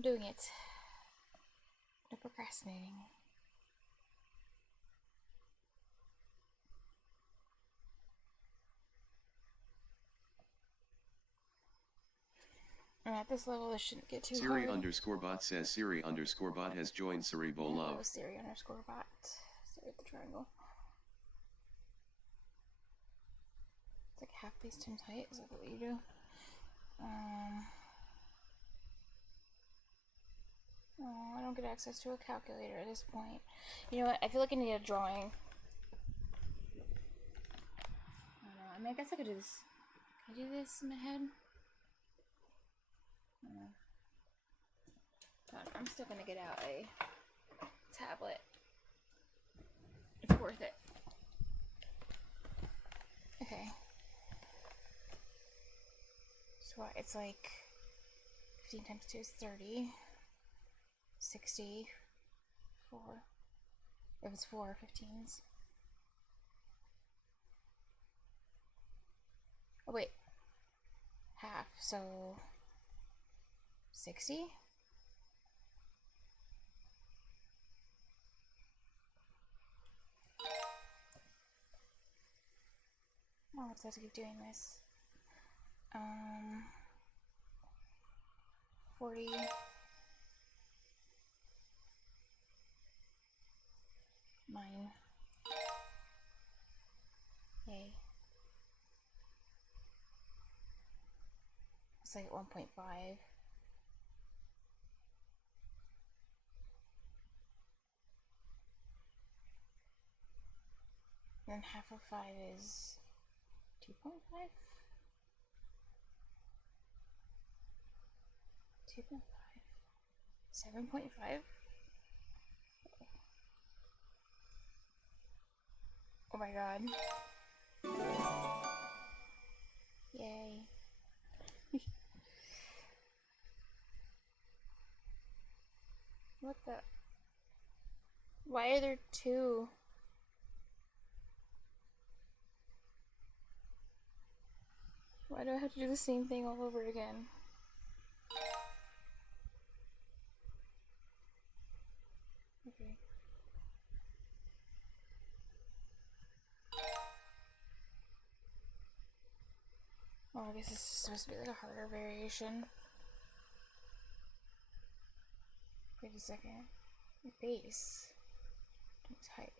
I'm doing it. No procrastinating. And at this level, this shouldn't get too Siri hard. _bot says Siri _bot has joined Cerebro Love. Hello, Siri _bot. Stare at the triangle. It's like half base times height. Is that what you do? Oh, I don't get access to a calculator at this point. You know what? I feel like I need a drawing. I don't know. I mean, I guess I could do this. Can I do this in my head? I don't know. God, I'm still gonna get out a tablet. It's worth it. Okay. So what? It's like 15 times 2 is 30. 60. 4. If it's 4 15s. Oh wait. Half, so 60? Oh, I have to keep doing this. 40. Nine. Yay. It's like 1.5. And then half of 5 is 2.5? 2.5? 7.5? Oh my god. Yay. What the? Why are there 2? Why do I have to do the same thing all over again? Okay. Oh, I guess this is supposed to be like a harder variation. Wait a second. My base times height.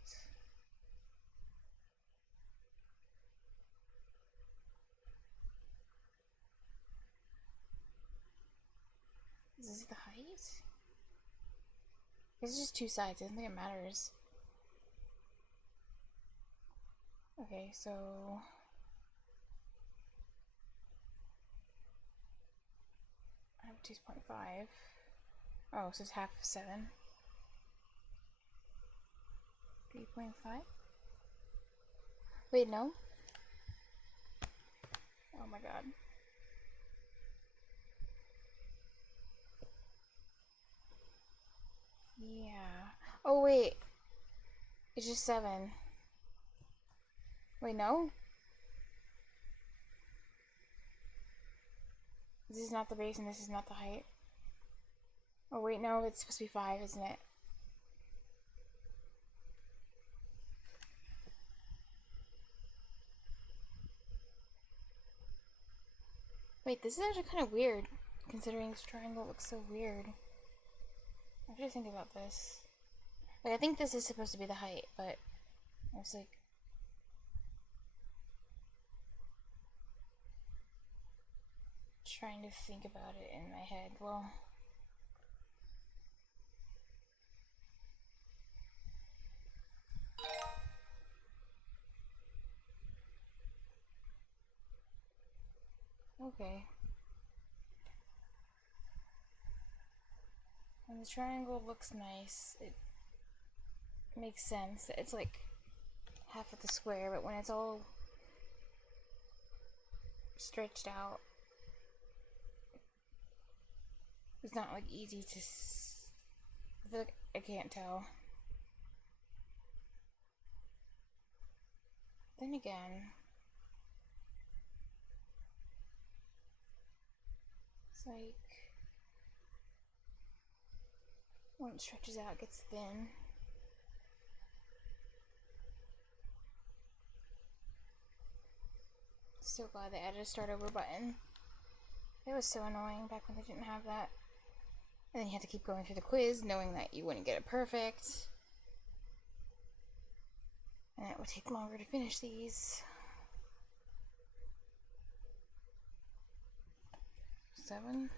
Is this the height? This is just 2 sides. I don't think it matters. Okay, so I have 2.5. Oh, so it's half of 7. 3.5. Wait, no. Oh my god. Yeah. Oh wait. It's just 7. Wait, no? This is not the base and this is not the height. Oh wait, no, it's supposed to be 5, isn't it? Wait, this is actually kind of weird, considering this triangle looks so weird. I have to think about this. Like, I think this is supposed to be the height, but I was like, trying to think about it in my head. Well, okay. And the triangle looks nice. It makes sense. It's like half of the square, but when it's all stretched out, it's not like easy to. I feel like I can't tell. Then again, it's like When it stretches out, it gets thin. So glad they added a start over button. It was so annoying back when they didn't have that. And then you had to keep going through the quiz knowing that you wouldn't get it perfect. And it would take longer to finish these. 7.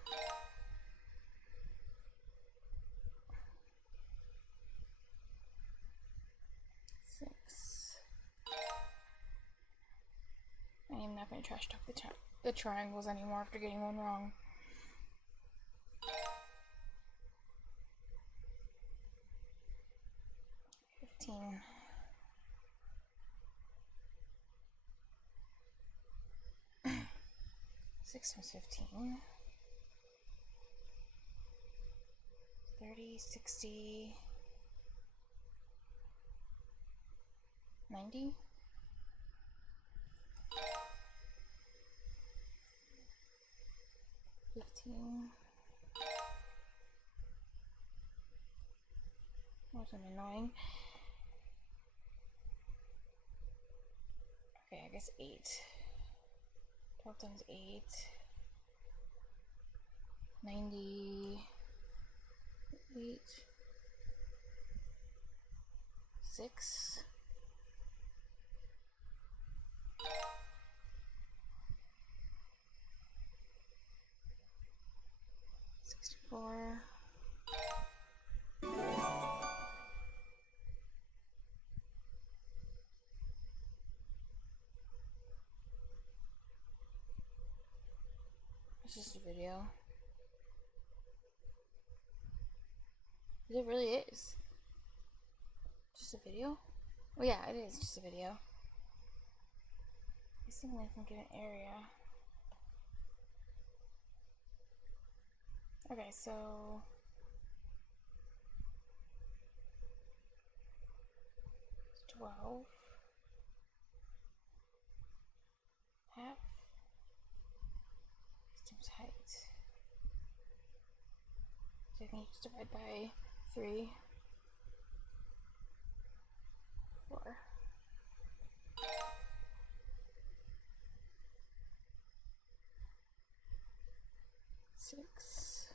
6. I'm not going to trash talk the triangles anymore after getting one wrong. 15. 6 times 15. 30, 60, 90. 15. That was annoying. Okay, I guess 8. 12 times 8. 98. 6. 64. It's just a video. It really is. Just a video? Oh yeah, it is just a video. I think I can get an area. Okay, so 12 half times height. So I can just divide by 3. 4. 6.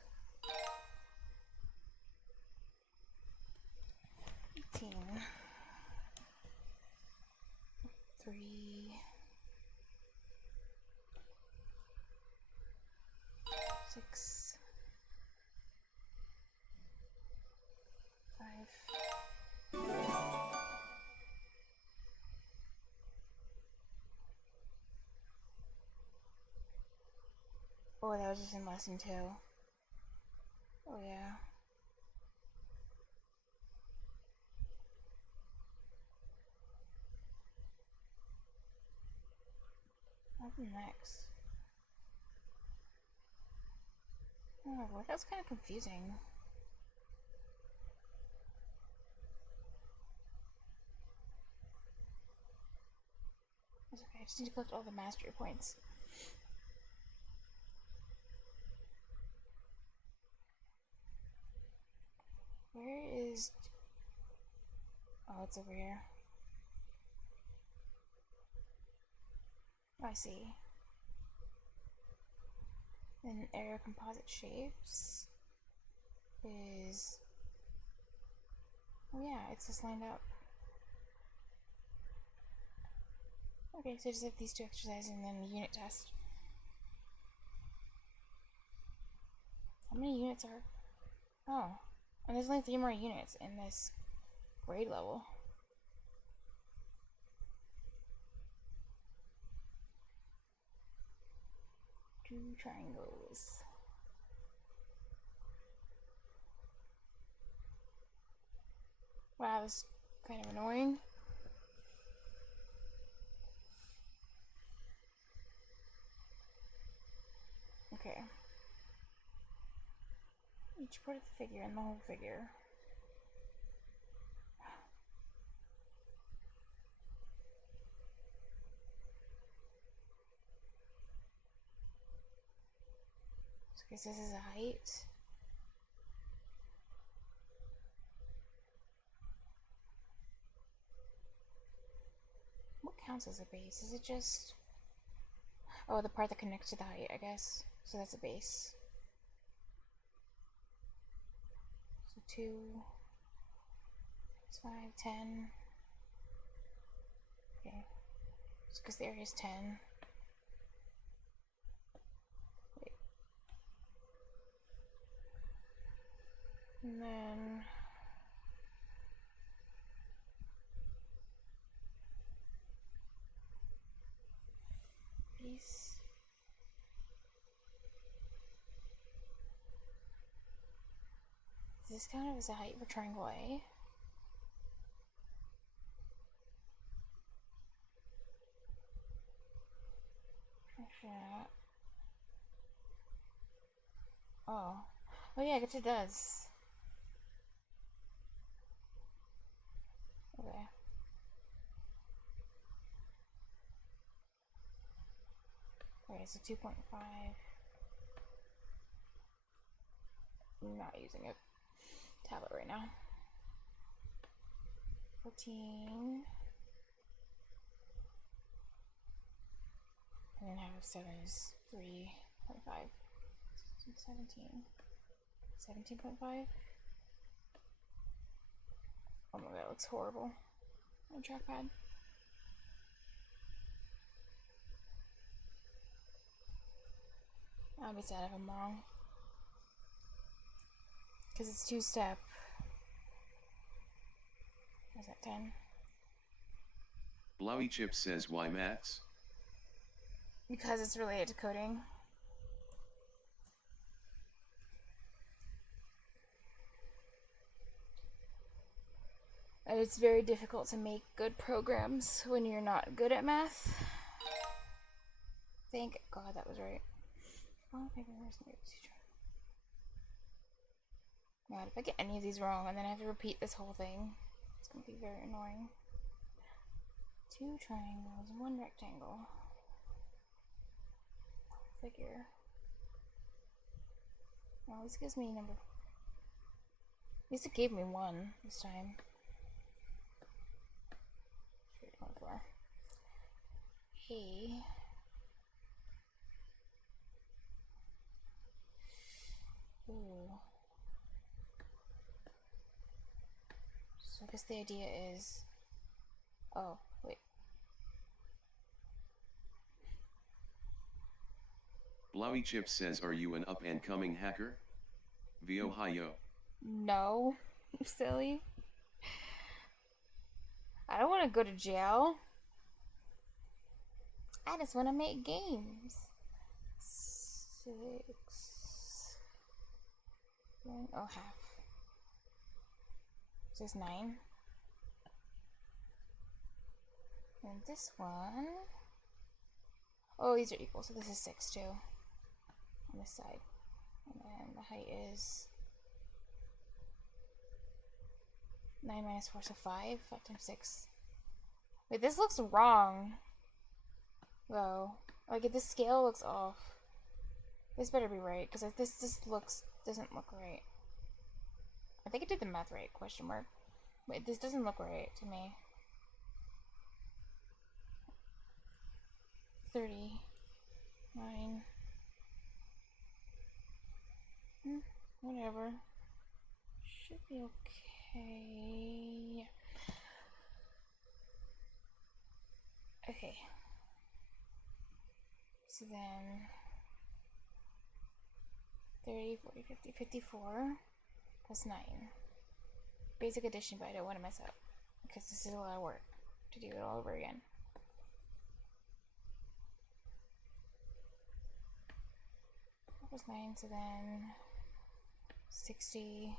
18. 3. 6. 5. Oh, that was just in lesson 2. Oh yeah. What's next? Oh, well, that's kind of confusing. It's okay, I just need to collect all the mastery points. Where is... Oh, it's over here. Oh, I see. Then area composite shapes is... Oh yeah, it's just lined up. Okay, so I just have these 2 exercises and then the unit test. How many units are... Oh, and there's only 3 more units in this grade level. Two triangles. Wow, this is kind of annoying. Okay. Each part of the figure and the whole figure. So I guess this is a height. counts as a base? Is it just... Oh, the part that connects to the height, I guess. So that's a base. So 2, 5, 10. Okay. Just because the area is 10. Wait. And then... base. Is this kind of as a height for triangle A? Actually not. Oh. Oh yeah, I guess it does. Okay. Okay, so 2.5. I'm not using a tablet right now. 14. And then half of 7 is 3.5. 17. 17.5. Oh my god, that looks horrible on trackpad. I'll be sad if I'm wrong. Because it's 2-step. Is that 10? Blowy Chip says why maths? Because it's related to coding. And it's very difficult to make good programs when you're not good at math. Thank God that was right. Oh, God, if I get any of these wrong and then I have to repeat this whole thing, it's gonna be very annoying. 2 triangles, 1 rectangle. Figure. Well, this gives me number. At least it gave me 1 this time. 3.4. A. Ooh. So I guess the idea is... Oh, wait. Blowy Chip says, are you an up and coming hacker? V Ohio. No, silly. I don't want to go to jail. I just want to make games. 6. Oh, half. So it's 9. And this one. Oh, these are equal, so this is 6 too. On this side. And then the height is 9 minus 4, so 5. 5 times 6. Wait, this looks wrong. Though. Like, if this scale looks off. This better be right, because if this doesn't look right. I think I did the math right, question mark. Wait, this doesn't look right to me. 39. Whatever. Should be okay. Okay. So then 30, 40, 50, 54 plus 9. Basic addition, but I don't want to mess up because this is a lot of work to do it all over again. Plus 9, so then 63.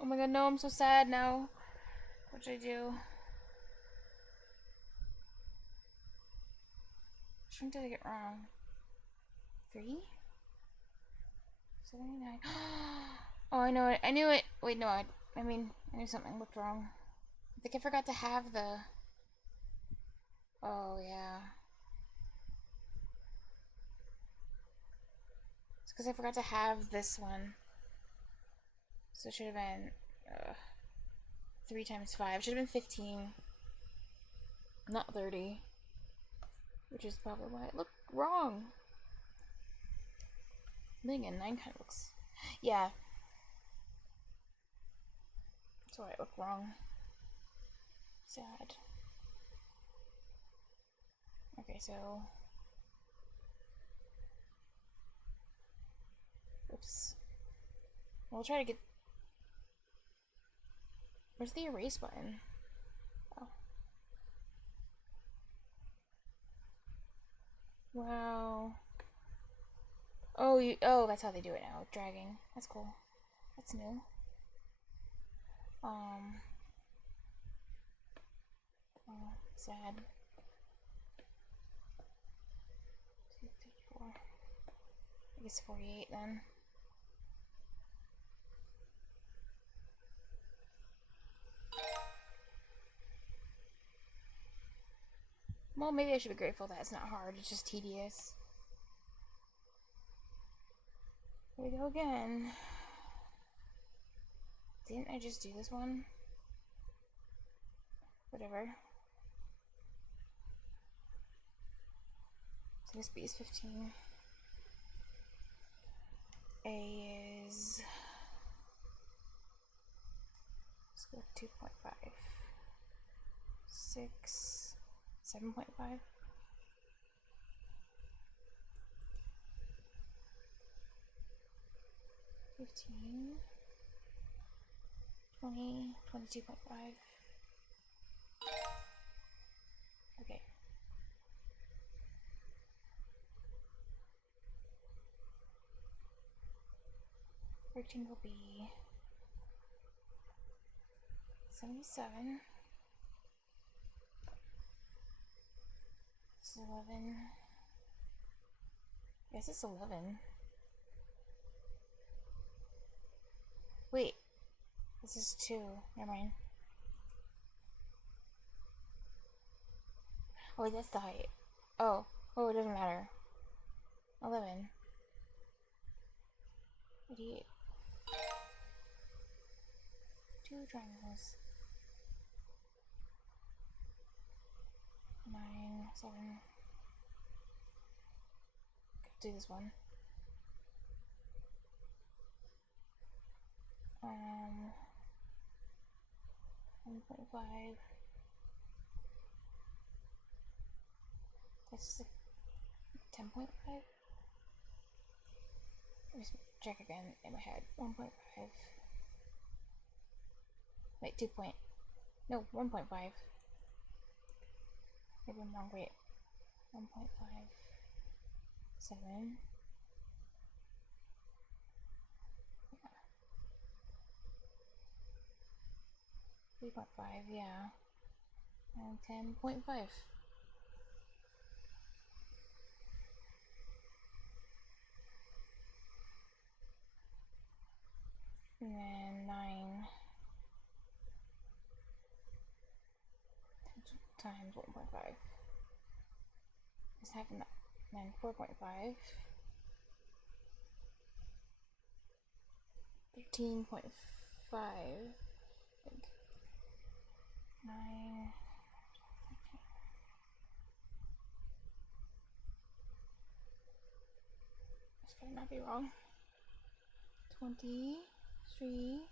Oh my god, no, I'm so sad now. What should I do? Which one did I get wrong? 3? 79. Oh, I know it. I knew it. Wait, no, I mean, I knew something looked wrong. I think I forgot to have the... Oh, yeah. It's because I forgot to have this one. So it should have been 3 times 5. Should have been 15. Not 30. Which is probably why it looked wrong. Then again, 9 kind of looks... Yeah. That's why it looked wrong. Sad. Okay, so... Oops. We'll try to get... Where's the erase button? Oh. Wow. Oh, that's how they do it now, dragging. That's cool. That's new. Oh, sad. 2, 3, 4. I guess 48 then. Well, maybe I should be grateful that it's not hard, it's just tedious. Here we go again. Didn't I just do this one? Whatever. So this B is 15. A is... Let's go 2.5. 6... 7.5. 15. 20. 22.5. Okay. Routine will be 77. This is 11. Yes, it's 11. Wait. This is 2. Never mind. Oh, wait, that's the height. Oh, it doesn't matter. 11. 88. 2 triangles. 9, 7. Do this one. 1.5. That's 10.5. Just check again in my head. 1.5. Wait, 2 point. No, 1.5. Maybe I'm wrong. Wait. 1.5. 7. 3.5, yeah. And 10.5. And then 9 times 1.5. Just having that. Then 4.5. 13.5. I think. 9. This better not be wrong. 23.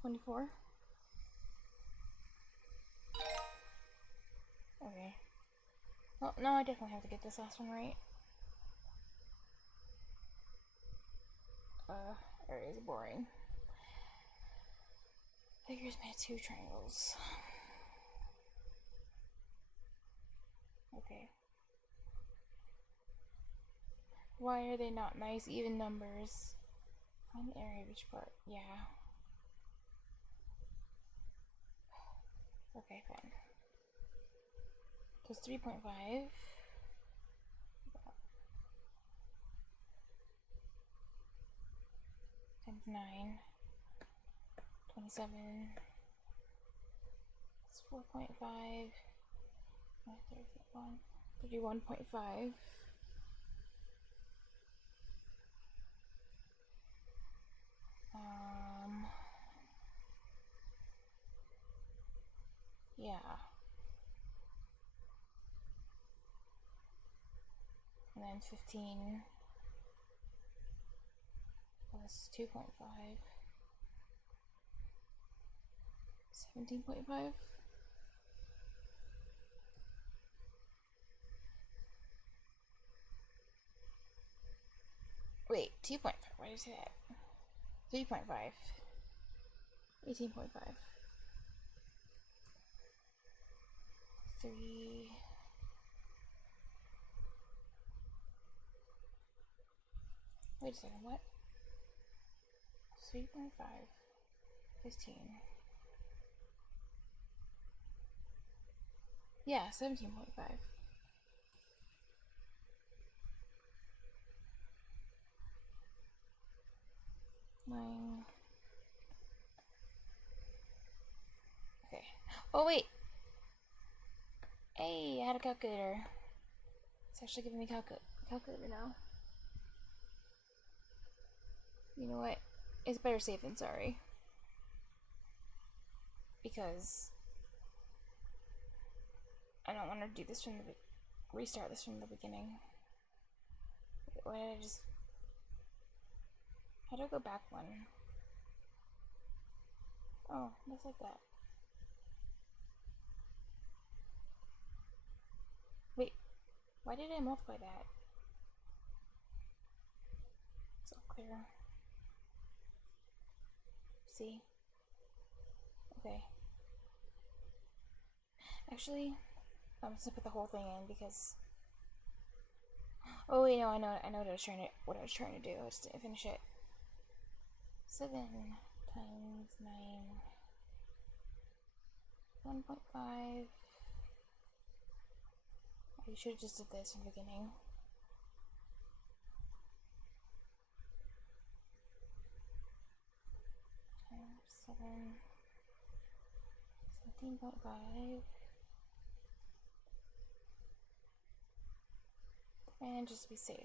24. Okay. Well, no, I definitely have to get this last one right. Areas are boring. Figures made 2 triangles. Okay. Why are they not nice even numbers? Find the area of each part. Yeah. Okay, fine. So it's 3.5. Times 9. 27. It's 4.5. 31.5. Yeah. And then 15 plus 2.5. 17.5. Wait, 2.5. Why did I say that? 3.5. 18.5. 3. Wait a second, what? 3.5. 15. Yeah, 17.5. Nine. Okay. Oh, wait. Hey, I had a calculator. It's actually giving me calculator now. You know what? It's better safe than sorry. Because I don't want to do this from the restart this from the beginning. Why did I just... How do I go back one? Oh, looks like that. Wait, why did I multiply that? It's all clear. See? Okay. Actually, I'm just gonna put the whole thing in because... Oh wait, no, I know what I was trying to do. I just didn't finish it. 7 times 9. 1.5. You should have just did this in the beginning. Times 7. 17.5. And just be safe.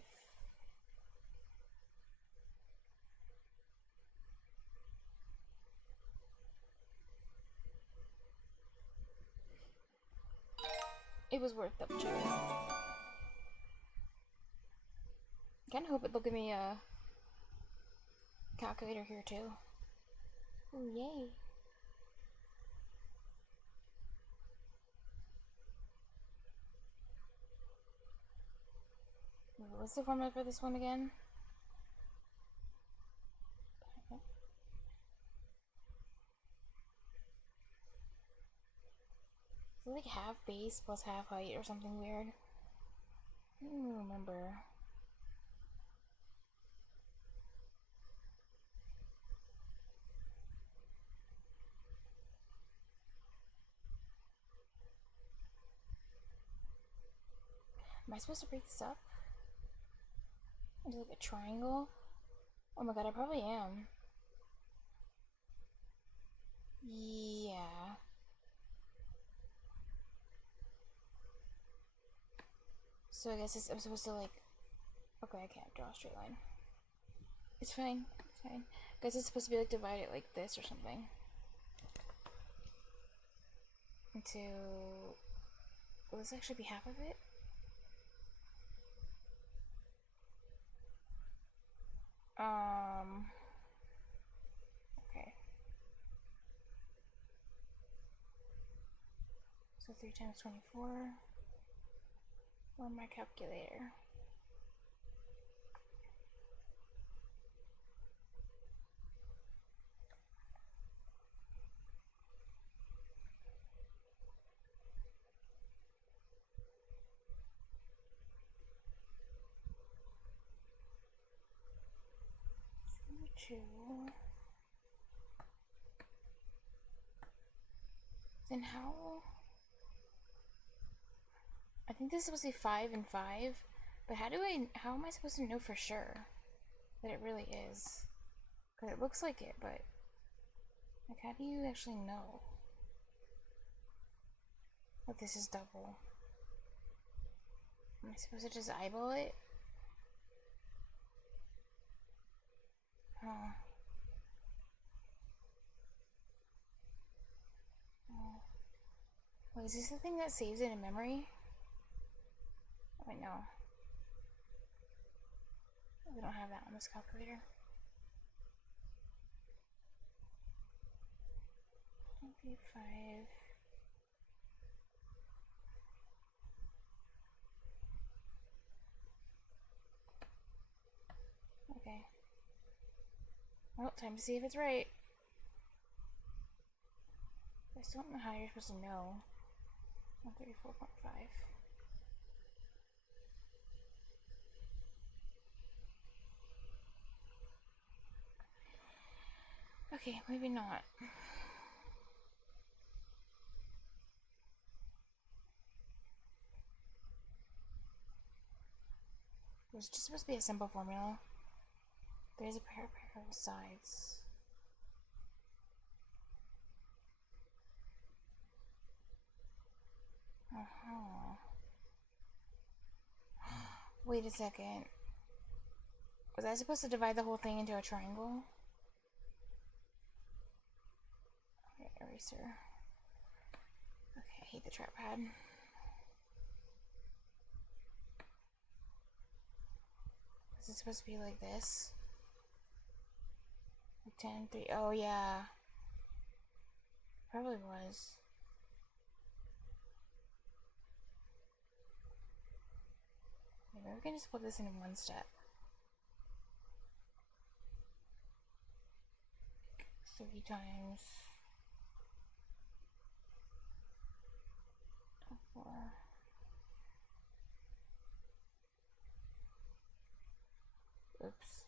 It was worth double checking. Kinda hope it'll give me a calculator here too. Oh, yay. What's the formula for this one again? Is it like half base plus half height or something weird? I don't even remember. Am I supposed to break this up into like a triangle? Oh my god, I probably am. Yeah. So I guess I'm supposed to like... Okay, I can't draw a straight line. It's fine. It's fine. I guess it's supposed to be like divided like this or something. Into... Will this actually be half of it? Okay. So 3 times 24. On my calculator. Two. Then how? I think this is supposed to be 5 and 5, but how am I supposed to know for sure that it really is? Because it looks like it, but like how do you actually know that this is double? Am I supposed to just eyeball it? Huh. Oh. Wait, is this the thing that saves it in memory? Oh, wait, no. We don't have that on this calculator. 25. Okay. Well, time to see if it's right. I still don't know how you're supposed to know. 134.5. Okay, maybe not. It was just supposed to be a simple formula. There's a pair of parallel sides. Uh-huh. Wait a second. Was I supposed to divide the whole thing into a triangle? Okay, eraser. Okay, I hate the trackpad. Is it supposed to be like this? 10, 3. Oh, yeah. Probably was. Maybe we can just put this in one step. 30 times 4. Oops.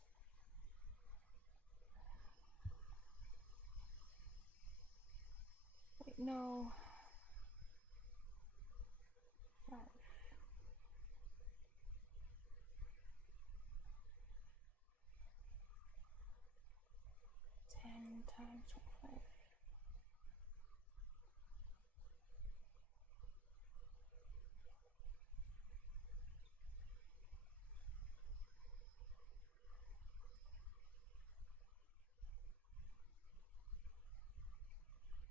Wait, no. 5. 10 times 25.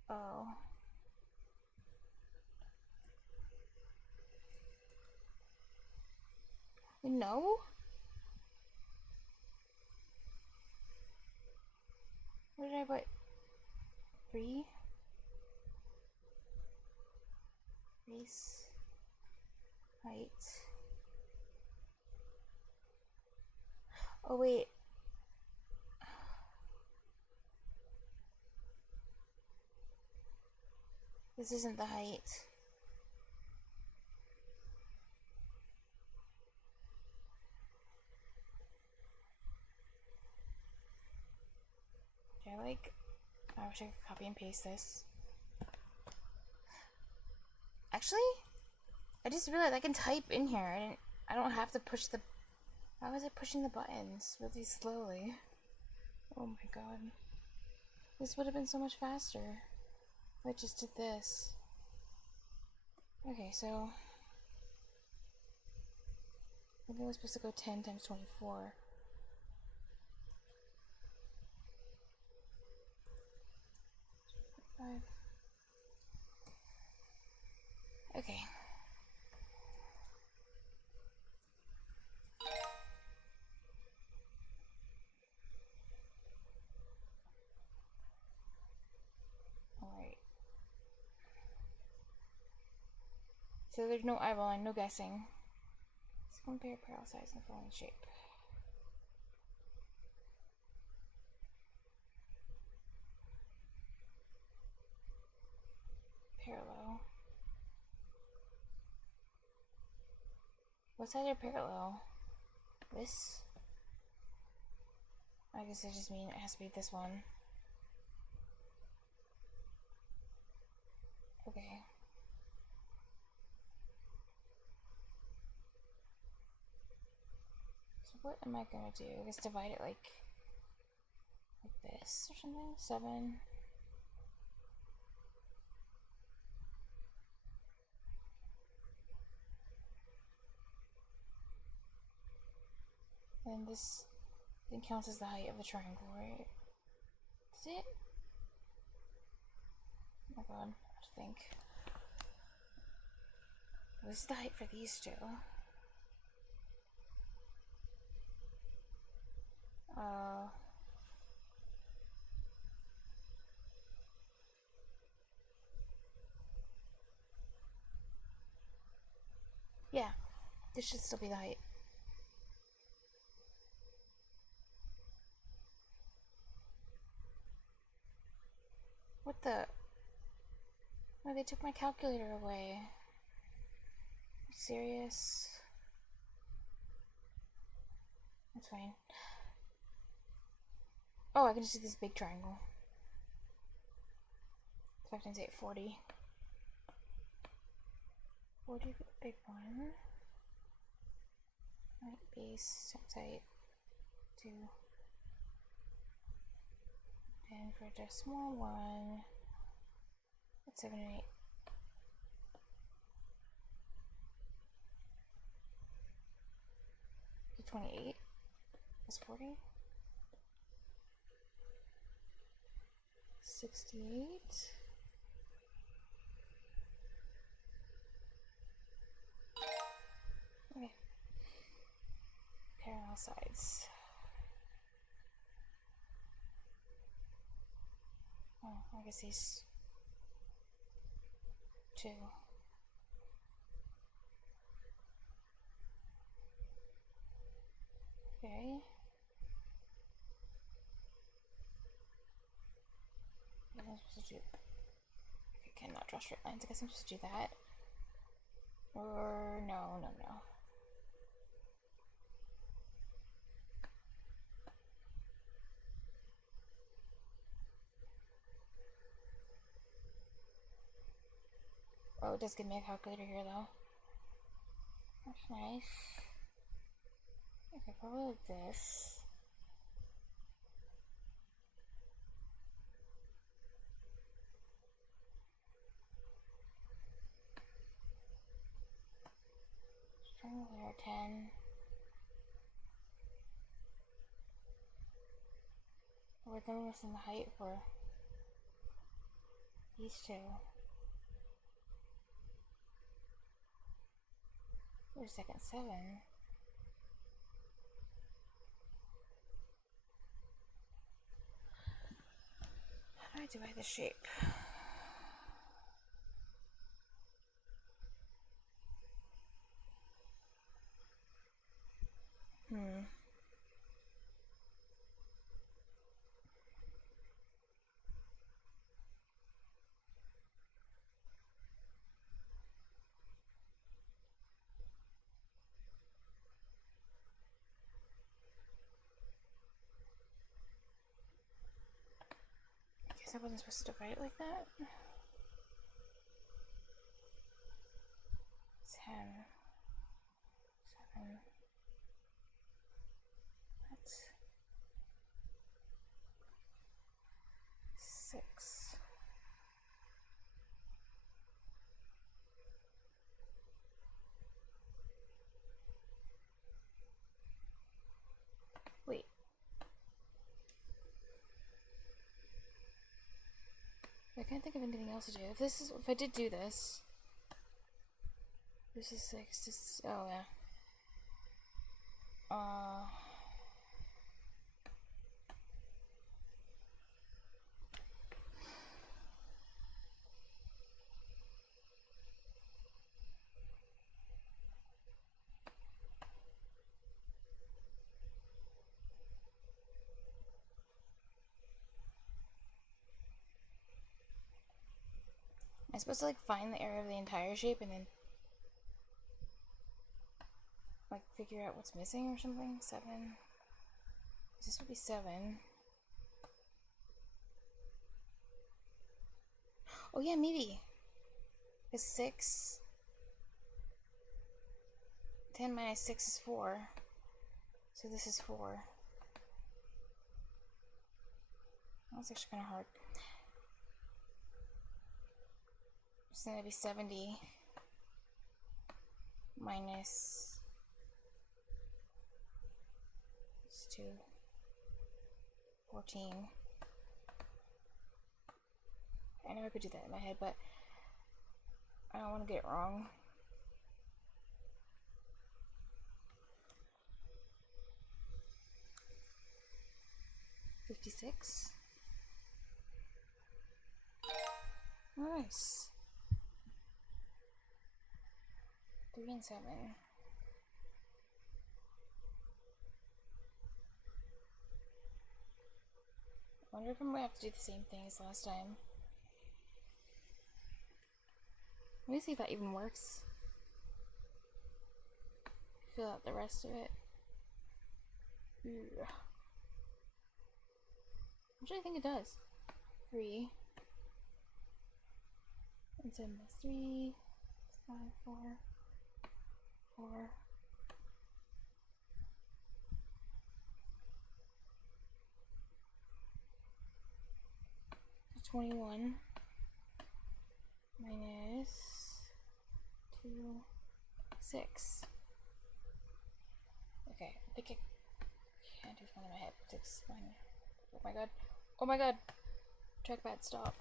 Oh. No? What did I put? 3? Base. Height. Oh, wait. This isn't the height. Okay, I wish I could copy and paste this. Actually, I just realized I can type in here. I don't have to push the... Why was I pushing the buttons really slowly? Oh my god. This would have been so much faster if I just did this. Okay, so... I think I was supposed to go 10 times 24. Okay. Alright. So there's no eyeballing, no guessing. Let's compare parallel size and following shape. Parallel. What sides are parallel? This? I guess I just mean it has to be this one. Okay. So what am I gonna do? I guess divide it like this or something? 7. And this thing counts as the height of the triangle, right? Is it? Oh my god, I have to think. This is the height for these two. Yeah, this should still be the height. What the? Oh, they took my calculator away. Are you serious? That's fine. Oh, I can just do this big triangle. 5 times 8, 40. 40 for the big one. Right, base times height. 2. 10 for the small one. That's 7 and 8. So 28 plus 40. 68. Okay. Parallel sides. Oh, I guess these two. Okay. What am I supposed to do? I cannot draw straight lines. I guess I'm supposed to do that. Or no. Oh, it does give me a calculator here though. That's nice. Okay, probably like this. Triangle layer 10. We're then missing the height for these two. Wait a second, 7. How do I divide the shape? I guess I wasn't supposed to divide it like that. 10. 7. What? 6. Wait. I can't think of anything else to do. If I did do this. This is 6. This, oh yeah. Am I supposed to like find the area of the entire shape and then like figure out what's missing or something? 7. This would be 7. Oh yeah, maybe. Because 6. 10 minus 6 is 4. So this is 4. That's actually kind of hard. So that'd be 70 minus 2. 14. I know I could do that in my head, but I don't want to get it wrong. 56. Nice. 3 and 7. I wonder if I'm gonna have to do the same thing as last time. Let me see if that even works. Fill out the rest of it. Ugh. Actually, I think it does. 3. And 7 plus 3. 5, 4. 4. 21 minus 2, 6. Okay, I think I can't do one in my head. 6 minus. Oh my god. Oh my god. Trackpad, stop.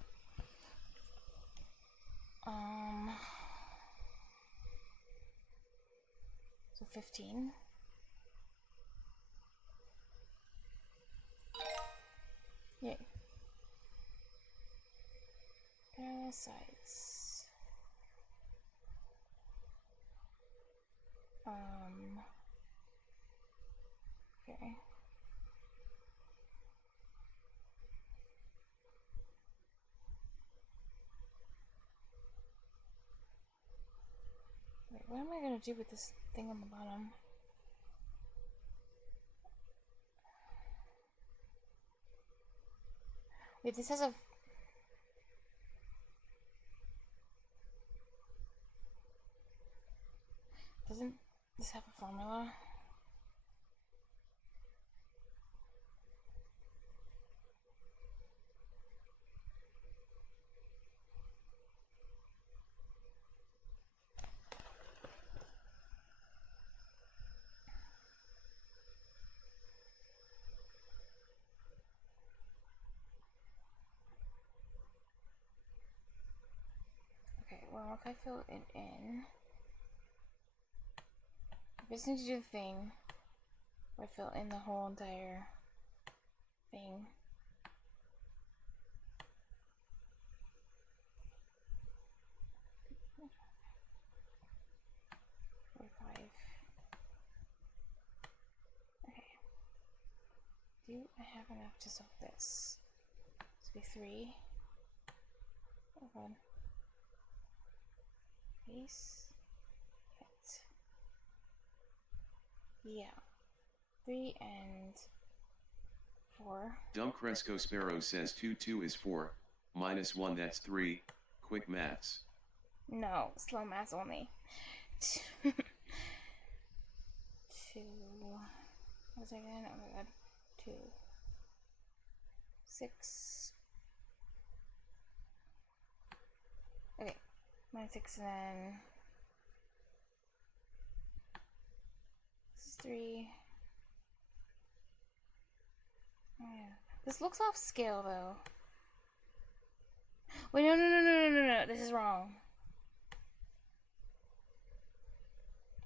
So 15. Yay. Parallel sides. Okay. Wait, what am I gonna do with this thing on the bottom? Wait, this has a... Doesn't this have a formula? Okay, well, if I fill it in... I just need to do the thing where I fill in the whole entire thing. Okay. Do I have enough to solve this? This will be 3. Oh god. Base. Hit. Yeah. 3 and 4. Dumb Cresco Sparrow says 2 2 is 4, minus 1 that's 3, quick maths. No, slow maths only. 2. What was I again? Oh my god. 2. 6. Okay. Minus 6 and then... This is 3. Oh yeah. This looks off scale though. Wait, no. This is wrong.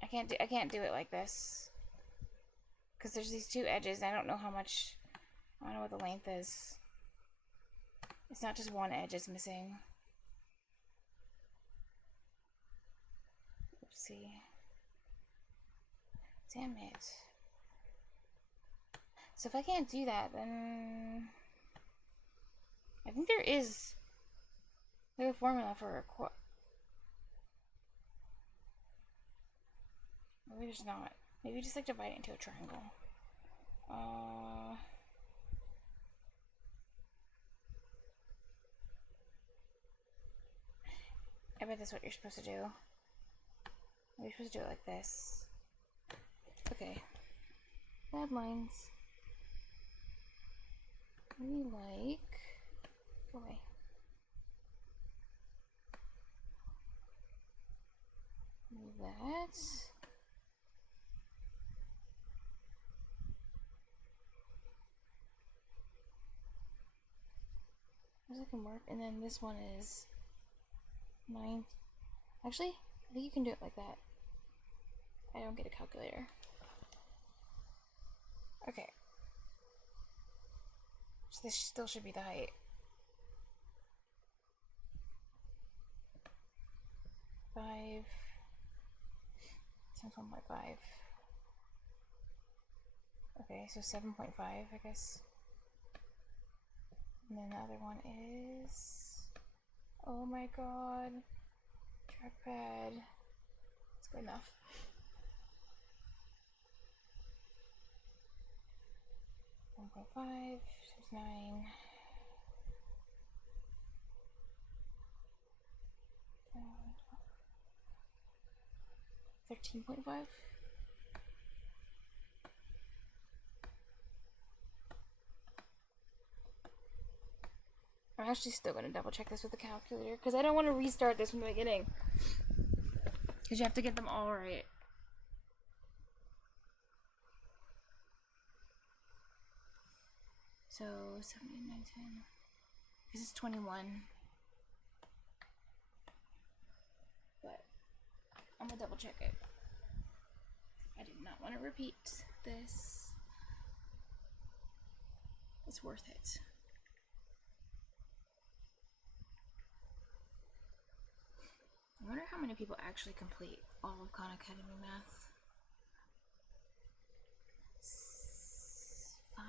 I can't do it like this. Because there's these 2 edges. I don't know how much... I don't know what the length is. It's not just one edge is missing. Oopsie. Damn it. So if I can't do that, then... I think there is a formula for a maybe there's not. Maybe just like divide it into a triangle. I bet that's what you're supposed to do. You're supposed to do it like this. Okay. Bad lines. Maybe like... Go away. Move that. That can work. And then this one is 9. Actually, I think you can do it like that. I don't get a calculator. Okay. So this still should be the height. 5 times 1.5. Okay, so 7.5, I guess. And then the other one is... Oh my god. Trackpad. It's good enough. $1.5 times 9. 13.5. I'm actually still going to double check this with the calculator because I don't want to restart this from the beginning. Because you have to get them all right. So, 79, 10. This is 21. But, I'm going to double check it. I did not want to repeat this. It's worth it. I wonder how many people actually complete all of Khan Academy math. 5.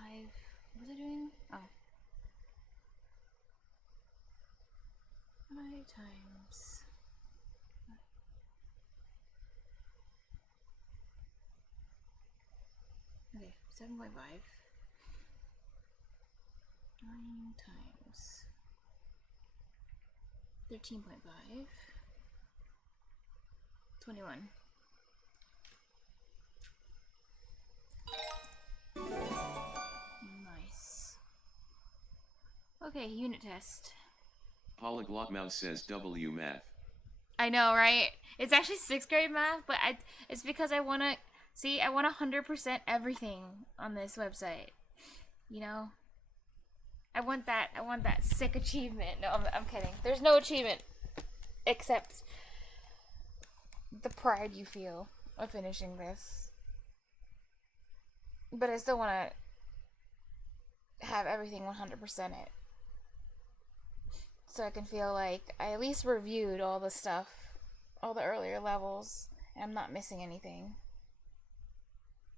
What was I doing? Oh. 5 times. Okay, 7.5. 9 times 13.5. 21. Nice. Okay, unit test. Polyglot Mouse says W math. I know, right? It's actually 6th grade math, but it's because I want to... See, I want 100% everything on this website. You know? I want that sick achievement. No, I'm kidding. There's no achievement. Except... the pride you feel of finishing this. But I still want to have everything 100% it. So I can feel like I at least reviewed all the stuff, all the earlier levels, and I'm not missing anything.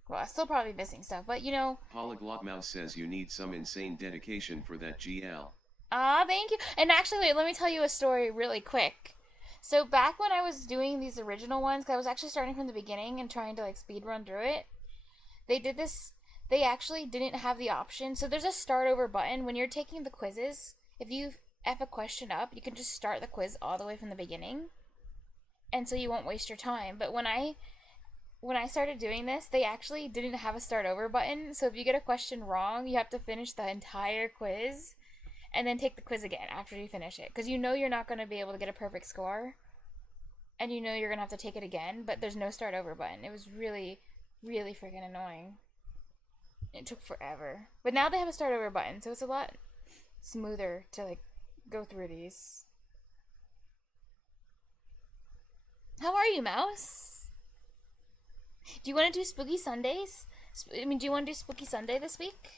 Well, I'm still probably missing stuff, but you know... Polyglot Mouse says you need some insane dedication for that GL. Ah, thank you. And actually, wait, let me tell you a story really quick. So back when I was doing these original ones, because I was actually starting from the beginning and trying to like speedrun through it, they did this, they actually didn't have the option. So there's a start over button when you're taking the quizzes. If you F a question up, you can just start the quiz all the way from the beginning. And so you won't waste your time. But when I started doing this, they actually didn't have a start over button. So if you get a question wrong, you have to finish the entire quiz and then take the quiz again after you finish it. Because you know you're not going to be able to get a perfect score. And you know you're going to have to take it again, but there's no start over button. It was really, really freaking annoying. It took forever. But now they have a start over button, so it's a lot smoother to like go through these. How are you, Mouse? Do you want to do Spooky Sundays? Do you want to do Spooky Sunday this week?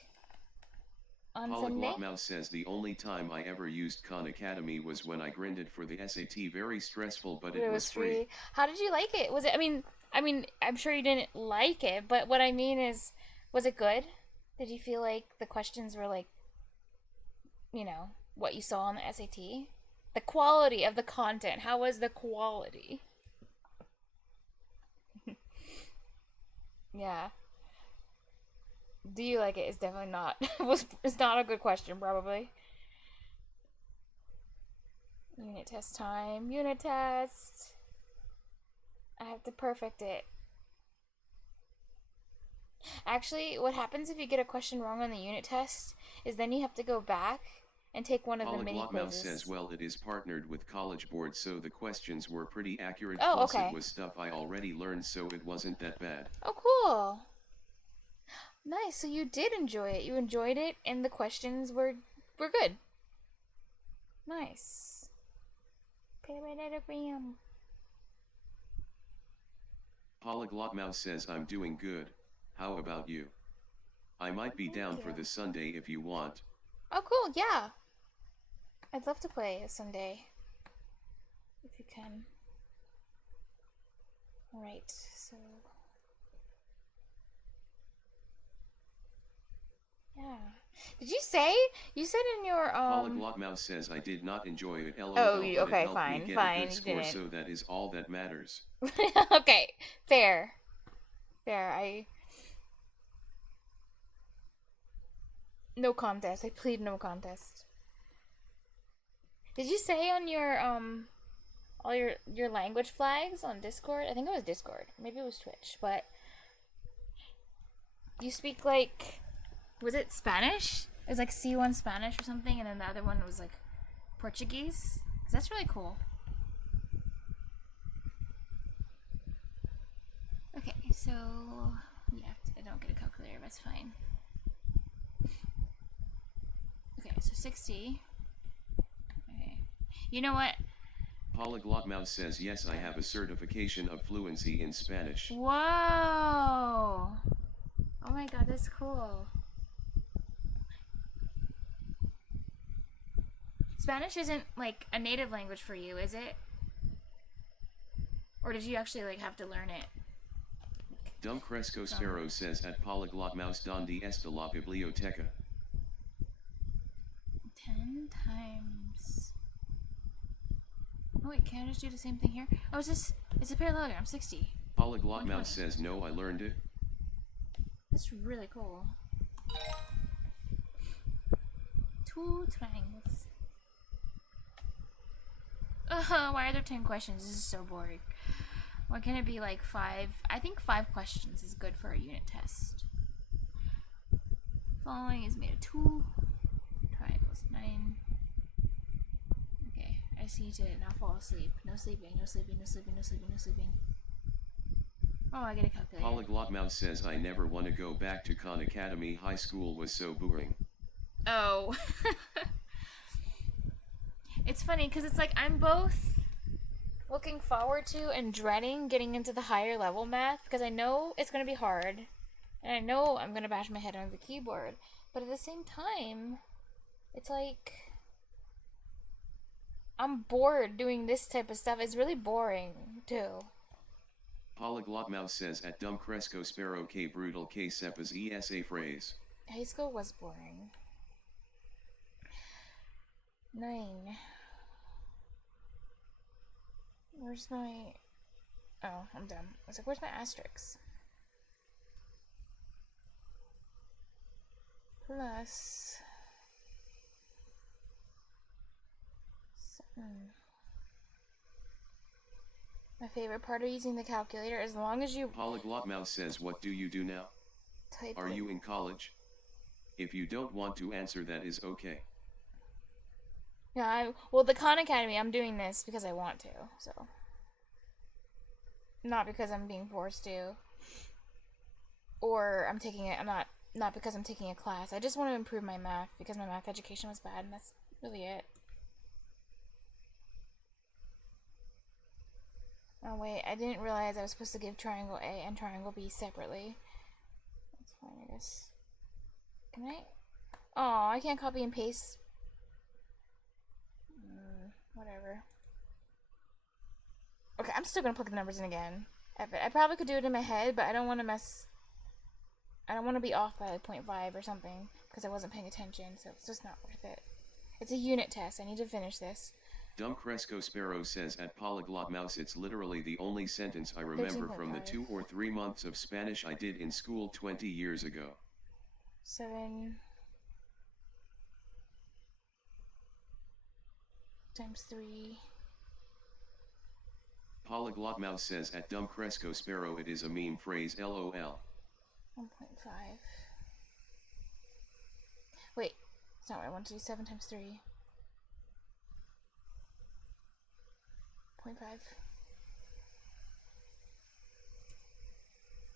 On Sunday? Polyglot Mouse says the only time I ever used Khan Academy was when I grinded for the SAT. Very stressful, but it was free. How did you like it? Was it? I mean, I'm sure you didn't like it, but what I mean is, was it good? Did you feel like the questions were like, you know, what you saw on the SAT? The quality of the content. How was the quality? Yeah. Do you like it? It's definitely not. It's not a good question, probably. Unit test time. Unit test. I have to perfect it. Actually, what happens if you get a question wrong on the unit test is then you have to go back and take one of the mini Polyglot Mouse quizzes. says, well, it is partnered with College Board, so the questions were pretty accurate. Oh, plus okay. It was stuff I already learned, so it wasn't that bad. Oh, cool. Nice. So you did enjoy it. You enjoyed it, and the questions were good. Nice. Parallelogram. Polyglot Mouse says, I'm doing good. How about you? I might be Thank down you. for this Sunday if you want. Oh, cool. Yeah. I'd love to play someday. If you can. Right, so... Yeah. Did you say? You said in your, Polyglot Mouse says I did not enjoy it Oh, lol, but it okay, helped me fine, get a fine, good you score, didn't. so that is all that matters. Okay, fair. Fair, No contest. I plead no contest. Did you say on your, all your language flags on Discord? I think it was Discord. Maybe it was Twitch, but... You speak, like... Was it Spanish? It was like C1 Spanish or something, and then the other one was like Portuguese. 'Cause that's really cool. Okay, so yeah, I don't get a calculator, but it's fine. Okay, so 60. Okay. You know what? Polyglot Mouse says yes, I have a certification of fluency in Spanish. Whoa! Oh my god, that's cool. Spanish isn't like a native language for you, is it? Or did you actually like have to learn it? Dum Cresco Sparrow says at Polyglot Mouse donde está la biblioteca? 10 times. Oh wait, can I just do the same thing here? Oh, it's a parallelogram, 60. Polyglot Mouse says no, I learned it. That's really cool. 2 triangles. Why are there 10 questions? This is so boring. Why can't it be like 5? I think 5 questions is good for a unit test. Following is made of 2 triangles. 9. Okay, I just need to now fall asleep. No sleeping, no sleeping, no sleeping, no sleeping, no sleeping. Oh, I get a calculator. Polyglot Mouse says I never want to go back to Khan Academy. High school was so boring. Oh. It's funny because it's like I'm both looking forward to and dreading getting into the higher level math because I know it's going to be hard and I know I'm going to bash my head on the keyboard, but at the same time it's like I'm bored doing this type of stuff. It's really boring too. Polyglot Mouse says at Dum Cresco Sparrow K Brutal K Sepas ESA phrase. High school was boring. 9. Where's my... Oh, I'm dumb. I was like, where's my asterisk? Plus... 7. My favorite part of using the calculator, as long as you... Polyglot Mouse says what do you do now? Type Are you in college? If you don't want to answer, that is okay. Yeah, well, the Khan Academy, I'm doing this because I want to, so. Not because I'm being forced to. Or I'm taking it, not because I'm taking a class. I just want to improve my math because my math education was bad, and that's really it. Oh, wait, I didn't realize I was supposed to give triangle A and triangle B separately. That's fine, I guess. Can I? Oh, I can't copy and paste. Whatever. Okay, I'm still gonna put the numbers in again. I probably could do it in my head, but I don't want to mess... I don't want to be off by like 0.5 or something, because I wasn't paying attention, so it's just not worth it. It's a unit test. I need to finish this. Dum Cresco Sparrow says at Polyglot Mouse it's literally the only sentence I remember from the 2 or 3 months of Spanish I did in school 20 years ago. 7 times 3. Polyglot Mouse says at Dum Cresco Sparrow it is a meme phrase lol. 1.5. Wait, it's not what I want to do. 7 times 3. 0.5.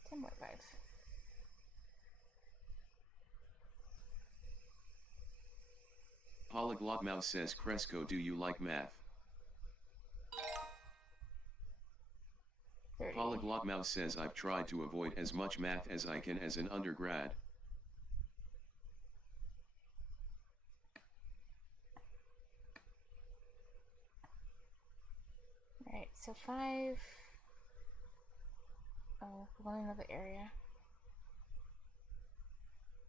10.5. Polyglot Mouse says Cresco, do you like math? 30. Polyglot Mouse says I've tried to avoid as much math as I can as an undergrad. So 5. Oh, we're going another area.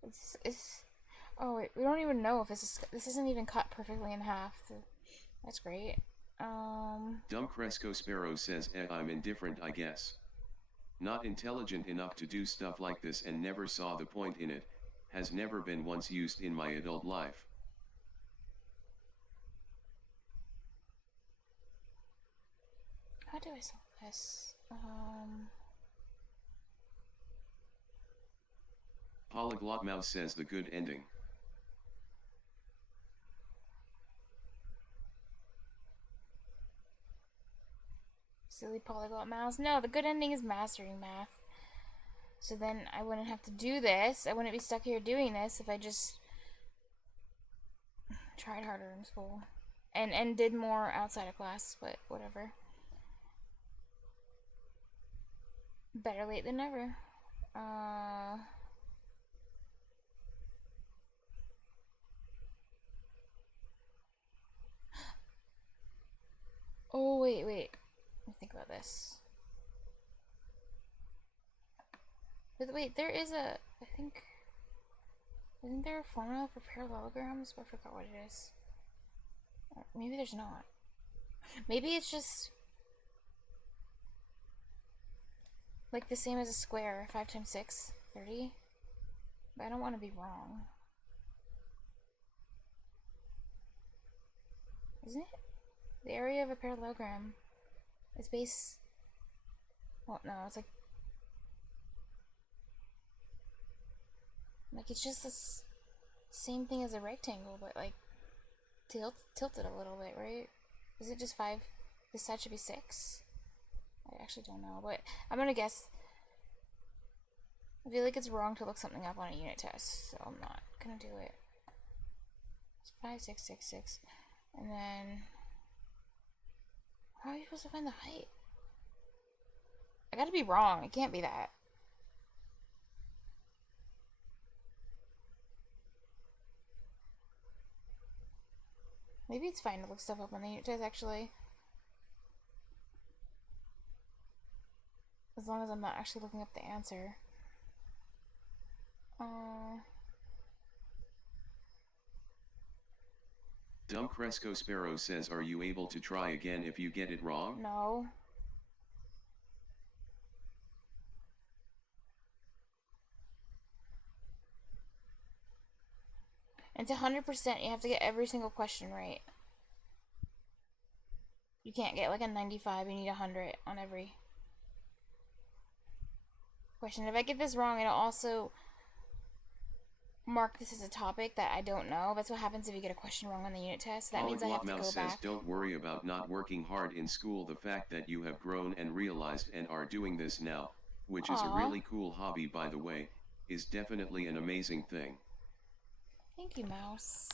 It's. Oh wait, we don't even know if this isn't even cut perfectly in half. So that's great. Dumb Cresco Sparrow says, I'm indifferent, I guess. Not intelligent enough to do stuff like this and never saw the point in it, has never been once used in my adult life. How do I solve this? Polyglot Mouse says the good ending. Silly polyglot mouse. No, the good ending is mastering math. So then I wouldn't have to do this. I wouldn't be stuck here doing this if I just tried harder in school. And did more outside of class, but whatever. Better late than never. Oh, wait. Let me think about this. But wait, there is a... Isn't there a formula for parallelograms? But I forgot what it is. Or maybe there's not. Maybe it's just... like the same as a square. 5 times 6, 30. But I don't want to be wrong. Isn't it? The area of a parallelogram is base... well, no, it's like... like, it's just the same thing as a rectangle, but, like, tilted a little bit, right? Is it just 5? This side should be 6? I actually don't know, but I'm gonna guess. I feel like it's wrong to look something up on a unit test, so I'm not gonna do it. It's 5, 6, 6, 6. And then... how are you supposed to find the height? I gotta be wrong. It can't be that. Maybe it's fine to look stuff up on the unit test, actually. As long as I'm not actually looking up the answer. Dumb Cresco Sparrow says, are you able to try again if you get it wrong? No. And to 100%, you have to get every single question right. You can't get like a 95, you need 100 on every question. If I get this wrong, it'll also mark this as a topic that I don't know. That's what happens if you get a question wrong on the unit test. That means I have to go Mouse back. says, don't worry about not working hard in school. The fact that you have grown and realized and are doing this now, which is a really cool hobby, by the way, is definitely an amazing thing. Thank you, Mouse.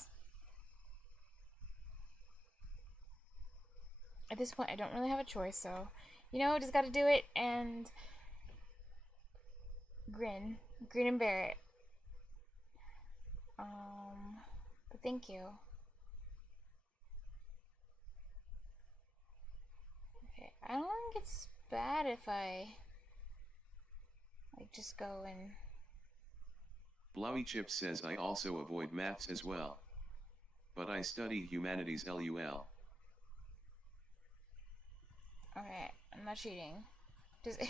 At this point, I don't really have a choice, so, you know, just gotta do it and grin and bear it. But thank you. Okay, I don't think it's bad if I, like, just go and... Blowy Chip says, I also avoid maths as well. But I study humanities LUL. Okay, I'm not cheating. Does it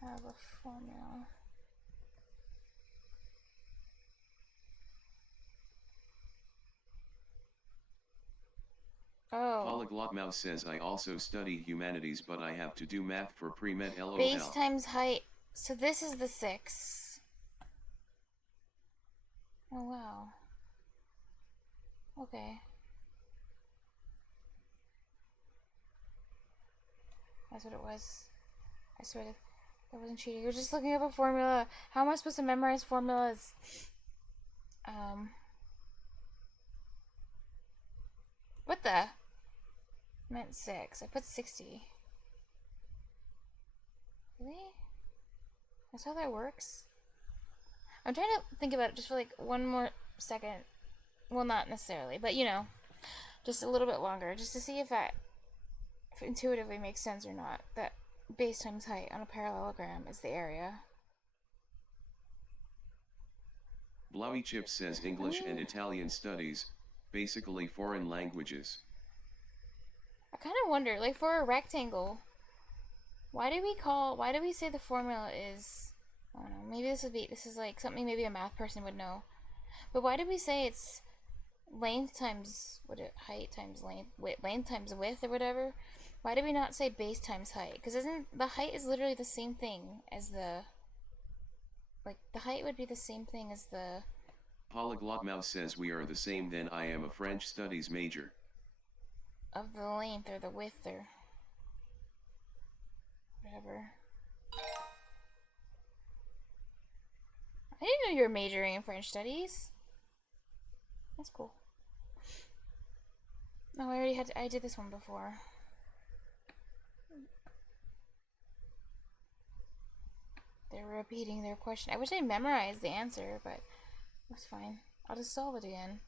have a formula? Oh. Polyglot Mouse says, I also study humanities, but I have to do math for pre-med LOL. Base times height. So this is the 6. Oh, wow. Okay. That's what it was. I swear that wasn't cheating. You're just looking up a formula. How am I supposed to memorize formulas? What the? I meant 6. I put 60. Really? That's how that works? I'm trying to think about it just for like one more second. Well, not necessarily, but you know. just a little bit longer, just to see if that intuitively makes sense or not. That base times height on a parallelogram is the area. Blowy Chips says English and Italian studies, basically foreign languages. I kind of wonder, like for a rectangle, why do we say the formula is, I don't know, maybe this is like something maybe a math person would know. But why do we say it's length times, height times length times width or whatever? Why do we not say base times height? Because isn't the height is literally the same thing as the, like, the height would be the same thing as the... Polyglot Mouse says we are the same, then I am a French studies major. Of the length or the width or whatever. I didn't know you were majoring in French studies. That's cool. No, I did this one before. They're repeating their question. I wish I memorized the answer, but that's fine. I'll just solve it again.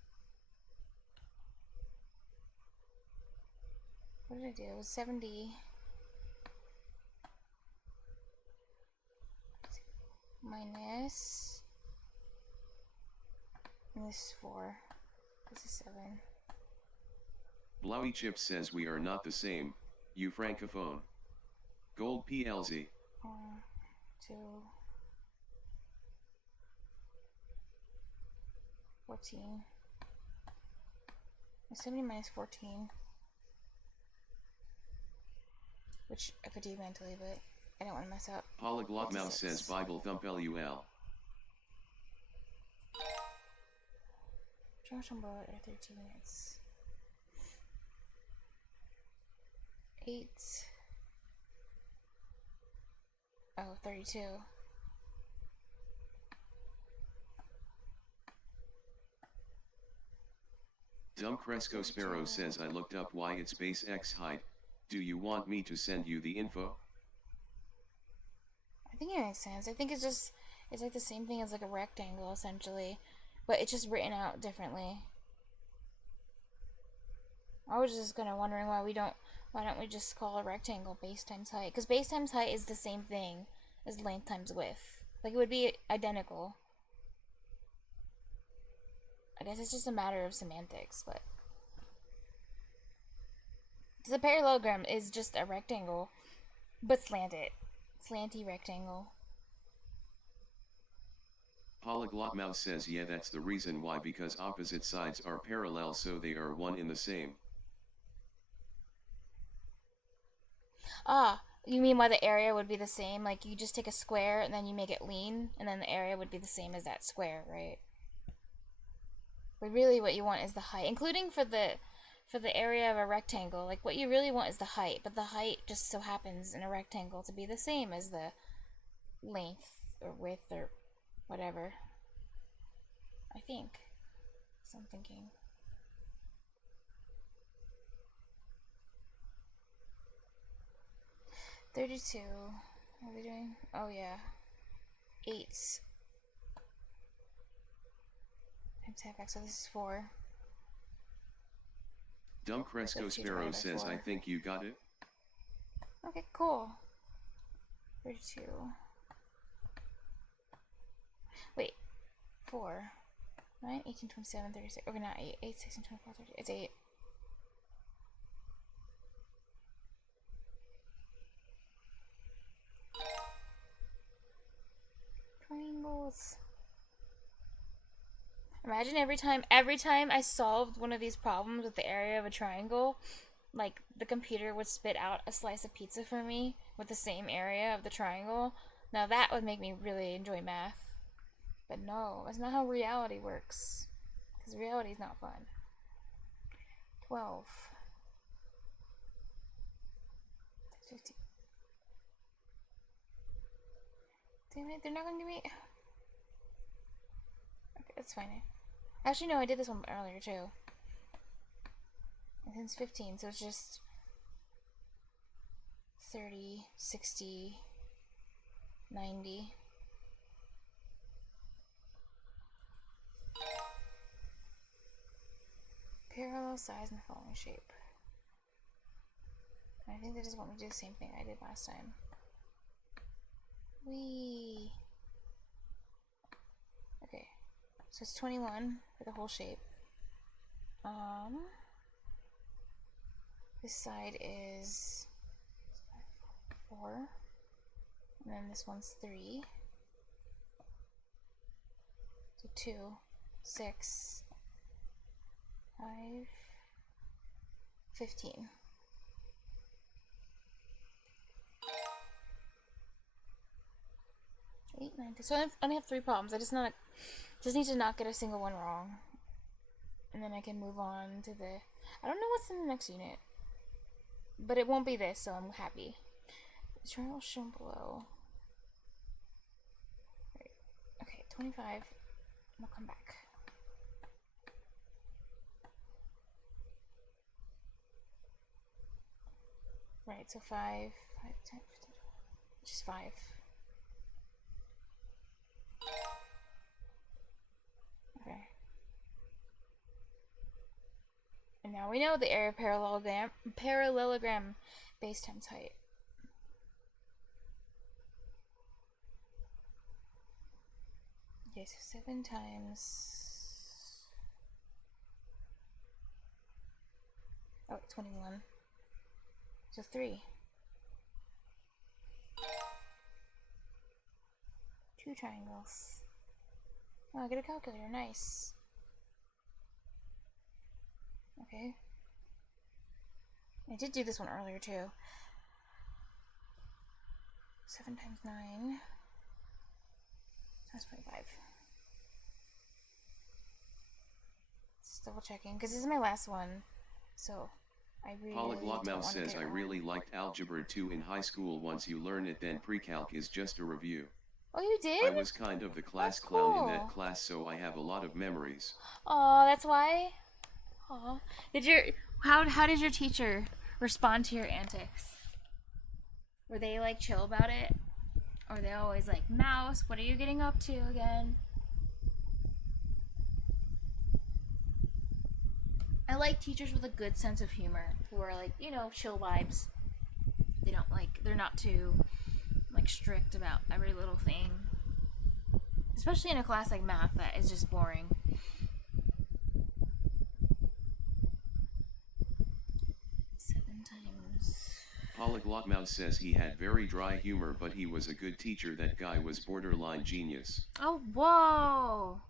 What did I do? It was 70 minus, and this is 4. This is 7. Blowy Chip says we are not the same, you francophone. Gold PLZ. 1, 2, 14. 70 minus 14. Which I could do mentally, but I don't want to mess up. Polyglot Mouse says Bible thump LUL. Josh on board at 13 minutes. 8. Oh, 32. Dumb Cresco Sparrow says I looked up why it's base x height. Do you want me to send you the info? I think it makes sense. I think it's like the same thing as like a rectangle essentially, but it's just written out differently. I was just kind of wondering why don't we just call a rectangle base times height? Because base times height is the same thing as length times width. Like it would be identical. I guess it's just a matter of semantics, but the parallelogram is just a rectangle, but slanted. Slanty rectangle. Polyglot Mouse says yeah, that's the reason why, because opposite sides are parallel, so they are one in the same. Ah, you mean why the area would be the same? Like you just take a square and then you make it lean, and then the area would be the same as that square, right? But really what you want is the height, including for the area of a rectangle. Like what you really want is the height, but the height just so happens in a rectangle to be the same as the length or width or whatever. I think. So I'm thinking. $32. What are we doing? Oh yeah. 8 times half x, so this is 4. Dumb Cresco Sparrow says I think you got it. Okay, cool. 32. Wait. 4. 9, 18, 27, 36. Okay, not 8. 8, 16, 24, 30. It's 8. Triangles. Imagine every time I solved one of these problems with the area of a triangle, like the computer would spit out a slice of pizza for me with the same area of the triangle. Now that would make me really enjoy math. But no, that's not how reality works. Because reality is not fun. 12. 15. Damn it, they're not going to give me... Okay, that's fine. Actually, no, I did this one earlier, too. And it's 15, so it's just 30, 60, 90. Parallel scale size in the following shape. I think they just want me to do the same thing I did last time. Whee! Okay, so it's 21 for the whole shape. This side is 4, and then this one's 3. So 2, 6, 5, 15. 8, 9, 10. So I only have 3 problems. I just need to not get a single one wrong, and then I can move on to the. I don't know what's in the next unit, but it won't be this, so I'm happy. The triangle shown below. Right. Okay, 25. We'll come back. Right, so 5, 5, 10, 15, just 5. Okay. And now we know the area parallelogram base times height. Okay, so 7 times... Oh, 21. So 3. 2 triangles. Oh, I get a calculator. Nice. Okay. I did do this one earlier, too. 7 times 9. That's 25. Just double checking, because this is my last one. So, I really Polyglot don't Mouse want to says, get I it wrong. really liked Algebra 2 in high school. Once you learn it, then pre-calc is just a review. Oh, you did? I was kind of the class That's clown in cool. that class, so I have a lot of memories. Oh, that's why? Aw. How did your teacher respond to your antics? Were they like chill about it? Or were they always like, Mouse, what are you getting up to again? I like teachers with a good sense of humor who are like, chill vibes. They're not too like strict about every little thing. Especially in a class like math that is just boring. 7 times. Polyglot Mouse says he had very dry humor, but he was a good teacher. That guy was borderline genius. Oh, whoa!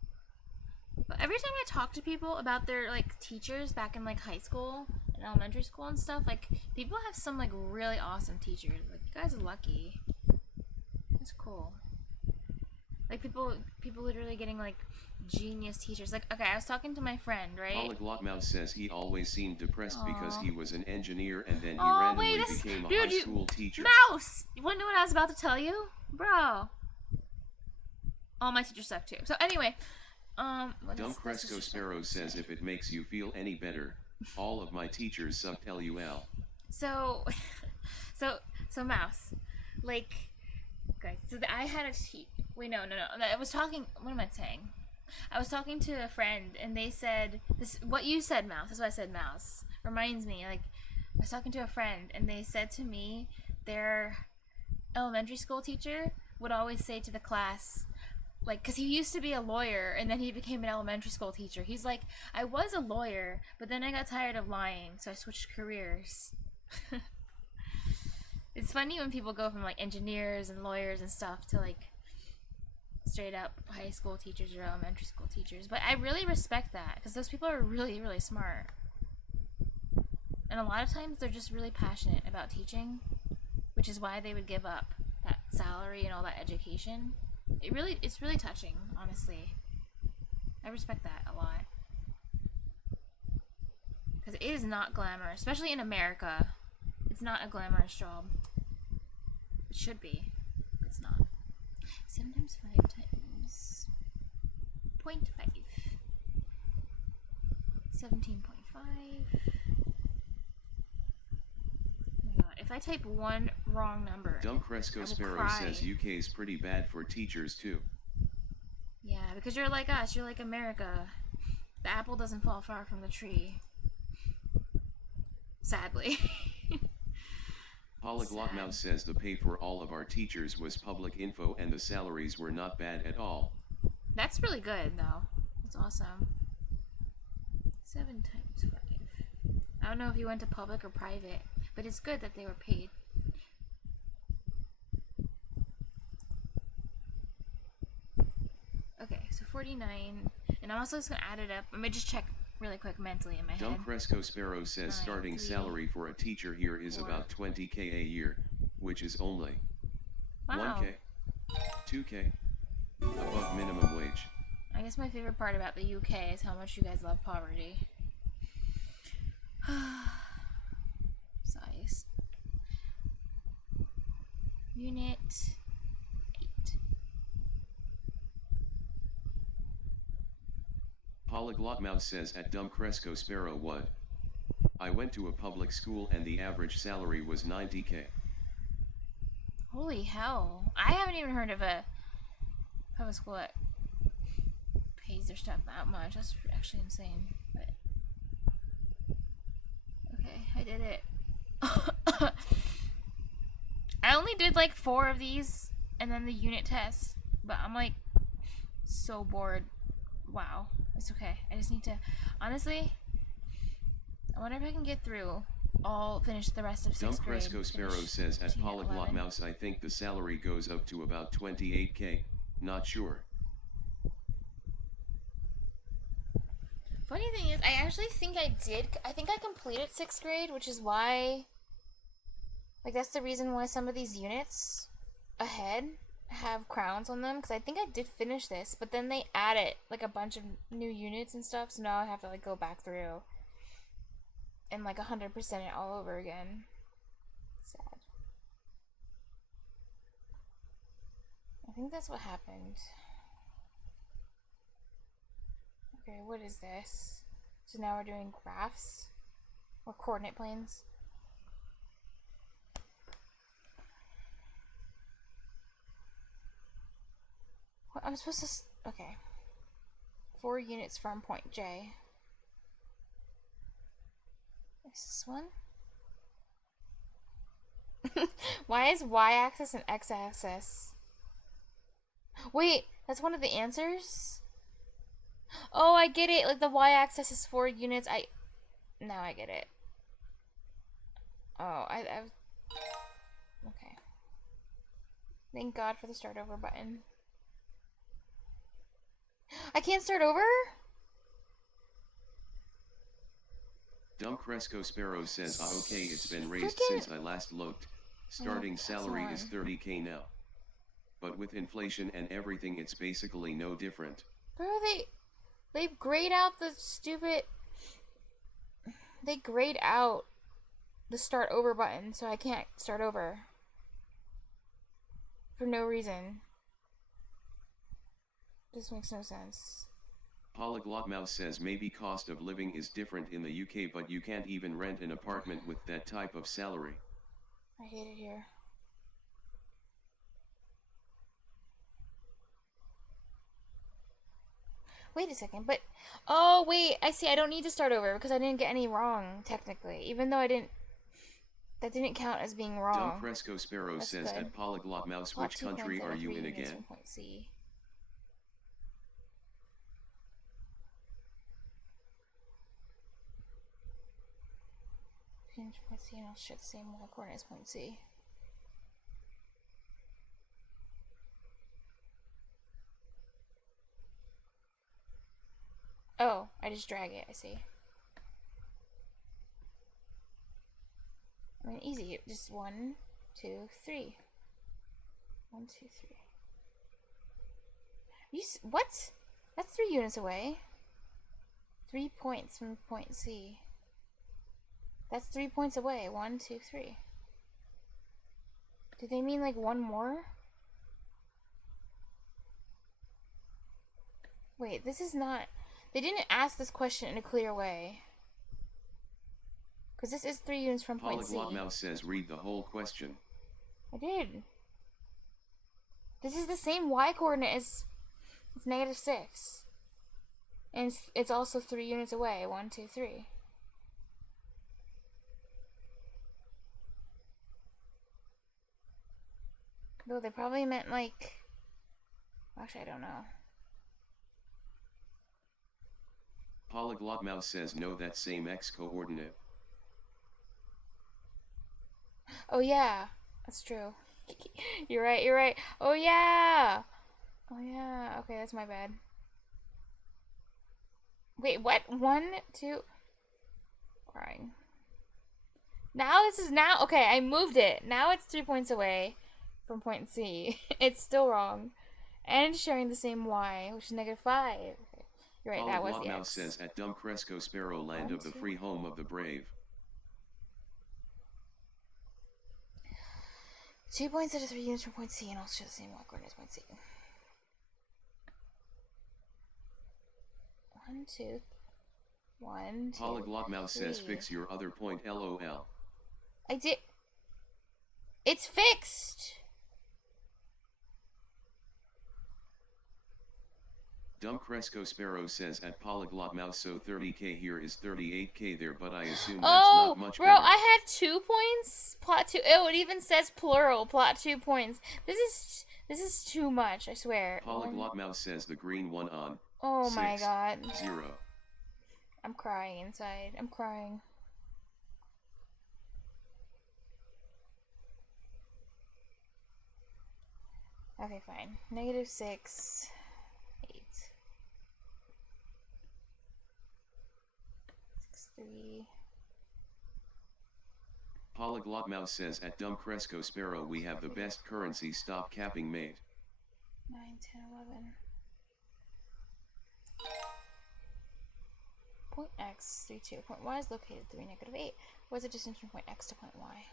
Every time I talk to people about their like teachers back in like high school and elementary school and stuff, like people have some like really awesome teachers. Like you guys are lucky. That's cool. Like people literally getting like genius teachers. Like, okay, I was talking to my friend, right? Polyglot Mouse says he always seemed depressed because he was an engineer and then he Oh, randomly wait, became a dude, high school teacher. Mouse! You wanna know what I was about to tell you? Bro. All my teachers suck too. So anyway, Dumb Cresco Sparrow says, if it makes you feel any better, all of my teachers sucked LUL. So Mouse, like, guys, so I had a wait, no. I was talking, what am I saying? I was talking to a friend, and they said, what you said, Mouse, that's why I said Mouse, reminds me, like, I was talking to a friend, and they said to me, their elementary school teacher would always say to the class, like, because he used to be a lawyer, and then he became an elementary school teacher. He's like, I was a lawyer, but then I got tired of lying, so I switched careers. It's funny when people go from, like, engineers and lawyers and stuff to, like, straight up high school teachers or elementary school teachers. But I really respect that, because those people are really, really smart. And a lot of times they're just really passionate about teaching, which is why they would give up that salary and all that education. It's really touching, honestly. I respect that a lot. Because it is not glamorous, especially in America. It's not a glamorous job. It should be. It's not. 7 times 5 times 0.5. 17.5. If I type one wrong number, Dumb Cresco Sparrow says UK's pretty bad for teachers too. Yeah, because you're like us. You're like America. The apple doesn't fall far from the tree. Sadly. Polyglot Mouse says the pay for all of our teachers was public info and the salaries were not bad at all. That's really good, though. That's awesome. 7 times 5. I don't know if you went to public or private, but it's good that they were paid. Okay, so 49. And I'm also just going to add it up. I'm going to just check really quick mentally in my head. Cresco Sparrow says starting salary for a teacher here is about 20K a year, which is only 1K, 2K, above minimum wage. I guess my favorite part about the UK is how much you guys love poverty. Size. Unit 8. Polyglot Mouse says at Dumb Cresco Sparrow what? I went to a public school and the average salary was 90K. Holy hell. I haven't even heard of a public school that pays their stuff that much. That's actually insane. But okay, I did it. I only did like 4 of these and then the unit test, but I'm like so bored. Wow. It's okay. I just need to, honestly, I wonder if I can get through. I'll finish the rest of 6th grade. Dumb Cresco Sparrow says at Polyglot Mouse I think the salary goes up to about 28K, not sure. Funny thing is, I actually think I completed 6th grade, which is why, like, that's the reason why some of these units ahead have crowns on them, because I think I did finish this, but then they added, like, a bunch of new units and stuff, so now I have to, like, go back through and, like, 100% it all over again. Sad. I think that's what happened. Okay, what is this? So now we're doing graphs or coordinate planes. What, I'm supposed to... Okay. 4 units from point J. Is this one? Why is y-axis and x-axis? Wait, that's one of the answers? Oh, I get it. Like, the y-axis is 4 units. Now I get it. Oh, okay. Thank God for the start over button. I can't start over? Dumb Cresco Sparrow says okay, it's been raised since I last looked. Starting salary is 30K now. But with inflation and everything it's basically no different. Bro, they grayed out the stupid... They grayed out the start over button, so I can't start over. For no reason. This makes no sense. Polyglot Mouse says maybe cost of living is different in the UK, but you can't even rent an apartment with that type of salary. I hate it here. Wait a second, but... Oh, wait, I see. I don't need to start over because I didn't get any wrong, technically. Even though I didn't... That didn't count as being wrong. Dumb Cresco Sparrow says good. At Polyglot Mouse, which country are you in again? Point C. Point C, and I'll share the same coordinates point C. Oh, I just drag it, I see. I mean, easy. Just 1, 2, 3. 1, 2, 3. What? That's 3 units away. 3 points from point C. That's 3 points away. 1, 2, 3. Did they mean like one more? Wait, this is not... They didn't ask this question in a clear way. Because this is 3 units from point C. Polyglot Mouse says read the whole question. I did. This is the same y coordinate as... It's -6. And it's also 3 units away. 1, 2, 3. No, they probably meant like. Actually, I don't know. Polyglot Mouse says no, that same X coordinate. Oh yeah, that's true. You're right. You're right. Oh yeah. Oh yeah. Okay, that's my bad. Wait, what? 1, 2. Crying. Now this is now. Okay, I moved it. Now it's 3 points away from point C. It's still wrong. And it's sharing the same Y, which is -5. Okay. You're right, that was Polyglot the Mouse X. says at Dumb Cresco Sparrow land 1, of the 2. free home of the brave. 2 points out of 3 units from point C, and also share the same Y coordinates point C. 1, 2. 1, 2. Polyglot Mouse 3. says fix your other point, LOL. I did. It's fixed. Dumb Cresco Sparrow says at Polyglot Mouse, so 30k here is 38k there, but I assume that's not much bro, better. I had 2 points. Plot 2. Oh, it even says plural. Plot 2 points. This is too much. I swear. Polyglot Mouse says the green one on. Oh 6, my god. 0. I'm crying inside. I'm crying. Okay, fine. -6, 8. 6, 3. Polyglot Mouse says at Dumb Cresco Sparrow we have the best currency, stop capping mate. 9, 10, 11. Point X, 3, 2. Point Y is located 3, -8. What is the distance from point X to point Y?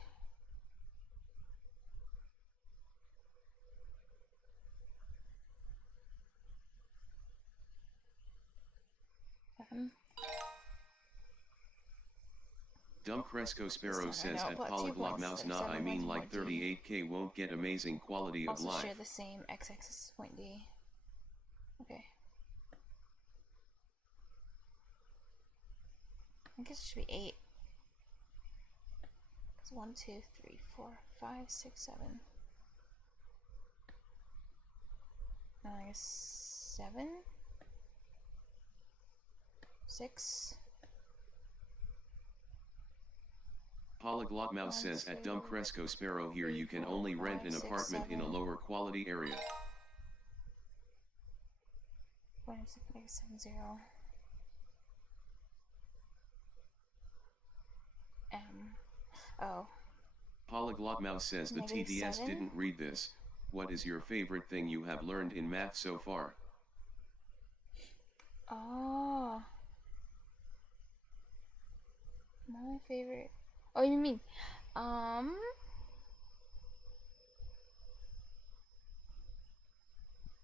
Dumb Cresco Sparrow says at Polyglot Mouse, nah, I mean like 38k won't get amazing quality of also life. share the same x-axis point D. Okay. I guess it should be 8. It's 1, 2, 3, 4, 5, 6, 7. I guess 7, 6. Polyglot Mouse says at Dumb Cresco Sparrow here you can only rent an apartment in a lower quality area. 7, 0. M. Oh. Polyglot Mouse says the TDS -7? didn't read this. What is your favorite thing you have learned in math so far? Oh. My favorite. Oh, you mean,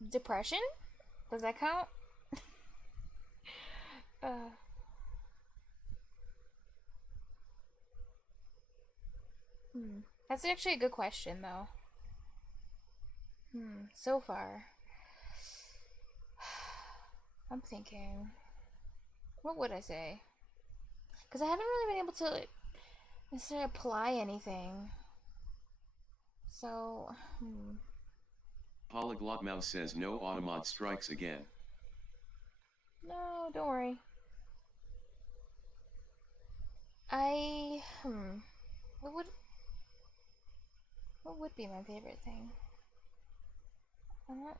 depression? Does that count? uh. That's actually a good question, though. So far. I'm thinking. What would I say? Because I haven't really been able to necessarily apply anything. So, Polyglot Mouse says no, Automod strikes again. No, don't worry. What would be my favorite thing? I'm not.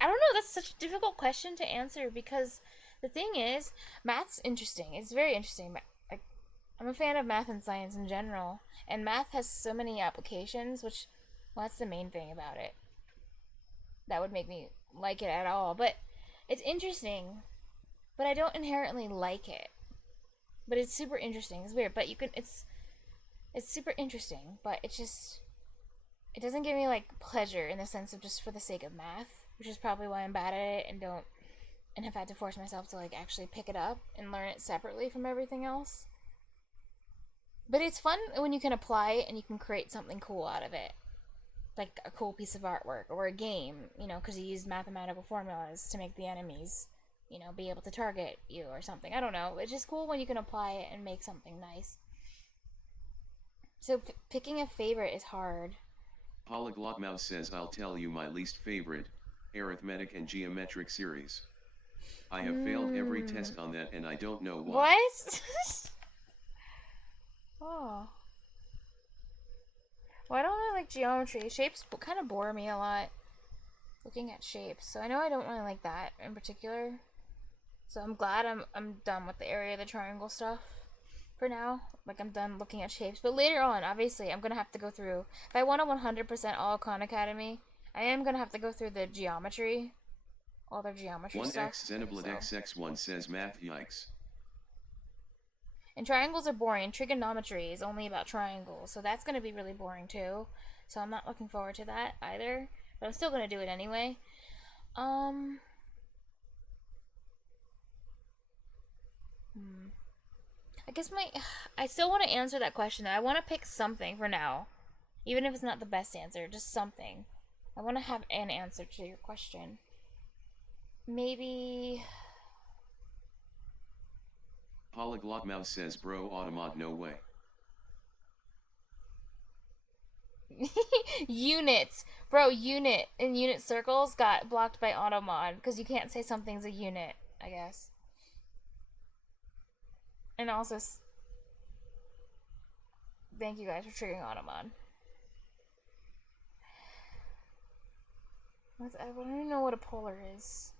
I don't know, that's such a difficult question to answer because the thing is, math's interesting. It's very interesting. Like, I'm a fan of math and science in general, and math has so many applications, which, well, that's the main thing about it. That would make me like it at all. But it's interesting, but I don't inherently like it. But it's super interesting. It's weird, but it's super interesting, but it doesn't give me like pleasure in the sense of just for the sake of math, which is probably why I'm bad at it and have had to force myself to like actually pick it up and learn it separately from everything else. But it's fun when you can apply it and you can create something cool out of it. Like a cool piece of artwork or a game, because you use mathematical formulas to make the enemies. you know, be able to target you or something. I don't know. It's just cool when you can apply it and make something nice. So picking a favorite is hard. Polyglot Mouse says I'll tell you my least favorite, arithmetic and geometric series. I have failed every test on that and I don't know why. What? Oh. Well, I don't really like geometry. Shapes kind of bore me a lot. Looking at shapes. So I know I don't really like that in particular. So I'm glad I'm done with the area of the triangle stuff for now. Like, I'm done looking at shapes. But later on, obviously, I'm going to have to go through. If I want a 100% all Khan Academy, I am going to have to go through the geometry. All their geometry 1x stuff. Xenoblade So. XX1 says math yikes. And triangles are boring. Trigonometry is only about triangles. So that's going to be really boring too. So I'm not looking forward to that either. But I'm still going to do it anyway. I guess I still want to answer that question. I want to pick something for now. Even if it's not the best answer, just something. I want to have an answer to your question. Maybe... Polyglot Mouse says bro Automod no way. Units. Bro, unit in unit circles got blocked by Automod because you can't say something's a unit, I guess. And also, thank you guys for triggering Automod. I don't even know what a polar is.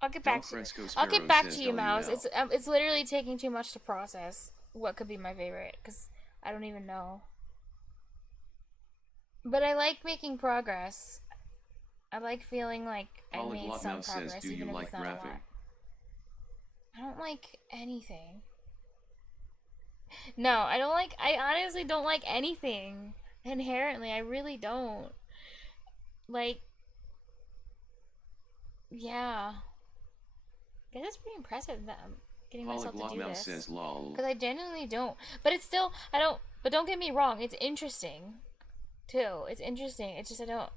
I'll get back to you. I'll get back to you, Mouse. It's literally taking too much to process what could be my favorite because I don't even know. But I like making progress. I like feeling like I made some progress, says, do even you if like it's not graphing? a lot. I don't like anything. No, I don't like. I honestly don't like anything inherently. I really don't. Like, yeah. I guess it's pretty impressive that I'm getting myself to do this. Says lol. Because I genuinely don't. But it's still, I don't, but don't get me wrong, it's interesting, too. It's interesting. It's just I don't.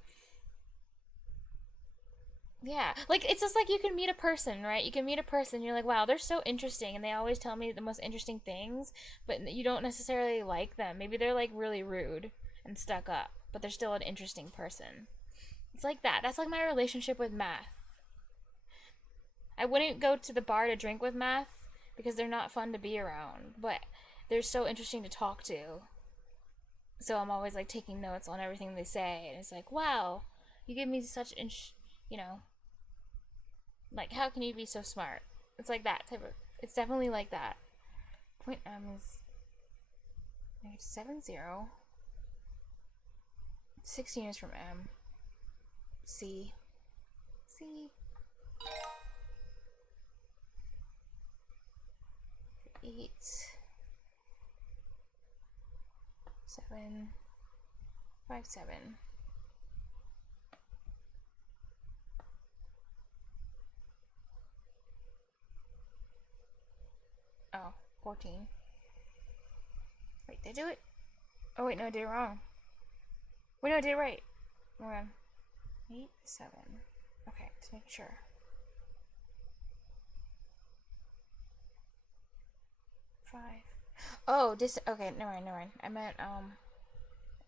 Yeah. Like, it's just like you can meet a person, right? You can meet a person, you're like, wow, they're so interesting, and they always tell me the most interesting things, but you don't necessarily like them. Maybe they're, like, really rude and stuck up, but they're still an interesting person. It's like that. That's like my relationship with math. I wouldn't go to the bar to drink with math because they're not fun to be around, but they're so interesting to talk to. So I'm always like taking notes on everything they say, and it's like, wow, you give me such, you know, like, how can you be so smart? It's like that type of, it's definitely like that. Point M is -7, 16 is from M. C. 8, 7, 5, 7. Oh, 14. Wait, did I do it? Oh, wait, no, I did it wrong. Wait, no, I did it right. Hold on. 8, 7. Okay, just making sure. Oh, okay, never mind. I meant,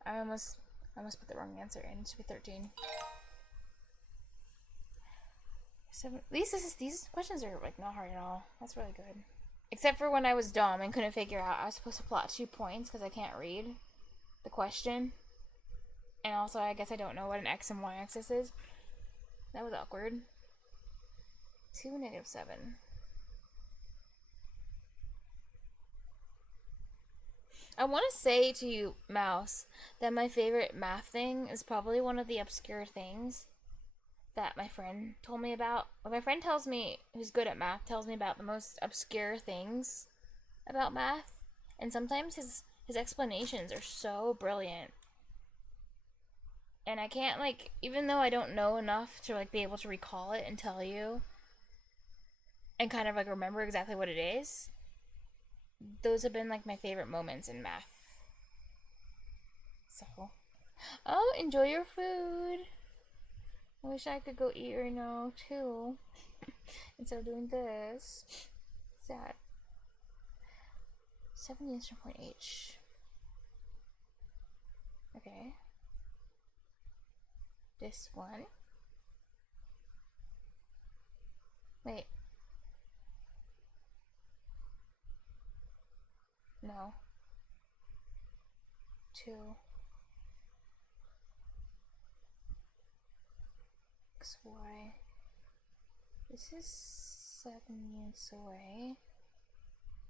I almost put the wrong answer in. It should be 13. 7. At least these questions are, like, not hard at all. That's really good. Except for when I was dumb and couldn't figure out I was supposed to plot 2 points because I can't read the question. And also, I guess I don't know what an x and y axis is. That was awkward. 2, -7. I want to say to you, Mouse, that my favorite math thing is probably one of the obscure things that my friend told me about. When my friend tells me, who's good at math, tells me about the most obscure things about math. And sometimes his explanations are so brilliant. And I can't, like, even though I don't know enough to, like, be able to recall it and tell you and kind of, like, remember exactly what it is, those have been, like, my favorite moments in math. So, oh, enjoy your food. I wish I could go eat right now too. Instead of doing this. Sad. 7 instant point H. Okay. This one. Wait. No. 2. XY. This is 7 units away.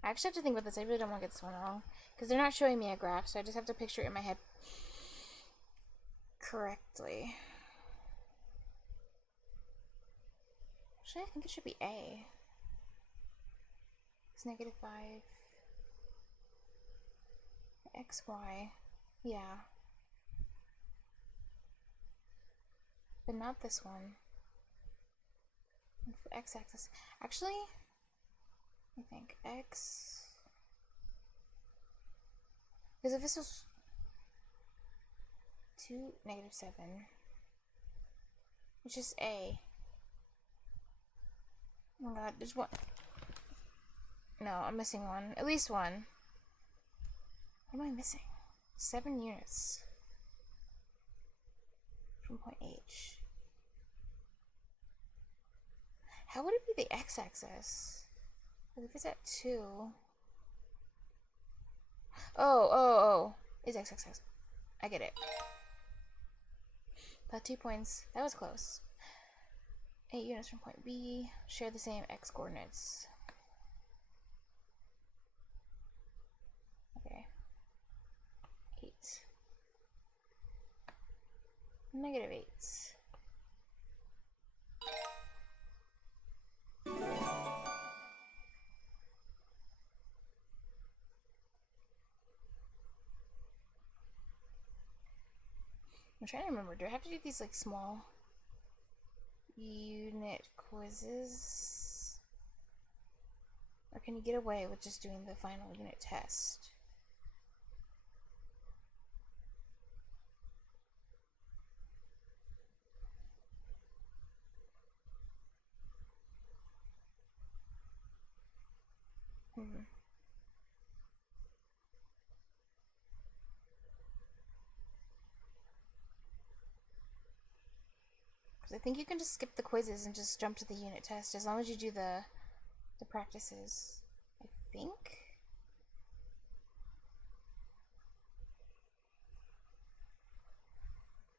I actually have to think about this. I really don't want to get this one wrong. Because they're not showing me a graph, so I just have to picture it in my head correctly. Actually, I think it should be A. It's -5. XY. Yeah. But not this one. X-axis. Actually, I think X. Because if this was 2, -7, it's just A. Oh my god, there's one. No, I'm missing one. At least one. What am I missing? 7 units from point H. How would it be the x-axis? If it's at 2. Oh. It's x-axis. I get it. About 2 points. That was close. 8 units from point B. Share the same x coordinates. Okay. 8. -8. I'm trying to remember, do I have to do these like small unit quizzes? Or can you get away with just doing the final unit test? Because I think you can just skip the quizzes and just jump to the unit test as long as you do the practices. I think.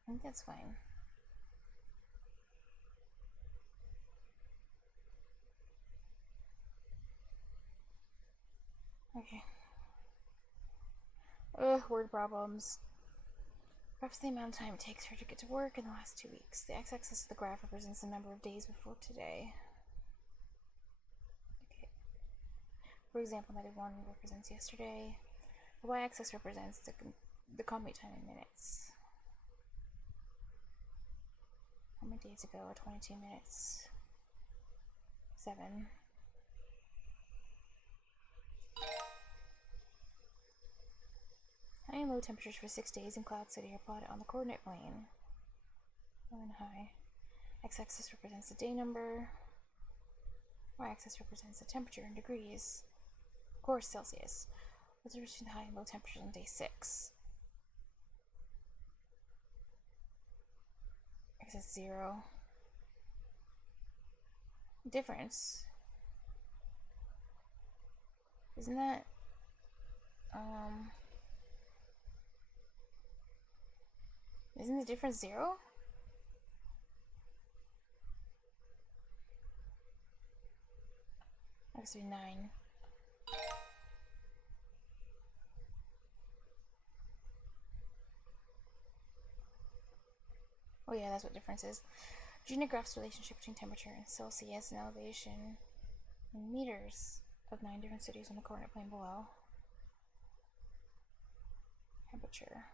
I think that's fine. Okay. Ugh, word problems. Perhaps the amount of time it takes her to get to work in the last 2 weeks. The x-axis of the graph represents the number of days before today. Okay. For example, -1 represents yesterday. The y-axis represents the commute time in minutes. How many days ago? 22 minutes. 7. High and low temperatures for 6 days in Cloud City are plotted on the coordinate plane. Low and high. X-axis represents the day number. Y-axis represents the temperature in degrees. Of course, Celsius. What's the difference between the high and low temperatures on day 6? X is 0. Difference. Isn't that isn't the difference 0? That has to be 9. Oh yeah, that's what difference is. Gina graphs the relationship between temperature and Celsius and elevation in meters of 9 different cities on the coordinate plane below. Temperature.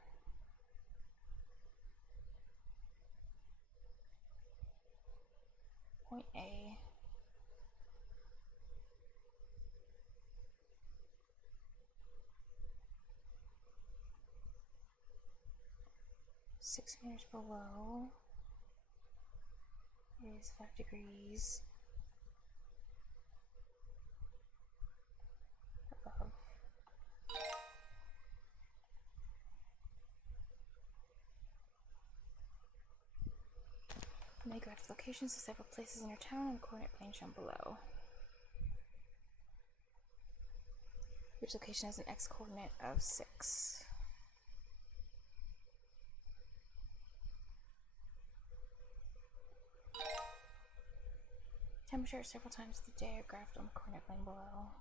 Point A. Six meters below. It is 5 degrees above. Make graph locations of several places in your town on the coordinate plane shown below. Each location has an x coordinate of 6. Temperature several times of the day are graphed on the coordinate plane below.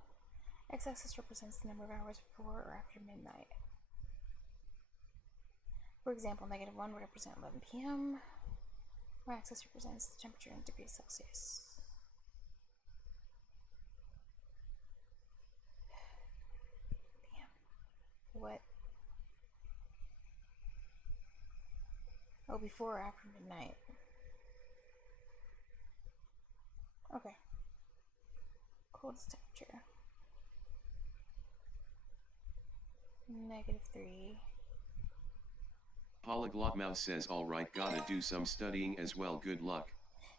X-axis represents the number of hours before or after midnight. For example, -1 would represent 11 p.m. Y-axis represents the temperature in degrees Celsius. PM. What? Oh, before or after midnight. Okay. Coldest temperature. -3. Polyglot Mouse says, alright, gotta do some studying as well, good luck.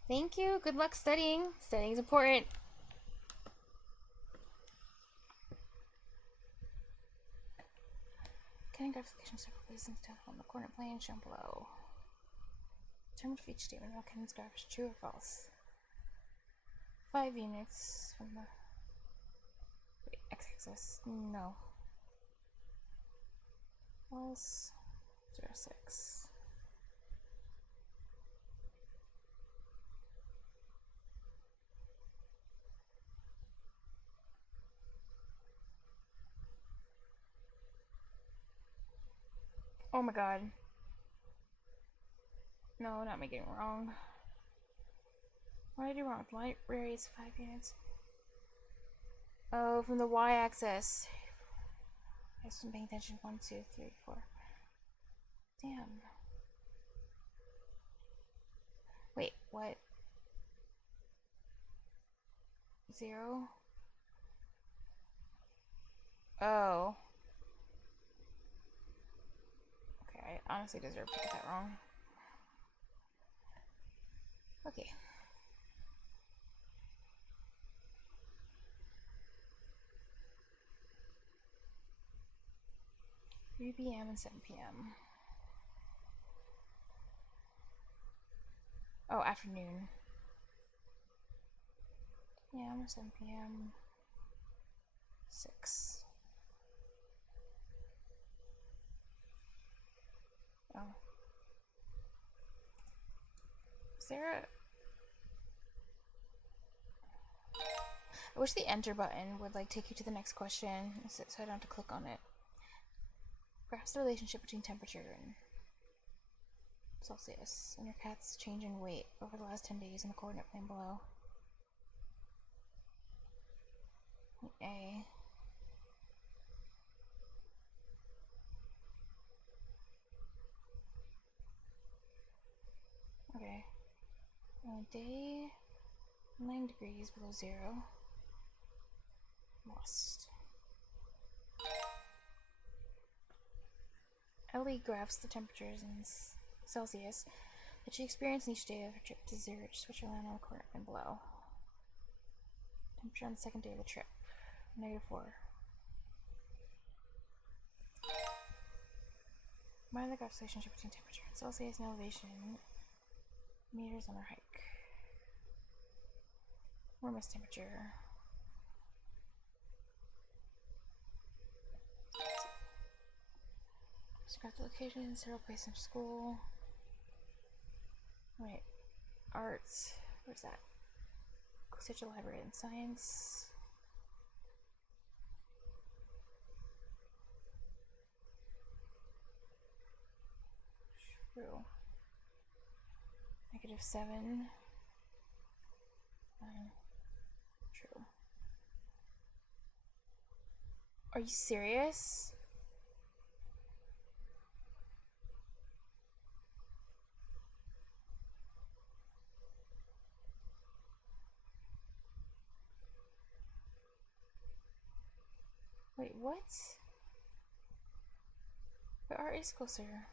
Thank you. Good luck studying. Studying's important. Can graphification several places on the coordinate plane shown below. Determine if each statement about Kennan's graph is true or false. 5 units from the x-axis. No. False. 0.6. Oh my god. No, not making it wrong. What did I do wrong? Light rays 5 units. Oh, from the y-axis. I wasn't paying attention. 1, 2, 3, 4. Damn. Wait, what? 0? Oh. Okay, I honestly deserve to get that wrong. Okay. Three PM and 7 PM. Oh, afternoon. Yeah, 7 PM. 6. Oh. Is there a... I wish the enter button would like take you to the next question so I don't have to click on it. Graphs the relationship between temperature and Celsius and your cat's change in weight over the last 10 days in the coordinate plane below. A. Okay. Day 9 degrees below 0. Lost. Ellie graphs the temperatures in Celsius that she experienced in each day of her trip to Zurich, Switzerland on the coordinate plane below. Temperature on the second day of the trip. -4. Mind the graph's relationship between temperature and Celsius and elevation meters on our hike. Warmest temperature. Describe the location, several places in school. Wait, arts. Where's that? Such a library and science. True. -7. True. Are you serious? Wait, what? But art is closer.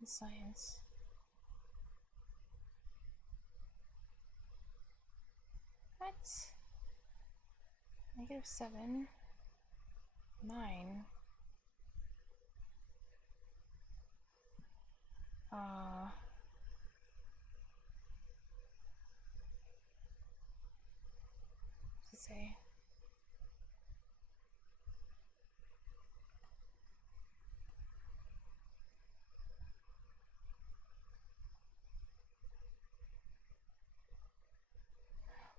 in science. What? -7, 9. What does it say?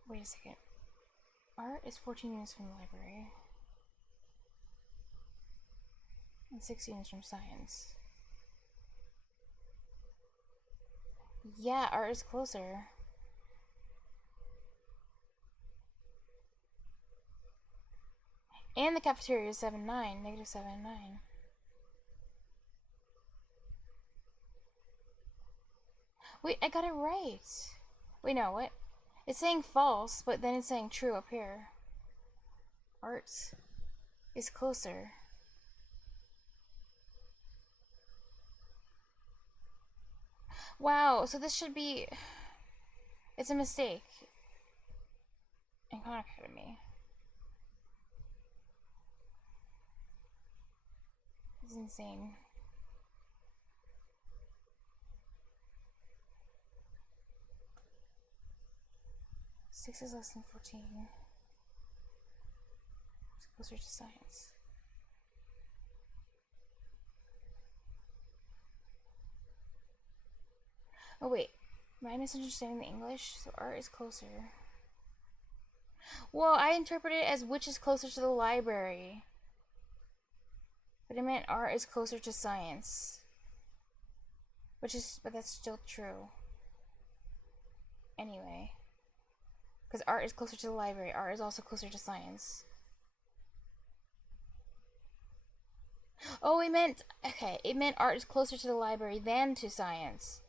Wait a second. Art is 14 units from the library. And 6 units from science. Yeah, art is closer. And the cafeteria is 7-9, -7-9. Wait, I got it right. Wait, no, what? It's saying false, but then it's saying true up here. Art is closer. Wow, so this should be... It's a mistake. In Khan Academy. This is insane. Six is less than 14. It's closer to science. Oh wait, am I misunderstanding the English? So art is closer. Well, I interpret it as which is closer to the library. But it meant art is closer to science. But that's still true. Anyway. Because art is closer to the library. Art is also closer to science. Oh, it meant... Okay, it meant art is closer to the library than to science.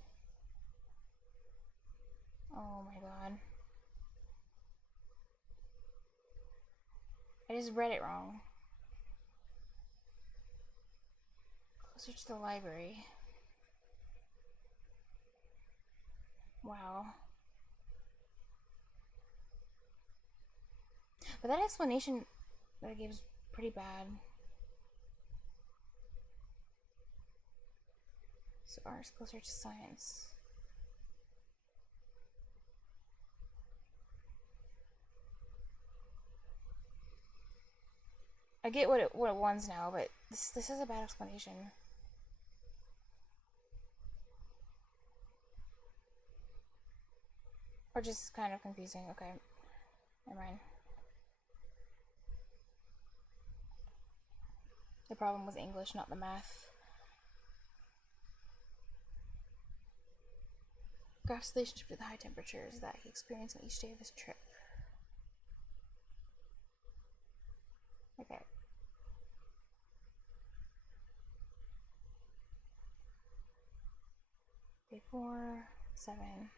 Oh my god. I just read it wrong. Closer to the library. Wow. But that explanation that I gave is pretty bad. So art is closer to science. I get what it wants now, but this is a bad explanation. Or just kind of confusing. Okay. Never mind. The problem was English, not the math. Graph's relationship to the high temperatures that he experienced on each day of his trip. Okay. Day 4, 7.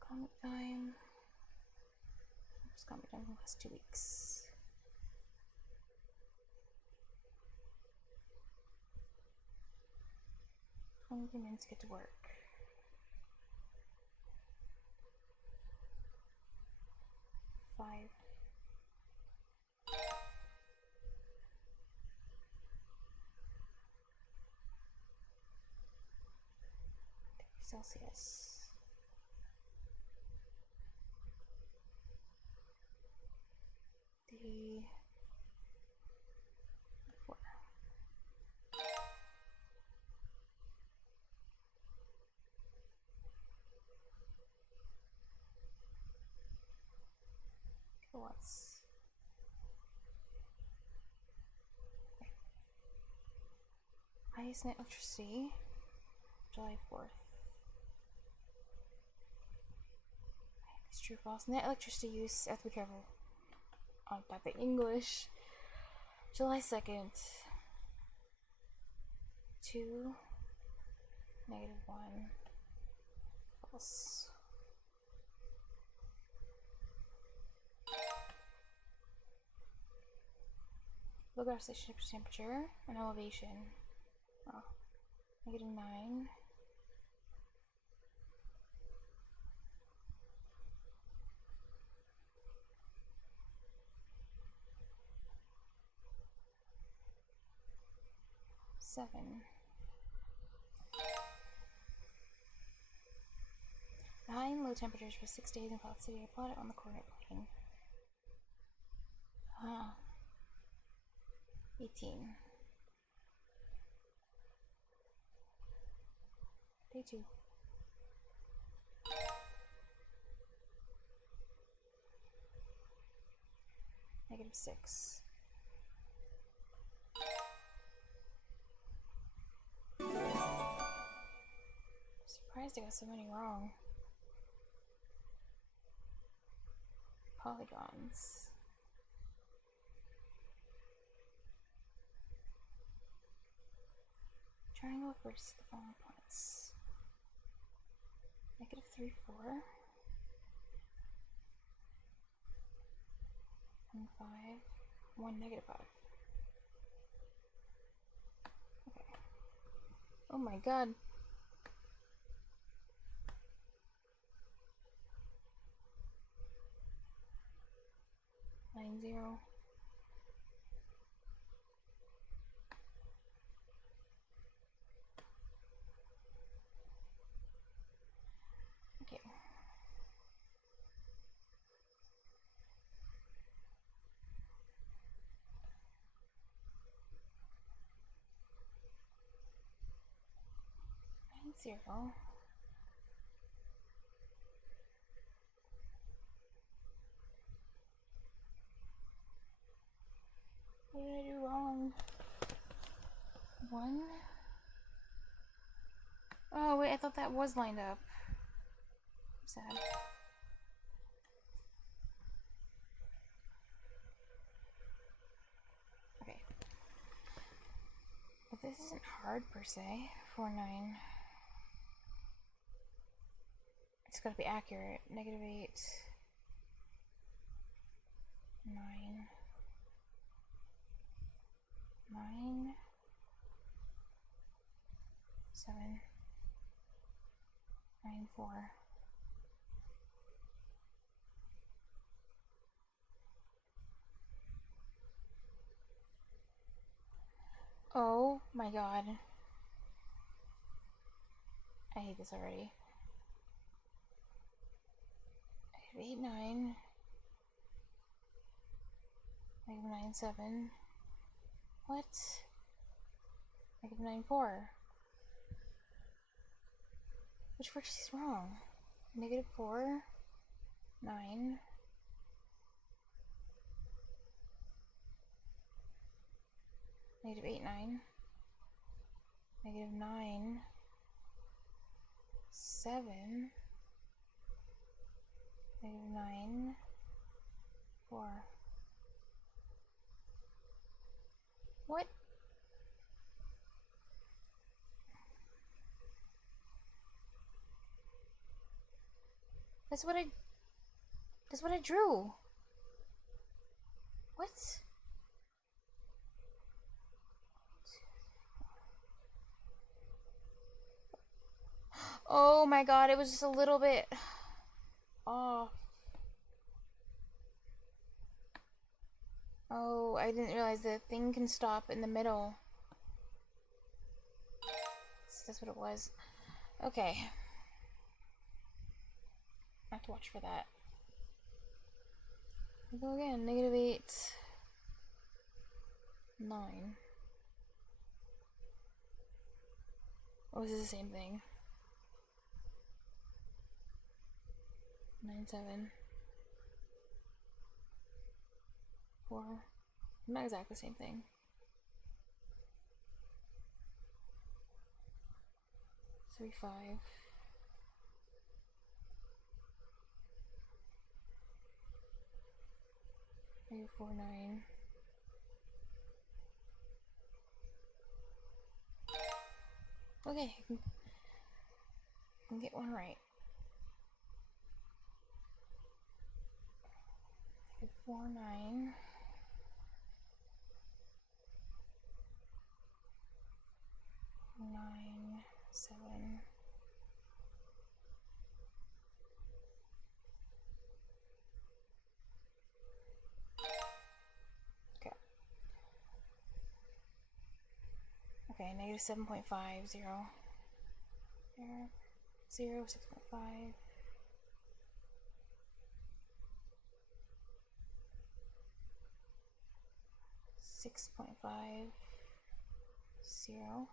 Comic time. Just comic time in the last 2 weeks. Only minutes get to work. Five. Celsius. Day 4. Kilowatts. Okay. Highest net electricity, July 4th. It's true, false. Net electricity use, I have to be careful on typing English. July 2nd. 2, -1, false. low ground station temperature and elevation. Oh, -9. -7. 9 low temperatures for 6 days in Cloud City. I plot it on the coordinate plane. 18. Day 2. -6. I'm surprised I got so many wrong. Polygons. Triangle versus the following points. -3, 4. 1, 5. 1, -5. Okay. Oh my god. 9, 0. Okay. -0. What did I do wrong? 1. Oh wait, I thought that was lined up. I'm sad. Okay. But this isn't hard per se. 4, 9. It's gotta be accurate. -8. 9. 9. 7. 9, 4. Oh my god. I hate this already. I have 8, 9. -9, 7. What? -9, 4. Which vertex is wrong? -4, 9. -8, 9. -9, 7. -9, 4. What? That's what I drew. What? Oh my god, it was just a little bit off. Oh, I didn't realize the thing can stop in the middle. That's what it was. Okay. I have to watch for that. We'll go again. -8, 9. Oh, this is the same thing. 9, 7. 4. Not exactly the same thing. 3, 5. 4, 9. Okay, I can get one right. 4, 9. 9, 7. Okay. Okay, negative 7.5, 0. 0, 6.5. 6.5, 0,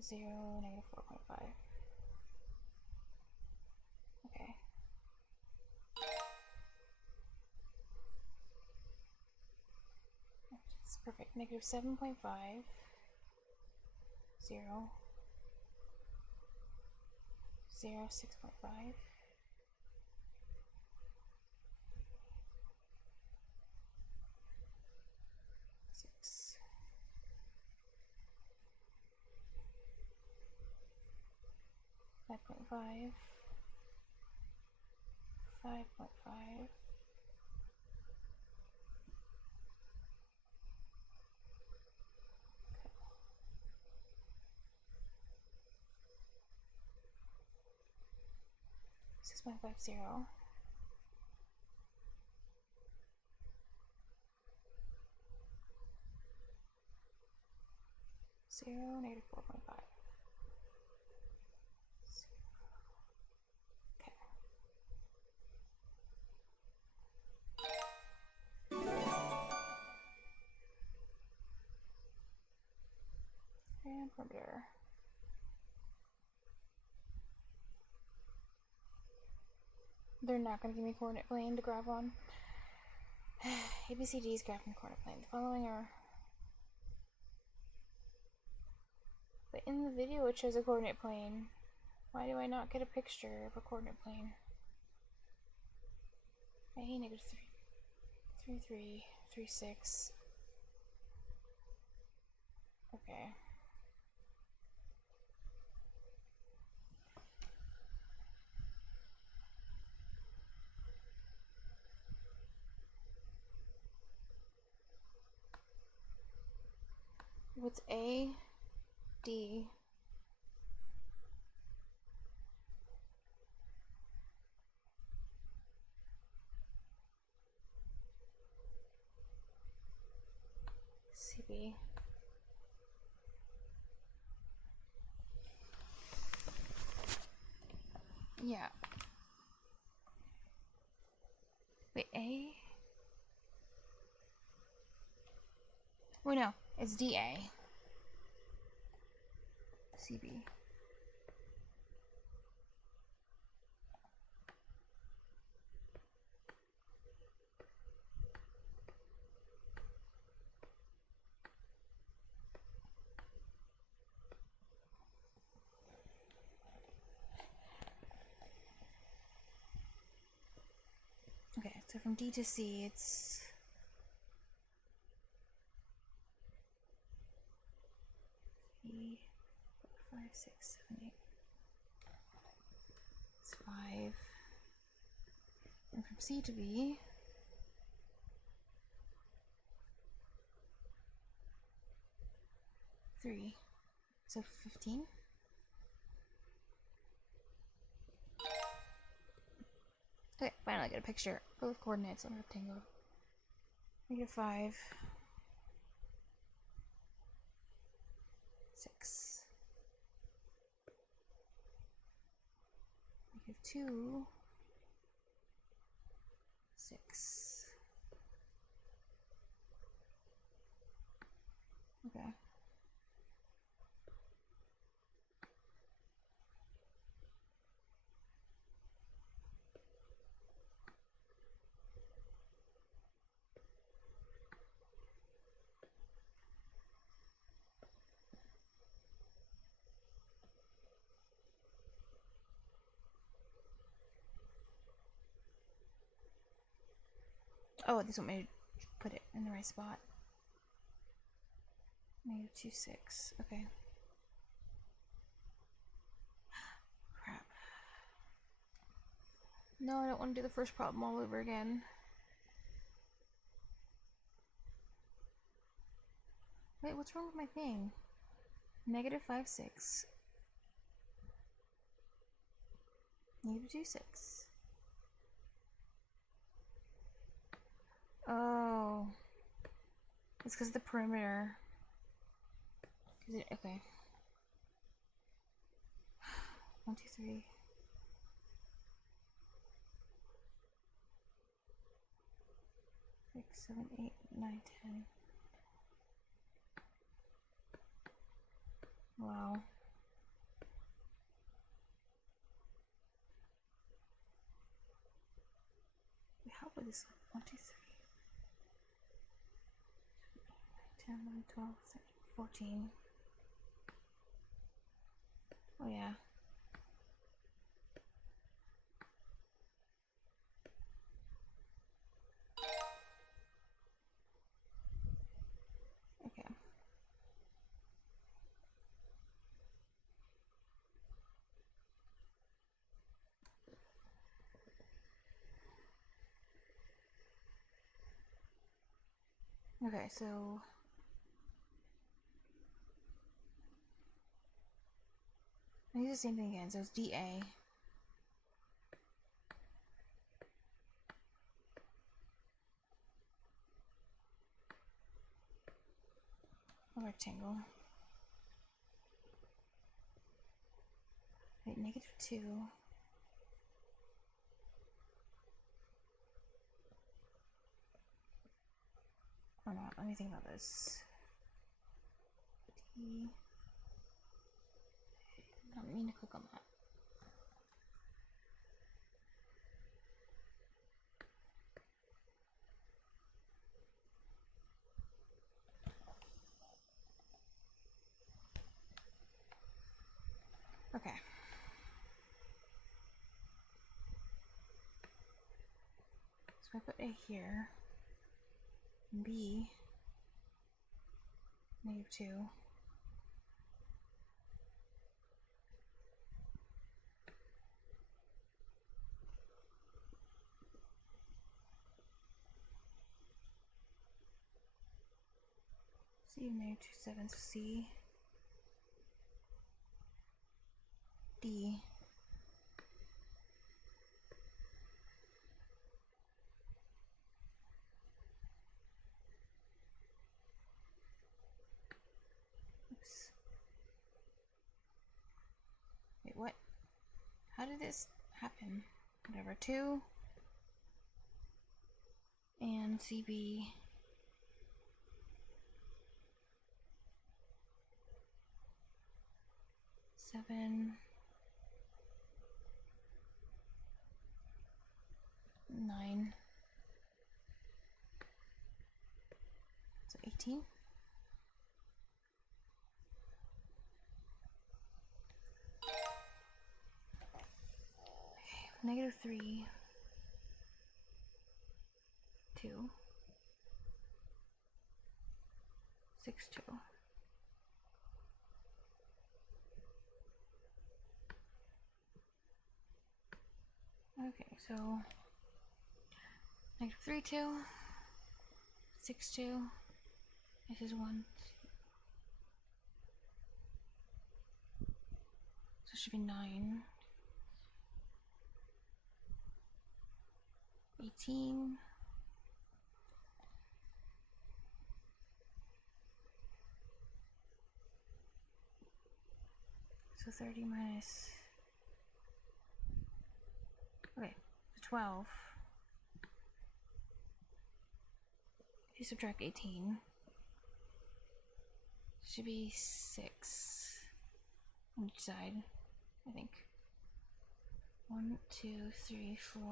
0, negative 4.5. Okay. That's perfect. Negative 7.5, 0, 0, 6.5. 6. 5.5. 5.5. 6.50. 0, negative 4.5. Okay. And perimeter. They're not going to give me a coordinate plane to graph on. ABCD's graphing coordinate plane. The following are... But in the video it shows a coordinate plane. Why do I not get a picture of a coordinate plane? A, negative 3, 3, 3, 3, 6. Okay. What's A, D? CB. Yeah. Wait, A? Wait, no. It's DA. CB. Okay, so from D to C, it's... E, 4, 5, 6, 7, 8. It's 5. And from C to B... 3. So 15. Okay, finally I get a picture. Both coordinates on a rectangle. Negative 5. 6. Negative 2. 6. Okay. Oh, this want me to put it in the right spot. Negative 2, 6. Okay. Crap. No, I don't want to do the first problem all over again. Wait, what's wrong with my thing? Negative 5, 6. Negative 2, 6. Oh. It's because of the perimeter. Okay. 1, 2, 3. 6, 7, 8, 9, 10. Wow. Wait, how would this look? 1, 2, 3. 10, 11, 12, 13, 14. Oh yeah. Okay. Okay, so I use the same thing again. So it's DA. A rectangle. Wait, negative 2. Oh no, let me think about this. D. I don't mean to click on that. Okay. So I put A here. B. Negative 2. C, negative 2, 7. So C. D. Oops. Wait, what? How did this happen? Whatever. 2. And CB. 7. 9. So 18. Negative 3. 2. 6, 2. Okay, so negative 3, 2. 6, 2. This is 1. So it should be 9. 18. So 30 minus. Okay, so 12. If you subtract 18, it should be 6 on each side, I think. 1, 2, 3, 4,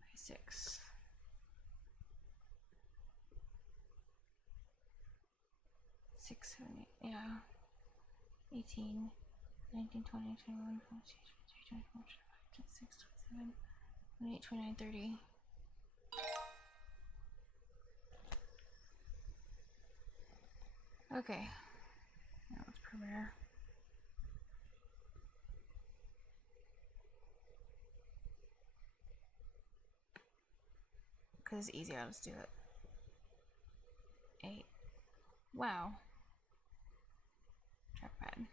5, 6. 6, 7, 8, yeah. 18, 19, 20, 21, 22, 23, 24, 25, 26, 27, 28, 29, 30. Okay. Now it's perimeter. Because it's easy, I'll just do it. 8, Wow. Trackpad.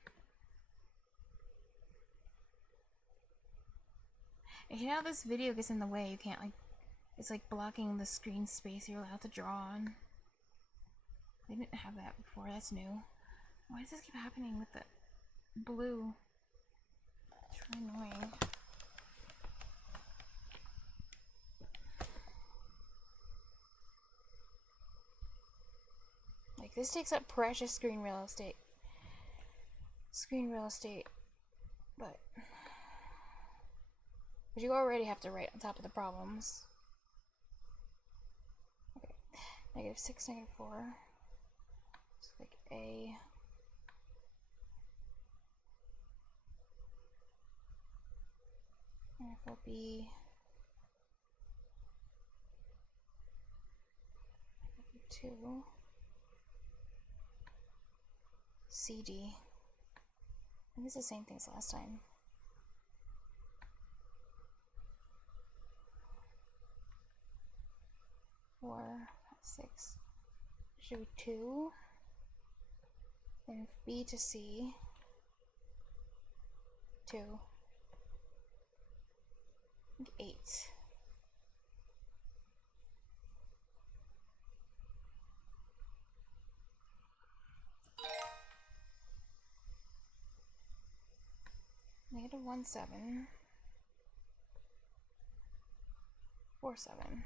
And you know this video gets in the way, you can't like, it's like blocking the screen space you're allowed to draw on. They didn't have that before, that's new. Why does this keep happening with the blue? It's really annoying. Like, this takes up precious screen real estate. But you already have to write on top of the problems. Okay. -6, -4. So like A. -4 B. -2. CD. And this is the same thing as last time. Four, 6. Should be 2. Then B to C. 2. 8. -1, 7. 4, 7.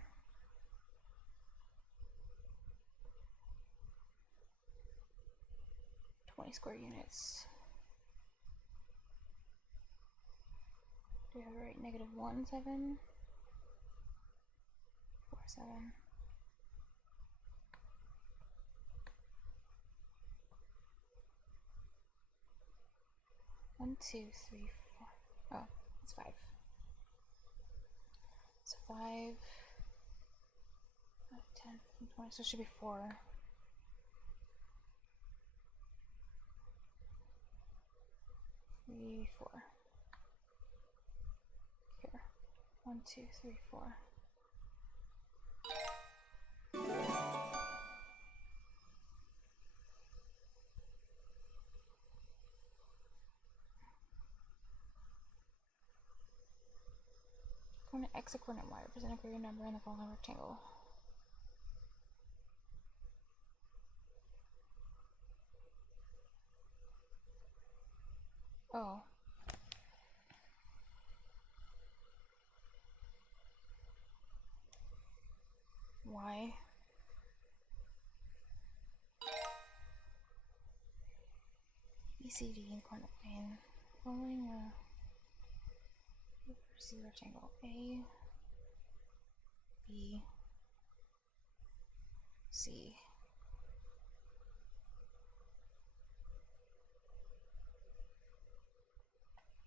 20 square units. Do I have it right? -1, 7. 4, 7. 1, 2, 3, 4. Oh, it's 5. So 5, 10, 15, 20. So it should be 4. 3, 4. Here. 1, 2, 3, 4. Coordinate X and coordinate Y represent a greater number in the following rectangle. Oh. Y. ECD and coordinate plane. Following a vertices rectangle. A, B, C.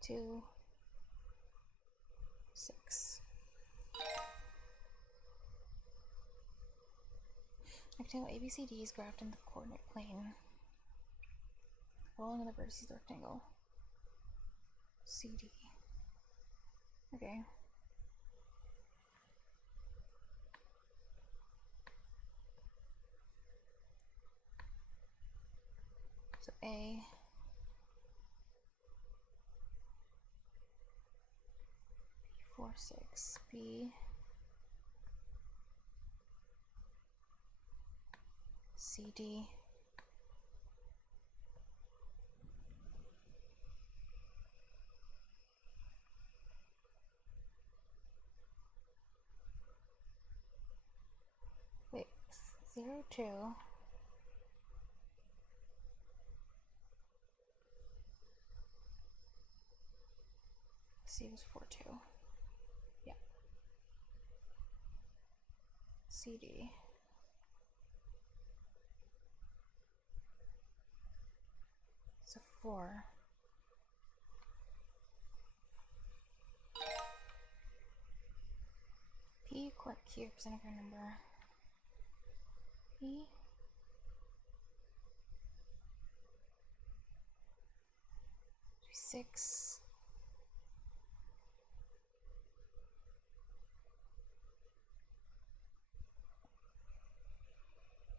Two, 6. Rectangle ABCD is graphed in the coordinate plane. Following the vertices of the rectangle. CD. Okay. So A. B4, 6. B. CD. Wait, 0, 2. C was 4, 2. Yeah. CD. So 4. P, coordinate Q, represent a greater number. P. 6.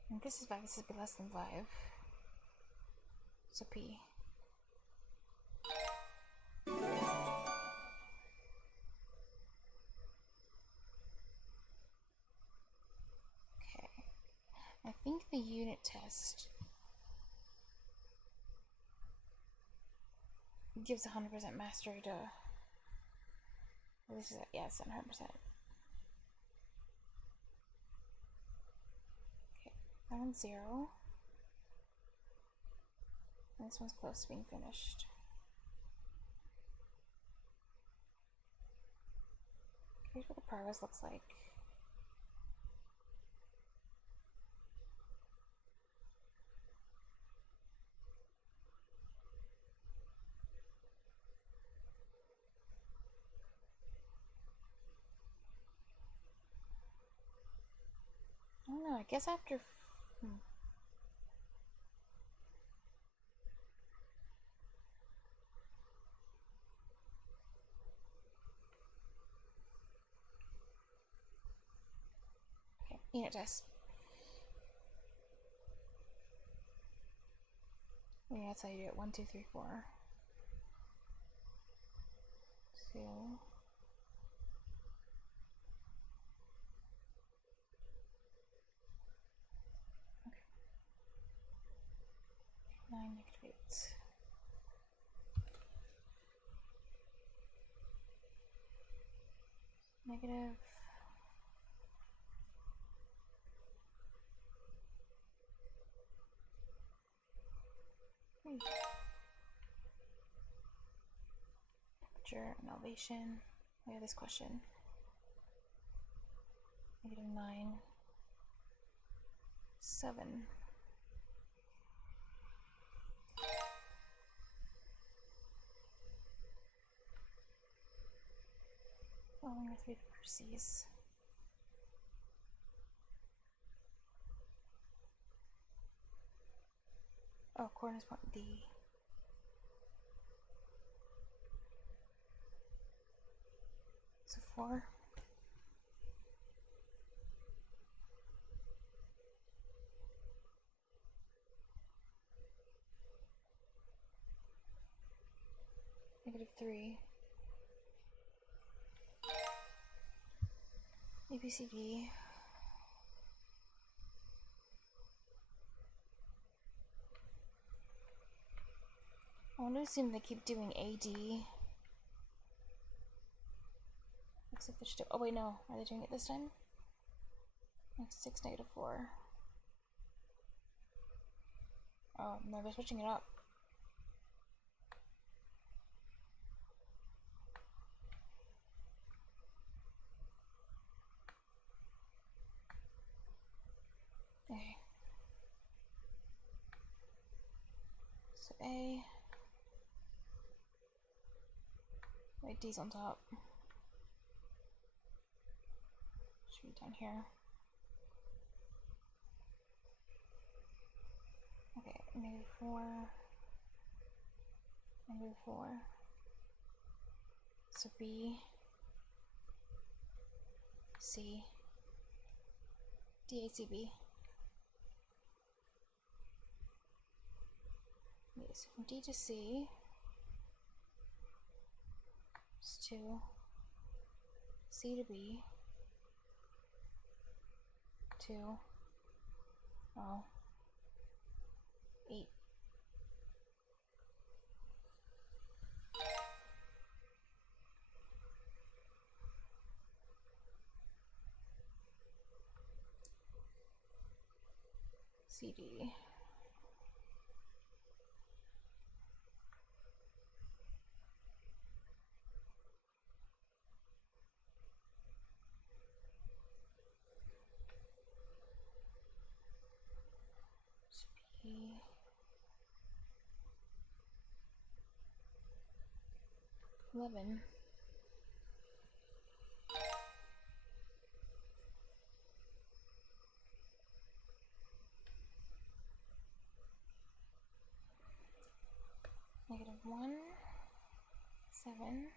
And This is 5, this would be less than 5. So P. Okay. I think the unit test gives 100% mastery to... This is, yeah, it's 100%. Okay, that one's 0. And this one's close to being finished. Here's what the progress looks like. I don't know, I guess after... Okay, unit test. Yeah, that's how you do it. 1, 2, 3, 4. 2. Okay. 9, -8. Negative. Temperature and elevation. We have this question. -9. 7. Following our 3 vertices. Oh, coordinates point D. So 4. -3. ABCD. I want to assume they keep doing AD. Looks like they're still. Oh, wait, no. Are they doing it this time? -6, -4. Oh, no, they're switching it up. Okay. So A. Wait, D's on top. Should be down here. Okay, -4. -4. So B. C. D, A, C, B. Okay, so from D to C. It's 2. C to B. 2. Oh. 8. CD. B. 11. -1. 7.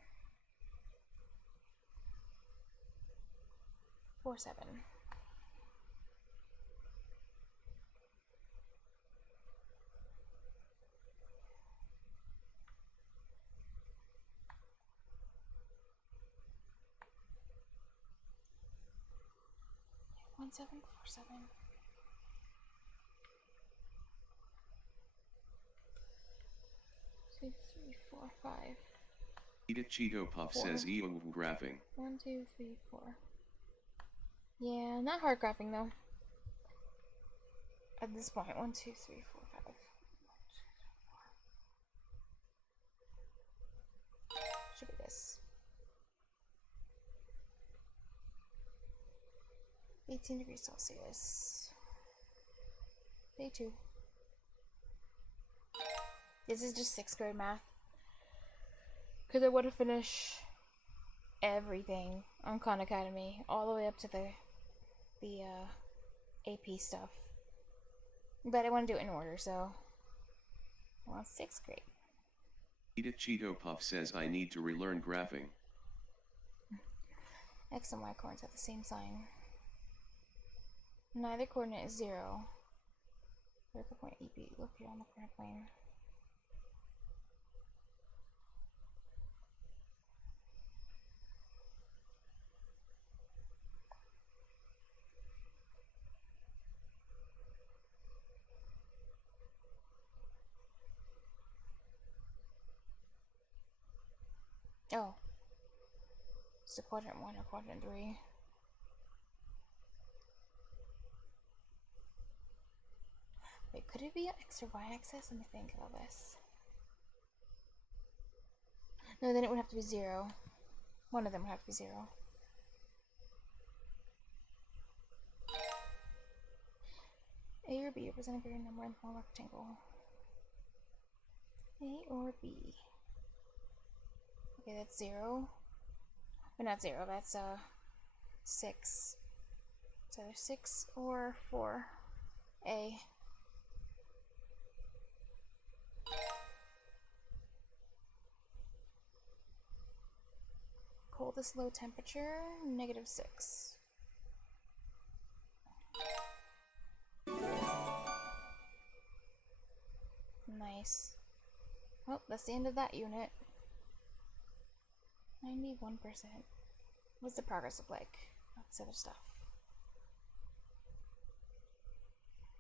4, 7. 9747. Two, three, four, five. Eat it Cheeto Puff Four. says EO graphing. 1, 2, 3, 4. Yeah, not hard graphing though. At this point, 1, 2, 3, 4, 5. Should be this. 18 degrees Celsius. Day 2. This is just 6th grade math. Because I want to finish everything on Khan Academy, all the way up to the AP stuff. But I want to do it in order, so I want 6th grade. Eat it Cheeto Puff says I need to relearn graphing. X and Y coordinates have the same sign. Neither coordinate is 0. Vertical point EP located on the corner plane. Oh. It's a quadrant 1 or quadrant 3. Wait, could it be X or Y axis? Let me think about this. No, then it would have to be 0. One of them would have to be 0. A or B represent a greater number in the form of a rectangle. A or B. Okay, that's 0. But not 0, that's 6. It's either 6 or 4. A. Coldest low temperature, -6. Nice. Well, that's the end of that unit. 91%. What's the progress look like? That's other stuff.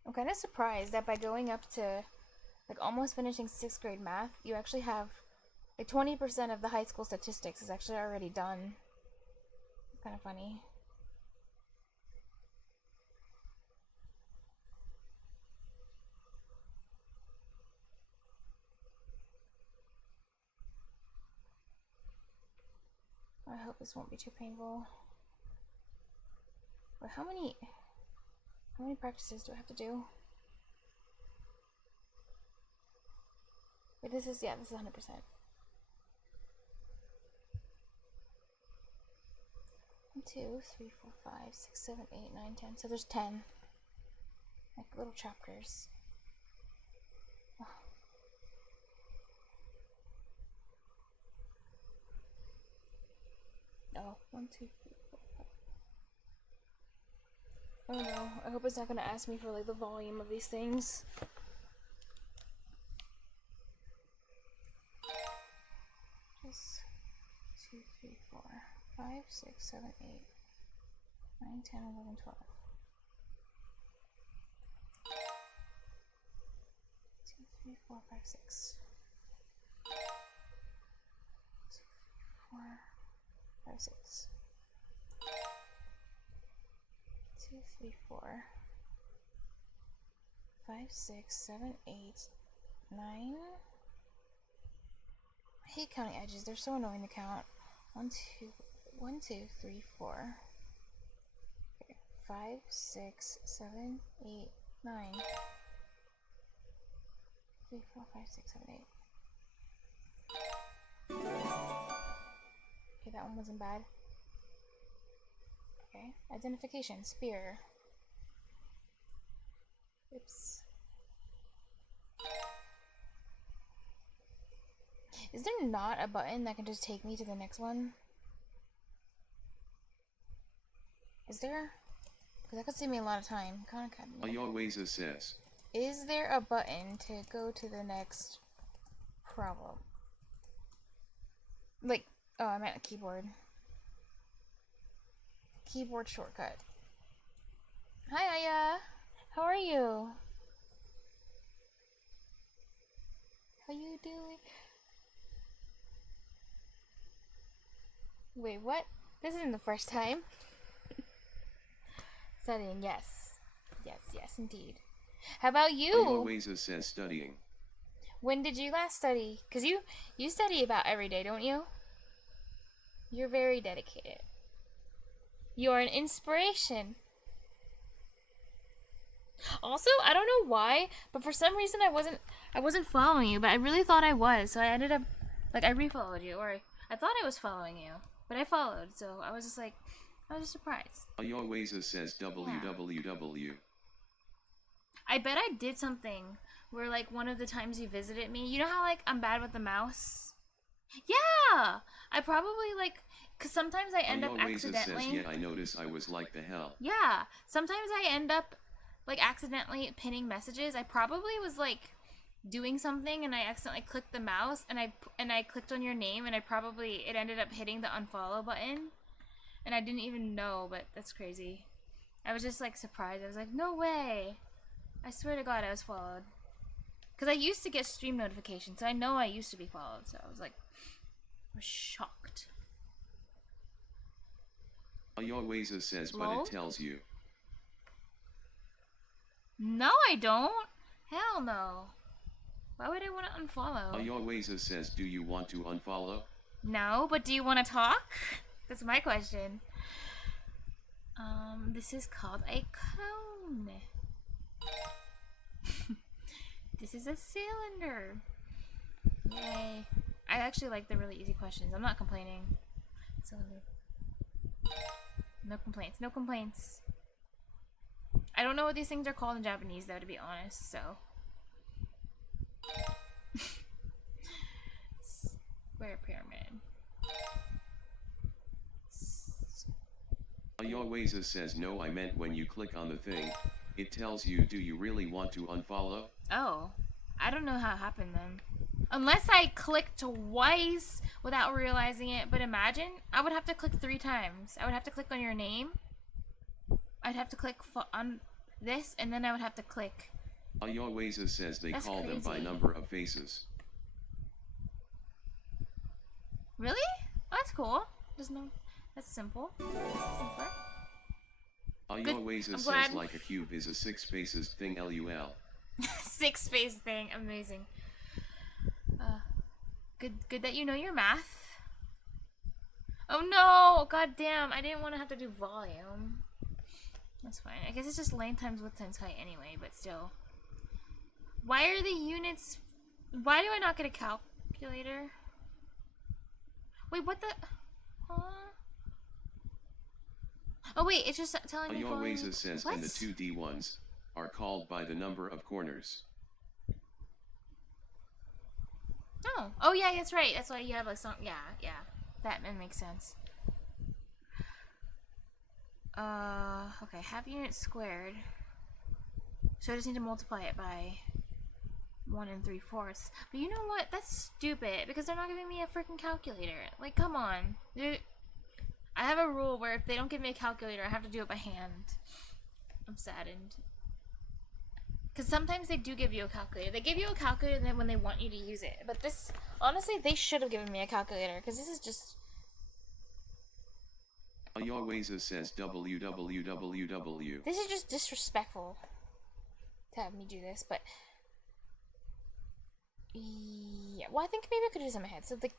I'm kind of surprised that by going up to like almost finishing 6th grade math, you actually have like 20% of the high school statistics is actually already done. It's kind of funny. I hope this won't be too painful. But how many practices do I have to do? Wait, this is 100%. 1, 2, 3, 4, 5, 6, 7, 8, 9, 10. So there's 10. Like little chapters. Oh, 1, 2, 3, 4, 5. Oh no, I hope it's not gonna ask me for like the volume of these things. Just 2, 3, 4, 5, 6, 7, 8, 9, 10, 11, 12. 2, 3, 4, 5, 6. 2, 3, 4, 5, 6. 2, 3, 4, 5, 6, 7, 8, 9. I hate counting edges, they're so annoying to count. 1, 2, 1, 2, 3, 4. Okay, 5, 6, 7, 8, 9. 3, 4, 5, 6, 7, 8. Okay, that one wasn't bad. Okay, identification, spear. Oops. Is there not a button that can just take me to the next one? Is there? Because that could save me a lot of time. Khan Academy. Always says. Is there a button to go to the next problem? Like, oh, I meant a keyboard. Keyboard shortcut. Hi, Aya. How are you? How you doing? Wait, what? This isn't the first time. Studying, yes. Yes, yes, indeed. How about you? always says studying. When did you last study? Because you study about every day, don't you? You're very dedicated. You're an inspiration. Also, I don't know why, but for some reason I wasn't following you, but I really thought I was. So I ended up like I refollowed you, or I thought I was following you, but I followed. So I was just like, I was just surprised. always says www. I bet I did something where like one of the times you visited me, you know how like I'm bad with the mouse? Yeah, I probably like, cause sometimes I end up accidentally. Says, yeah, I notice I was like the hell. Yeah, sometimes I end up like accidentally pinning messages. I probably was like doing something and I accidentally clicked the mouse and I clicked on your name and it ended up hitting the unfollow button and I didn't even know, but that's crazy. I was just like surprised. I was like, no way. I swear to God, I was followed. Because I used to get stream notifications, so I know I used to be followed. So I was like, I was shocked. always says, but Lol? it tells you. No, I don't. Hell no. Why would I want to unfollow? always says, do you want to unfollow? No, but do you want to talk? That's my question. This is called a cone. This is a cylinder. Yay. I actually like the really easy questions. I'm not complaining. Cylinder. No complaints. No complaints. I don't know what these things are called in Japanese, though, to be honest, so. Square pyramid. always says, no, I meant when you click on the thing, it tells you, do you really want to unfollow? Oh. I don't know how it happened then. Unless I clicked twice without realizing it, but imagine, I would have to click 3 times. I would have to click on your name. I'd have to click on this, and then I would have to click. always says they That's call crazy. them by number of faces. Really? Oh, that's cool. There's no. That's simple. Simpler. always says glad. like a cube is a 6 faces thing lul. 6 face thing. Amazing. Good that you know your math. Oh no! God damn! I didn't want to have to do volume. That's fine. I guess it's just length times width times height anyway, but still. Why are the units... Why do I not get a calculator? Wait, what the... Huh? Oh wait, it's just telling me always volume. says, What? and the 2D ones are called by the number of corners. Oh yeah, that's right. That's why you have a song. Yeah. That makes sense. Okay, half unit squared. So I just need to multiply it by 1 3/4. But you know what? That's stupid because they're not giving me a freaking calculator. Like, come on. I have a rule where if they don't give me a calculator, I have to do it by hand. I'm saddened. Because sometimes they do give you a calculator. They give you a calculator when they want you to use it. But this, honestly, they should have given me a calculator. Because this is just... always says www. This is just disrespectful to have me do this. But... yeah, well, I think maybe I could do this in my head. So the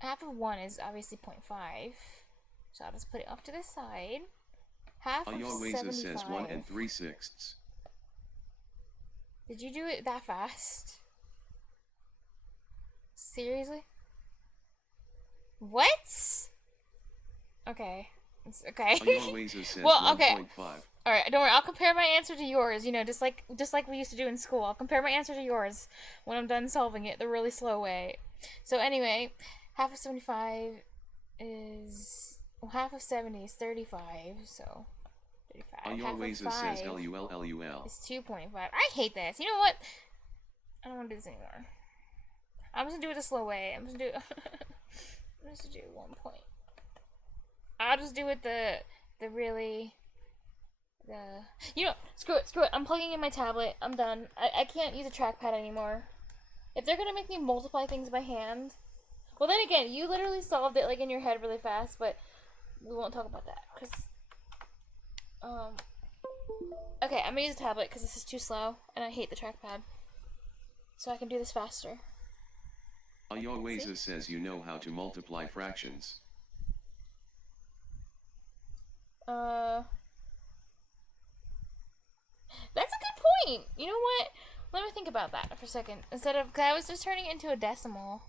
half of 1 is obviously 0.5. So I'll just put it off to the side. Half of 75. says 1 3/6. Did you do it that fast? Seriously? What? Okay. Okay. always says well, okay. 1.5. Alright, don't worry. I'll compare my answer to yours, you know, just like we used to do in school. I'll compare my answer to yours when I'm done solving it the really slow way. So anyway, half of 75 is... well, half of 70 is 35, so... 35. always says lul. It's 2.5. I hate this. You know what? I don't want to do this anymore. I'm just gonna do it the slow way. I'm just gonna do I'm just gonna do 1 point. I'll just do it the You know, screw it, screw it. I'm plugging in my tablet. I'm done. I can't use a trackpad anymore. If they're gonna make me multiply things by hand, well, then again, you literally solved it like in your head really fast, but we won't talk about that because okay, I'm gonna use a tablet because this is too slow and I hate the trackpad, so I can do this faster. Ayoweza says you know how to multiply fractions. That's a good point. You know what? Let me think about that for a second. Instead of, because I was just turning it into a decimal.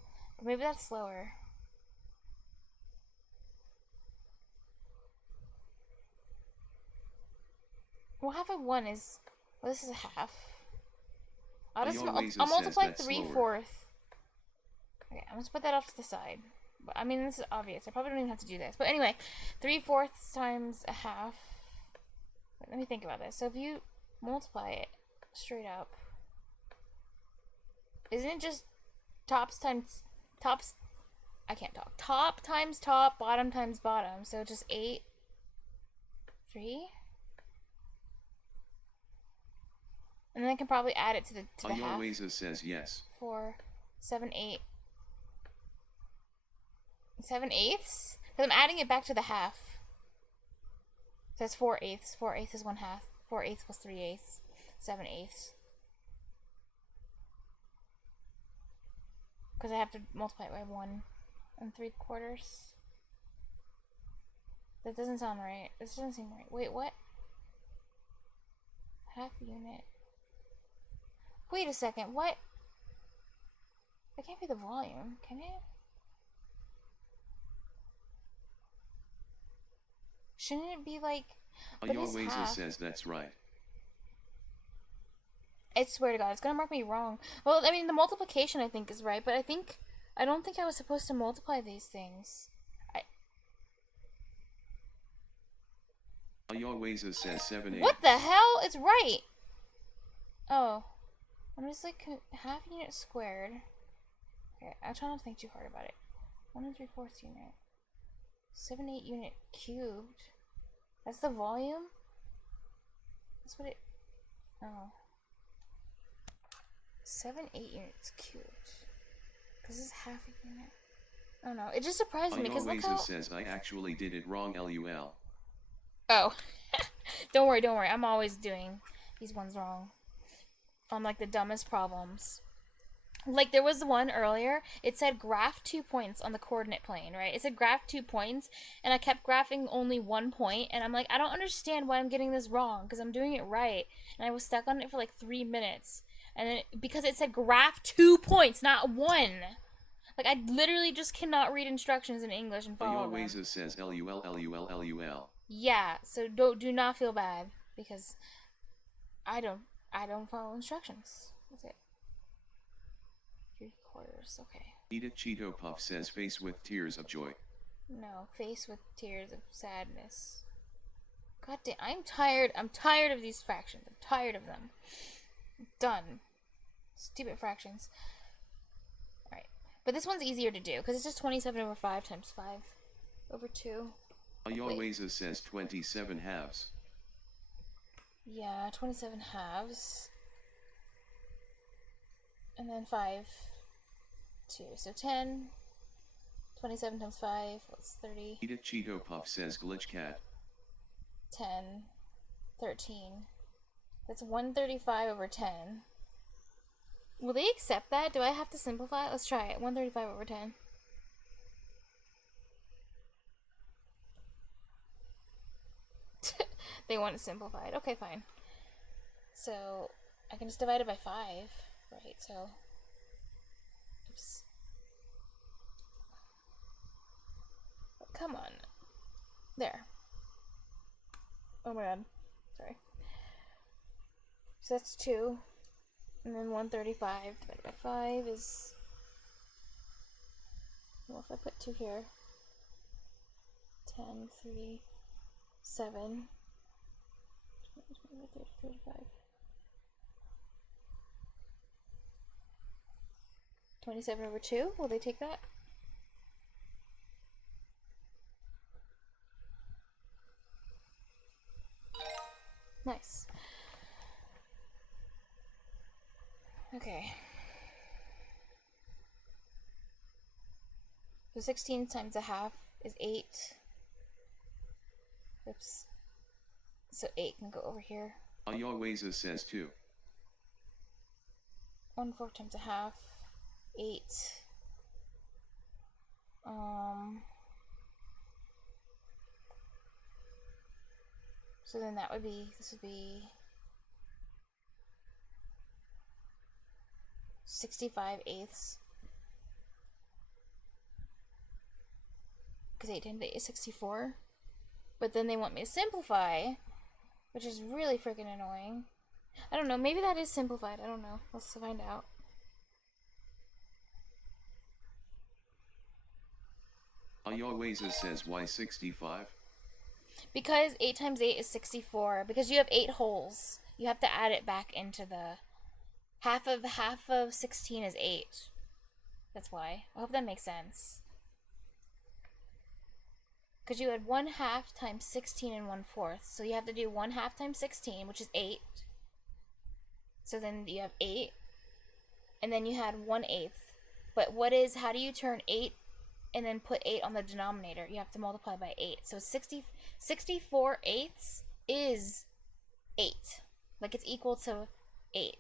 Maybe that's slower. Well, half of 1 is, well, this is a half. I'll multiply 3/4. Okay, I'm just put that off to the side. But I mean, this is obvious. I probably don't even have to do this. But anyway, 3/4 times a half. Wait, let me think about this. So if you multiply it straight up, isn't it just tops times tops? I can't talk. Top times top, bottom times bottom. So just 8, 3. And then I can probably add it to the half. Ayoweza says yes. 4, 7, 8. 7/8? Because I'm adding it back to the half. So that's 4/8. 4/8 is 1/2. 4/8 plus 3/8. 7/8. Because I have to multiply it by 1 3/4. That doesn't sound right. This doesn't seem right. Wait, what? Half unit. Wait a second, what? That can't be the volume, can it? Shouldn't it be like... Ayoweza says that's right. I swear to God, it's gonna mark me wrong. Well, I mean, the multiplication I think is right, but I don't think I was supposed to multiply these things. Ayoweza says 7/8. What the hell? It's right! Oh. I'm just like, half unit squared. Okay, I'm trying not to think too hard about it. 1 3/4 unit. 7/8 unit cubed. That's the volume? That's what it... Oh. 7/8 units cubed. Because this is half a unit. I don't know. It just surprised me because look how... says I actually did it wrong, LUL. Oh. Don't worry, don't worry. I'm always doing these ones wrong. On like the dumbest problems. Like there was the one earlier, it said graph 2 points on the coordinate plane, right? It said graph 2 points, and I kept graphing only 1 point, and I'm like, I don't understand why I'm getting this wrong, because I'm doing it right. And I was stuck on it for like 3 minutes. And then, because it said graph 2 points, not 1. Like, I literally just cannot read instructions in English and follow them. Ayoweza says LUL. Yeah, so do not feel bad, because I don't follow instructions. That's it. 3/4, okay. Eat it. Cheeto Puff says face with tears of joy. No, face with tears of sadness. God damn, I'm tired of these fractions. I'm tired of them. I'm done. Stupid fractions. Alright. But this one's easier to do, because it's just 27/5 times 5/2. Ayoweza says 27 halves. Yeah, 27 halves. And then 5, 2. So 10. 27 times 5, what's 30? Eat it. Cheeto Puff says glitch cat. 10. 13. That's 135/10. Will they accept that? Do I have to simplify it? Let's try it. 135/10. They want it simplified. Okay, fine. So, I can just divide it by 5, right? So, oops. Come on. There. Oh my god. Sorry. So that's 2. And then 135 divided by 5 is... Well, if I put 2 here. 10, 3, 7. 20, 30, 35. 27/2? Will they take that? Okay. So 16 times a half is 8. Oops. So 8 can go over here. Ayaweza says 2. 1/4 times a half. 8. So then that would be, this would be 65/8. Because 8 times 8 is 64. But then they want me to simplify, which is really freaking annoying. I don't know, maybe that is simplified. I don't know. Let's find out. Ayaweza says why 65? Because 8 times 8 is 64. Because you have 8 holes. You have to add it back into the... Half of 16 is 8. That's why. I hope that makes sense. Because you had 1/2 times 16 and 1/4. So you have to do 1/2 times 16, which is 8. So then you have 8. And then you had 1/8. But how do you turn 8 and then put 8 on the denominator? You have to multiply by 8. So 64/8 is 8. Like it's equal to 8.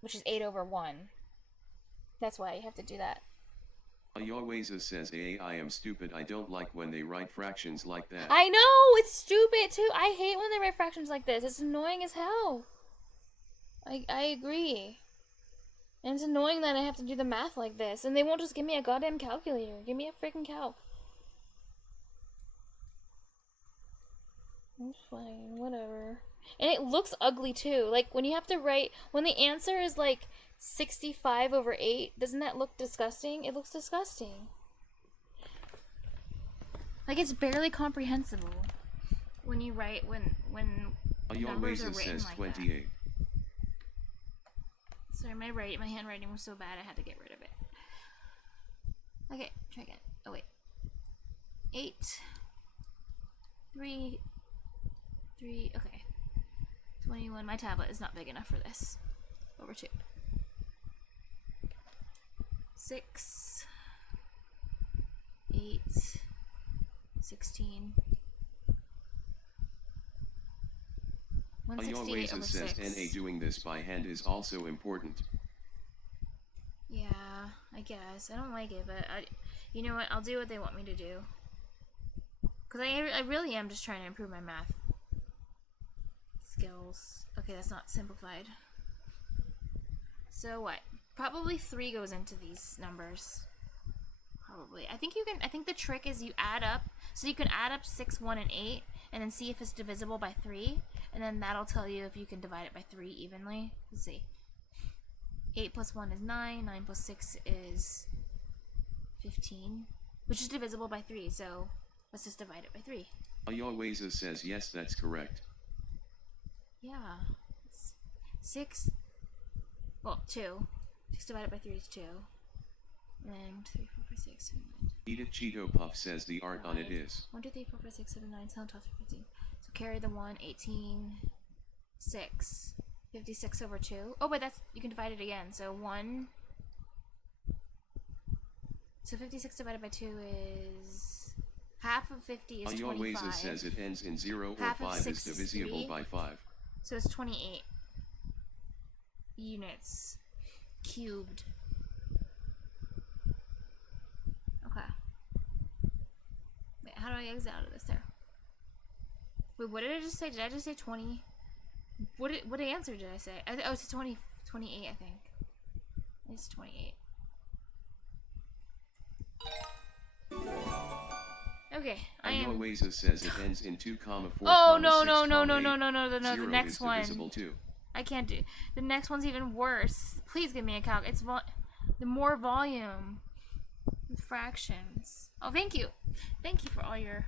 Which is 8 over 1. That's why you have to do that. Ayaweza says I am stupid. I don't like when they write fractions like that. I know! It's stupid too! I hate when they write fractions like this. It's annoying as hell. I agree. And it's annoying that I have to do the math like this. And they won't just give me a goddamn calculator. Give me a freaking calc. It's fine. Whatever. And it looks ugly too. Like when you have to write... When the answer is like 65/8, doesn't that look disgusting? It looks disgusting. Like it's barely comprehensible when you write when numbers are written says like 28. that. Sorry, my handwriting was so bad I had to get rid of it. Okay, try again. Oh wait. 8 3 okay. 21. My tablet is not big enough for this. Over 2. 6 8 16 168 over 6. says NA doing this by hand is also important. Yeah, I guess. I don't like it, but you know what? I'll do what they want me to do. Because I really am just trying to improve my math skills. Okay, that's not simplified. So what? Probably 3 goes into these numbers. Probably. I think the trick is you add up. So you can add up 6, 1, and 8, and then see if it's divisible by 3, and then that'll tell you if you can divide it by 3 evenly. Let's see. 8 plus 1 is 9. 9 plus 6 is 15, which is divisible by 3. So let's just divide it by 3. Ayaweza says yes, that's correct. Yeah. 6. Well, 2. 6 divided by 3 is 2. And then 3, 4, 5, 6, 7, 9. Edith Cheeto Puff says the art 5. on it is 1, 2, 3, 4, 5, 6, 7, 9, 10, 12, 13, 14. So carry the 1, 18, 6. 56 over 2. Oh, but that's, you can divide it again. So 1. So 56 divided by 2 is... Half of 50 is 25. Ayaweza says it ends in 0 or Half of 5 is 6 is divisible 3. by 5. So it's 28 units cubed. Okay. Wait, how do I exit out of this there? Wait, what did I just say? Did I just say 20? What answer did I say? Oh, it's 28, I think. It's 28. Okay, I am... Ayaweza says it ends in 2, 4, Oh, no, 6, no, no, no, 8. no, no, no, no, the next is one. divisible too. I can't do... The next one's even worse. Please give me a calc. It's the more volume. The fractions. Oh, thank you. Thank you for all your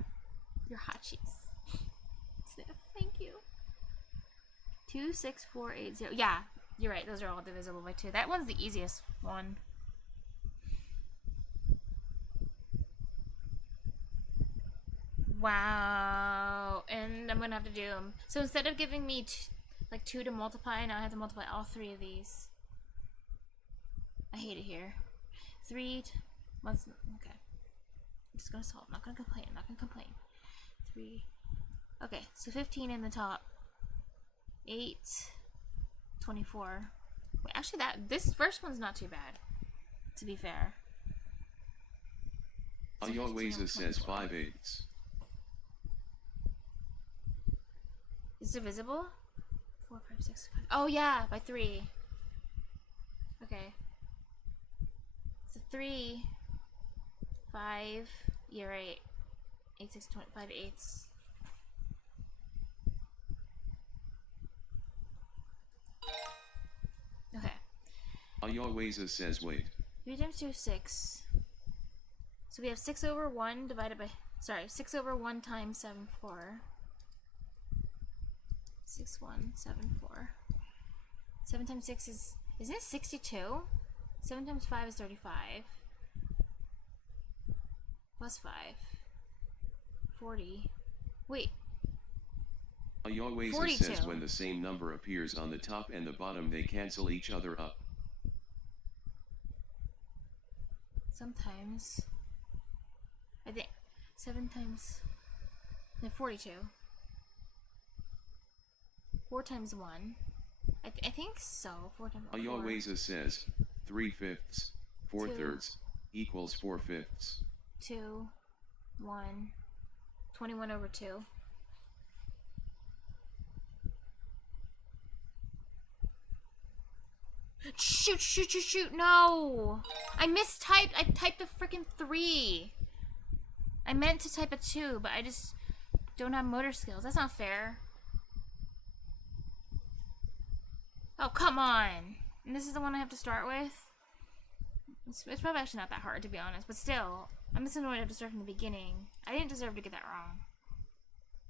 hotchies. Thank you. 2, 6, 4, 8, 0. Yeah, you're right. Those are all divisible by 2. That one's the easiest one. Wow. And I'm gonna have to do them. So instead of giving me like 2 to multiply, now I have to multiply all 3 of these. I hate it here. 3 months. Okay. I'm just gonna solve. I'm not gonna complain. I'm not gonna complain. 3. Okay, so 15 in the top. 8. 24. Wait, actually, this first one's not too bad. To be fair. So Ayaweza says 5/8. Is it divisible? 4, 5, 6, 5. Oh yeah, by 3. Okay. So 3, 5. You're right. 8, 6, 20, 5 eighths. Okay. Ayaweza says wait. 3 times 2 is 6. So we have 6 over 1 divided by, sorry, 6 over 1 times 7, 4. 6, 1, 7, 4. 7 times 6 is, isn't it 62? 7 times 5 is 35. Plus 5. 40. Wait. Ayaweza 42. says when the same number appears on the top and the bottom they cancel each other up. Sometimes. I think 7 times, no, 42. 4 times 1. I think so. 4 times 4. Ayaweza says 3/5, 4/3 equals 4/5. 2, 1, 21 over 2. Shoot, shoot, shoot, shoot, no! I mistyped, I typed a freaking 3. I meant to type a 2, but I just don't have motor skills. That's not fair. Oh, come on! And this is the one I have to start with? It's probably actually not that hard, to be honest, but still, I'm just annoyed I have to start from the beginning. I didn't deserve to get that wrong.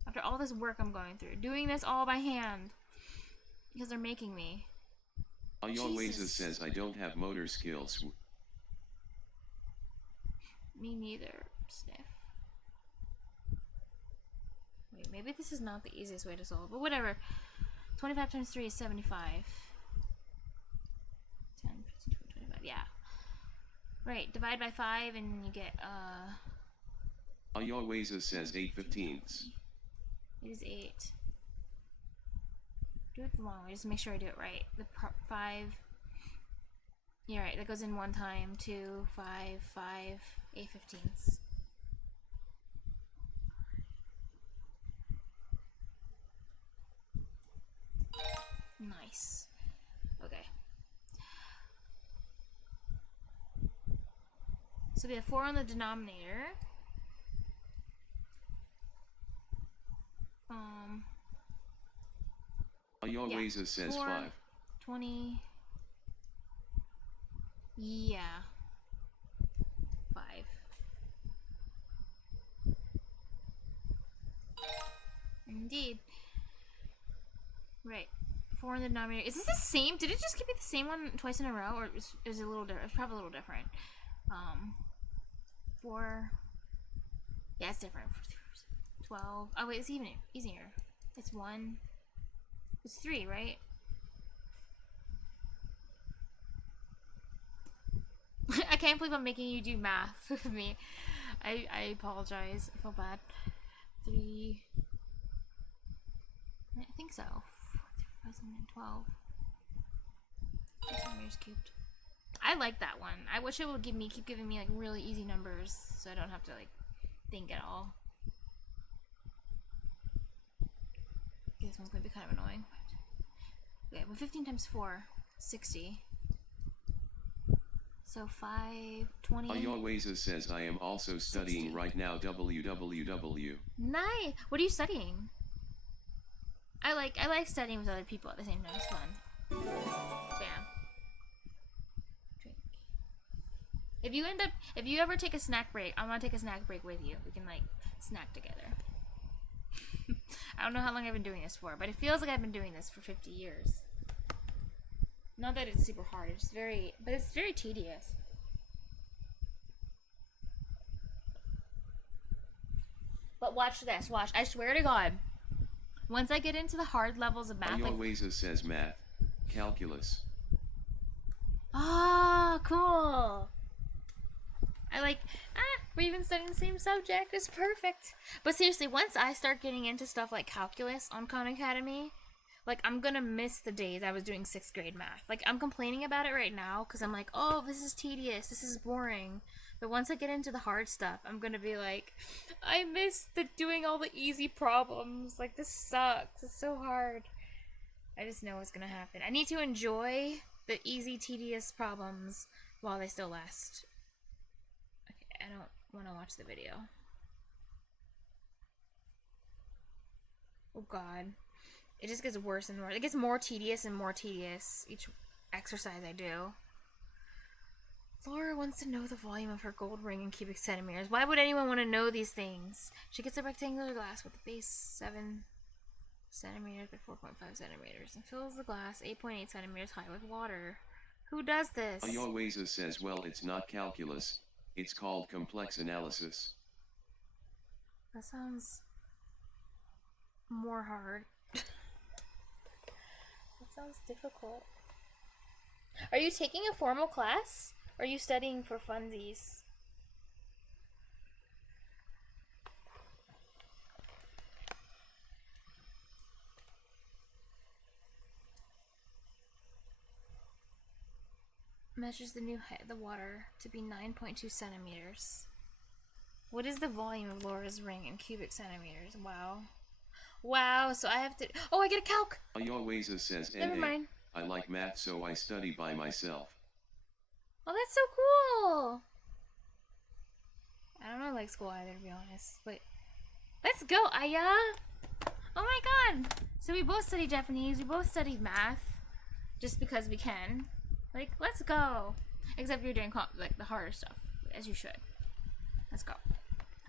After all this work I'm going through, doing this all by hand. Because they're making me. Ayaweza says I don't have motor skills. Me neither, Sniff. Wait, maybe this is not the easiest way to solve, but whatever. 25 times 3 is 75. 10, 15, 20, 25, yeah. Right, divide by 5 and you get, Ayaweza says 8/15. It is 8. Do it the long way, just make sure I do it right. The 5. Yeah, right, that goes in 1 time. 2, 5, 5, 8/15. Nice. Okay. So we have 4 on the denominator. Ayaweza says 4, 5. 20. Yeah. 5. Indeed. Right. 4 in the denominator. Is this the same? Did it just give me the same one twice in a row? Or is it a little different? It's probably a little different. 4. Yeah, it's different. 12. Oh, wait, it's even easier. It's 1. It's 3, right? I can't believe I'm making you do math with me. I apologize. I feel bad. 3. I think so. 2012. Meters cubed. I like that one. I wish it would keep giving me like really easy numbers, so I don't have to like think at all. This one's gonna be kind of annoying. Okay, well 15 times 4, 60. So 5, 20. Ayaweza says I am also studying 60. right now. www. Nice. What are you studying? I like studying with other people at the same time. It's fun. Bam. Drink. If you ever take a snack break, I want to take a snack break with you. We can like snack together. I don't know how long I've been doing this for, but it feels like I've been doing this for 50 years. Not that it's super hard, it's very tedious. But watch this, watch. I swear to God, once I get into the hard levels of math, Ayaweza says math, calculus. Ah, cool. I like, we're even studying the same subject. It's perfect. But seriously, once I start getting into stuff like calculus on Khan Academy, like, I'm gonna miss the days I was doing 6th grade math. Like, I'm complaining about it right now because I'm like, oh, this is tedious, this is boring. But once I get into the hard stuff, I'm gonna be like, I miss doing all the easy problems. Like, this sucks. It's so hard. I just know what's gonna happen. I need to enjoy the easy, tedious problems while they still last. Okay, I don't want to watch the video. Oh god. It just gets worse and worse. It gets more tedious and more tedious each exercise I do. Laura wants to know the volume of her gold ring in cubic centimeters. Why would anyone want to know these things? She gets a rectangular glass with a base 7 centimeters by 4.5 centimeters and fills the glass 8.8 centimeters high with water. Who does this? Ayaweza says, well, it's not calculus, it's called complex analysis. That sounds more hard. That sounds difficult. Are you taking a formal class? Or are you studying for funsies? Measures the new height of the water to be 9.2 centimeters. What is the volume of Laura's ring in cubic centimeters? Wow. Wow, so I have to... Oh, I get a calc! Ayaweza says, Never mind. I like math, so I study by myself. Oh, that's so cool! I don't really like school either, to be honest. But let's go, Aya! Oh my god! So we both study Japanese, we both studied math. Just because we can. Like, let's go! Except you're doing like the harder stuff, as you should. Let's go.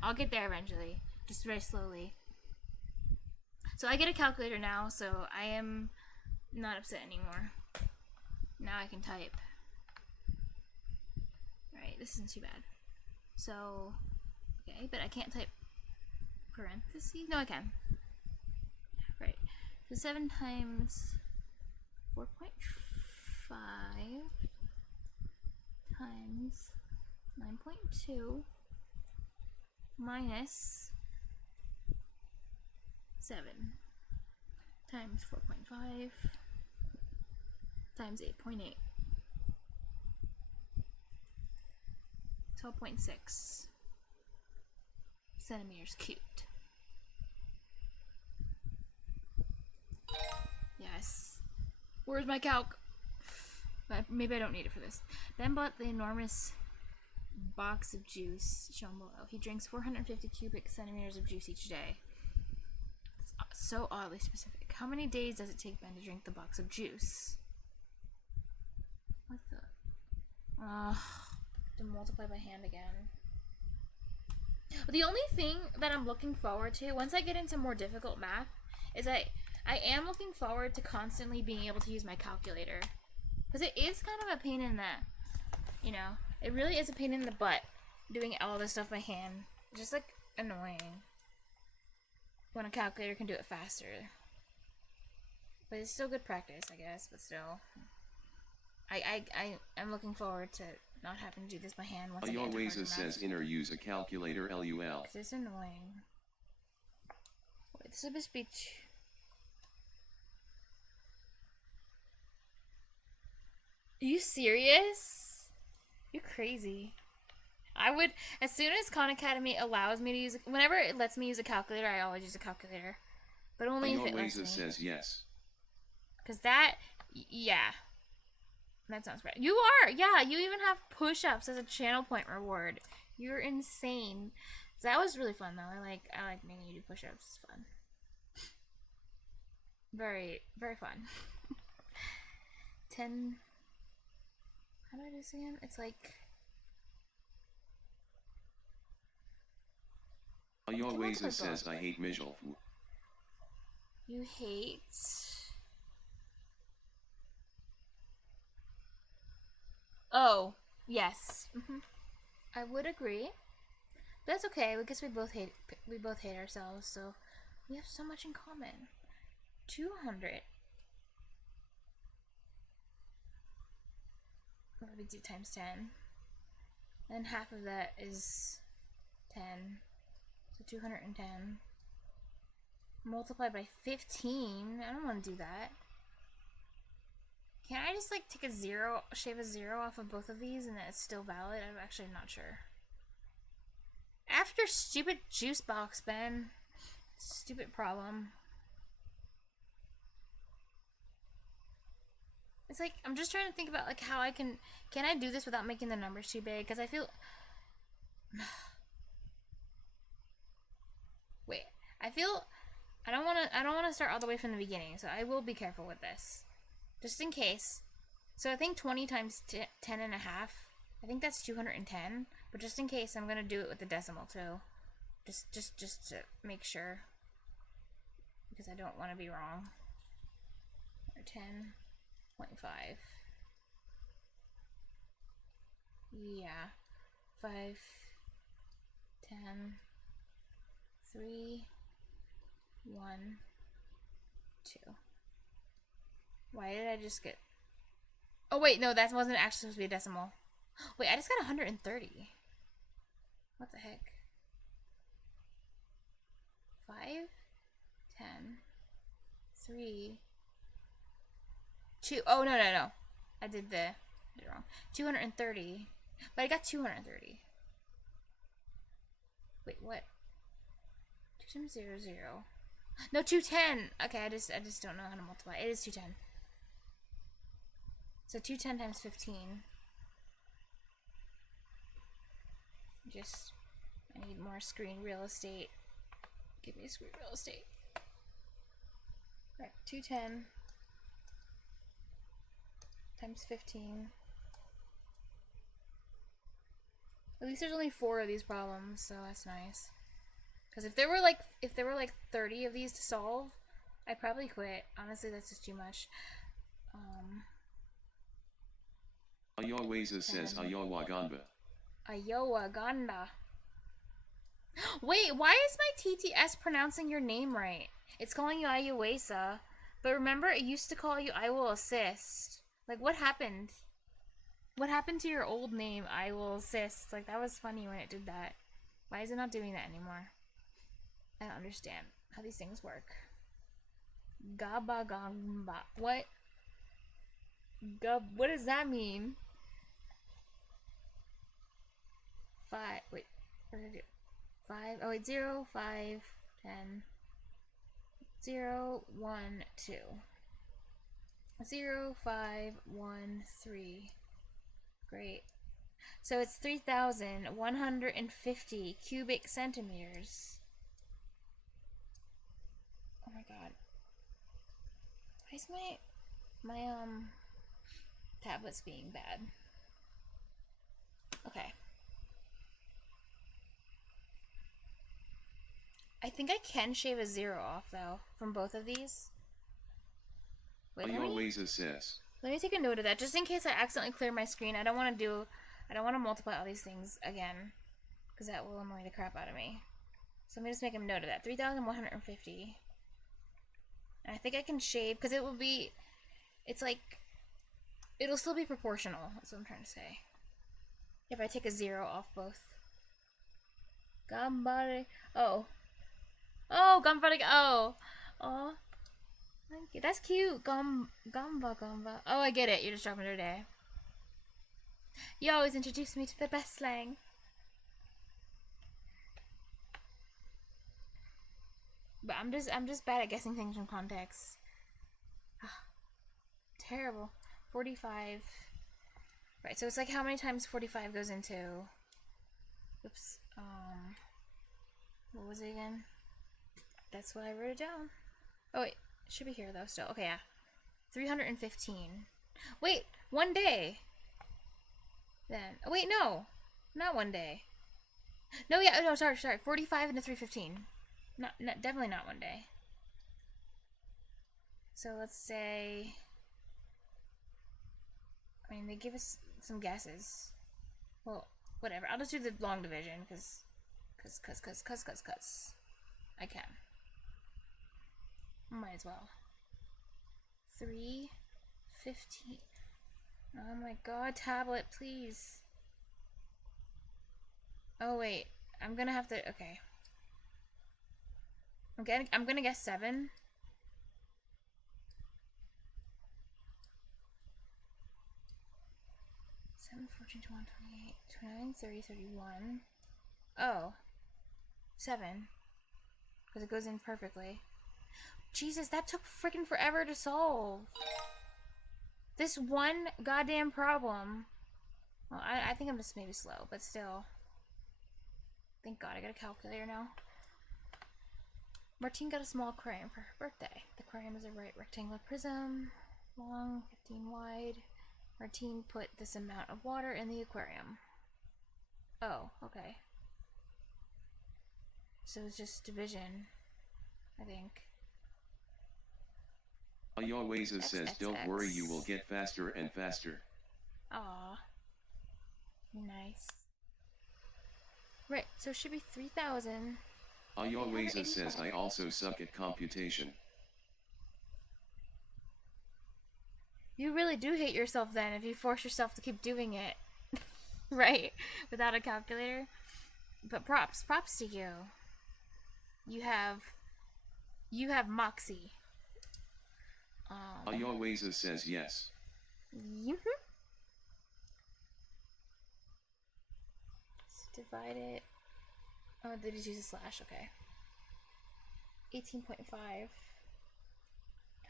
I'll get there eventually. Just very slowly. So I get a calculator now, so I am not upset anymore. Now I can type. Alright, this isn't too bad. So, okay, but I can't type parentheses? No, I can. Right. So 7 times 4.5 times 9.2 minus 7 times 4.5 times 8.8. 12.6 centimeters cubed. Yes. Where's my calc? But maybe I don't need it for this. Ben bought the enormous box of juice shown below. He drinks 450 cubic centimeters of juice each day. It's so oddly specific. How many days does it take Ben to drink the box of juice? What the? To multiply by hand again. The only thing that I'm looking forward to, once I get into more difficult math, is I am looking forward to constantly being able to use my calculator. Because it is kind of a pain in the, you know, it really is a pain in the butt doing all this stuff by hand. It's just, like, annoying when a calculator can do it faster. But it's still good practice, I guess, but still. I'm looking forward to not having to do this by hand once I get into harder Ayaweza says, inner use a calculator LUL. because it's annoying. Wait, this is a speech. Are you serious? You're crazy. I would, as soon as Khan Academy allows me to use, whenever it lets me use a calculator, I always use a calculator. But only if it lets me. Ayaweza says yes. Because that, yeah. That sounds right. You are, yeah, you even have push-ups as a channel point reward. You're insane. So that was really fun, though. I like making you do push-ups. It's fun. Very, very fun. 10... How do I do this again? It's like... Ayaweza says, I hate Mijal. You hate... Oh, yes. I would agree. But that's okay. I guess we both hate ourselves, so we have so much in common. 200 What do we do times 10? And half of that is 10. So 210. Multiplied by 15. I don't want to do that. Can I just like take a zero, shave a zero off of both of these and that it's still valid? I'm actually not sure. After stupid juice box, Ben. Stupid problem. It's like, I'm just trying to think about like how I can I do this without making the numbers too big? Because I feel, wait, I feel, I don't want to start all the way from the beginning, so I will be careful with this. Just in case. So I think 20 times 10 and a half, I think that's 210, but just in case, I'm going to do it with the decimal too. Just to make sure, because I don't want to be wrong. Or 10.5. Yeah. 5, 10, 3, 1, 2. Why did I just get... Oh wait, no, that wasn't actually supposed to be a decimal. Wait, I just got 130. What the heck? 5, 10, 3, 2. Oh, no. I did it wrong. 230. But I got 230. Wait, what? 2 times 0, 0. No, 210. Okay, I just don't know how to multiply. It is 210. So 210 times 15. I need more screen real estate. Give me screen real estate. Right, 210 times 15. At least there's only 4 of these problems, so that's nice. Because if there were like 30 of these to solve, I'd probably quit. Honestly, that's just too much. Ayaweza says Ayawaganda. Ayawaganda. Wait, why is my TTS pronouncing your name right? It's calling you Ayawesa, but remember it used to call you I will assist. Like, what happened? What happened to your old name, I will assist? Like, that was funny when it did that. Why is it not doing that anymore? I don't understand how these things work. Gabagamba. What? What does that mean? 5. Wait. What did I do? 5. Oh, wait. 0, 5, 10. 0, 1, 2. 0, 5, 1, 3. Great. So it's 3,150 cubic centimeters. Oh my god. Why is my tablets being bad? Okay. I think I can shave a 0 off though from both of these. Wait, Ayaweza says. Let me take a note of that just in case I accidentally clear my screen. I don't want to multiply all these things again because that will annoy the crap out of me. So let me just make a note of that. 3,150. And I think I can shave because it'll still be proportional. That's what I'm trying to say. If I take a 0 off both. Gambare. Oh, gambare. Oh. Thank you. That's cute. Gamba. Oh, I get it. You're just dropping it today. You always introduce me to the best slang. But I'm just bad at guessing things from context. Terrible. 45. Right, so it's like how many times 45 goes into... Oops. What was it again? That's what I wrote it down. Oh, wait. It should be here, though, still. Okay, yeah. 315. Wait, 1 day. Then. Oh, wait, no. Not 1 day. No, yeah, no, sorry. 45 into 315. Not definitely not 1 day. So let's say... I mean, they give us some guesses. Well, whatever. I'll just do the long division, because I can. Might as well. 315. Oh my god, tablet, please. Oh wait, I'm gonna have to. Okay. I'm gonna guess 7. 7, 14, 21, 28, 29, 30, 31. Oh. 7. Because it goes in perfectly. Jesus, that took freaking forever to solve. This one goddamn problem. Well, I think I'm just maybe slow, but still. Thank God I got a calculator now. Martine got a small aquarium for her birthday. The aquarium is a right rectangular prism, long, 15 wide. Martine put this amount of water in the aquarium. Oh, okay. So it's just division, I think. Ayaweza says, don't worry, you will get faster and faster. Aw. Nice. Right, so it should be 3,000. Ayaweza says, I also suck at computation. You really do hate yourself then if you force yourself to keep doing it. Right? Without a calculator. But props to you. You have moxie. Ayaweza says yes. Let's divide it. Oh, they just use a slash, okay. 18.5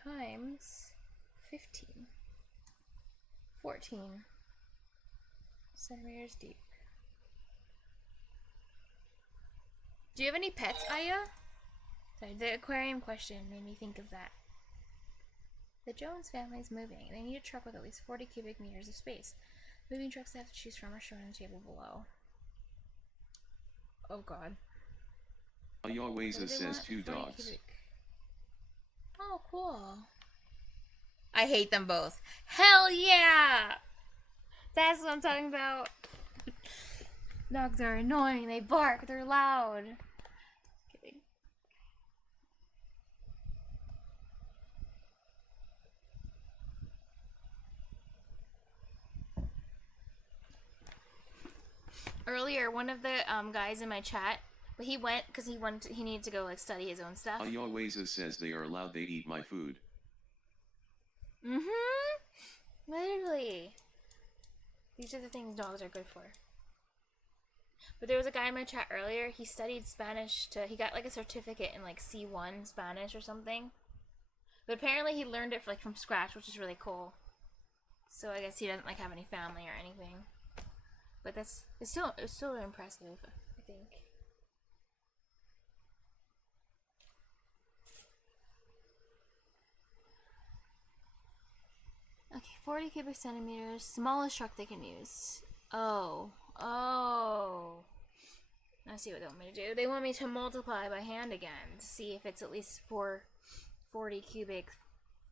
times 15. 14 centimeters deep. Do you have any pets, Aya? Sorry, the aquarium question made me think of that. The Jones family is moving. They need a truck with at least 40 cubic meters of space. Moving trucks they have to choose from are shown in the table below. Oh god. Ayaweza says 2 dogs. Cubic. Oh, cool. I hate them both. Hell yeah! That's what I'm talking about. Dogs are annoying. They bark. They're loud. Kidding. Earlier, one of the guys in my chat, but he went because he needed to go like study his own stuff. Ayaweza says they are loud. They eat my food. Literally. These are the things dogs are good for. But there was a guy in my chat earlier, he studied Spanish he got like a certificate in like C1 Spanish or something. But apparently he learned it from scratch, which is really cool. So I guess he doesn't like have any family or anything. But it's still impressive, I think. Okay, 40 cubic centimeters, smallest truck they can use. Oh. I see what they want me to do. They want me to multiply by hand again to see if it's at least 40 cubic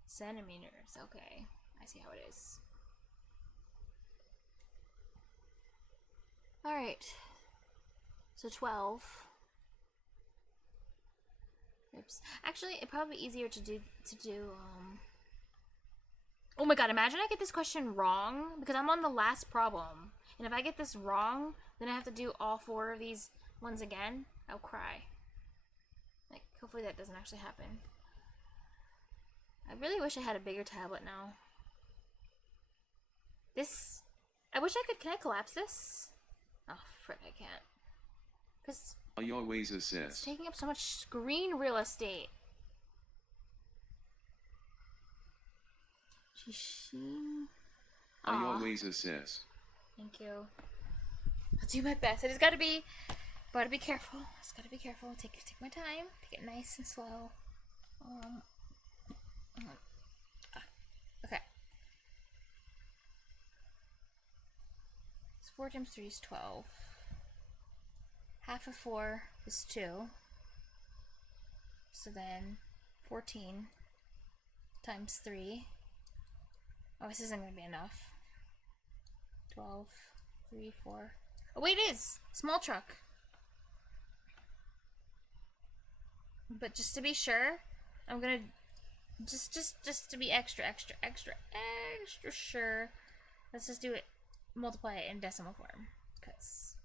centimeters. Okay, I see how it is. Alright. So 12. Oops. Actually, it'd probably be easier to do Oh my god, imagine I get this question wrong, because I'm on the last problem. And if I get this wrong, then I have to do all 4 of these ones again. I'll cry. Like, hopefully that doesn't actually happen. I really wish I had a bigger tablet now. I wish I could, can I collapse this? Oh, frick, I can't. Because Ayaweza says it's taking up so much screen real estate. Ayaweza says. Thank you. I'll do my best. I just gotta be careful. Just gotta be careful. Take my time. Take it nice and slow. Okay. So 4 times 3 is 12. Half of 4 is 2. So then 14 times 3. Oh, this isn't gonna be enough. 12, 3, 4. Oh wait, it is! Small truck. But just to be sure, I'm gonna just to be extra sure. Let's just do it, multiply it in decimal form, because,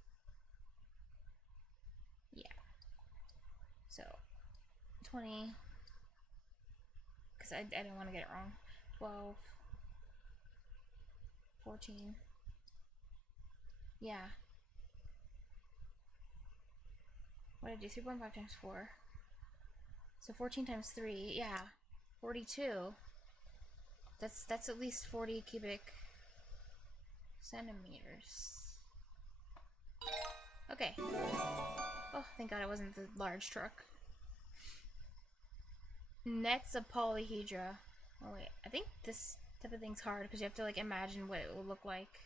yeah. So, 20, because I don't want to get it wrong. 12, 14, yeah. What did I do? 3.5 times 4. So 14 times 3, yeah. 42. That's at least 40 cubic centimeters. Okay. Oh, thank God it wasn't the large truck. Nets of polyhedra. Oh wait, I think this type of thing's hard because you have to like imagine what it will look like.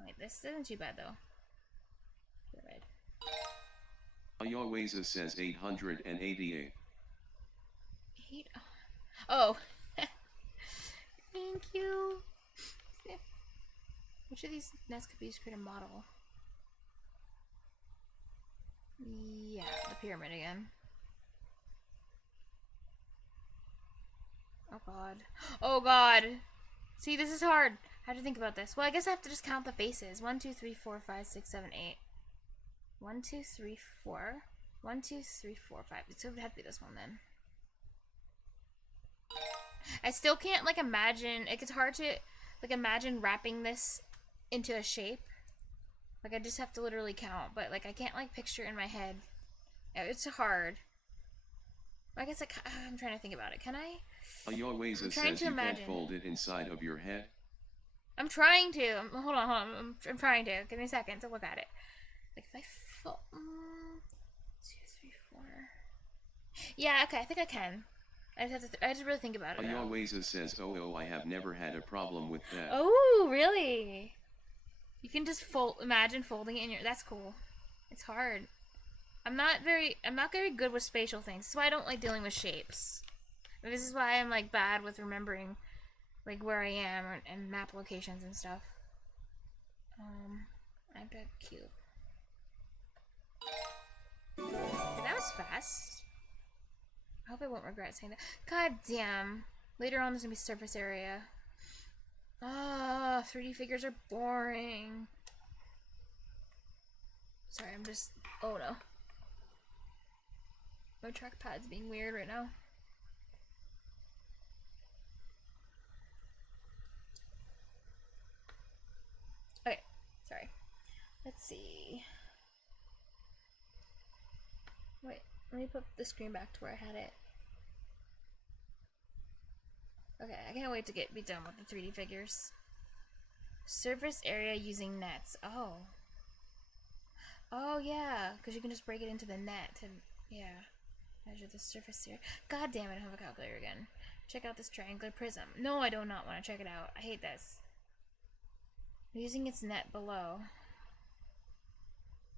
Wait, this isn't too bad though. Pyramid. Ayaweza says 888. Oh. Thank you. Which of these nets could be used to create a model? Yeah, the pyramid again. Oh god. Oh god! See, this is hard. I have to think about this. Well, I guess I have to just count the faces. 1, 2, 3, 4, 5, 6, 7, 8. 1, 2, 3, 4. 1, 2, 3, 4, 5. So it would have to be this one then. I still can't like imagine. Like, it's hard to like imagine wrapping this into a shape. Like, I just have to literally count, but like I can't like picture it in my head. It's hard. I guess I'm trying to think about it. Can I? Ayaweza says you can't fold it inside of your head. I'm trying to. Hold on. I'm trying to. Give me a second to look at it. Like, if I fold, 2, 3, 4. Yeah. Okay. I think I can. I just have to really think about it. Ayaweza says, oh, I have never had a problem with that. Oh, really? You can just imagine folding it in your. That's cool. It's hard. I'm not very good with spatial things. That's why I don't like dealing with shapes. And this is why I'm like bad with remembering like where I am and map locations and stuff. iPad cube. But that was fast. I hope I won't regret saying that. God damn. Later on there's gonna be surface area. Ah, 3D figures are boring. Sorry, I'm just. Oh no. My trackpad's being weird right now. Okay, sorry. Let's see. Wait, let me put the screen back to where I had it. Okay, I can't wait to be done with the 3D figures. Surface area using nets. Oh. Oh yeah, because you can just break it into the net and yeah. Measure the surface area. God damn it, I have a calculator again. Check out this triangular prism. No, I do not want to check it out. I hate this. I'm using its net below.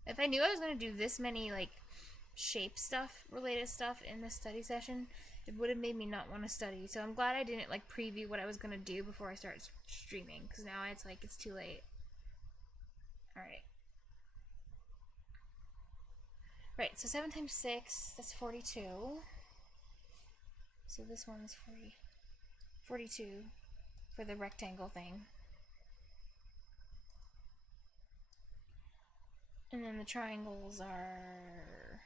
If I knew I was going to do this many, like, shape stuff, related stuff in this study session, it would have made me not want to study. So I'm glad I didn't, like, preview what I was going to do before I start streaming. Because now it's, like, it's too late. Alright. Right, so 7 times 6, that's 42. So this one's 42 for the rectangle thing. And then the triangles are...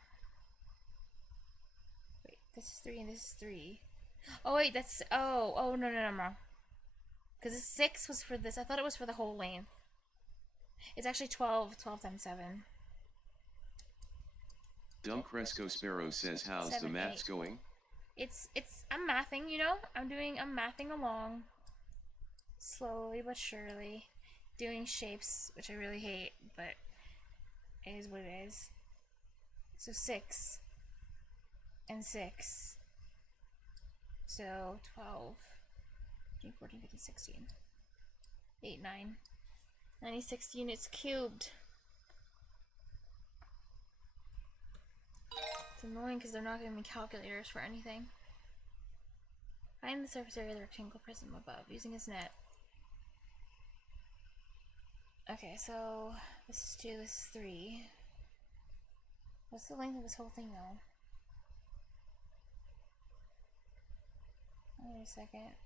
Wait, this is 3 and this is 3. Oh wait, that's... Oh, no, I'm wrong. Because the 6 was for this. I thought it was for the whole length. It's actually 12 times 7. Dumb Cresco Sparrow says, how's 7, the maths 8. going? I'm mathing, you know? I'm mathing along. Slowly but surely. Doing shapes, which I really hate, but it is what it is. So 6 and 6. So 12, 13, 14, 15, 16. 8, 9. 96 units cubed. It's annoying because they're not giving me calculators for anything. Find the surface area of the rectangle prism above using his net. Okay, so this is 2, this is 3. What's the length of this whole thing though? Wait a second.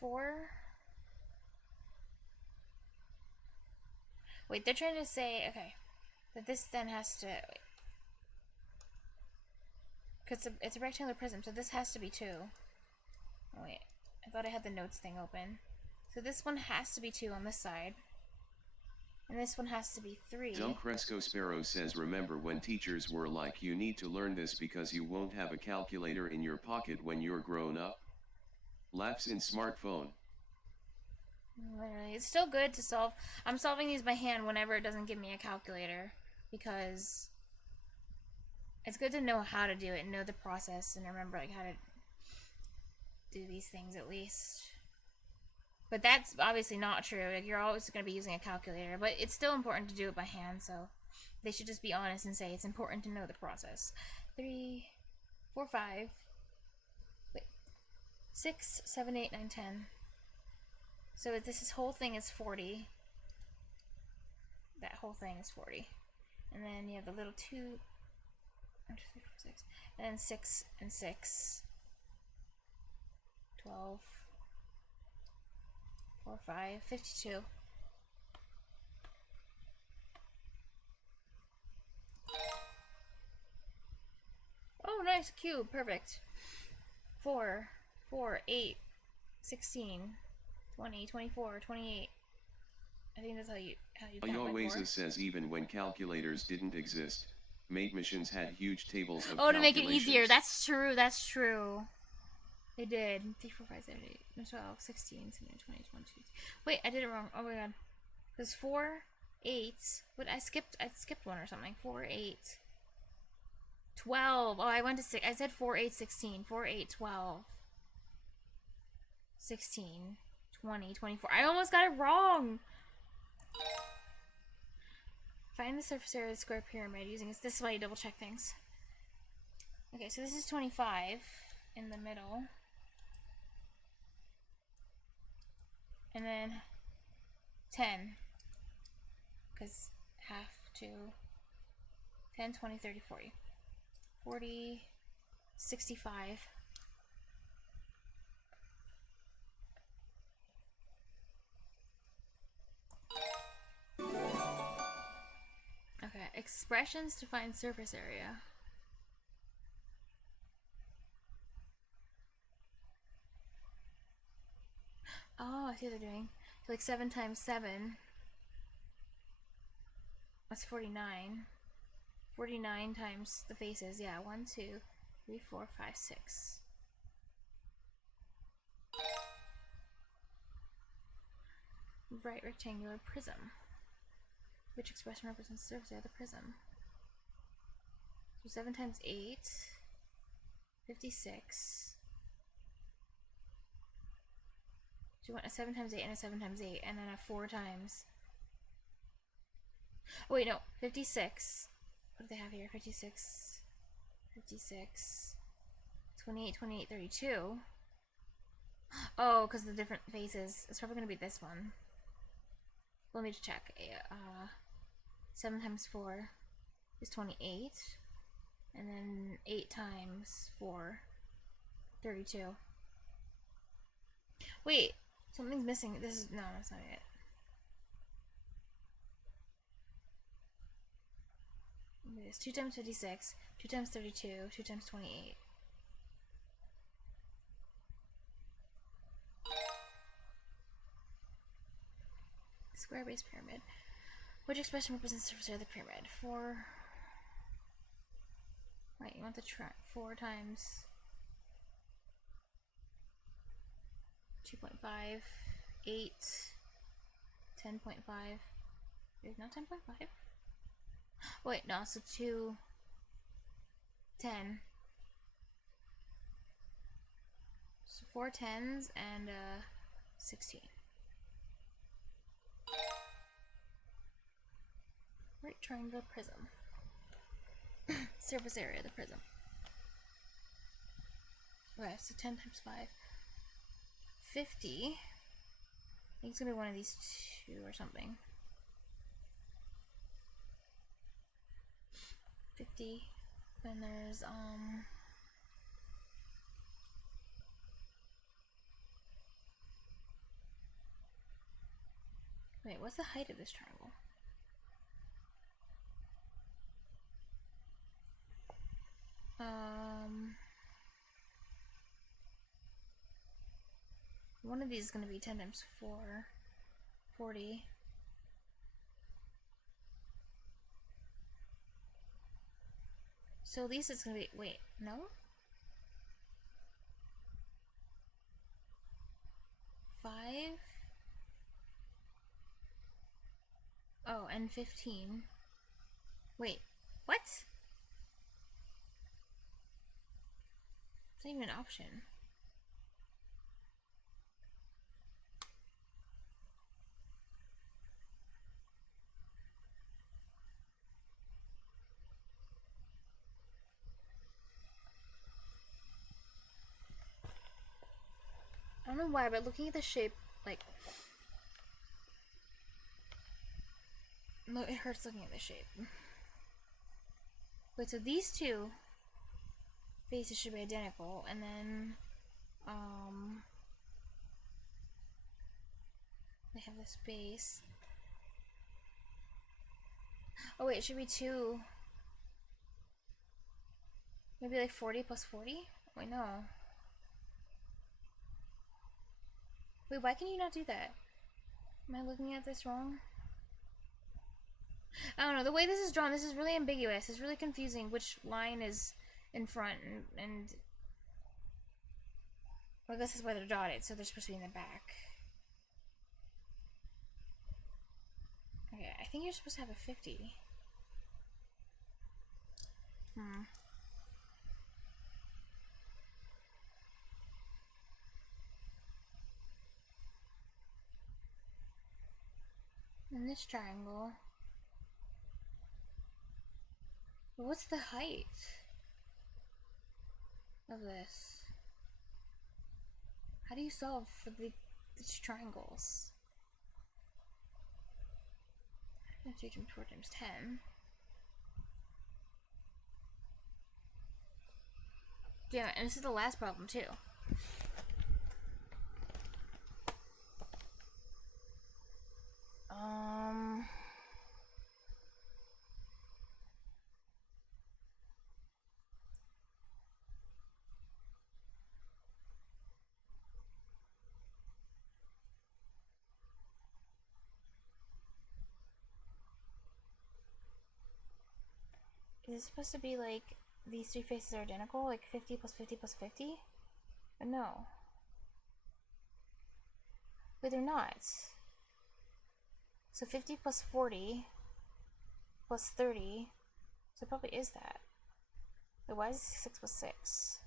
4. Wait, they're trying to say, okay, that this then has to, wait. Because it's a rectangular prism, so this has to be 2. Oh, wait, I thought I had the notes thing open. So this one has to be 2 on this side. And this one has to be 3. Dumb Cresco Sparrow says, remember when teachers were like, you need to learn this because you won't have a calculator in your pocket when you're grown up? Laughs in smartphone. Literally. It's still good to solve. I'm solving these by hand whenever it doesn't give me a calculator, because it's good to know how to do it and know the process and remember like how to do these things at least. But that's obviously not true. Like, you're always going to be using a calculator, but it's still important to do it by hand, so they should just be honest and say it's important to know the process. 3, 4, 5, wait, 6, 7, 8, 9, 10. So this whole thing is 40. That whole thing is 40. And then you have the little 2, 1, 2, 3, 4, 6. And then 6 and 6. 12. 4, 5, 52. Oh, nice cube, perfect. 4, 4, 8, 16, 20, 24, 28. I think that's how you count by 4. says even when calculators didn't exist, mate machines had huge tables of to make it easier. That's true, that's true. They did. 3, 4, 5, 7, 8, 12, 16, 17, 20, 22. Wait, I did it wrong. Oh my god. Because 4, 8. What, I skipped one or something. 4, 8. 12. Oh, I went to 6. I said 4, 8, 16. 4, 8, 12. 16. 20, 24. I almost got it wrong. Find the surface area of the square pyramid using this. This is why you double check things. Okay, so this is 25 in the middle. And then 10. Because half to 10, 20, 30, 40. 40, 65. Okay, expressions to find surface area. Oh, I see what they're doing. So like 7 times 7. That's 49. 49 times the faces. Yeah, 1, 2, 3, 4, 5, 6. Right rectangular prism. Which expression represents the surface area of the prism? So 7 times 8. 56. Do you want a 7 times 8 and a 7 times 8 and then a 4 times... Oh wait, no. 56. What do they have here? 56. 56. 28, 28, 32. Oh, because the different faces. It's probably going to be this one. Let me just check. 7 times 4 is 28. And then 8 times 4, 32. Wait, something's missing. This is, no, that's not it. It's 2 times 56, 2 times 32, 2 times 28. Square base pyramid. Which expression represents the surface area of the pyramid? 4. Right, you want the 4 times 2.5, 8, 10.5. There's not 10.5. Wait, no, so 2, 10. So 4 10s and 16. Right triangle prism. Surface area of the prism. Okay, so 10 times 5. 50. I think it's gonna be one of these two or something. 50. Then there's Wait, what's the height of this triangle? One of these is going to be 10 times 4, 40. So at least it's going to be, wait, no? 5? Oh, and 15. Wait, what? It's not even an option. I don't know why, but looking at the shape, like, it hurts looking at the shape. Wait, so these two faces should be identical, and then, they have this base. Oh wait, it should be 2. Maybe like 40 plus 40? Wait, no. Wait, why can you not do that? Am I looking at this wrong? I don't know. The way this is drawn, this is really ambiguous. It's really confusing which line is in front and well, I guess that's why they're dotted, so they're supposed to be in the back. Okay, I think you're supposed to have a 50. And this triangle. But what's the height of this? How do you solve for these triangles? 2 times 4 times 10. Yeah, and this is the last problem too. Is it supposed to be like these 3 faces are identical? Like 50 plus 50 plus 50? But no. But they're not. So 50 plus 40 plus 30. So it probably is that. But why is it 6 plus 6?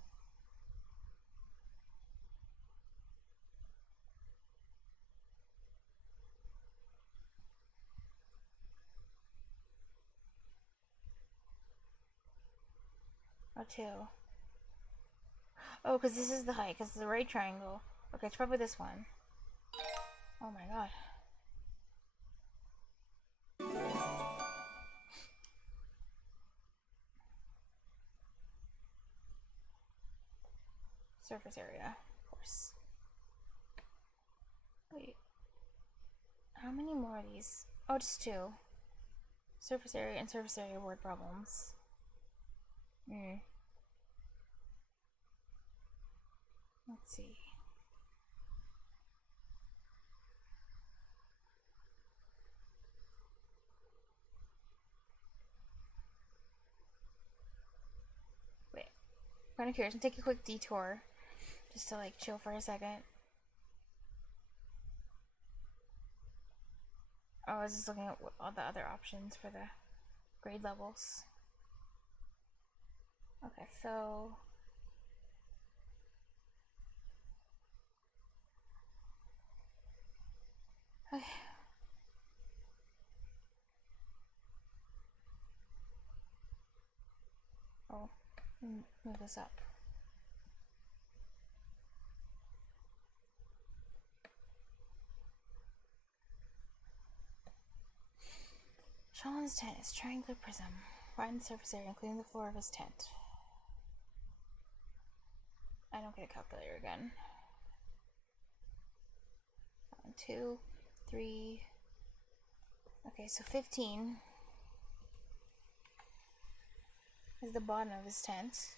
Oh, 2. Oh, because this is the height, because it's the right triangle. Okay, it's probably this one. Oh my god. Surface area, of course. Wait. How many more of these? Oh, just 2. Surface area and surface area word problems. Let's see. Wait. I'm kind of curious. I'm gonna take a quick detour just to like chill for a second. Oh, I was just looking at all the other options for the grade levels. Okay, so okay. Oh, move this up. Sean's tent is triangular prism. Widen the surface area, including the floor of his tent. I don't get a calculator again. 1, 2, 3, Okay, so 15 is the bottom of his tent.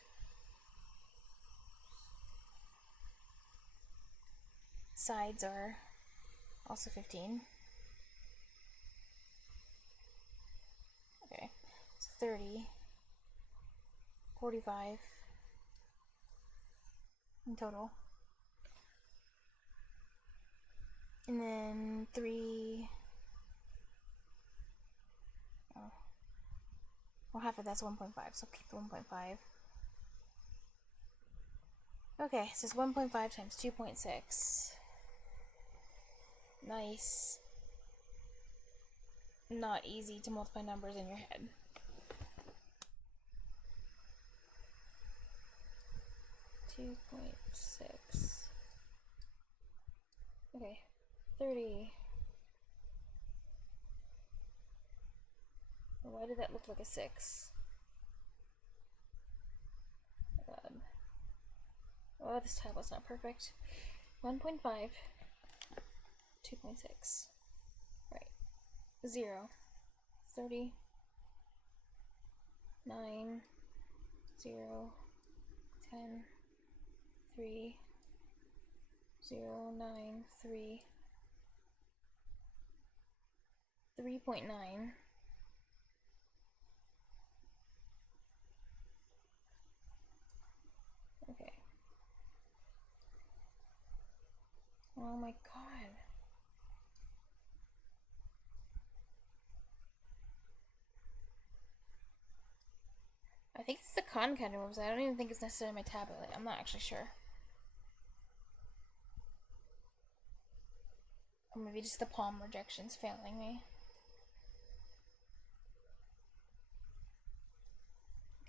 Sides are also 15. Okay, so 30, 45 in total. And then 3. Oh. Well, half of that's 1.5, so keep the 1.5. Okay, so it's 1.5 times 2.6. Nice. Not easy to multiply numbers in your head. .6. Okay, 30. Why did that look like a 6? Oh my god. Oh, this tablet's not perfect. 1.5. 2.6. Right. 0. 30. 9. 0. 10. 3. 0. 9. 3. 3.9. Okay. Oh my god. I think it's the Khan Academy website. I don't even think it's necessarily my tablet. I'm not actually sure. Or maybe just the palm rejection's failing me.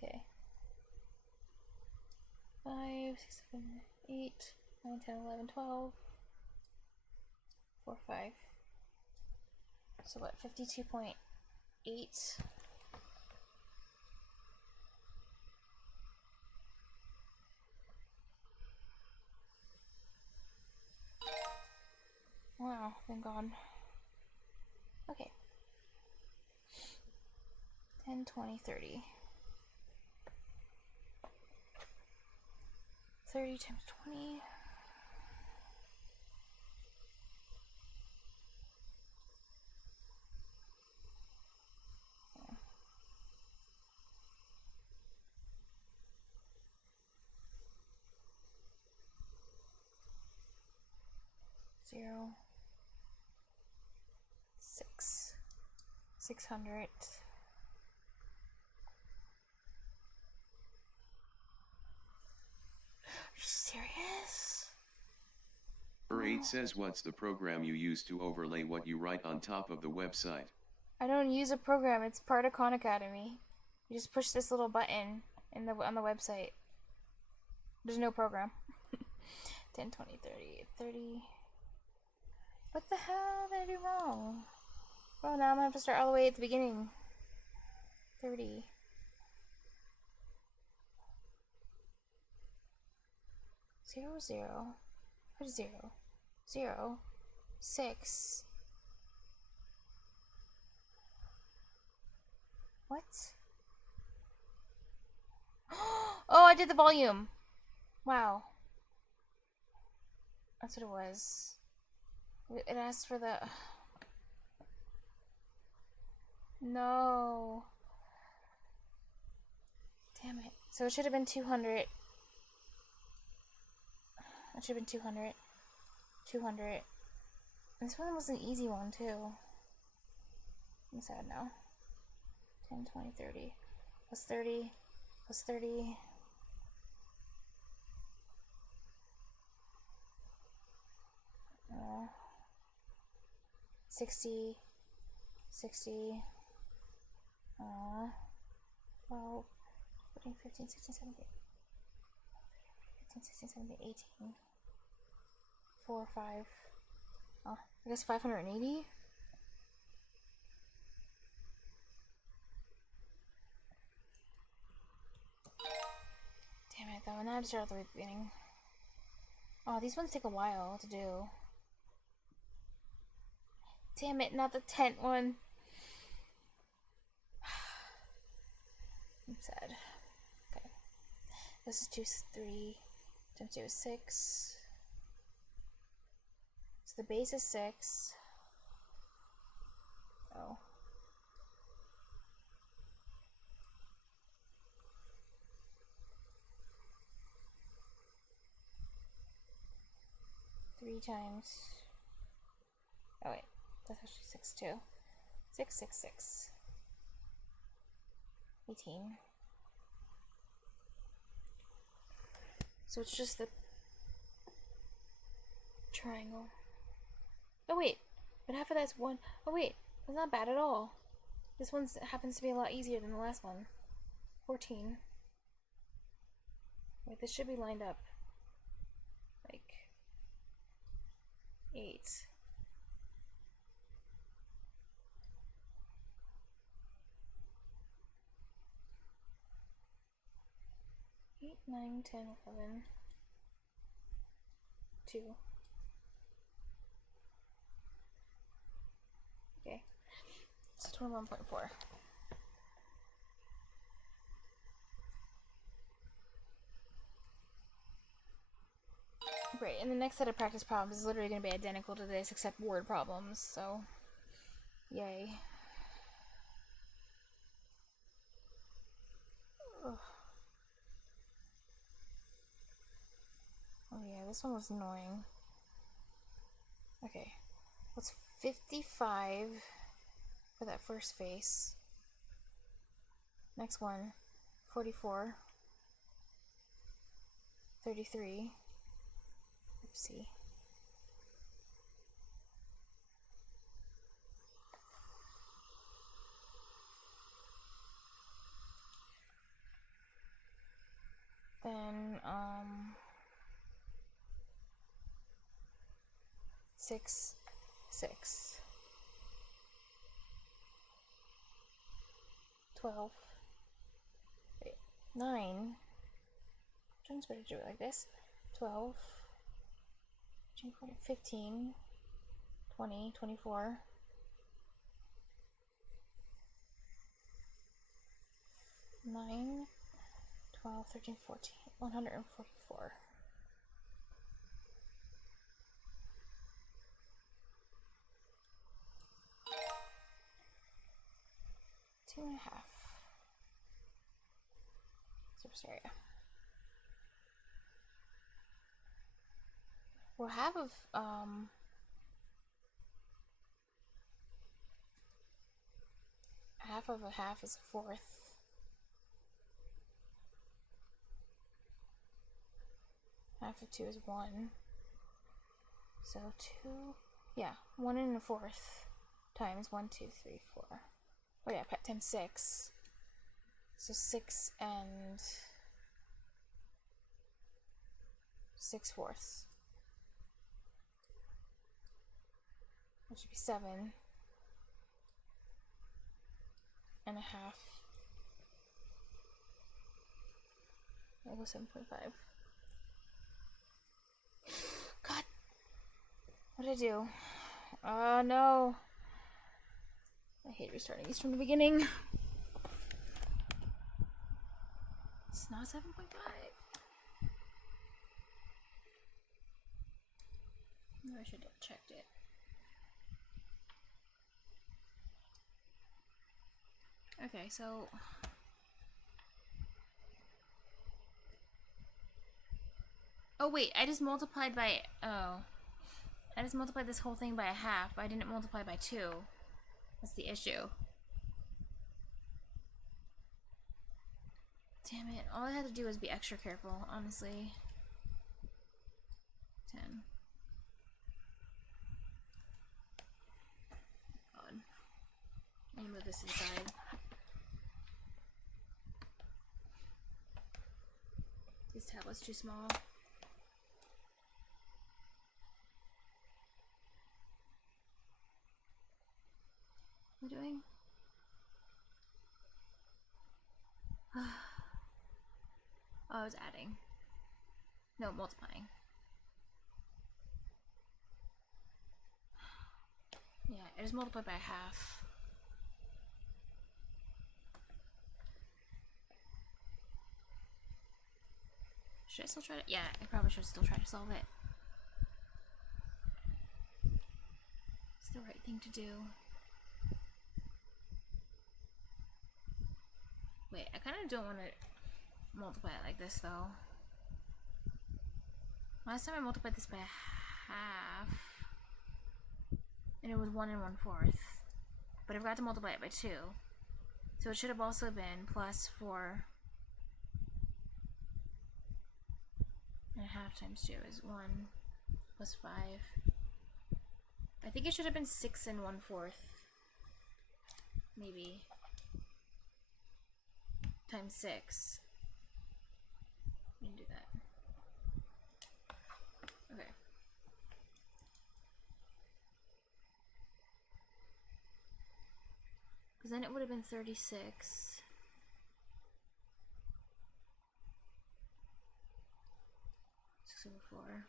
Okay. 5, 6, 7, 8, 9, 10, 11, 12. 4, 5. So what, 52.8? Wow, thank God. Okay. 10, 20, 30. 30 times 20. Okay. 0. 6. 600. Are you serious? 8 says what's the program you use to overlay what you write on top of the website? I don't use a program. It's part of Khan Academy. You just push this little button on the website. There's no program. 10, 20, 30, 30. What the hell did I do wrong? Oh, now I'm gonna have to start all the way at the beginning. 30. 0, 0. What is 0? 0. 6. What? Oh, I did the volume. Wow. That's what it was. It asked for the... No. Damn it. So it should have been 200. It should have been 200. 200. This one was an easy one, too. I'm sad now. 10, 20, 30. Plus 30. Plus 30. Uh, 60. 60. 12. 14, 15, 16, 17. 15, 16, 17, 18. 4, 5. Oh, I guess 580? Damn it, though. Now I have to start at the beginning. Oh, these ones take a while to do. Damn it, not the tent one. I'm sad. Okay. This is 2, 3 times 2 is 6. So the base is 6. Oh. Three times. Oh wait, that's actually 6 too. 6, 6, 6. 18. So it's just the triangle. Oh wait, but half of that's 1. Oh wait, that's not bad at all. This one happens to be a lot easier than the last one. 14. Wait, this should be lined up. Like 8. 8, 9, 10, 11. 2. Okay. It's 21.4. Great, and the next set of practice problems is literally going to be identical to this, except word problems, so yay. Ugh. Oh yeah, this one was annoying. Okay, what's 55 for that first face? Next one, 44, 33. Oopsie. Then, 6, 6. 12. Wait, 9. John's better do it like this. 12. 15. 20. 24. 9. 12, 13, 14. 144. Two and a half. Surface area. Well, half of a half is a fourth. Half of 2 is 1. So 2, yeah, 1 and a fourth times 1, 2, 3, 4. Oh yeah, times 6. So 6 and 6 fourths. That should be 7 and a half. I go 7.5. God, what did I do? No. I hate restarting these from the beginning. It's not 7.5. Maybe I should have checked it. Okay, so oh wait, I just multiplied by I just multiplied this whole thing by a half. I didn't multiply by 2. That's the issue. Damn it. All I had to do was be extra careful, honestly. 10. God. I need to move this inside. This tablet's too small. What am I doing? Oh, I was adding. No, multiplying. Yeah, I just multiplied by half. Should I still try to? Yeah, I probably should still try to solve it. It's the right thing to do. Wait, I kind of don't want to multiply it like this, though. Last time I multiplied this by half, and it was 1 1/4. But I forgot to multiply it by 2. So it should have also been plus 4 and a half times 2 is 1 plus 5. I think it should have been 6 1/4. Maybe. Times 6. We can do that. Okay. Because then it would have been 36. Six over 4.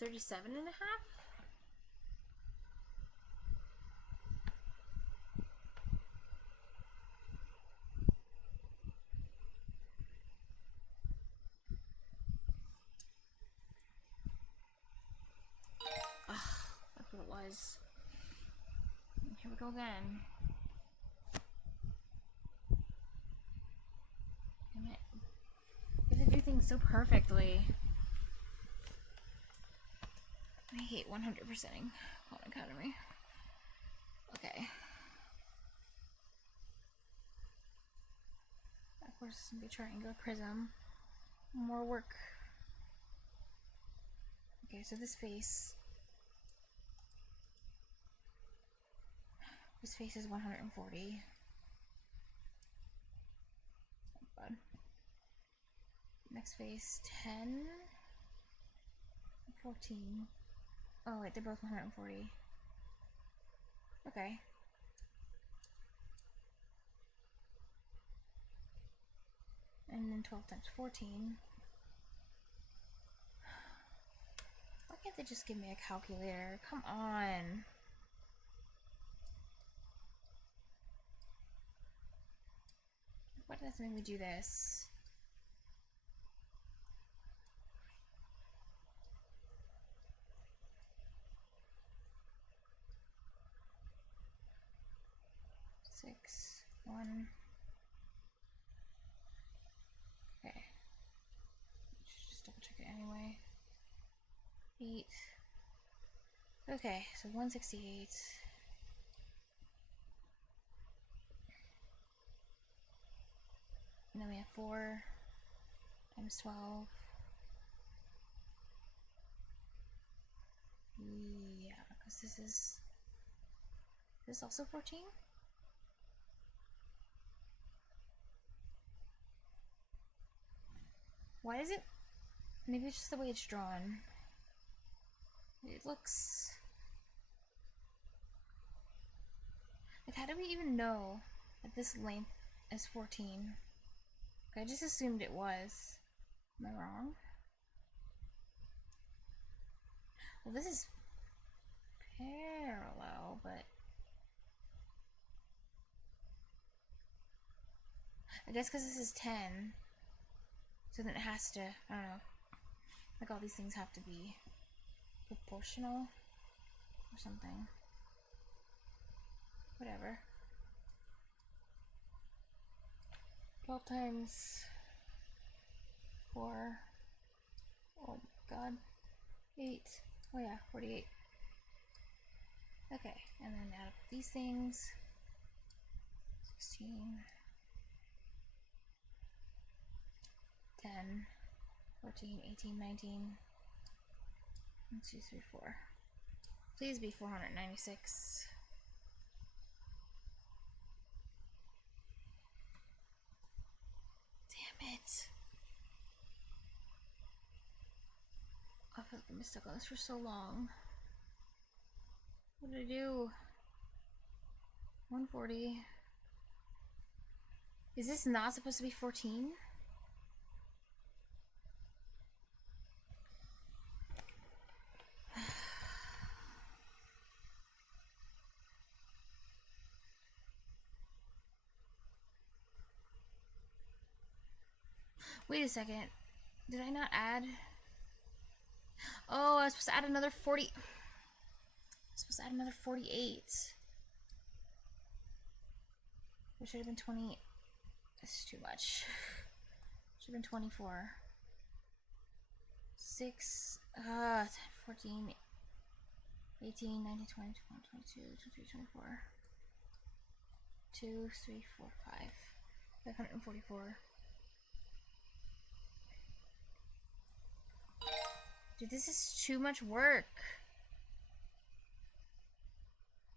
37 and a half? That's what it was. Here we go again. Damn it. You have to do things so perfectly. I hate 100%ing Khan Academy. Okay. Of course, it's gonna be triangular prism. More work. Okay, so this face. This face is 140. Not bad. Next face, 10. 14. Oh, wait, they're both 140. Okay. And then 12 times 14. Why can't they just give me a calculator? Come on. Why does that make me do this? Six, 1. Okay. Should just double check it anyway. 8. Okay, so 168. And then we have 4 times 12. Yeah, because this is also 14? Why is it? Maybe it's just the way it's drawn. It looks like, how do we even know that this length is 14? I just assumed it was. Am I wrong? Well, this is parallel, but I guess because this is 10, so then it has to, I don't know, like all these things have to be proportional or something. Whatever. 12 times 4. Oh my god. 8. Oh yeah, 48. Okay, and then add up these things. 16. 10. 14, 18, 19. 1, 2, 3, 4. Please be 496. Damn it. I feel like I'm stuck on this for so long. What did I do? 140. Is this not supposed to be 14? Wait a second. Did I not add? Oh, I was supposed to add another 40. I was supposed to add another 48. It should have been 20. That's too much. Should have been 24. 6, 10, 14, 18, 19, 20, 21, 22, 23, 24. 2, 3, 4, 5. 544. Dude, this is too much work.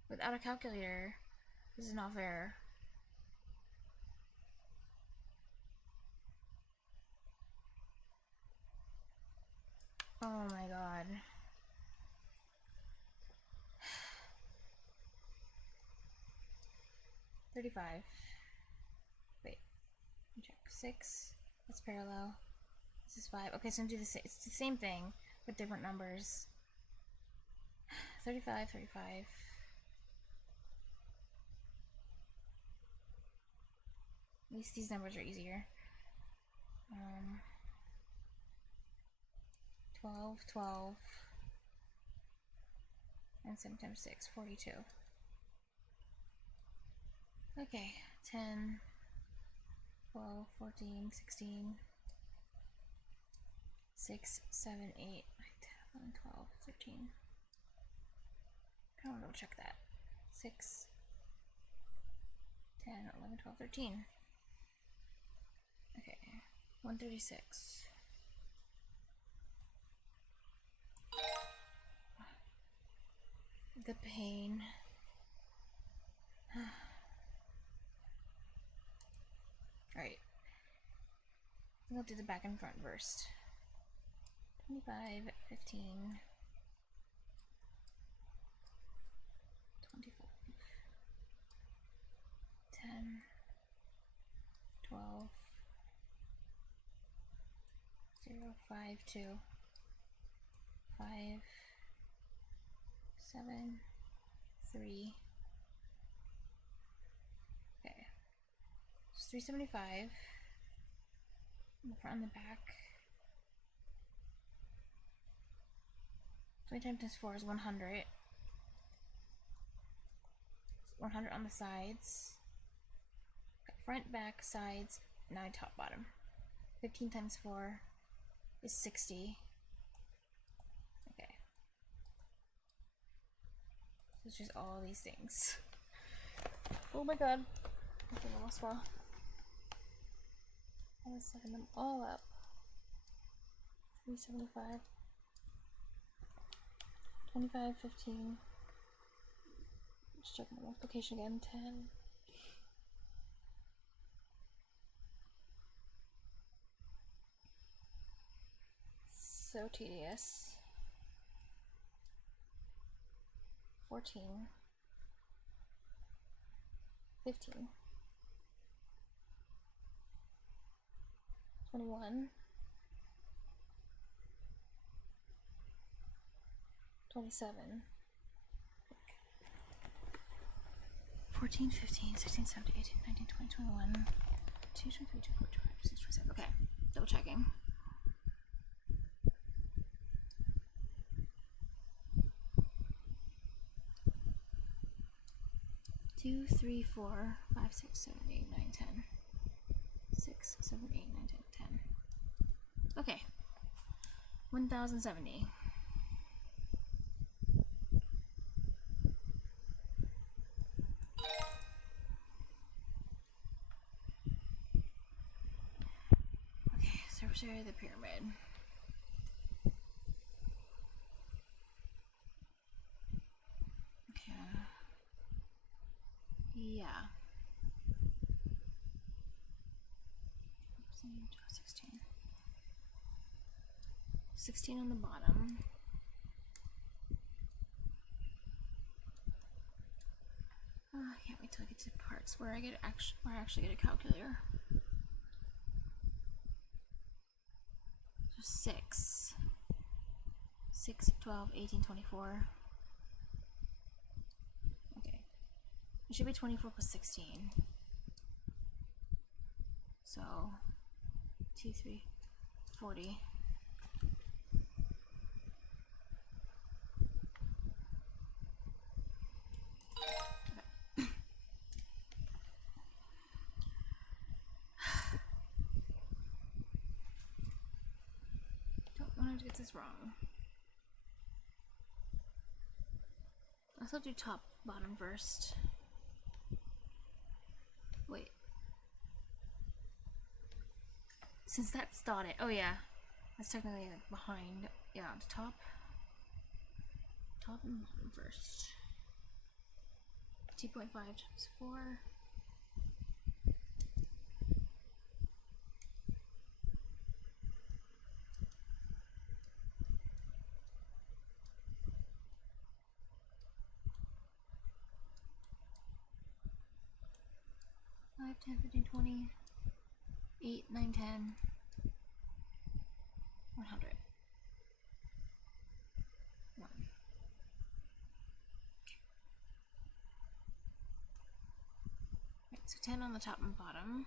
Without a calculator. This is not fair. Oh my god. $35. Wait. Let me check. 6. That's parallel. This is 5. Okay, so I'm doing it's the same thing with different numbers. 35, 35. At least these numbers are easier. 12, 12. And 7 times 6, 42. Okay, 10, 12, 14, 16, 6, 7, 8, 9, 10, 11, 12, 13. I want to check that. 6, 10, 11, 12, 13. Okay, 136. The pain. Alright. I think I'll do the back and front first. 25, 15, 25, 10, 12, 0, 5, 2, 5, 7, 3. Okay. Just 375. In the front and the back. 20 times 4 is 100. 100 on the sides. Front, back, sides, now top, bottom. 15 times 4 is 60. Okay. So it's just all these things. Oh my god. Okay, I lost well. I'm gonna set them all up. 375. 25, 15. Just check my multiplication again. 10. So tedious. 14. 15. 21. 27. 14, 15, 16, 17, 18, 19, 20, 21. 2, 23, 24, 25, 26, 27. Okay, double checking. Two, 3, 4, 5, 6, 7, 8, 9, 10. 6, 7, 8, 9, 10, 10. Okay. 1070. Okay, surface area of the pyramid. Okay. Yeah. 16. 16 on the bottom. Oh, I can't wait till I get to parts where I actually get a calculator. So 6, 12, 18, 24. Okay. It should be 24 plus 16. So 2, 3, 40. Don't want to get this wrong. I'll do top, bottom first. Wait. Since that's dotted, oh yeah, that's technically like behind. Yeah, it's top and bottom first. 2.5 times 4. 5, 10, 15, 20, 8, 9, 10, 100. 1. Okay. Right, so 10 on the top and bottom.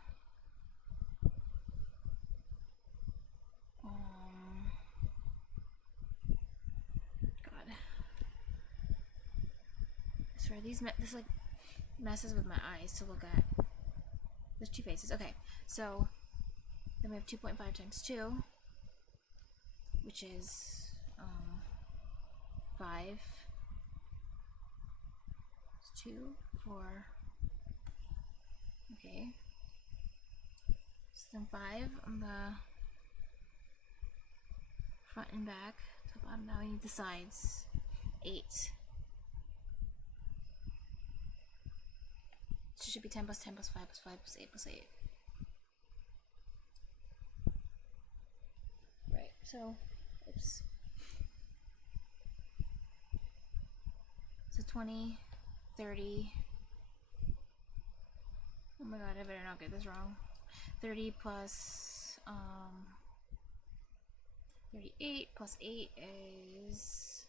God. Sorry, this like messes with my eyes to look at. There's two faces. Okay, so then we have 2.5 times 2, which is 5. It's 2, 4. Okay. So then 5 on the front and back. To the bottom. Now we need the sides. 8. So it should be 10 plus 10 plus 5 plus 5 plus 8 plus 8. Right, so, oops. So 20, 30. Oh my god, I better not get this wrong. 30 plus 38 plus 8 is,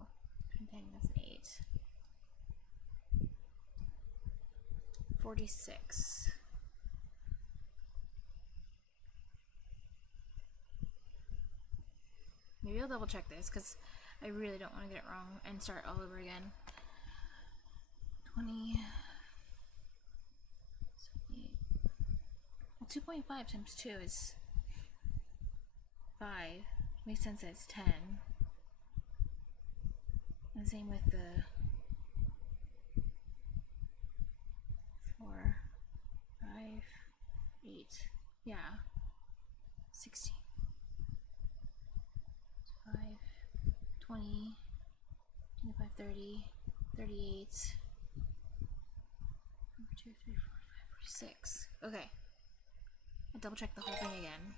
oh, that's an 8. 46. Maybe I'll double check this because I really don't want to get it wrong and start all over again. 20. 78. Well, 2.5 times 2 is 5. Makes sense that it's 10. And same with the 4, 5, 8. Yeah. 16. 5, 20, 25, 30, 38. 1, 2, 3, 4, 5, 6. Okay. I double check the whole thing again.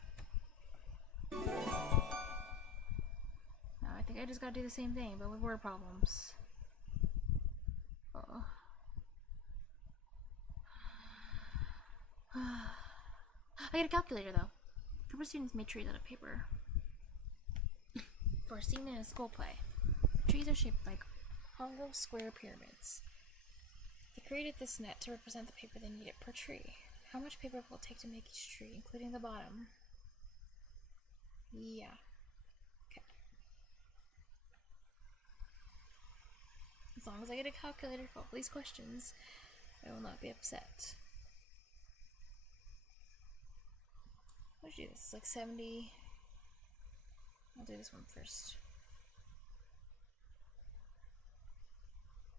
Now I think I just gotta do the same thing, but with word problems. Oh. I get a calculator though. Couple students made trees out of paper for a scene in a school play. Trees are shaped like hollow square pyramids. They created this net to represent the paper they needed per tree. How much paper will it take to make each tree, including the bottom? Yeah. Okay. As long as I get a calculator for all these questions, I will not be upset. Let's do this. Like 70. I'll do this one first.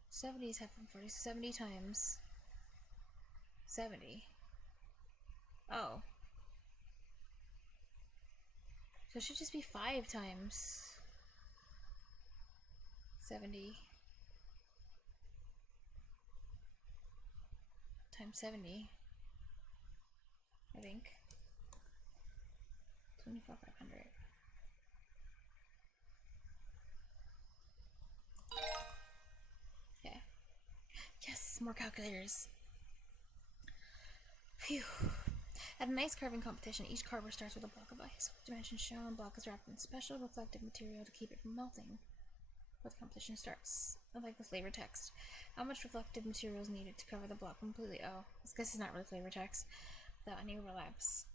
70 is half from 40. 70 times 70. Oh. So it should just be 5 times 70 times 70. I think. 24,500. Yeah. Yes, more calculators. Phew. At an ice carving competition, each carver starts with a block of ice. With dimensions shown, block is wrapped in special reflective material to keep it from melting. But the competition starts. I like the flavor text. How much reflective material is needed to cover the block completely? Oh, this guess is not really flavor text. Without any overlaps.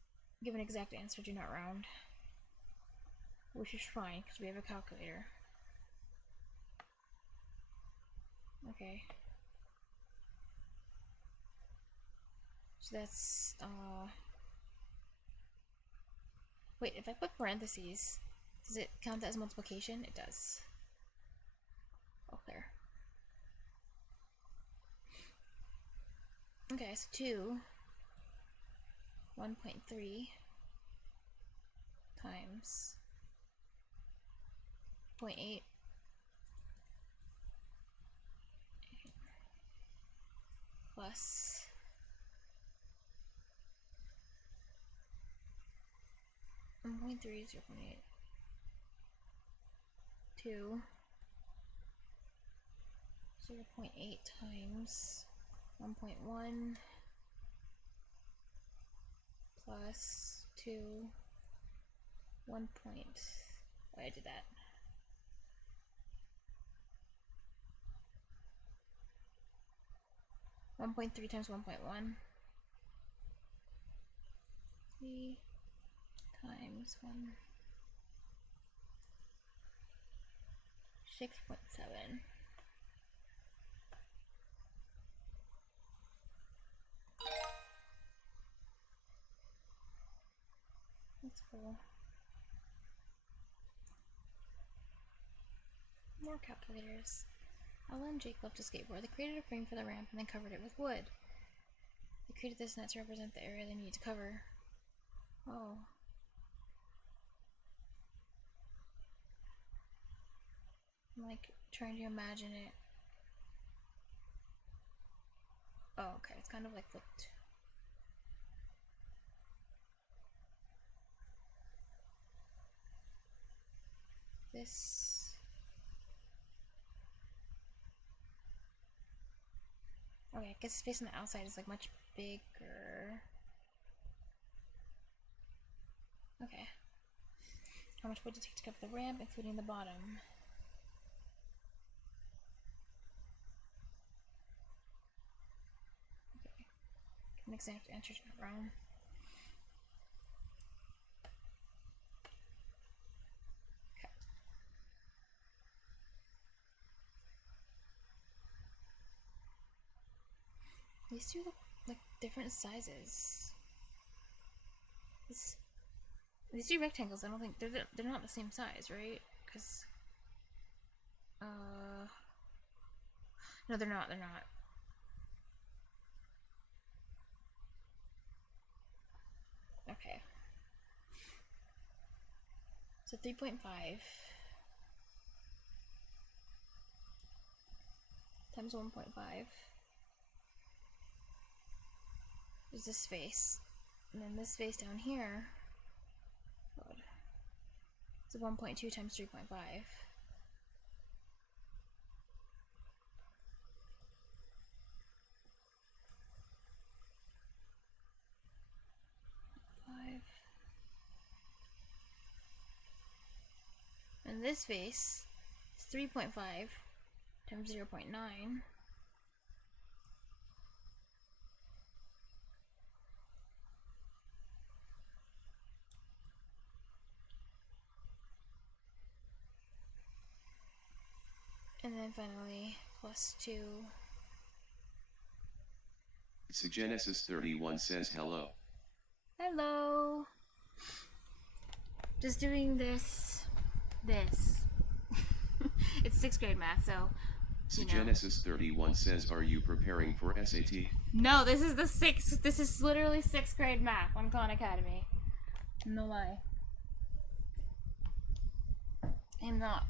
give an exact answer, do not round. Which is fine, because we have a calculator. Okay. So that's, wait, if I put parentheses, does it count that as multiplication? It does. Oh, there. Okay, so 2, 1.3 times 0.8 plus 1.3 is 0.8. 2 0.8 times 1.1 plus 2 1 point. Oh, I did that. (1.3 times 1.1) 3 times 1 6.7. That's cool. More calculators. Ella and Jake loved to skateboard. They created a frame for the ramp and then covered it with wood. They created this net to represent the area they needed to cover. Oh. I'm like trying to imagine it. Oh, okay. It's kind of like flipped. This. Okay, I guess space on the outside is like much bigger. Okay. How much wood to take to cover the ramp, including the bottom? Okay. An exact answer to the round. Okay. These two look like different sizes. These two rectangles, I don't think they're not the same size, right? Because no, they're not. Okay. So 3.5 times 1.5 is this space, and then this space down here. God. So 1.2 times 3.5. 5. And this face is 3.5 times 0.9. And then finally, plus 2. Genesis31 says hello. Hello! Just doing this. It's 6th grade math, so. Genesis31 says, are you preparing for SAT? No, this is this is literally 6th grade math on Khan Academy. No lie. I'm not.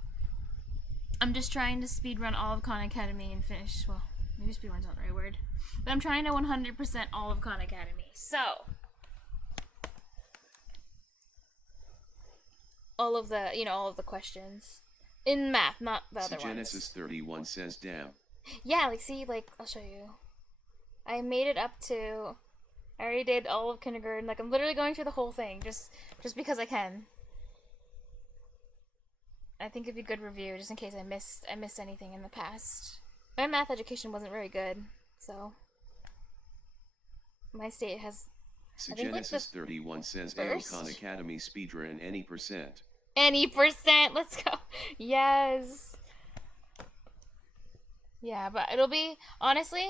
I'm just trying to speedrun all of Khan Academy and finish, well, maybe speedrun's not the right word, but I'm trying to 100% all of Khan Academy. So, all of the questions in math, not the other ones. Genesis31 says, damn. Yeah, like, see, like, I'll show you. I made it up to, I already did all of kindergarten. Like, I'm literally going through the whole thing, just because I can. I think it'd be a good review, just in case I missed anything in the past. My math education wasn't very good, so my state has I think like the Genesis 31 says first Aocon Academy speedrun any percent. any percent. Let's go. Yes. Yeah, but it'll be honestly,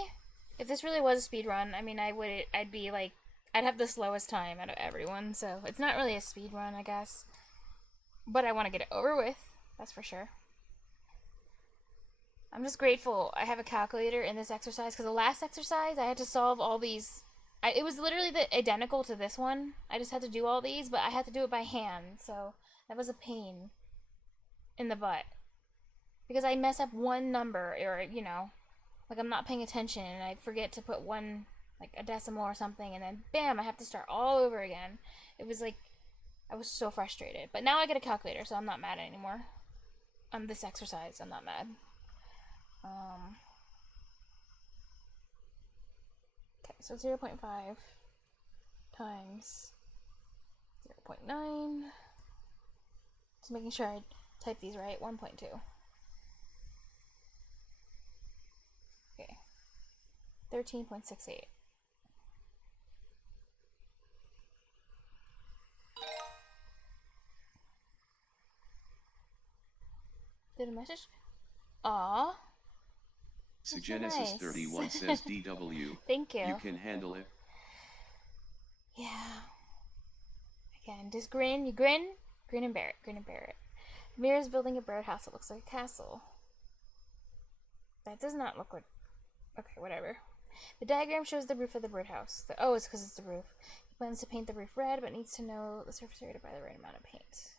if this really was a speed run, I mean, I'd be like, I'd have the slowest time out of everyone. So it's not really a speed run, I guess. But I want to get it over with. That's for sure. I'm just grateful I have a calculator in this exercise because the last exercise I had to solve all these. It was literally identical to this one. I just had to do all these, but I had to do it by hand, so that was a pain in the butt because I mess up one number, or like I'm not paying attention and I forget to put one, like a decimal or something, and then bam, I have to start all over again. It was like I was so frustrated, but now I get a calculator, so I'm not mad anymore. On this exercise, I'm not mad. Okay, so 0.5 times 0.9. Just making sure I type these right. 1.2. Okay. 13.68. Did a message? Aw. Genesis nice. 31 says DW. Thank you. You can handle it. Yeah. I can. Just grin. You grin. Grin and bear it. Grin and bear it. Mira's building a birdhouse that looks like a castle. That does not look like... Okay, whatever. The diagram shows the roof of the birdhouse. Oh, it's because it's the roof. He plans to paint the roof red, but needs to know the surface area to buy the right amount of paint.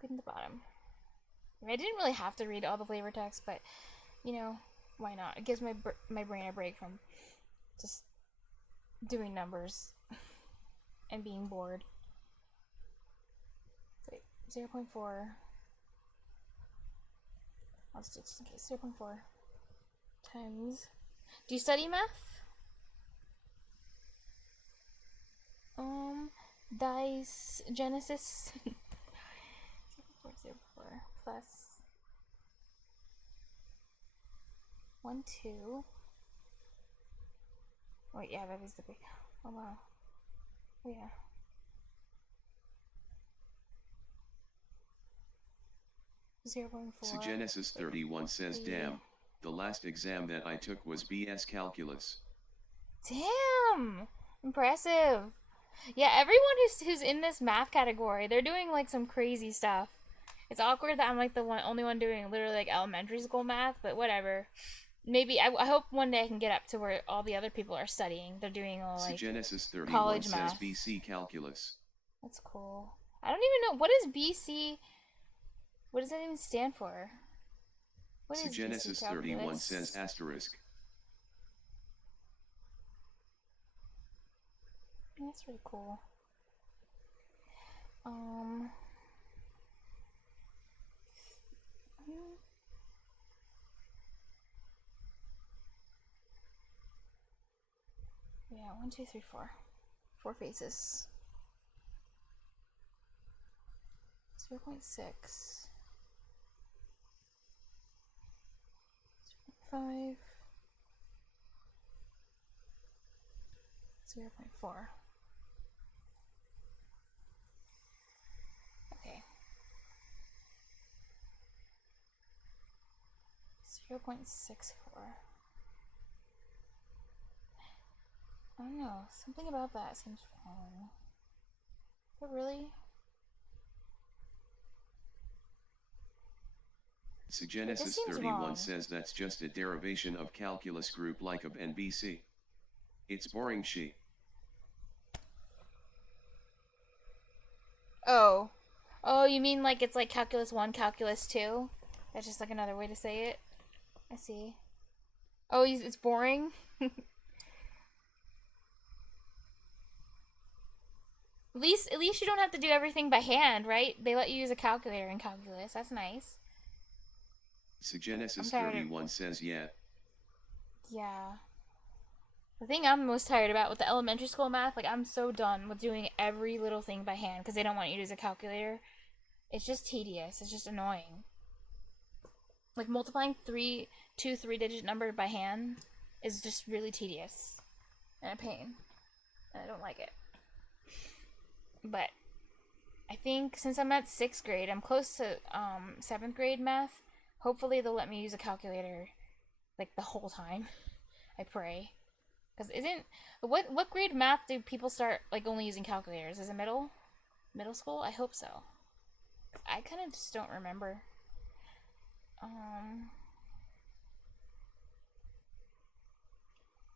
Good in the bottom. I mean, I didn't really have to read all the flavor text, but, why not? It gives my brain a break from just doing numbers and being bored. Wait, 0.4. I'll just do it just in case. 0.4 times. Do you study math? Dice Genesis. 0.4 plus 1, 2. Wait, yeah, that is the big. Oh wow. Oh, yeah. Genesis 31 says, damn, the last exam that I took was BS calculus. Damn! Impressive. Yeah, everyone who's in this math category, they're doing like some crazy stuff. It's awkward that I'm like the only one doing literally like elementary school math, but whatever. Maybe I hope one day I can get up to where all the other people are studying. They're doing all like Genesis 31 college says math. BC calculus. That's cool. I don't even know what is BC. What does that even stand for? What is Genesis 31 says asterisk. That's really cool. Yeah, 1, 2, 3, 4. 4 faces. 0.6. 0.5. 0.4. Okay. 0.64. I don't know. Something about that seems wrong. But really? Genesis 31 says that's just a derivation of calculus group like AB and BC. It's boring she. Oh. Oh, you mean like it's like calculus 1, calculus 2? That's just like another way to say it? I see. Oh, it's boring? At least you don't have to do everything by hand, right? They let you use a calculator in calculus. That's nice. Genesis 31 says yeah. Yeah. The thing I'm most tired about with the elementary school math, like I'm so done with doing every little thing by hand because they don't want you to use a calculator. It's just tedious. It's just annoying. Like multiplying two 3-digit number by hand is just really tedious and a pain. and I don't like it. But I think since I'm at 6th grade, I'm close to 7th grade math. Hopefully they'll let me use a calculator like the whole time. I pray. Because isn't what grade math do people start like only using calculators? Is it middle school? I hope so. I kind of just don't remember.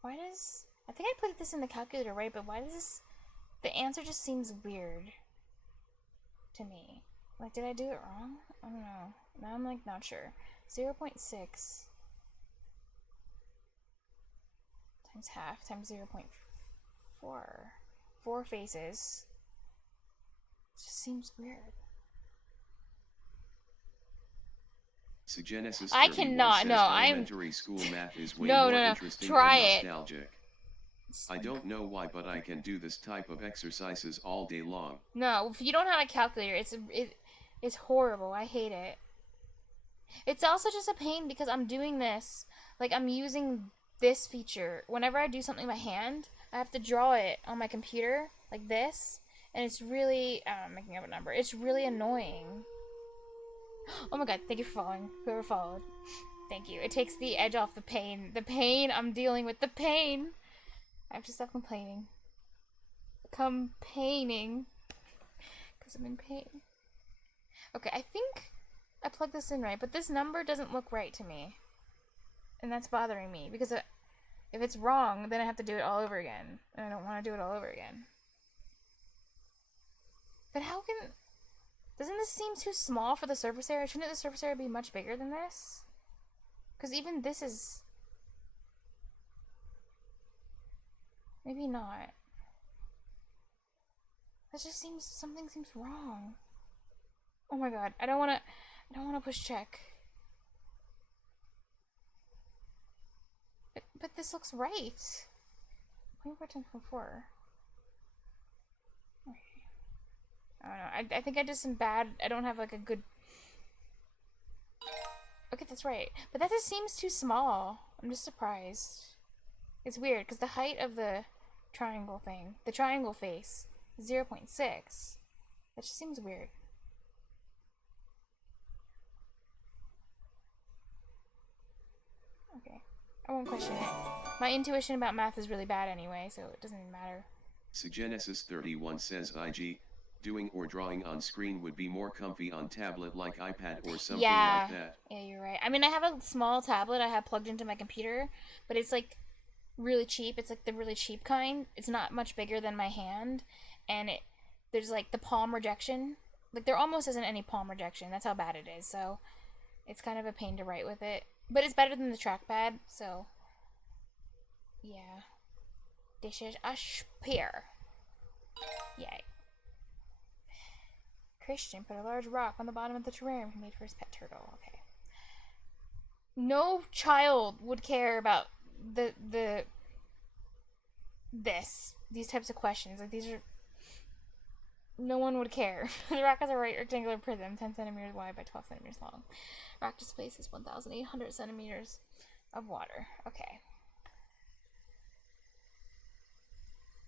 Why does I think I put this in the calculator right, but why does this the answer just seems weird to me? Like, did I do it wrong? I don't know. Now I'm like not sure. 0.6 times half times 0.4. 4 faces. It just seems weird. Suggenesis I 31 cannot. says No, elementary school math is way No, more no, no. interesting Try and it. nostalgic. I don't know why, but I can do this type of exercises all day long. No, if you don't have a calculator, it's horrible. I hate it. It's also just a pain because I'm doing this, like I'm using this feature. Whenever I do something by hand, I have to draw it on my computer like this, and it's really I'm making up a number. It's really annoying. Oh my god, thank you for following. Whoever followed. Thank you. It takes the edge off the pain. The pain I'm dealing with. The pain. I have to stop complaining. Complaining. Because I'm in pain. Okay, I think I plugged this in right, but this number doesn't look right to me. And that's bothering me, because if it's wrong, then I have to do it all over again. And I don't want to do it all over again. But how can... Doesn't this seem too small for the surface area? Shouldn't the surface area be much bigger than this? Because even this is... Maybe not. That just seems... Something seems wrong. Oh my god. I don't want to push check. But this looks right. 0.4 times 0.4. I don't know. I think I just am bad. I don't have like a good... Okay, that's right. But that just seems too small. I'm just surprised. It's weird, because the height of the triangle thing, the triangle face, is 0.6. That just seems weird. Okay. I won't question it. My intuition about math is really bad anyway, so it doesn't even matter. Suggenesis 31 says IG, doing or drawing on screen would be more comfy on tablet like iPad or something like that. Yeah, you're right. I mean, I have a small tablet I have plugged into my computer, but it's like really cheap. It's like the really cheap kind. It's not much bigger than my hand, and there's like the palm rejection. Like there almost isn't any palm rejection. That's how bad it is. So it's kind of a pain to write with it, but it's better than the trackpad. So yeah, this is a spear. Yay. Christian put a large rock on the bottom of the terrarium he made for his pet turtle. Okay. No child would care about these types of questions. Like these are no one would care. The rock has a right rectangular prism, 10 centimeters wide by 12 centimeters long. Rock displaces 1,800 centimeters of water. Okay.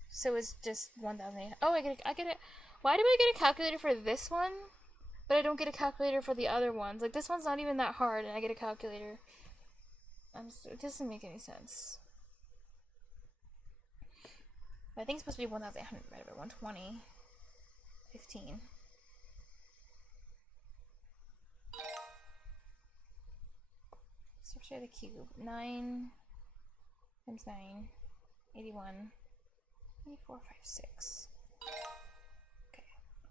So it's just 1,800. Oh, I get it. Why do I get a calculator for this one, but I don't get a calculator for the other ones? Like this one's not even that hard, and I get a calculator. It doesn't make any sense. I think it's supposed to be 1,800 divided by 120. 15. Subtract the cube. 9 times 9. 81. 84, 5, 6. Okay.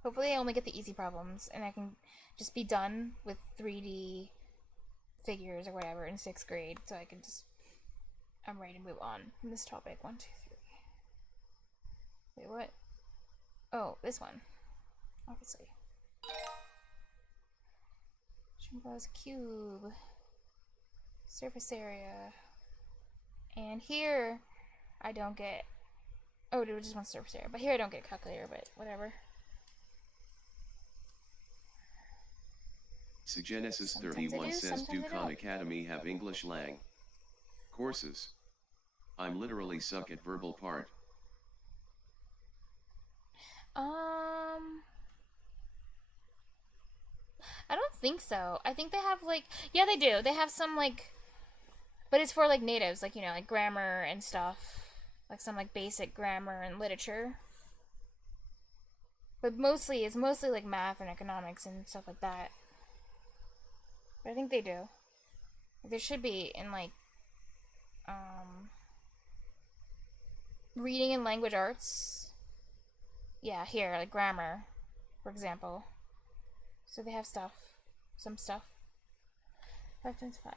Hopefully I only get the easy problems and I can just be done with 3D figures or whatever in 6th grade, so I can just... I'm ready to move on from this topic. 1, 2, 3. Wait, what? Oh, this one. Obviously. Jumbo's cube. Surface area. And here, I don't get... Oh, it just one surface area. But here I don't get a calculator, but whatever. Suggenesis 31 says, do Khan Academy have English lang courses? I'm literally suck at verbal part. I don't think so. I think they have like, yeah, they do. They have some like, but it's for like natives, like, you know, like grammar and stuff, like some like basic grammar and literature. But mostly, it's mostly like math and economics and stuff like that. But I think they do. There should be in like um, reading and language arts. Yeah, here, like grammar, for example. So they have stuff. Some stuff. 5 times 5.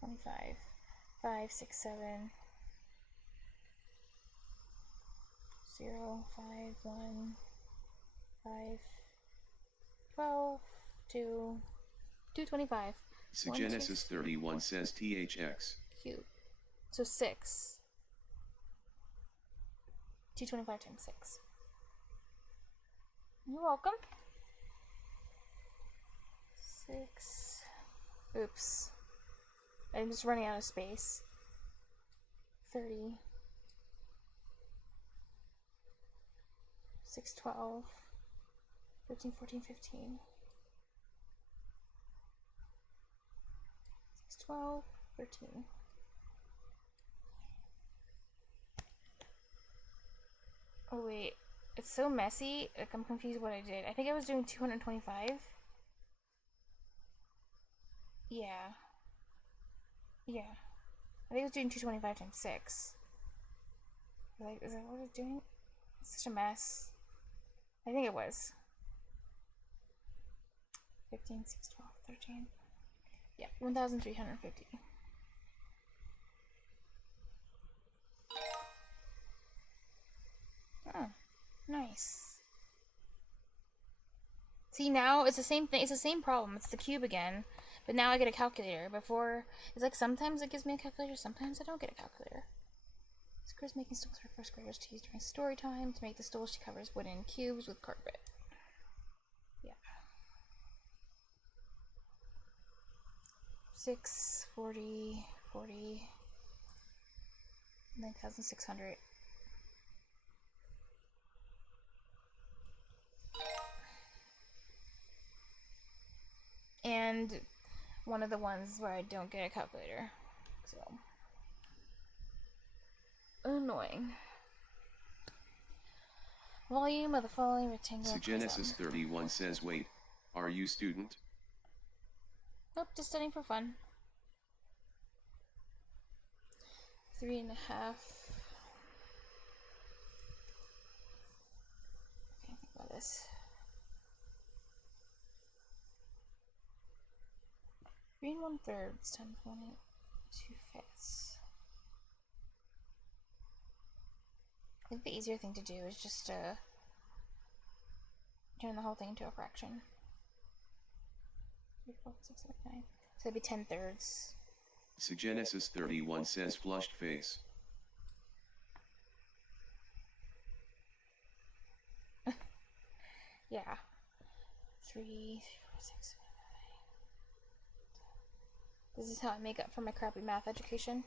25. 5, 6, 7. 0, 5, 1, 5, 12, 2, 225. Genesis 31 says THX. Cute. So 6. 225 times 6. You're welcome. 6. Oops. I'm just running out of space. 30. 6, 12. 13, 14, 15. 6, 12, 13. Oh wait, it's so messy. Like, I'm confused what I did. I think I was doing 225. Yeah. Yeah. I think I was doing 225 times 6. Like, is that what I was doing? It's such a mess. I think it was. 15, 6, 12, 13. Yeah, 1,350. Oh, nice. See, now it's the same thing. It's the same problem. It's the cube again. But now I get a calculator. Before, it's like sometimes it gives me a calculator, sometimes I don't get a calculator. This girl's making stools for first graders to use during story time. To make the stools, she covers wooden cubes with carpet. Yeah. 6, 40, 40, 9,600. And one of the ones where I don't get a calculator. So annoying. Volume of the following rectangular Genesis prism. 31 says wait, are you student? Nope, just studying for fun. 3.5. I can't think about this. 3 1/3 times 1 2/5. I think the easier thing to do is just to turn the whole thing into a fraction. 3, 4, 6, 7, 9. So that'd be 10/3. Genesis 31 says flushed face. Yeah. 3, 4, 6, 7, 9. This is how I make up for my crappy math education.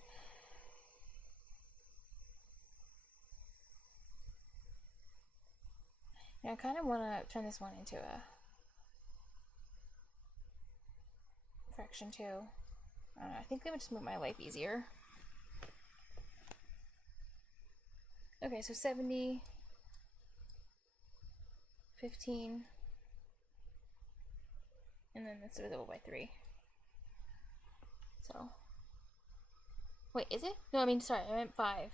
Yeah, I kind of want to turn this one into a fraction too. I think that would just make my life easier. Okay, so 70, 15, and then it's divisible by 3. So, wait, is it? No, I mean, sorry, I meant 5.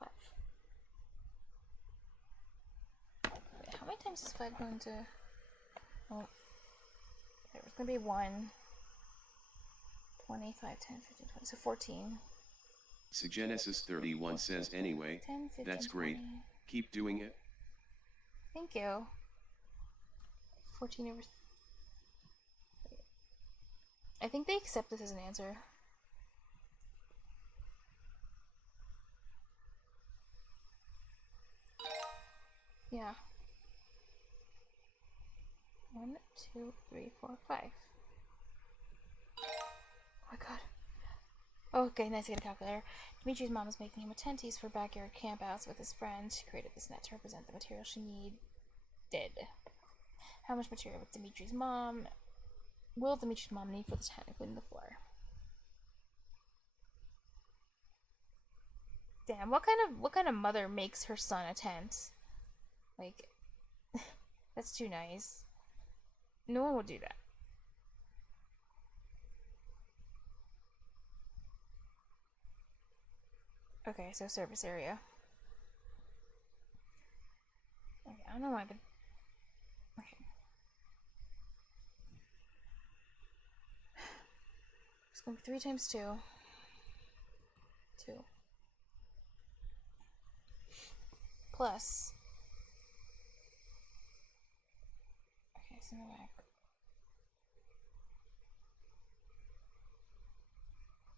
5. Wait, how many times is 5 going to... Oh, there's going to be 1, 25, 10, 15, 20, so 14. Genesis 31 says anyway, 10, 15, that's great, 20. keep doing it. Thank you. 14 over... I think they accept this as an answer. Yeah. 1, 2, 3, 4, 5. Oh my god. Okay, nice to get a calculator. Dimitri's mom is making him a tent to use for backyard campouts with his friend. She created this net to represent the material she needed. How much material will Dimitri's mom need for the tent, including the floor? Damn, what kind of mother makes her son a tent? Like, that's too nice. No one would do that. Okay, so surface area. Okay, I don't know why, but okay. It's gonna be 3 times 2. 2. Plus. Okay, it's in the back.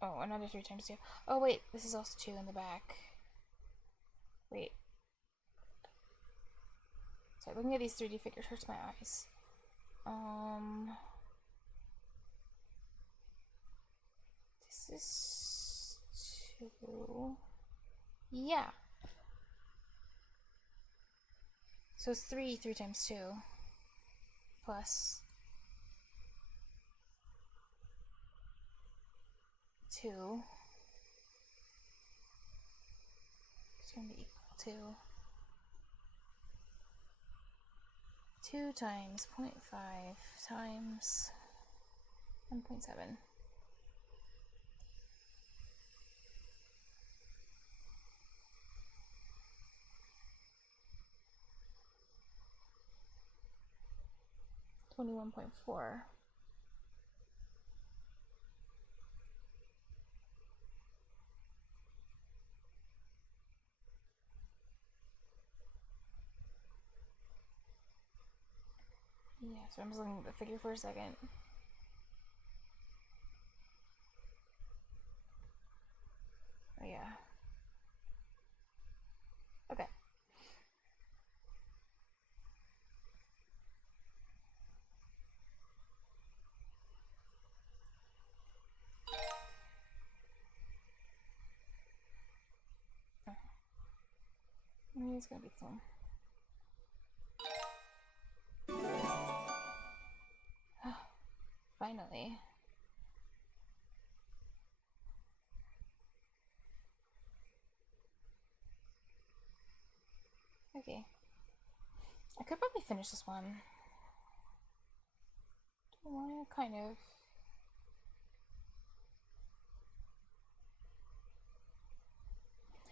Oh, another 3 times 2. Oh, wait, this is also 2 in the back. Wait. Sorry, looking at these 3D figures hurts my eyes. This is 2. Yeah. So it's 3 times 2. Plus 2. It's going to be equal to 2 times 0.5 times 1.7. $21.4. Yeah, so I'm just looking at the figure for a second. Oh yeah. Okay. Maybe it's gonna be fun. Finally. Okay. I could probably finish this one. Do I want to kind of...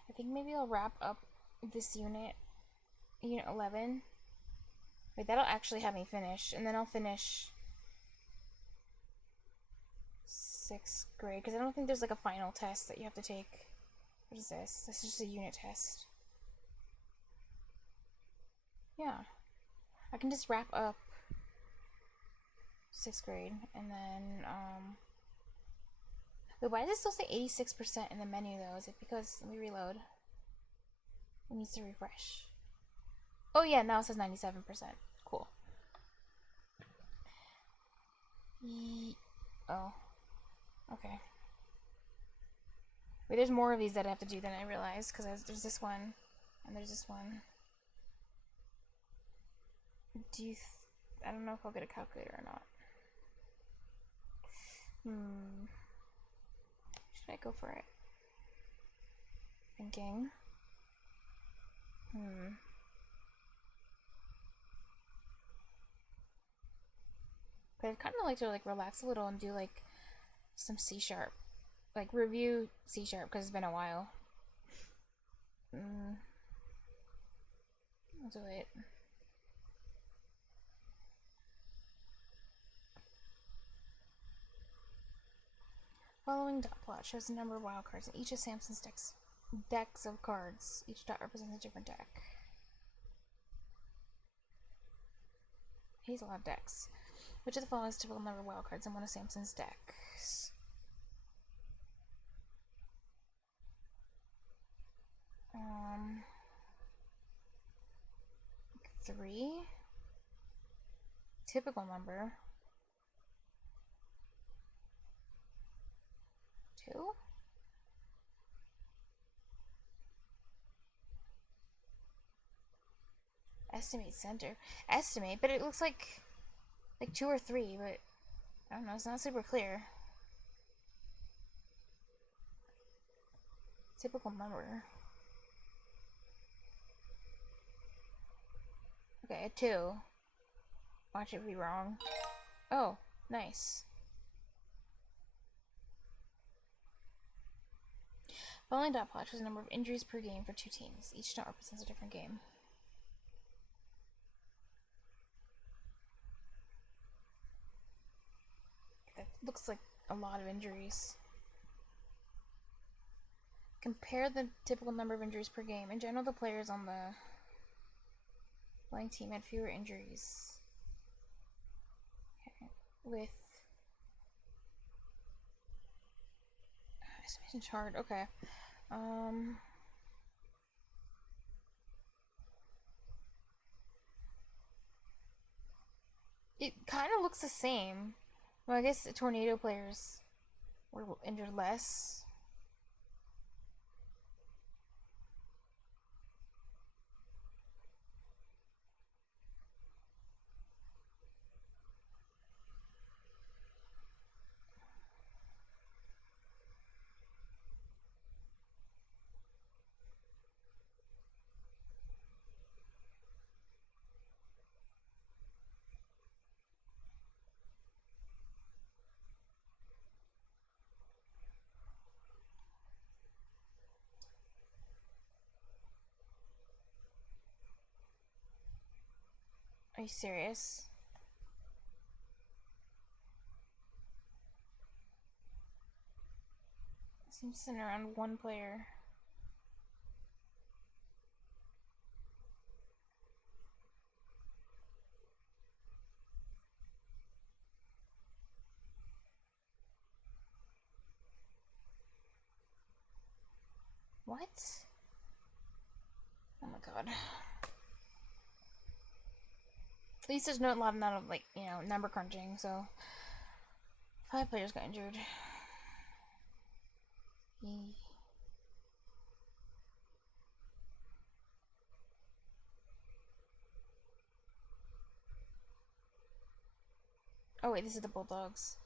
I think maybe I'll wrap up this unit 11. Wait, that'll actually have me finish, and then I'll finish 6th grade, because I don't think there's like a final test that you have to take. What is this? This is just a unit test. Yeah. I can just wrap up 6th grade, and then, Wait, why does it still say 86% in the menu, though? Is it because... Let me reload. It needs to refresh. Oh, yeah, now it says 97%. Cool. Oh. Okay. Wait, there's more of these that I have to do than I realized, because there's this one, and there's this one. I don't know if I'll get a calculator or not. Should I go for it? Thinking. But I'd kind of like to like relax a little and do like some C#. Like review C#, because it's been a while. I'll do it. Following dot plot shows the number of wild cards in each of Samson's decks of cards. Each dot represents a different deck. He has a lot of decks. Which of the following is typical number of wild cards in one of Samson's decks? Three. Typical number. 2? Estimate center. Estimate, but it looks like 2 or 3, but I don't know, it's not super clear. Typical number. Okay, a 2. Watch it be wrong. Oh, nice. Following dot plot shows the number of injuries per game for 2 teams. Each dot represents a different game. That looks like a lot of injuries. Compare the typical number of injuries per game. In general, the players on the playing team had fewer injuries. Okay. With estimation chart. Okay. It kind of looks the same. Well, I guess the tornado players were injured less. Are you serious? It seems centered around one player. What? Oh my god. At least there's not a lot of like, number crunching, so 5 players got injured. Yee. Oh wait, this is the Bulldogs.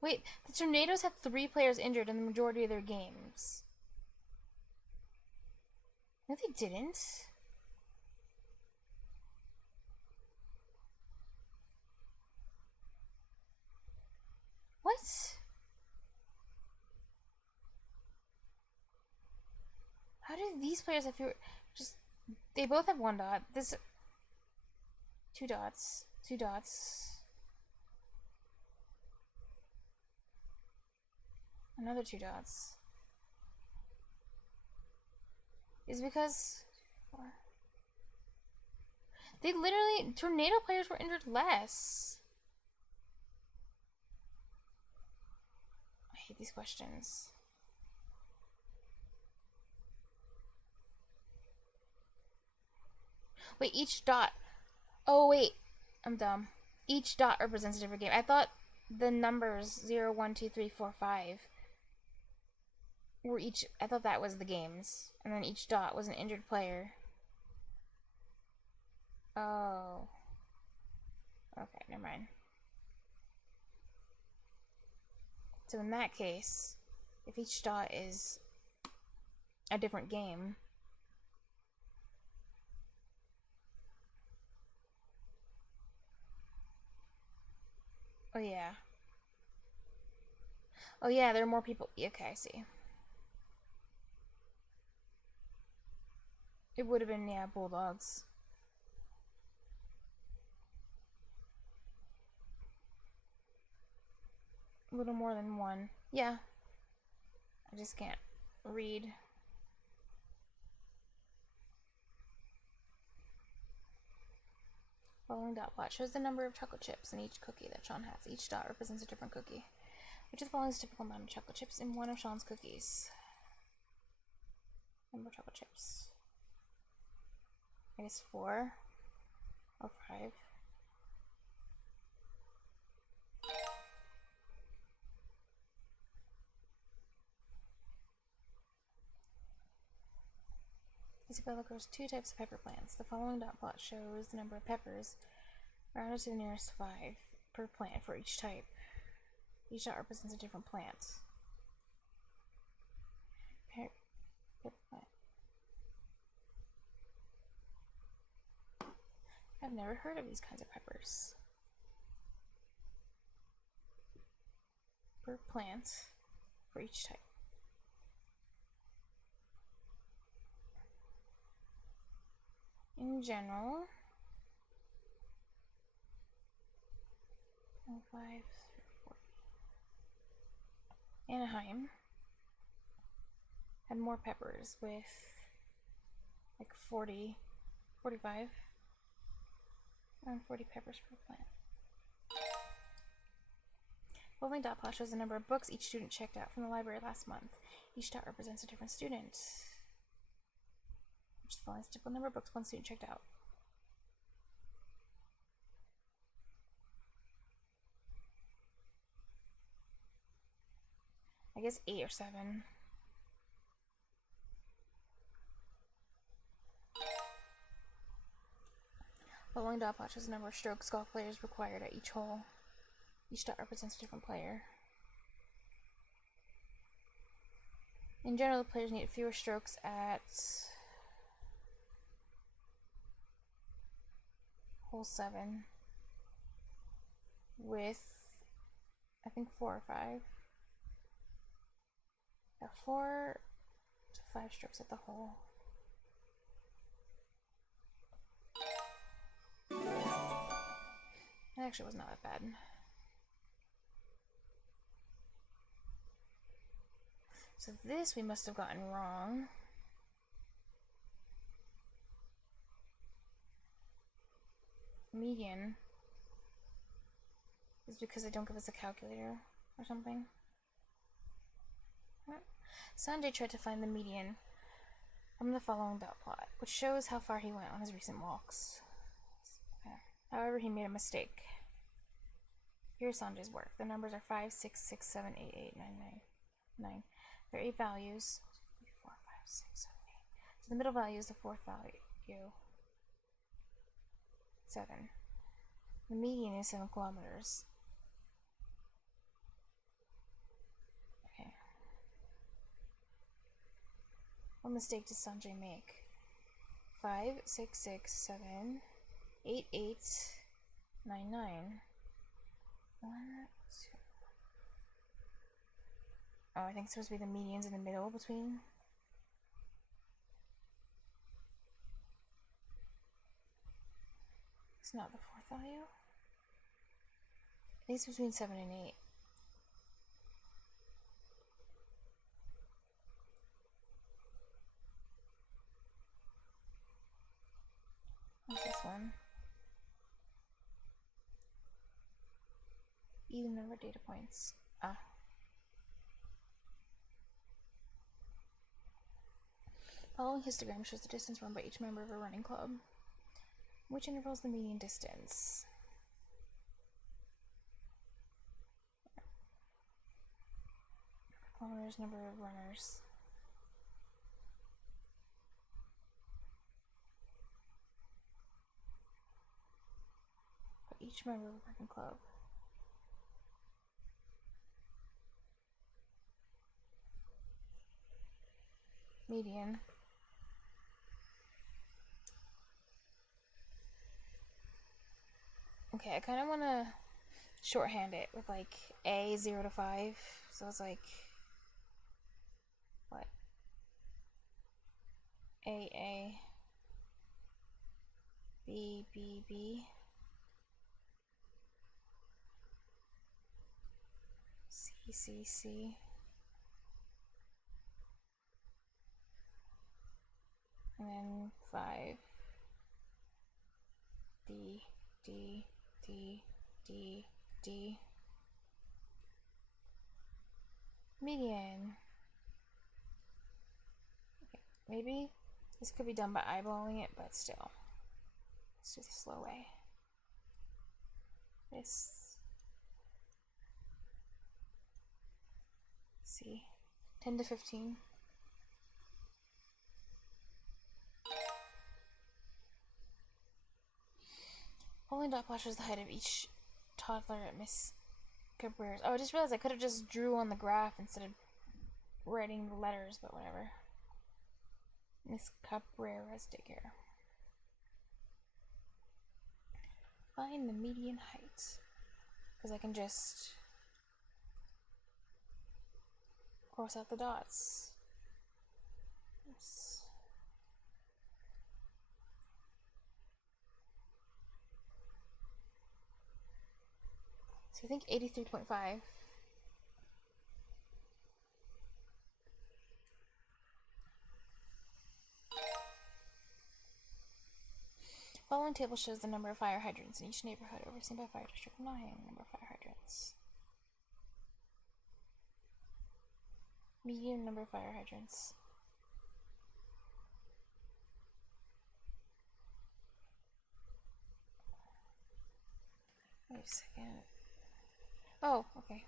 Wait, the Tornadoes had 3 players injured in the majority of their games. No, they didn't. What? How did these players have fewer? Just they both have 1 dot. This 2 dots. 2 dots. Another 2 dots. Is because they literally Tornado players were injured less. I hate these questions. Wait, each dot. Oh wait, I'm dumb. Each dot represents a different game. I thought the numbers 0, 1, 2, 3, 4, 5 were each. I thought that was the games, and then each dot was an injured player. Oh. Okay, never mind. So in that case, if each dot is a different game. Oh yeah. Oh yeah, there are more people. Okay, I see. It would have been, yeah, Bulldogs. A little more than 1. Yeah. I just can't read. Following dot plot shows the number of chocolate chips in each cookie that Sean has. Each dot represents a different cookie. Which of the following is typical amount of chocolate chips in one of Sean's cookies? Number of chocolate chips. I guess 4 or 5. Isabella grows 2 types of pepper plants. The following dot plot shows the number of peppers rounded to the nearest 5 per plant for each type. Each dot represents a different plant. Pepper plant. I've never heard of these kinds of peppers. Per plant for each type. In general, 5 through 40. Anaheim had more peppers with like 45, around 40 peppers per plant. Following dot plot shows the number of books each student checked out from the library last month. Each dot represents a different student. Which is the following typical number of books one student checked out. I guess 8 or 7. Following dot plot shows the number of strokes golf players required at each hole. Each dot represents a different player. In general, the players need fewer strokes at hole 7 with, I think, 4 or 5. Got 4 to 5 strokes at the hole. That actually was not that bad. So this we must have gotten wrong. Median is because they don't give us a calculator or something. What? Sanjay tried to find the median from the following dot plot, which shows how far he went on his recent walks. Okay. However, he made a mistake. Here's Sanjay's work. The numbers are 5, 6, 6, 7, 8, 8, 9, 9. There are 8 values. 3, 4, 5, 6, 7, 8. So the middle value is the 4th value. 7. The median is 7 kilometers. Okay. What mistake does Sanjay make? 5, 6, 6, 7, 8, 8, 9, 9. 1, 2. Oh, I think it's supposed to be the medians in the middle between. It's not the 4th value. I think it's between 7 and 8. What's this one? Even number of data points. Ah. Following histogram shows the distance run by each member of a running club. Which interval is the median distance? Kilometers, number of runners. But each member of a running club. Median. Okay, I kind of want to shorthand it with like A 0 to 5. So it's like, what? A, B, B, B, C, C, C. And then 5, D, D, D, D, D. Median. Okay, maybe this could be done by eyeballing it, but still. Let's do the slow way. This. See. 10 to 15. Following dot plot shows the height of each toddler at Miss Cabrera's. Oh, I just realized I could have just drew on the graph instead of writing the letters, but whatever. Miss Cabrera's daycare. Find the median height. Because I can just cross out the dots. Oops. So I think 83.5. Following table shows the number of fire hydrants in each neighborhood overseen by Fire District 9. Number of fire hydrants. Median number of fire hydrants. Wait a second. Oh, okay.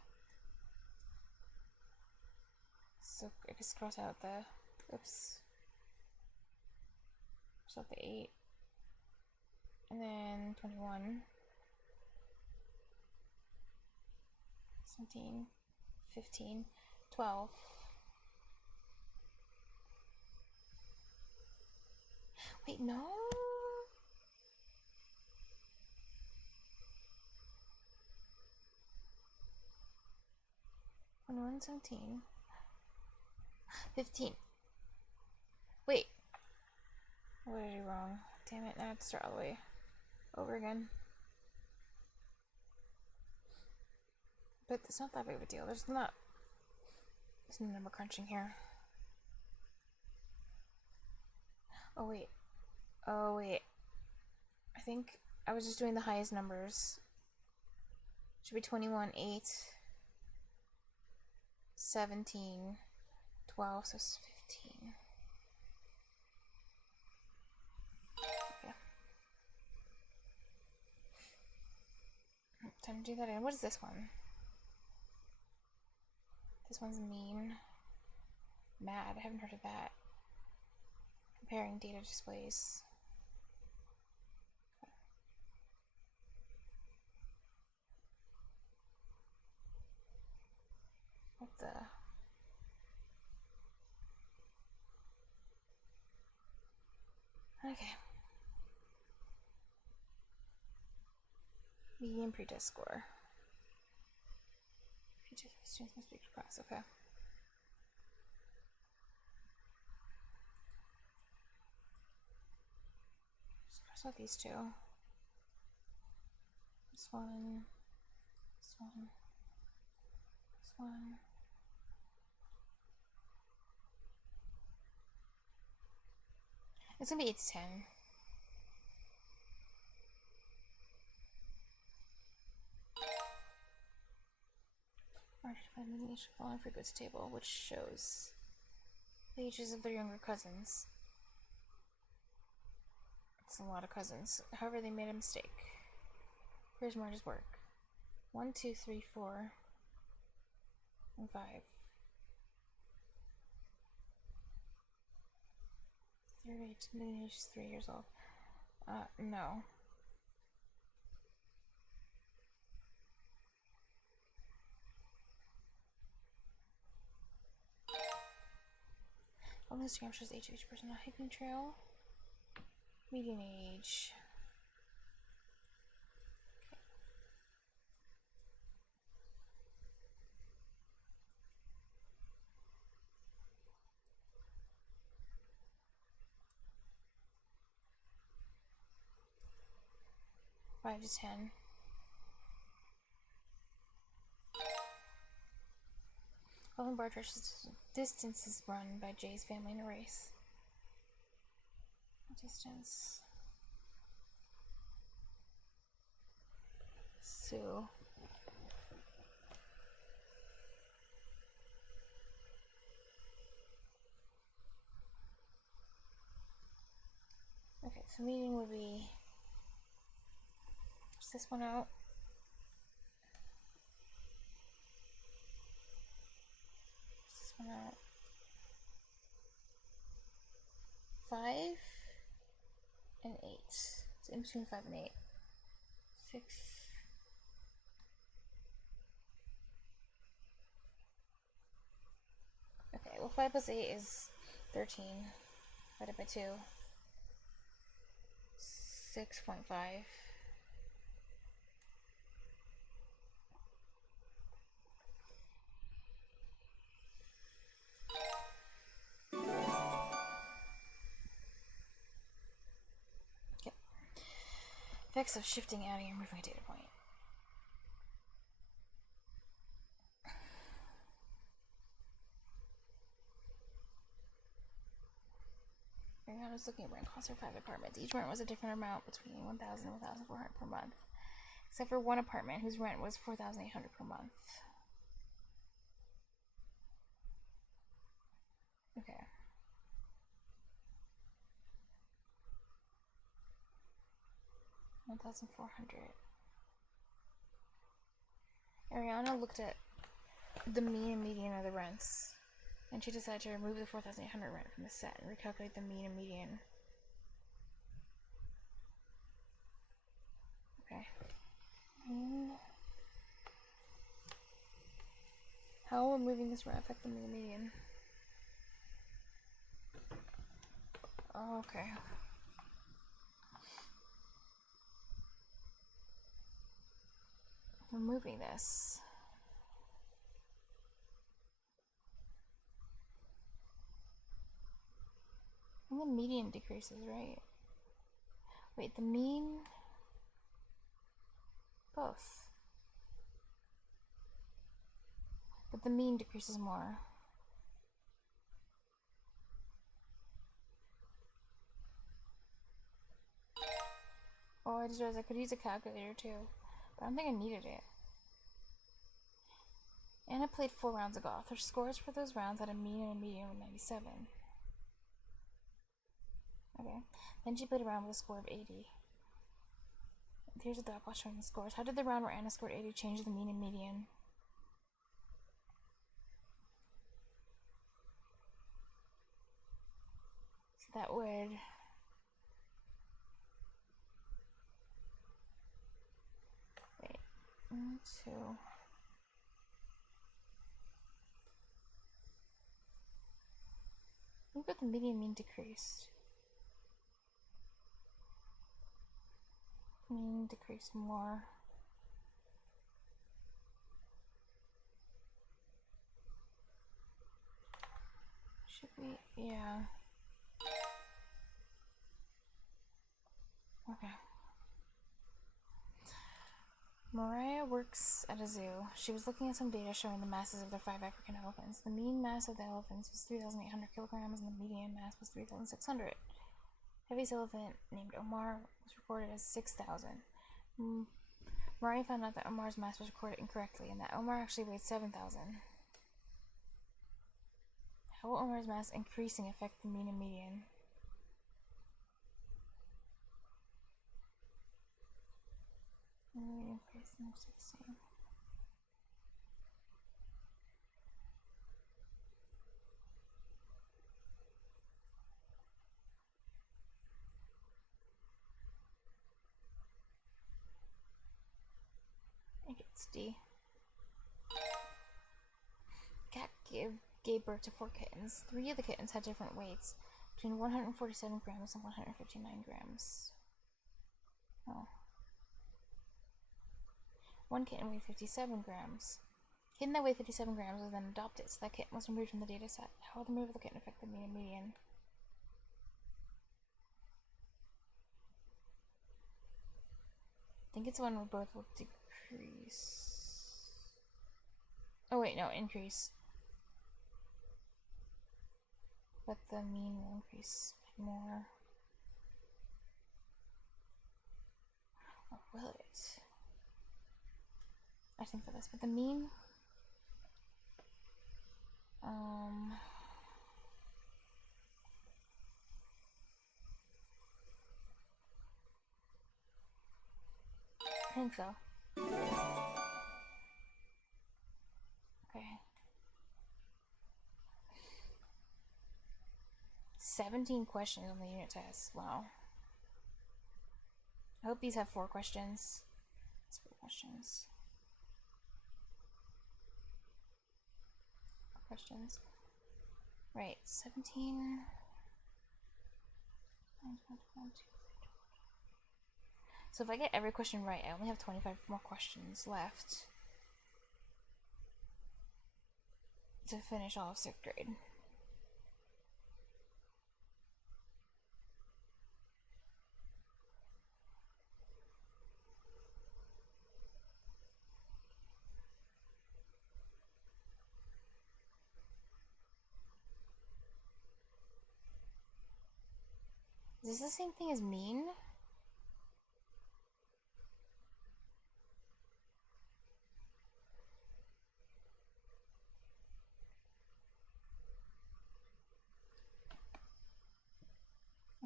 So I just cross out the. Oops. Cross out the 8. And then 21. 17. 15. 12. Wait, no. 21, 17. 15. Wait. What did I do wrong? Damn it, now I have to start all the way over again. But it's not that big of a deal. There's no number crunching here. Oh wait. I think I was just doing the highest numbers. Should be 21, 8, 17, 12, so it's 15. Okay. Time to do that again. What is this one? This one's mean. Mad. I haven't heard of that. Comparing data displays. What the? Okay. Median pretest score. Students must be class. Okay. Just cross out these two. This one. This one. This one. It's gonna be 8 to 10. Identify the niche following frequency table, which shows the ages of their younger cousins. It's a lot of cousins. However, they made a mistake. Here's Marge's work. 1, 2, 3, 4, and 5. Their age, median age is 3 years old. No. On Instagram shows the age of each person on a hiking trail. Median age. Okay. 5 to 10. Following bar charts, distances run by Jay's family in a race. Distance. Sue. Okay, so meeting would be. Is this one out? Is this one out? 5 and 8. It's in between 5 and 8. 6. Okay, well 5 plus 8 is 13. Divided by 2. 6.5. Yep. Effects of shifting, adding, and removing a data point. I was looking at rent costs for 5 apartments. Each rent was a different amount between $1,000 and $1,400 per month, except for one apartment whose rent was $4,800 per month. Okay. $1,400. Ariana looked at the mean and median of the rents, and she decided to remove the $4,800 rent from the set and recalculate the mean and median. Okay. How will removing this rent affect the mean and median? Oh, okay. Removing this. And the median decreases, right? Wait, the mean? Both. But the mean decreases more. Oh, I just realized I could use a calculator too. But I don't think I needed it. Anna played 4 rounds of golf. Her scores for those rounds had a mean and a median of 97. Okay. Then she played a round with a score of 80. Here's a dot plot showing the scores. How did the round where Anna scored 80 change the mean and median? So that would... Wait. 1, 2... Look at the median mean decreased. Mean decreased more. Should we? Yeah. Okay. Mariah works at a zoo. She was looking at some data showing the masses of the 5 African elephants. The mean mass of the elephants was 3,800 kilograms and the median mass was 3,600. Heaviest elephant, named Omar, was recorded as 6,000. Mariah found out that Omar's mass was recorded incorrectly and that Omar actually weighed 7,000. How will Omar's mass increasing affect the mean and median? Increase most of the same. I think it's D. Cat gave birth to 4 kittens. 3 of the kittens had different weights, between 147 grams and 159 grams. Oh. One kitten weighed 57 grams. A kitten that weighed 57 grams was then adopted, so that kitten was removed from the data set. How will the removal of the kitten affect the mean and median? I think it's one where both will decrease. Oh wait, no, increase. But the mean will increase more. Or will it? I think that is, but the mean... I think so. Okay. 17 questions on the unit test. Wow. I hope these have 4 questions. questions. Questions. Right, 17. So if I get every question right, I only have 25 more questions left to finish all of 6th grade. Is this the same thing as mean?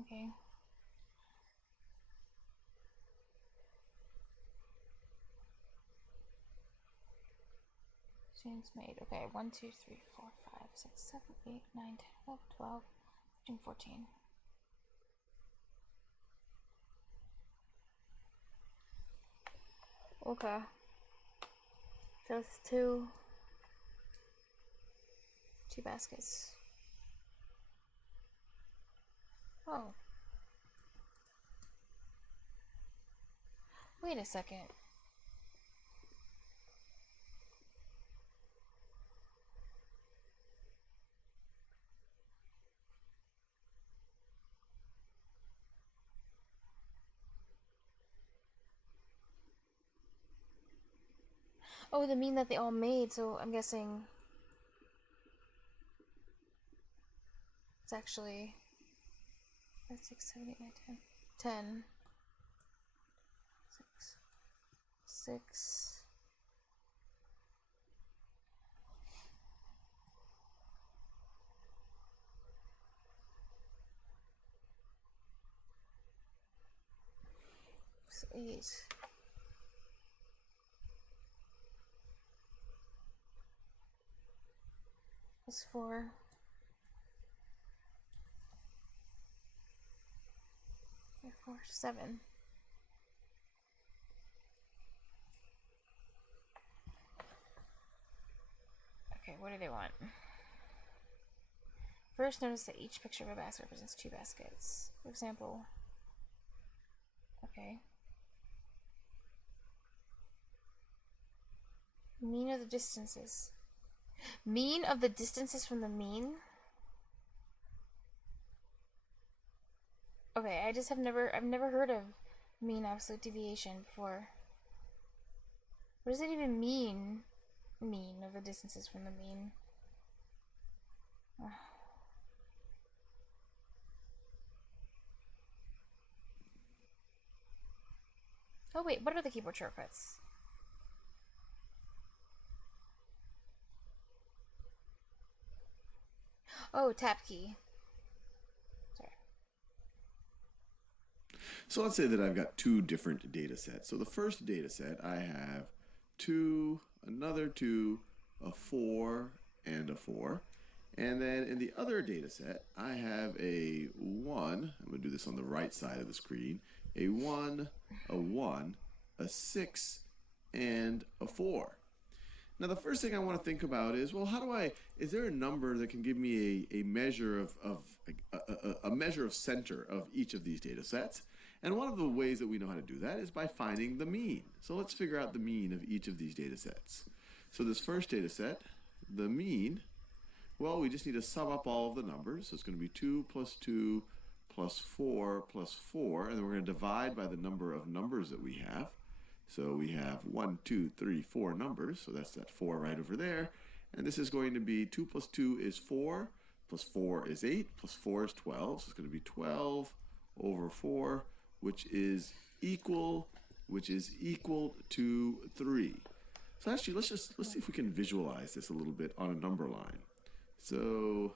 Okay. Students made. Okay, 1, 2, 3, 4, 5, 6, 7, 8, 9, 10, 11, 12, 13, 14. Okay. So it's two baskets. Oh. Wait a second. Oh, the mean that they all made, so I'm guessing it's actually 5, 6, 7, 8, 9, 10. 10. 6. 6. So 8. Plus 4. 4, 7. Okay, what do they want? First, notice that each picture of a basket represents 2 baskets. For example, okay. Mean of the distances. Mean of the distances from the mean? Okay, I've never heard of mean absolute deviation before. What does it even mean? Mean of the distances from the mean. Oh wait, what are the keyboard shortcuts? Oh, tap key. Sorry. So let's say that I've got 2 different data sets. So the first data set, I have 2, another 2, a 4, and a 4. And then in the other data set, I have a 1. I'm going to do this on the right side of the screen. A 1, a 1, a 6, and a 4. Now the first thing I want to think about is, well, is there a number that can give me a measure of a measure of center of each of these data sets? And one of the ways that we know how to do that is by finding the mean. So let's figure out the mean of each of these data sets. So this first data set, the mean, well, we just need to sum up all of the numbers. So it's going to be 2 plus 2 plus 4 plus 4, and then we're going to divide by the number of numbers that we have. So we have 1, 2, 3, 4 numbers, so that's that 4 right over there. And this is going to be 2 plus 2 is 4, plus 4 is 8, plus 4 is 12. So it's going to be 12 over 4, which is equal to 3. So actually, let's see if we can visualize this a little bit on a number line. So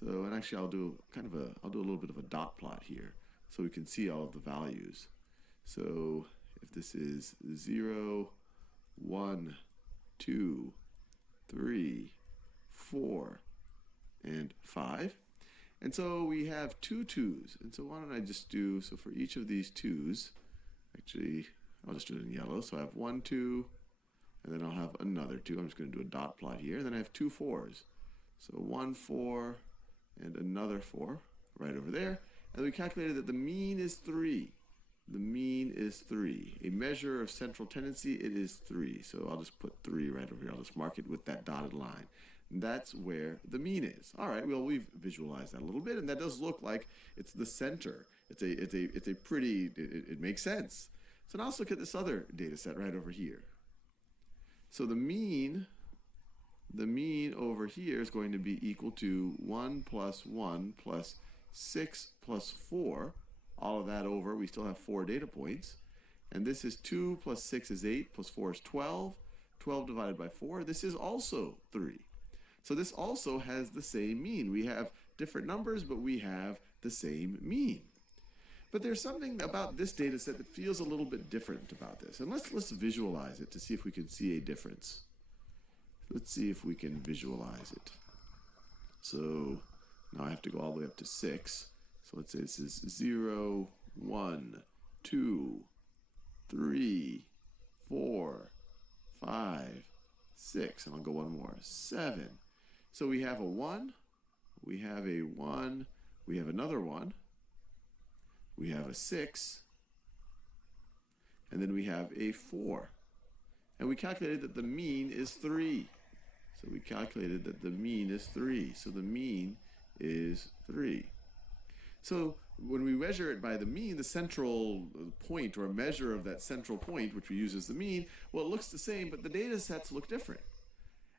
and actually I'll do a little bit of a dot plot here so we can see all of the values. So if this is 0, 1, 2, 3, 4, and 5. And so we have 2 2's. And so why don't I just do, so for each of these 2's, actually, I'll just do it in yellow. So I have 1, 2, and then I'll have another 2. I'm just going to do a dot plot here. And then I have 2 4s. So 1 4 and another 4 right over there. And we calculated that the mean is 3. The mean is 3. A measure of central tendency, it is 3. So I'll just put 3 right over here. I'll just mark it with that dotted line. And that's where the mean is. All right, well, we've visualized that a little bit, and that does look like it's the center. It's a pretty, it makes sense. So now let's look at this other data set right over here. So the mean over here is going to be equal to 1 plus 1 plus 6 plus 4. All of that over, we still have 4 data points. And this is 2 plus 6 is 8 plus 4 is 12. 12 divided by 4, this is also 3. So this also has the same mean. We have different numbers, but we have the same mean. But there's something about this data set that feels a little bit different about this. And let's visualize it to see if we can see a difference. Let's see if we can visualize it. So now I have to go all the way up to 6. So let's say this is 0, 1, 2, 3, 4, 5, 6. And I'll go one more. 7. So we have a 1, we have a 1, we have another 1, we have a 6, and then we have a 4. And we calculated that the mean is 3. So we calculated that the mean is 3. So the mean is 3. So when we measure it by the mean, the central point or measure of that central point, which we use as the mean, well, it looks the same, but the data sets look different.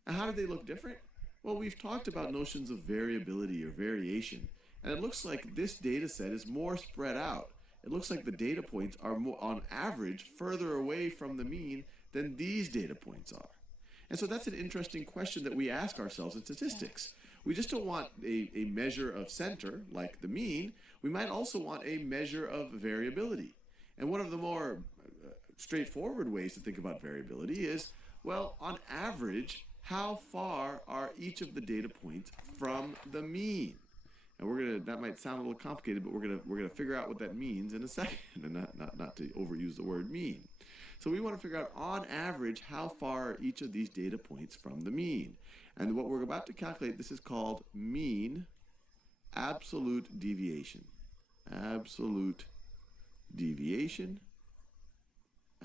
And how do they look different? Well, we've talked about notions of variability or variation, and it looks like this data set is more spread out. It looks like the data points are more, on average, further away from the mean than these data points are. And so that's an interesting question that we ask ourselves in statistics. We just don't want a measure of center, like the mean. We might also want a measure of variability. And one of the more straightforward ways to think about variability is, well, on average, how far are each of the data points from the mean? And that might sound a little complicated, but we're gonna figure out what that means in a second, and not to overuse the word mean. So we want to figure out, on average, how far are each of these data points from the mean. And what we're about to calculate, this is called mean absolute deviation. Absolute deviation.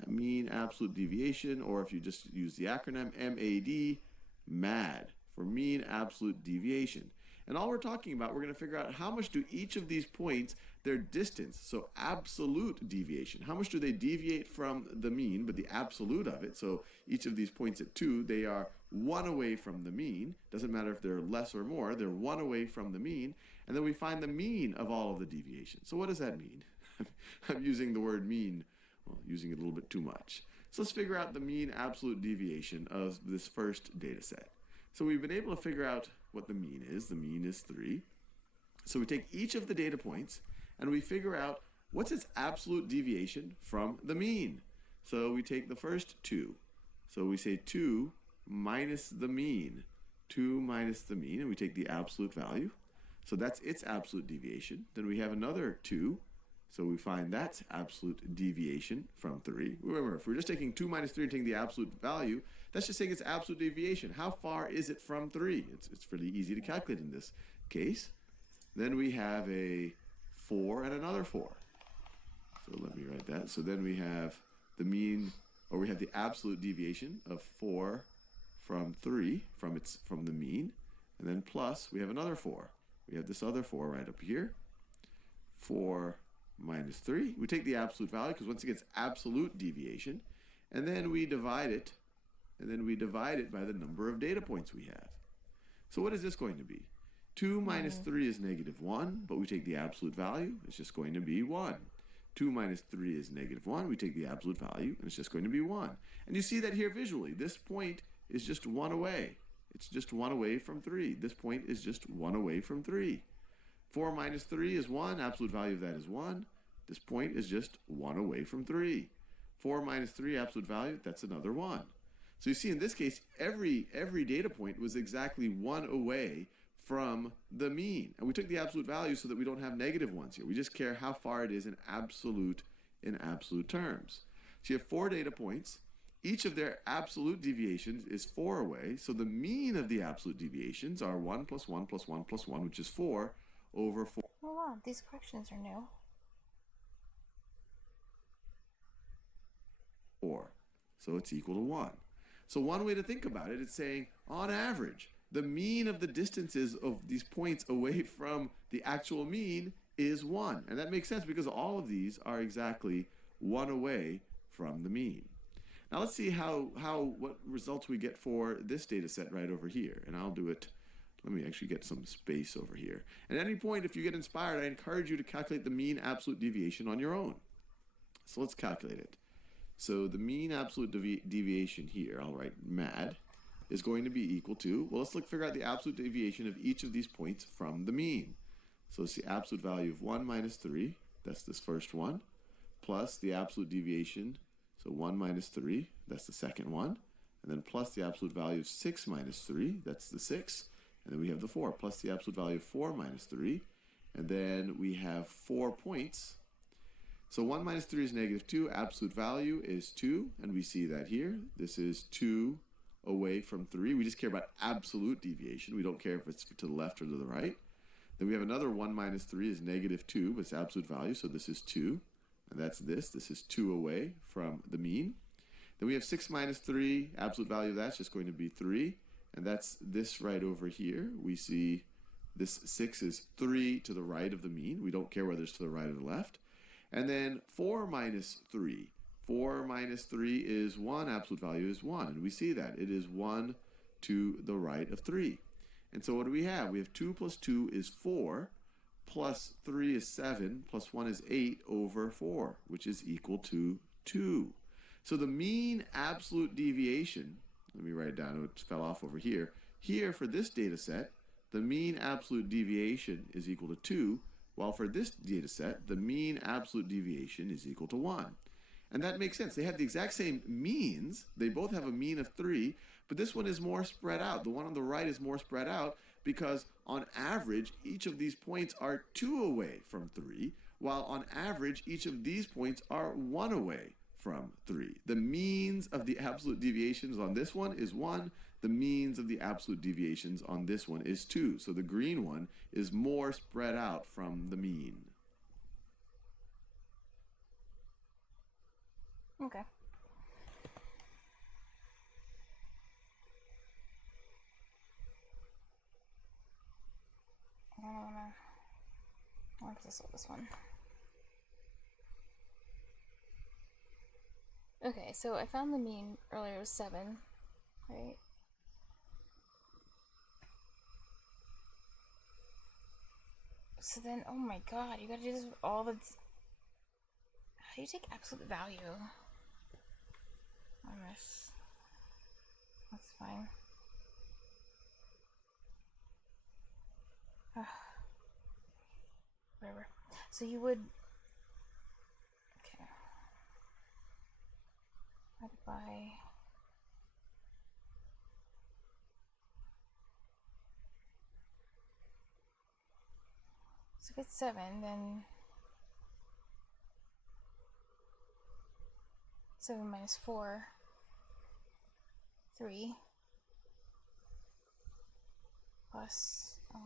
Mean absolute deviation, or if you just use the acronym MAD, MAD, for mean absolute deviation. And all we're talking about, we're going to figure out how much do each of these points, their distance, so absolute deviation, how much do they deviate from the mean, but the absolute of it, so each of these points at 2, they are 1 away from the mean. Doesn't matter if they're less or more, they're 1 away from the mean. And then we find the mean of all of the deviations. So what does that mean? I'm using the word mean, well, using it a little bit too much. So let's figure out the mean absolute deviation of this first data set. So we've been able to figure out what the mean is. The mean is 3. So we take each of the data points and we figure out what's its absolute deviation from the mean. So we take the first 2. So we say 2 minus the mean. 2 minus the mean, and we take the absolute value. So that's its absolute deviation. Then we have another 2. So we find that's absolute deviation from 3. Remember, if we're just taking 2 minus 3 and taking the absolute value, that's just saying it's absolute deviation. How far is it from 3? It's really easy to calculate in this case. Then we have a 4 and another 4. So let me write that. So then we have the mean, or we have the absolute deviation of 4 from 3, from the mean. And then plus, we have another 4. We have this other 4 right up here. 4 minus 3. We take the absolute value, because once again, it's absolute deviation. And then we divide it. And then we divide it by the number of data points we have. So what is this going to be? 2 minus 3 is negative 1, but we take the absolute value. It's just going to be 1. 2 minus 3 is negative 1. We take the absolute value, and it's just going to be 1. And you see that here visually. This point is just 1 away. It's just 1 away from 3. This point is just 1 away from 3. 4 minus 3 is 1. Absolute value of that is 1. This point is just 1 away from 3. 4 minus 3, absolute value, that's another 1. So you see in this case, every data point was exactly 1 away from the mean. And we took the absolute value so that we don't have negative ones here. We just care how far it is in absolute terms. So you have 4 data points. Each of their absolute deviations is 4 away. So the mean of the absolute deviations are 1 plus 1 plus 1 plus 1, which is 4 over 4. Oh wow, these corrections are new. So it's equal to 1. So one way to think about it is saying, on average, the mean of the distances of these points away from the actual mean is 1. And that makes sense because all of these are exactly 1 away from the mean. Now let's see what results we get for this data set right over here. And I'll do it. Let me actually get some space over here. And at any point, if you get inspired, I encourage you to calculate the mean absolute deviation on your own. So let's calculate it. So the mean absolute deviation here, I'll write MAD, is going to be equal to, well, let's figure out the absolute deviation of each of these points from the mean. So it's the absolute value of 1 minus 3, that's this first one, plus the absolute deviation, so 1 minus 3, that's the second one, and then plus the absolute value of 6 minus 3, that's the 6, and then we have the 4, plus the absolute value of 4 minus 3, and then we have 4 points. So 1 minus 3 is negative 2, absolute value is 2, and we see that here. This is 2 away from 3. We just care about absolute deviation. We don't care if it's to the left or to the right. Then we have another 1 minus 3 is negative 2, but it's absolute value, so this is 2. And that's this. This is 2 away from the mean. Then we have 6 minus 3, absolute value of that's just going to be 3. And that's this right over here. We see this 6 is 3 to the right of the mean. We don't care whether it's to the right or the left. And then 4 minus 3. 4 minus 3 is 1, absolute value is 1. And we see that. It is 1 to the right of 3. And so what do we have? We have 2 plus 2 is 4, plus 3 is 7, plus 1 is 8 over 4, which is equal to 2. So the mean absolute deviation, let me write it down, it fell off over here. Here for this data set, the mean absolute deviation is equal to 2, while for this data set, the mean absolute deviation is equal to 1. And that makes sense. They have the exact same means. They both have a mean of 3, but this one is more spread out. The one on the right is more spread out because on average, each of these points are 2 away from 3, while on average, each of these points are 1 away from 3. The means of the absolute deviations on this one is 1. The means of the absolute deviations on this one is 2. So the green one is more spread out from the mean. Okay. I like this one. Okay, so I found the mean earlier was 7, right? So then, oh my god, you gotta do this with all the... How do you take absolute value on this? That's fine. Whatever. So you would... Okay. Divided by... So if it's 7, then 7 minus 4, 3, plus 1,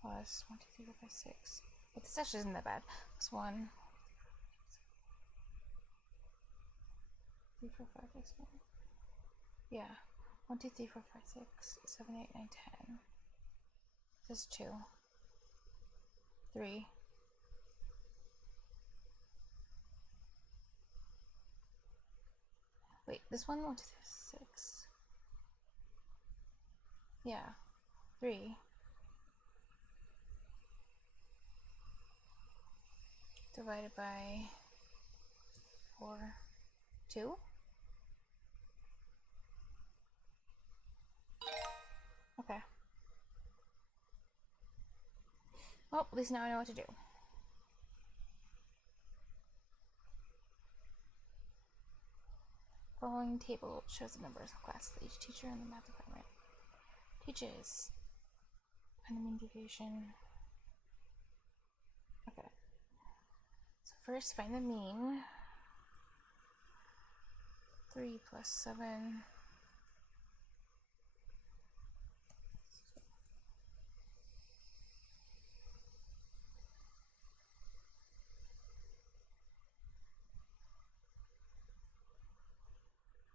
plus 1, 2, 3, 4, 5, 6. But this actually isn't that bad. Plus 1, 3, 4, 5, 6, 7. Yeah. 1, 2, 3, 4, 5, 6, 7, 8, 9, 10. This is 2. 3. Wait, this one? 1, 2, 3, 6. Yeah. 3. Divided by 4. 2? Okay. Well, at least now I know what to do. Following table shows the numbers of classes that each teacher in the math department teaches. Find the mean deviation first find the mean. 3 plus 7.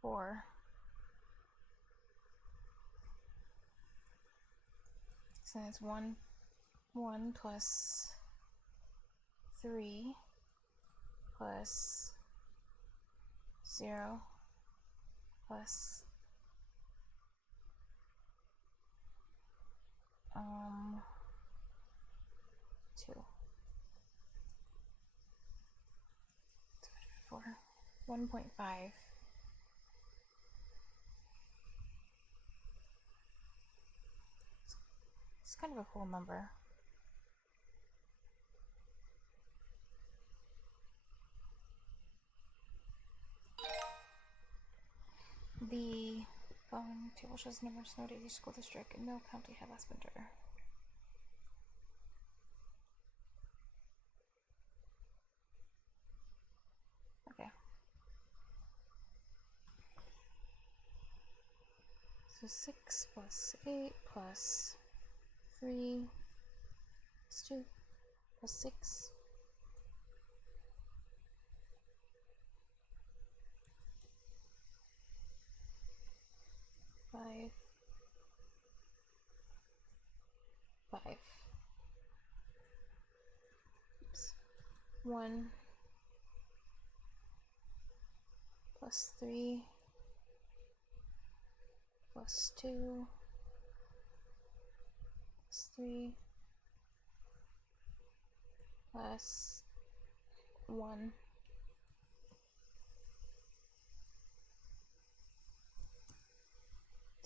Four. So that's 1 plus 3 plus 0 plus 2. 4. 1.5. It's kind of a cool number. The following table shows the number of snow days each school district in Mill County had last winter. Okay. So 6 plus 8 plus 3 plus 2 plus 6. 5. 5. Oops. 1 plus 3 plus 2 plus 3 plus 1.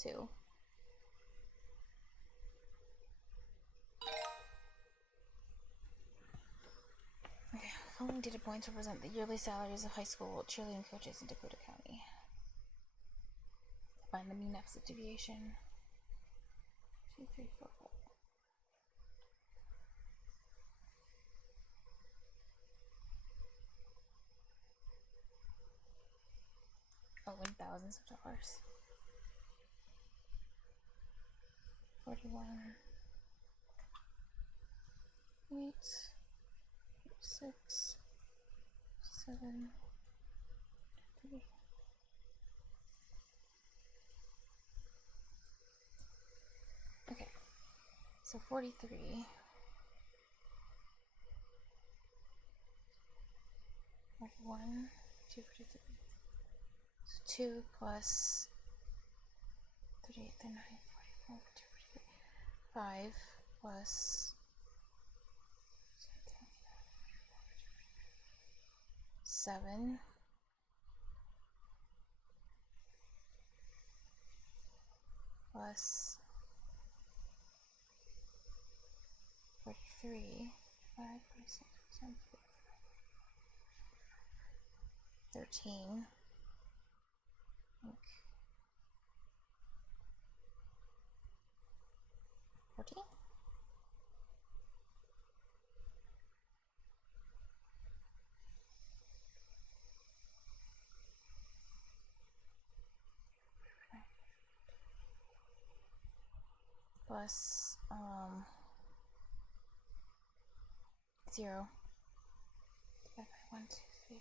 2. Okay, following data points represent the yearly salaries of high school cheerleading coaches in Dakota County. Find the mean absolute deviation. 2, 3, 4, 5. Oh, in thousands of dollars. 41. 8. 6. 7. 3. Okay. So 43. 41. 2, 43. So 2 plus 38, then 9, 44, 2, 43. 5 plus 7 plus 43, 5, 46, 7, 13. 14? Plus 0. Divided by 1, 2, 3,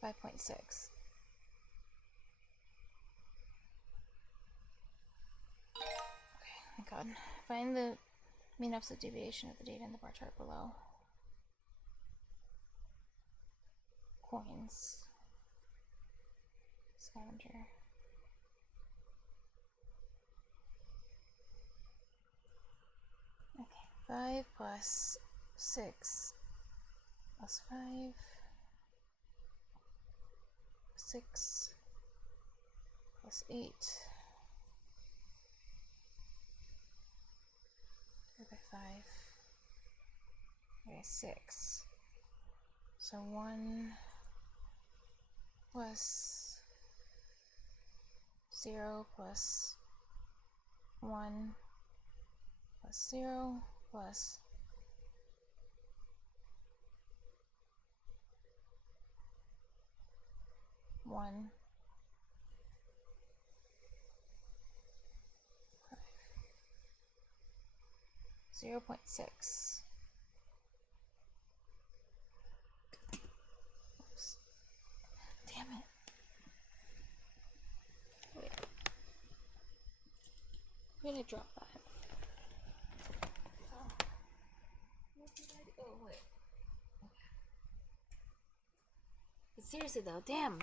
4. 5.6. Okay, thank God. Find the mean absolute deviation of the data in the bar chart below. Coins. Scavenger. Okay, 5 plus 6 plus 5. 6 plus 8. Divided by 5. Okay, 6. So 1 plus 0 plus 1 plus 0 plus 1, 0.6. Oops. Damn it. Wait. Where did I drop that? Oh. What did I do? Oh, wait. Okay. But seriously though, damn.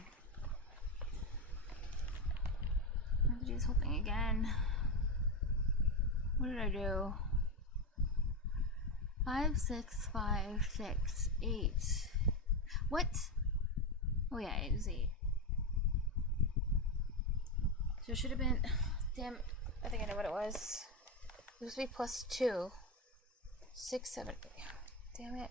I have to do this whole thing again. What did I do? 5, 6, 5, 6, 8. What? Oh yeah, it was 8. So it should have been. Damn. I think I know what it was. It was supposed to be plus 2. 6, 7. Damn it.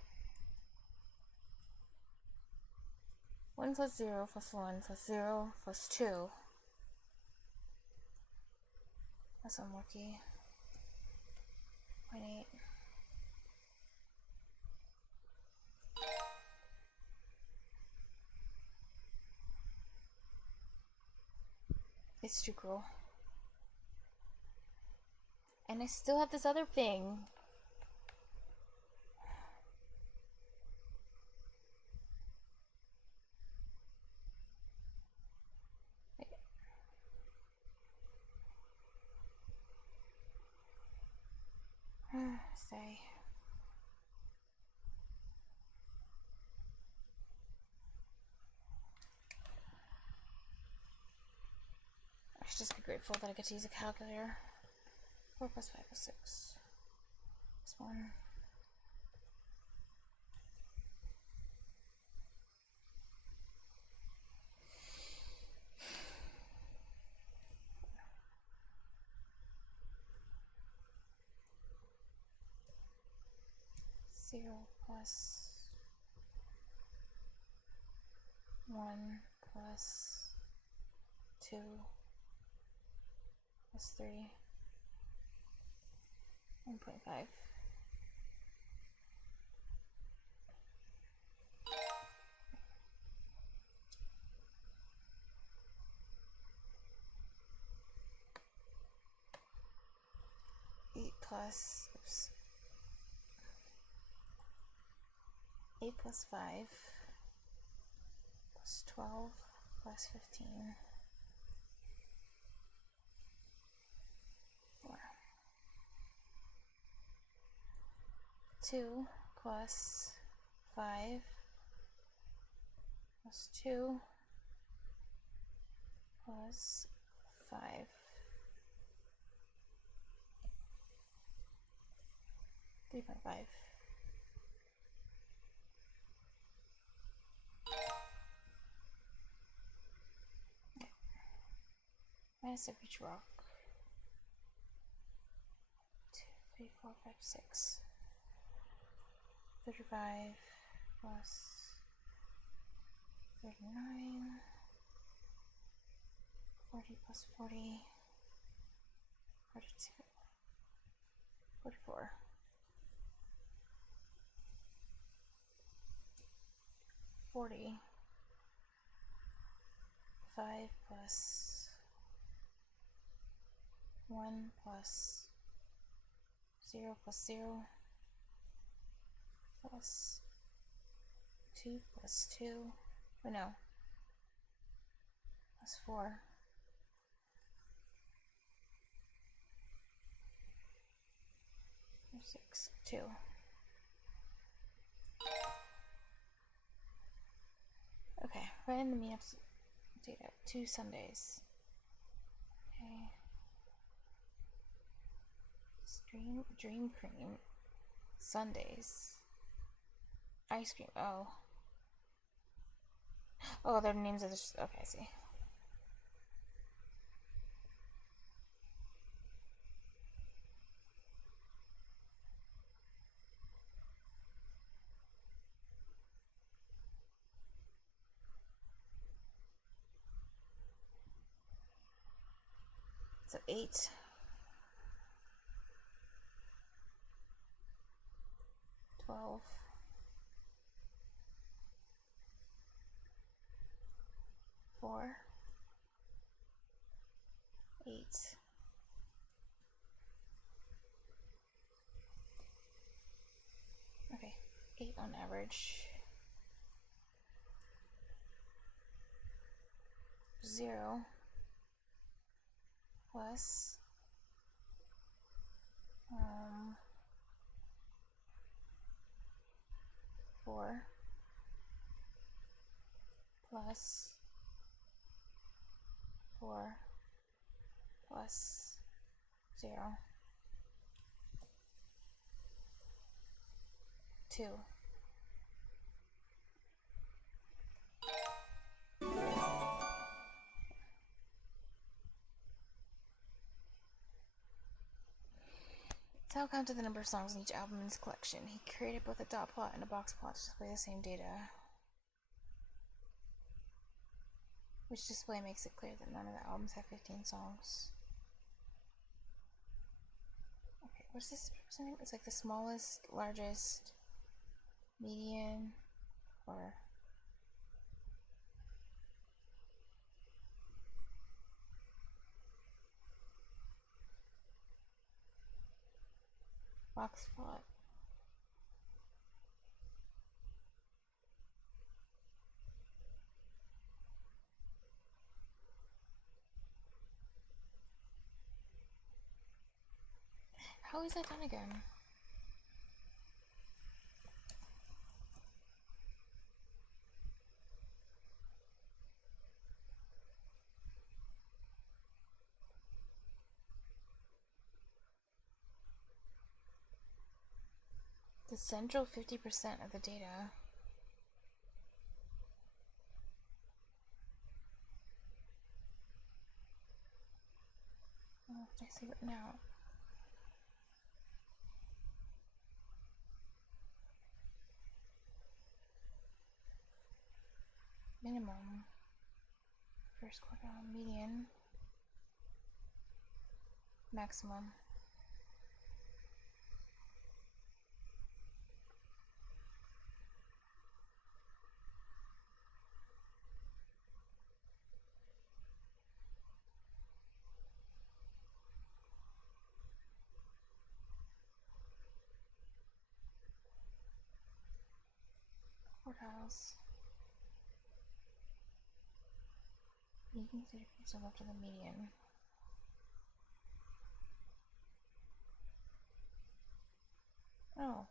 1 plus 0 plus 1 plus 0 plus 2. That's unlucky. 0.8. It's too cruel. And I still have this other thing. Stay. I should just be grateful that I get to use a calculator. 4 plus 5 plus 6. Plus 1. Zero plus 1 plus 2 plus 3. 1.5. Oops. 8 plus 5 plus 12 plus 15. 4. 2 plus 5 plus 2 plus 5. 3.5. Minus of each rock. 2, 3, 4, 5, 6. 35 plus 39. 40 plus 40. 42. 44. 40. 5 plus 1 plus 0 plus 0 plus 2 plus 2. Oh no. Plus 4. 6, 2. Okay, right in the meetups data. 2 Sundays. Okay. Dream cream. Sundays. Ice cream. Oh. Oh, their names are just. Okay, I see. So 8. 12. 4. on average. 0 plus 4 plus 4 plus 0 2. Tal counted the number of songs in each album in his collection. He created both a dot plot and a box plot to display the same data, which display makes it clear that none of the albums have 15 songs. Okay, what's this representing? It's like the smallest, largest, median, or box plot. How is that done again? The central 50% of the data. Oh, I see it now. Minimum. First quartile, median. Maximum. Quartiles. Making 30% up to the median. Oh.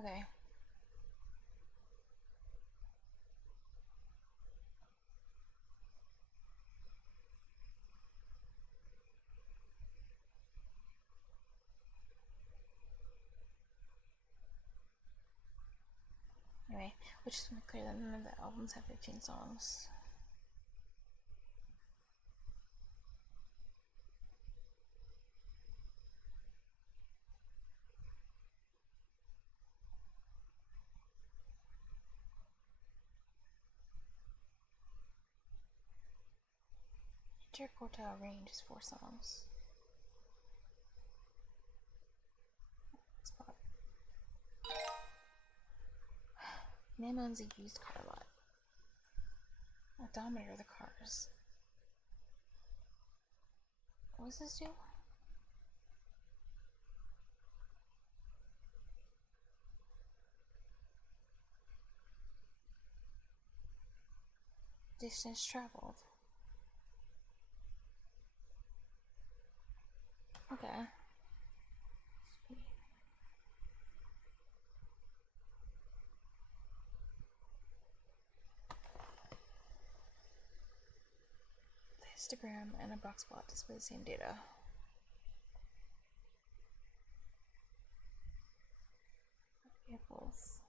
Okay. Anyway, which is clear that none of the albums have 15 songs. Interquartile range is 4 songs. Spot. Name owns a used car lot. Odometer of the cars. What does this do? Distance traveled. Okay. The histogram and a box plot display the same data. Vehicles.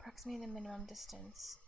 Approximate the minimum distance.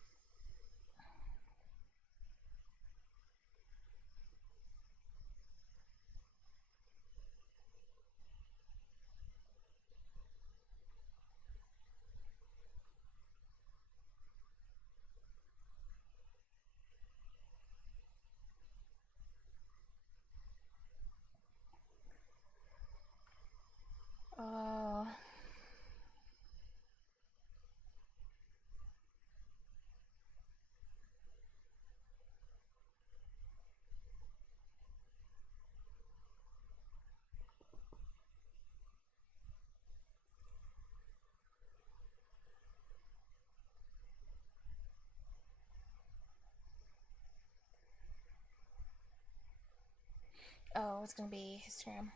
Oh, it's gonna be histogram.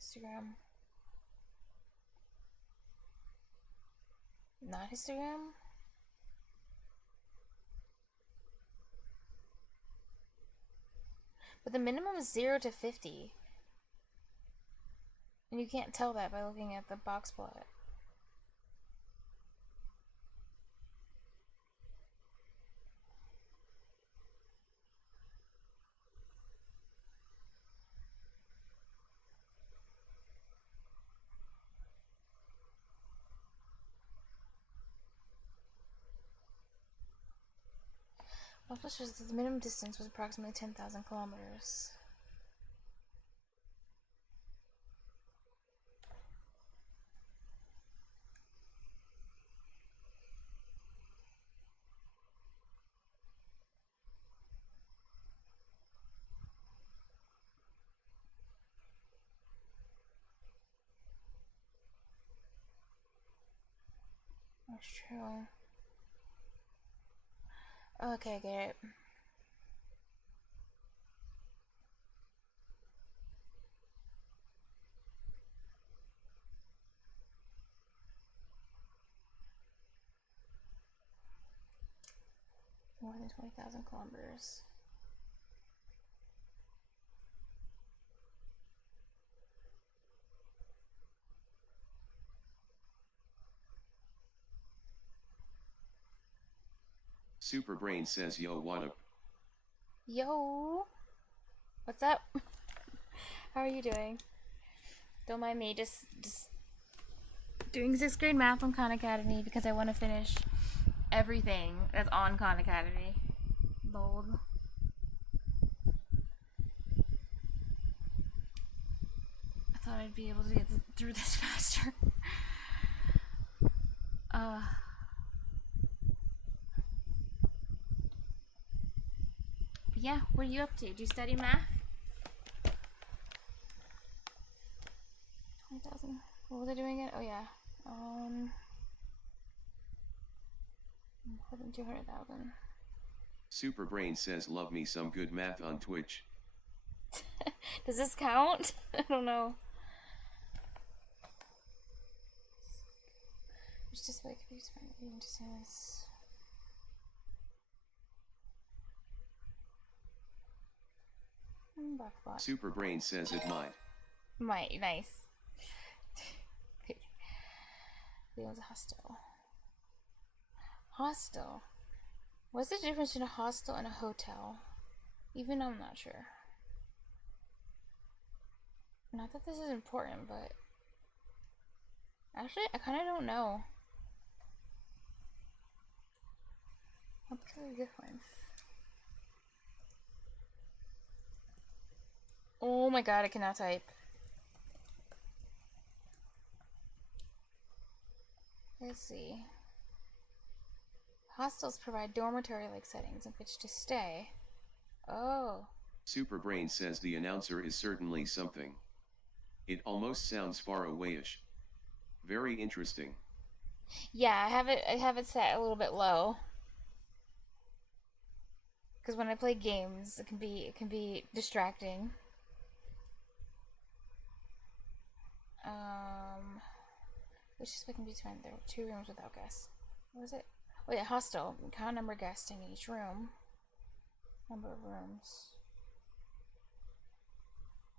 Histogram. Not histogram? But the minimum is 0 to 50. And you can't tell that by looking at the box plot. Publishers, the minimum distance was approximately 10,000 kilometers. That's true. Okay, I get it. More than 20,000 kilometers. Superbrain says yo what up. Yo! What's up? How are you doing? Don't mind me, just doing 6th grade math on Khan Academy because I want to finish everything that's on Khan Academy. Bold. I thought I'd be able to get through this faster. But yeah, what are you up to? Do you study math? 20,000. What was I doing it? Oh yeah. More than 200,000. Superbrain says love me some good math on Twitch. Does this count? I don't know. It's just like confused by the distance. Superbrain says it might. Might, nice. Leon's a hostel. Hostel. What's the difference between a hostel and a hotel? Even I'm not sure. Not that this is important, but actually I kind of don't know. What's the difference? Oh my god, I cannot type. Let's see. Hostels provide dormitory-like settings in which to stay. Oh. Superbrain says the announcer is certainly something. It almost sounds far awayish. Very interesting. Yeah, I have it set a little bit low. Because when I play games, it can be distracting. Which is can be fine. There were 2 rooms without guests. What was it? Oh yeah, hostel. Count number of guests in each room. Number of rooms.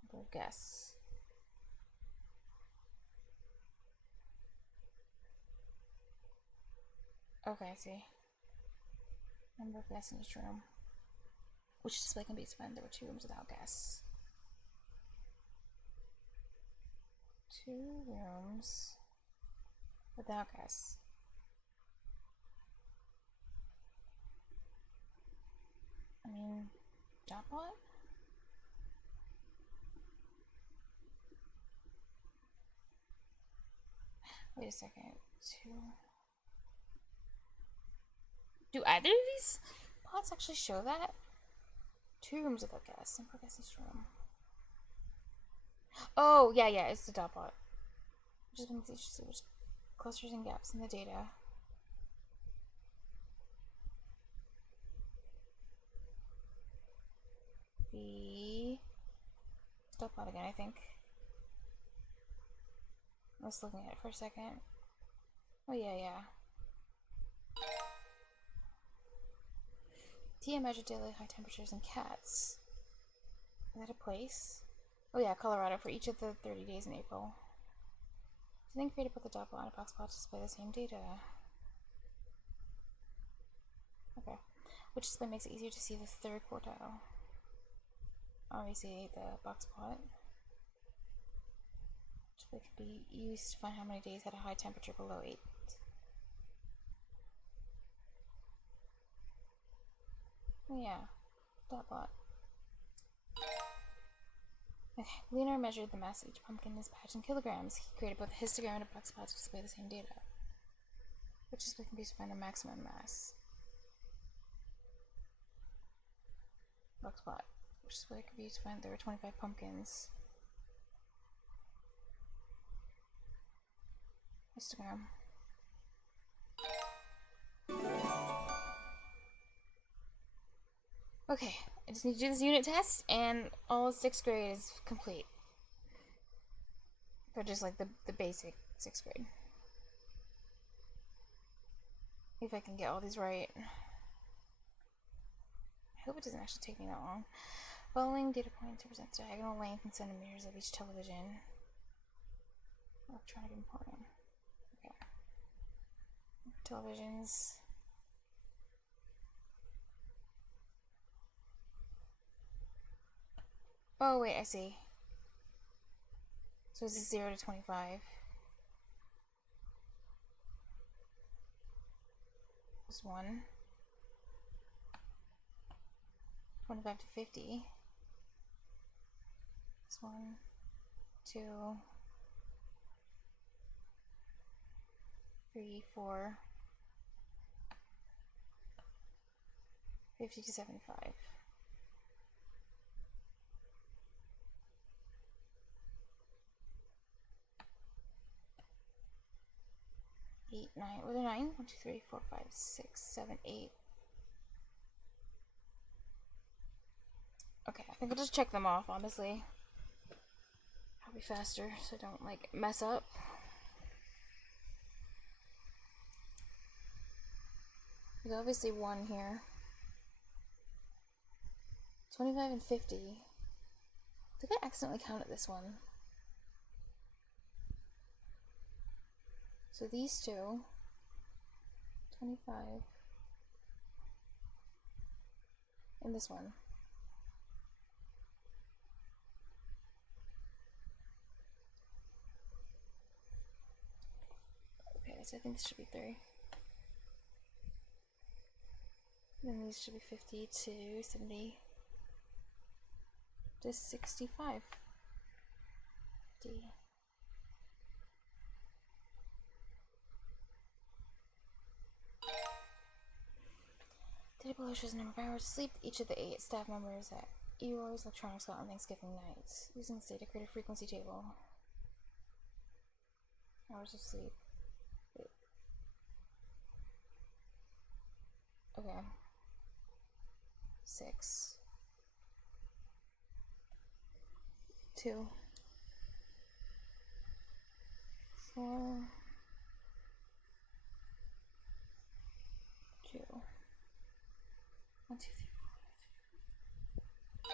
Number of guests. Okay, I see. Number of guests in each room. Which display can be expanded. There were 2 rooms without guests. 2 rooms without guests. I mean, dot plot? Wait a second. 2. Do either of these plots actually show that? 2 rooms without guests. Number of guests in each room. Oh, yeah, it's the dot plot. Just means you see which clusters and gaps in the data. the dot plot again, I think. I was looking at it for a second. Oh yeah. TM measured daily high temperatures in cats. Is that a place? Oh yeah, Colorado for each of the 30 days in April. So then created both the dot plot and a box plot to display the same data. Okay. Which display makes it easier to see the third quartile? Obviously the box plot. Display can be used to find how many days had a high temperature below 8. Oh yeah, dot plot. Okay, Leonard measured the mass of each pumpkin in his patch in kilograms. He created both a histogram and a box plot to display the same data. Which display can be used to find the maximum mass? Box plot. Which display can be used to find there were 25 pumpkins. Histogram. Okay, I just need to do this unit test, and all of 6th grade is complete. But just like the basic 6th grade. If I can get all these right. I hope it doesn't actually take me that long. Following data points represent diagonal length in centimeters of each television. Electronic important. Okay. Televisions. Oh wait, I see. So this is 0 to 25. This 1. 25 to 50. This 1, 2, 3, 4. 50 to 75. Eight, 9. Were there 9? 1, 2, 3, 4, 5, 6, 7, 8. Okay, I think I'll just check them off, honestly. Probably faster, so I don't, like, mess up. There's obviously 1 here. 25 and 50. I think I accidentally counted this one. So these two. 25. And this one. Okay, so I think this should be 3. Then these should be 50 to 70 to 65. 50. Data below shows the number of hours of sleep each of the 8 staff members at Eroy's Electronics got on Thanksgiving night. Using this data, create a frequency table. Hours of sleep. Wait. Okay. 6. 2. 4. 2. 1, 2, 3, 4.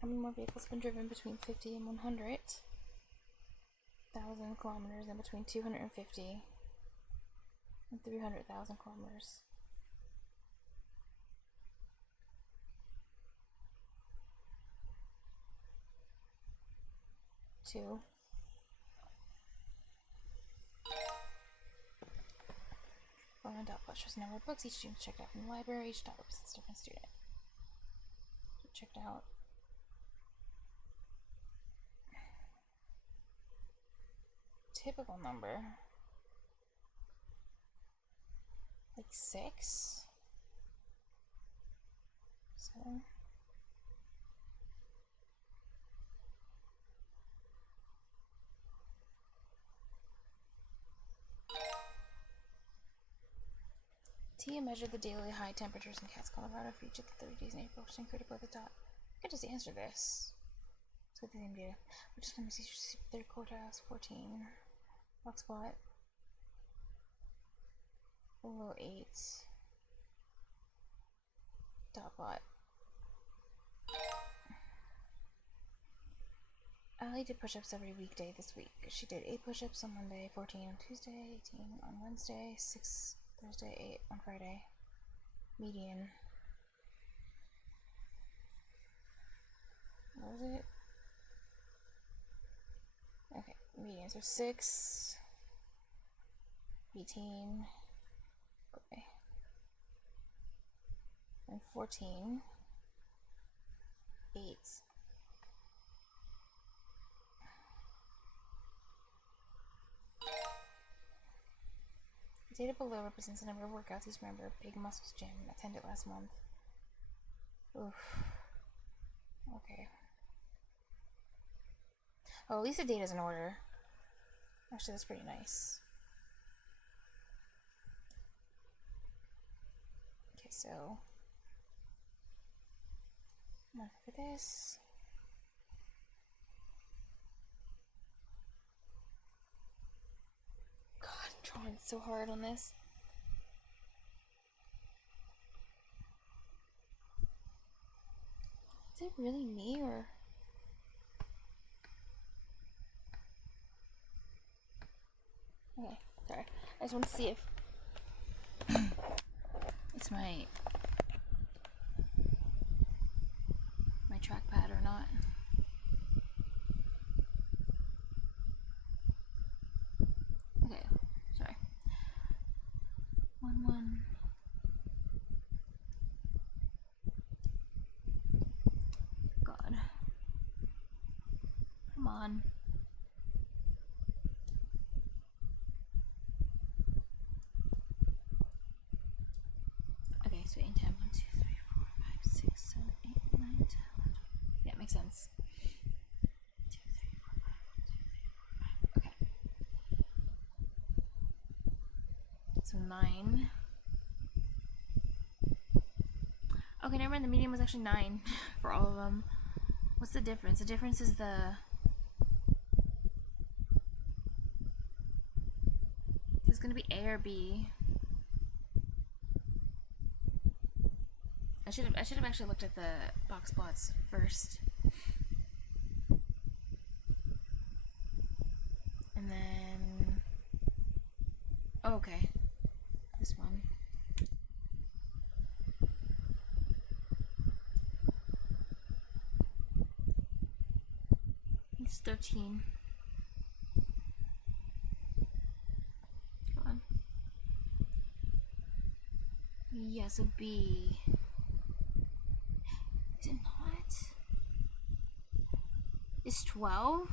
How many more vehicles have been driven between 50 and 100,000 kilometers and between 250 and 300,000 kilometers? 2. Following dot plot shows the number of books each student checked out from the library. Each dot represents a different student. So checked out. Typical number. Like 6? 7? Tia measured the daily high temperatures in Cats, Colorado for each of the 30 days in April, which included both the dot. I could just answer this. Let's get the same data. Which is when we see their quartiles 14. Box spot. Below 8. Dot plot. Allie did push-ups every weekday this week. She did 8 push-ups on Monday, 14 on Tuesday, 18 on Wednesday, 6 Thursday, 8 on Friday. Median. What was it? Okay, median. So 6, 18, okay, and 14, 8. The data below represents the number of workouts each member of Big Muscles Gym attended last month. Oof. Okay. Oh, at least the data's in order. Actually, that's pretty nice. Okay, so mark for this. God, I'm trying so hard on this. Is it really me or? Okay, sorry. I just want to see if it's my trackpad or not. Okay, sorry. 1 1. God. Come on. Okay, so 8, 10, 1, 2, 3, 4, 5, 6, 7, 8, 9, 10, 11. Yeah, makes sense. 2, 3, 4, 5, 1, 2, 3, 4, 5. Okay. So 9. Okay, never mind. The median was actually 9 for all of them. What's the difference? The difference is it's gonna be A or B. I should have actually looked at the box plots first. And then oh, okay. This one. It's 13. Come on. Yeah, so B. Is it not? It's 12?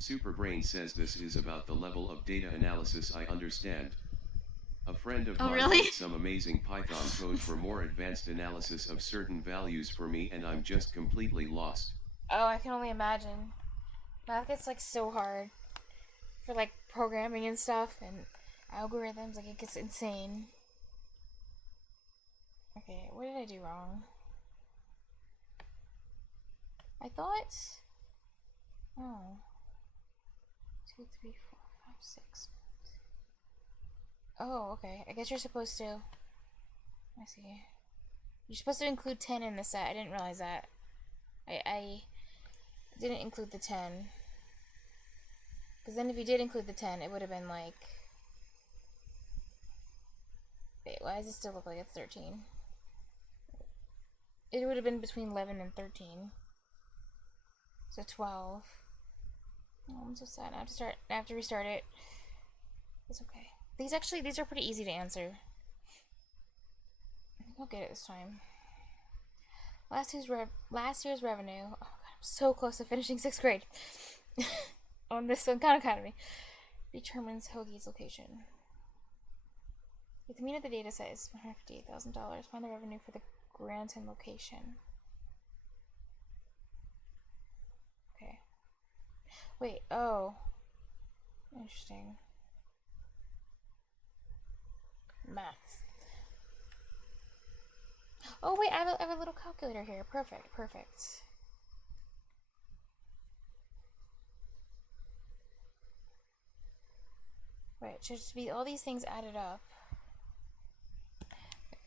Superbrain says this is about the level of data analysis I understand. A friend of mine really? wrote some amazing Python code for more advanced analysis of certain values for me, and I'm just completely lost. Oh, I can only imagine. Math gets like so hard for like programming and stuff and algorithms. Like it gets insane. Okay, what did I do wrong? I thought. Oh. 2, 3, 4, 5, 6. Oh, okay. I guess you're supposed to. I see. You're supposed to include 10 in the set. I didn't realize that. I didn't include the 10. Because then if you did include the 10, it would have been like... Wait, why does it still look like it's 13? It would have been between 11 and 13. So 12. Oh, I'm so sad. I have to restart it. It's okay. These are pretty easy to answer. I think I'll get it this time. Last year's revenue. Oh god, I'm so close to finishing 6th grade. On this Khan Academy. Determines Hoagie's location. If the mean of the data set is $158,000, find the revenue for the Granton location. Okay. Wait, oh. Interesting. Math. Oh wait, I have a little calculator here. Perfect, perfect. Right, should just be all these things added up.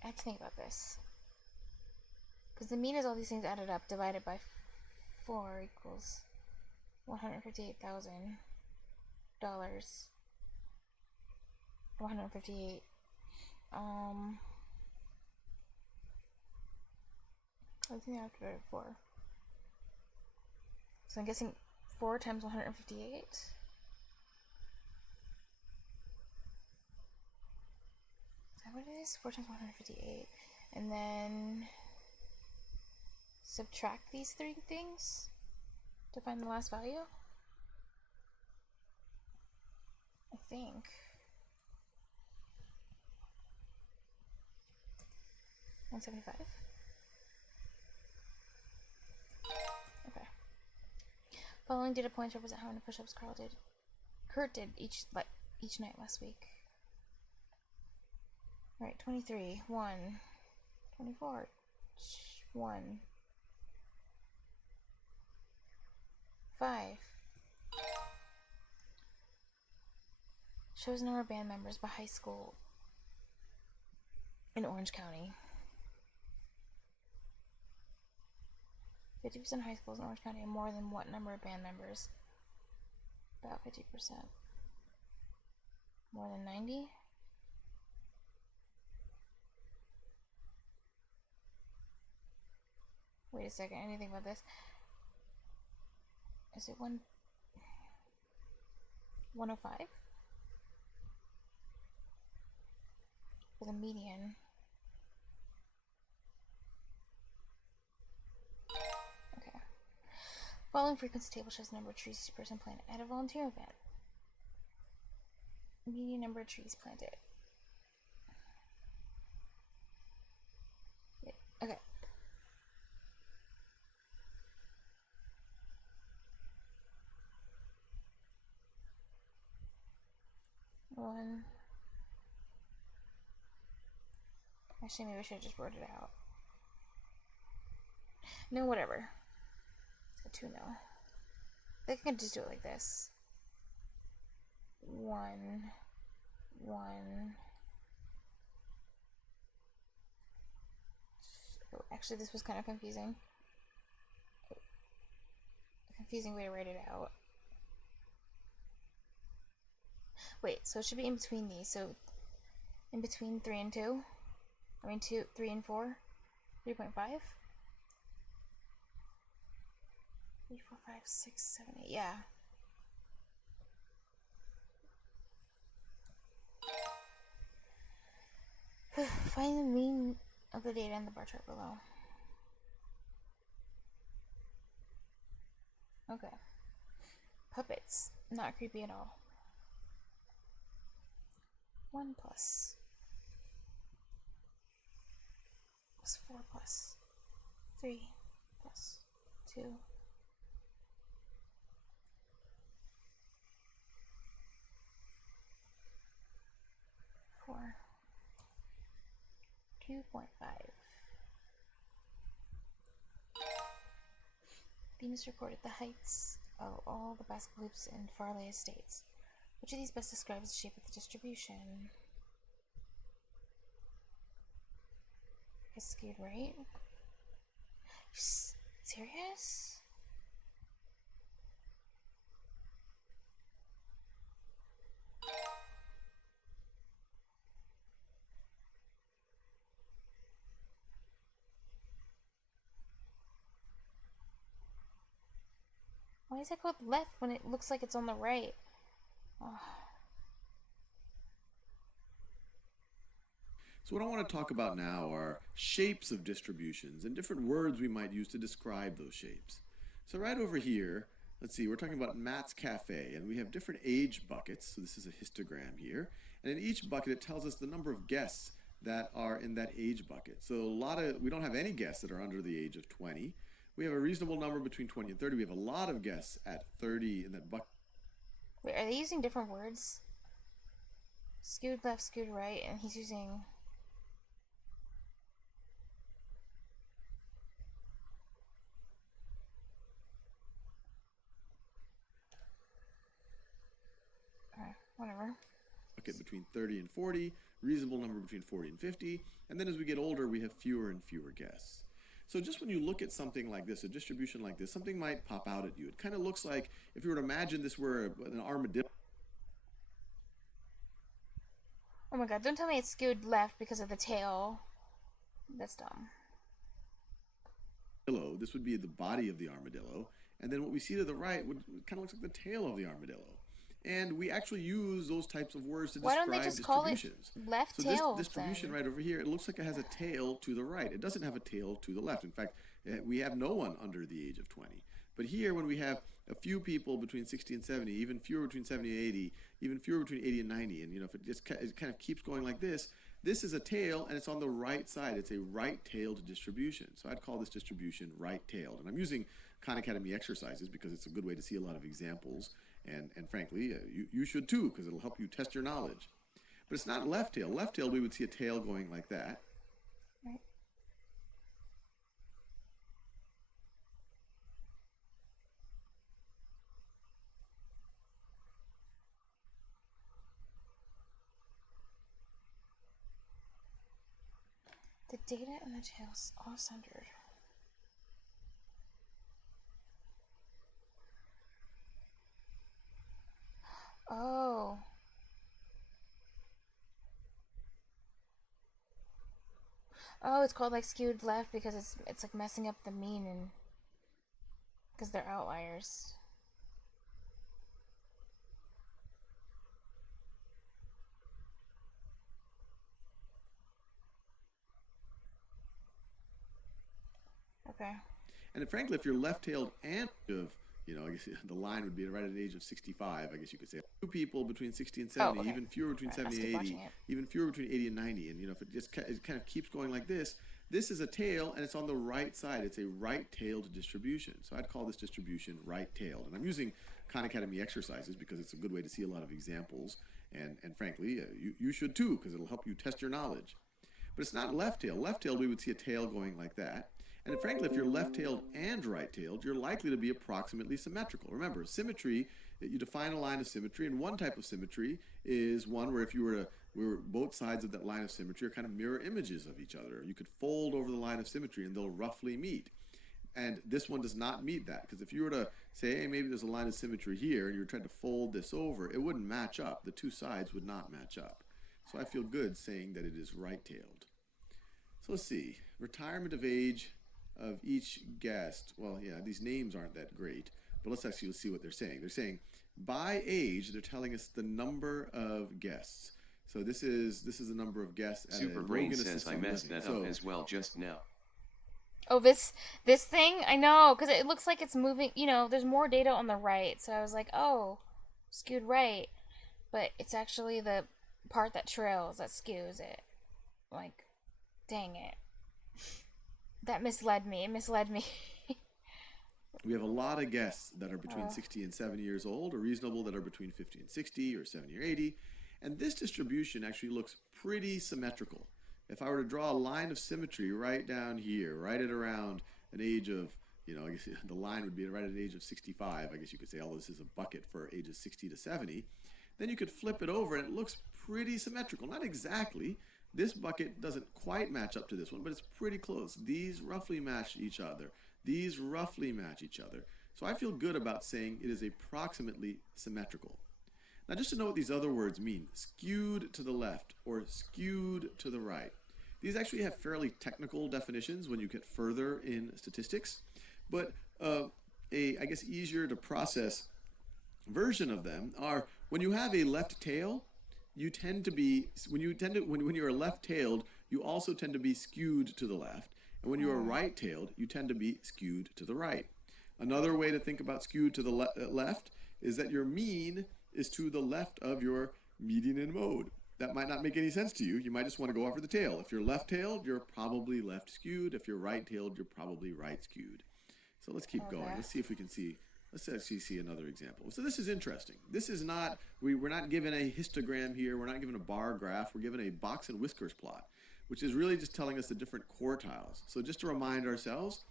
I have to think about this. Because the mean is all these things added up divided by 4 equals $158,000. 158. I think I have to divide it 4. So I'm guessing 4 times 158. Is that what it is? 4 times 158. And then subtract these 3 things to find the last value? I think. 175? Okay. Following data points represent how many push-ups Kurt did each night last week. Alright, 23, 1, 24, 1, 5. Shows number of band members by high school in Orange County. 50% high schools in Orange County have more than what number of band members? About 50%. More than 90? Wait a second, I need to think about this. Is it 105? For the median. Okay. Following frequency table shows the number of trees each person planted at a volunteer event. Median number of trees planted. Okay. Actually, maybe I should have just wrote it out. No, whatever. It's a 2 now. I can just do it like this. 1, 1. Oh, actually, this was kind of confusing. A confusing way to write it out. Wait, so it should be in between these. So in between 3 and 2. I mean 3 and 4. 3.5. 3, 4, 5, 6, 7, 8. Yeah. Find the mean of the data in the bar chart below. Okay. Puppets. Not creepy at all. 1 plus 4 plus 3 plus 2 4 2.5. Venus recorded the heights of all the basketball hoops in Farley Estates. Which of these best describes the shape of the distribution? It's skewed right. Serious? Why is it called left when it looks like it's on the right? Oh. So what I want to talk about now are shapes of distributions and different words we might use to describe those shapes. So right over here, let's see, we're talking about Matt's Cafe, and we have different age buckets. So this is a histogram here. And in each bucket, it tells us the number of guests that are in that age bucket. So we don't have any guests that are under the age of 20. We have a reasonable number between 20 and 30. We have a lot of guests at 30 in that bucket. Wait, are they using different words? skewed left, skewed right, and he's using... whatever. Bucket between 30 and 40, reasonable number between 40 and 50, and then as we get older, we have fewer and fewer guests. So just when you look at something like this, a distribution like this, something might pop out at you. It kind of looks like, if you were to imagine this were an armadillo, Oh my god, don't tell me it's skewed left because of the tail. That's dumb. this would be the body of the armadillo, and then what we see to the right would kind of looks like the tail of the armadillo. And we actually use those types of words to Why describe don't they just call it distributions. left So tail this distribution then? right over here, it looks like it has a tail to the right. It doesn't have a tail to the left. In fact, we have no one under the age of 20. But here, when we have a few people between 60 and 70, even fewer between 70 and 80, even fewer between 80 and 90, and if it kind of keeps going like this is a tail, and it's on the right side. It's a right-tailed distribution. So I'd call this distribution right-tailed. And I'm using Khan Academy exercises because it's a good way to see a lot of examples. And frankly, you should too, because it'll help you test your knowledge. But it's not left-tailed. Left-tailed, we would see a tail going like that. Right. The data and the tails all centered. Oh. Oh, it's called like skewed left because it's like messing up the mean and because they're outliers. Okay. And frankly, if you're left-tailed and I guess the line would be right at the age of 65, I guess you could say. Two people between 60 and 70, okay. even fewer between 70 and 80, even fewer between 80 and 90. And, if it kind of keeps going like this is a tail, and it's on the right side. It's a right-tailed distribution. So I'd call this distribution right-tailed. And I'm using Khan Academy exercises because it's a good way to see a lot of examples. And frankly, you should too, because it'll help you test your knowledge. But it's not left-tailed. Left-tailed, we would see a tail going like that. And frankly, if you're left-tailed and right-tailed, you're likely to be approximately symmetrical. Remember, symmetry, you define a line of symmetry, and one type of symmetry is one where if you were both sides of that line of symmetry are kind of mirror images of each other. You could fold over the line of symmetry and they'll roughly meet. And this one does not meet that, because if you were to say, hey, maybe there's a line of symmetry here, and you're trying to fold this over, it wouldn't match up. The two sides would not match up. So I feel good saying that it is right-tailed. So let's see. Retirement of age of each guest. Well, yeah, these names aren't that great, but let's actually see what they're saying. They're saying by age, they're telling us the number of guests. So this is the number of guests at Super Brain says I messed that up as well just now. Oh, this thing? I know, because it looks like it's moving. There's more data on the right, so I was like, oh, skewed right. But it's actually the part that trails that skews it. Like, dang it. That misled me. It misled me. We have a lot of guests that are between 60 and 70 years old, or reasonable that are between 50 and 60, or 70 or 80. And this distribution actually looks pretty symmetrical. If I were to draw a line of symmetry right down here, right at around an age of, I guess the line would be right at an age of 65, I guess you could say, this is a bucket for ages 60 to 70. Then you could flip it over and it looks pretty symmetrical. Not exactly. This bucket doesn't quite match up to this one, but it's pretty close. These roughly match each other. These roughly match each other. So I feel good about saying it is approximately symmetrical. Now, just to know what these other words mean, skewed to the left or skewed to the right. These actually have fairly technical definitions when you get further in statistics, but I guess easier to process version of them are when you have a left tail, you tend to be when you're left-tailed, you also tend to be skewed to the left, and when you are right-tailed, you tend to be skewed to the right. Another way to think about skewed to the left is that your mean is to the left of your median and mode. That might not make any sense to you. You might just want to go after the tail. If you're left-tailed, you're probably left-skewed. If you're right-tailed, you're probably right-skewed. So let's keep going. Let's see if we can see Let's actually see another example. So this is interesting. This is not, we're not given a histogram here. We're not given a bar graph. We're given a box and whiskers plot, which is really just telling us the different quartiles. So just to remind ourselves,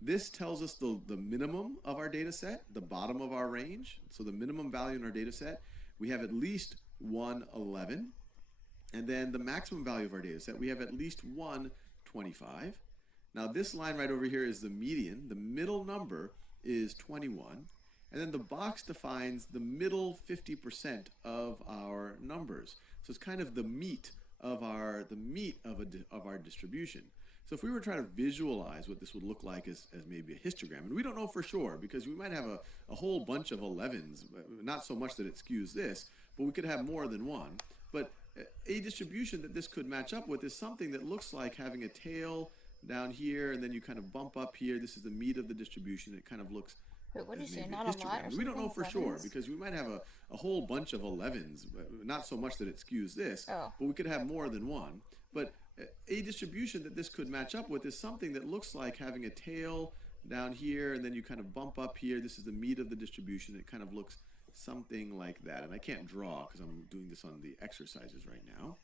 this tells us the minimum of our data set, the bottom of our range. So the minimum value in our data set, we have at least 111. And then the maximum value of our data set, we have at least 125. Now this line right over here is the median. The middle number is 21. And then the box defines the middle 50% of our numbers. So it's kind of the meat of our distribution. So if we were trying to visualize what this would look like as maybe a histogram, and we don't know for sure because we might have a whole bunch of 11s, not so much that it skews this, but we could have more than one. But a distribution that this could match up with is something that looks like having a tail down here, and then you kind of bump up here. This is the meat of the distribution. It kind of looks. Wait, what did you say? maybe Not histogram. a lot, or We don't know something? for sure 11s? because we might have a whole bunch of 11s, not so much that it skews this, Oh. but we could have more than one. But a distribution that this could match up with is something that looks like having a tail down here, and then you kind of bump up here. This is the meat of the distribution. It kind of looks something like that. And I can't draw because I'm doing this on the exercises right now.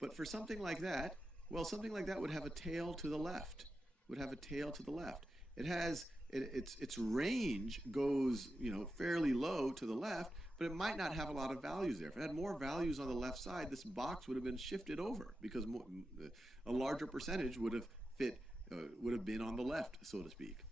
But for something like that, well, something like that would have a tail to the left. Would have a tail to the left. It has its range goes fairly low to the left, but it might not have a lot of values there. If it had more values on the left side, this box would have been shifted over because a larger percentage would have been on the left, so to speak.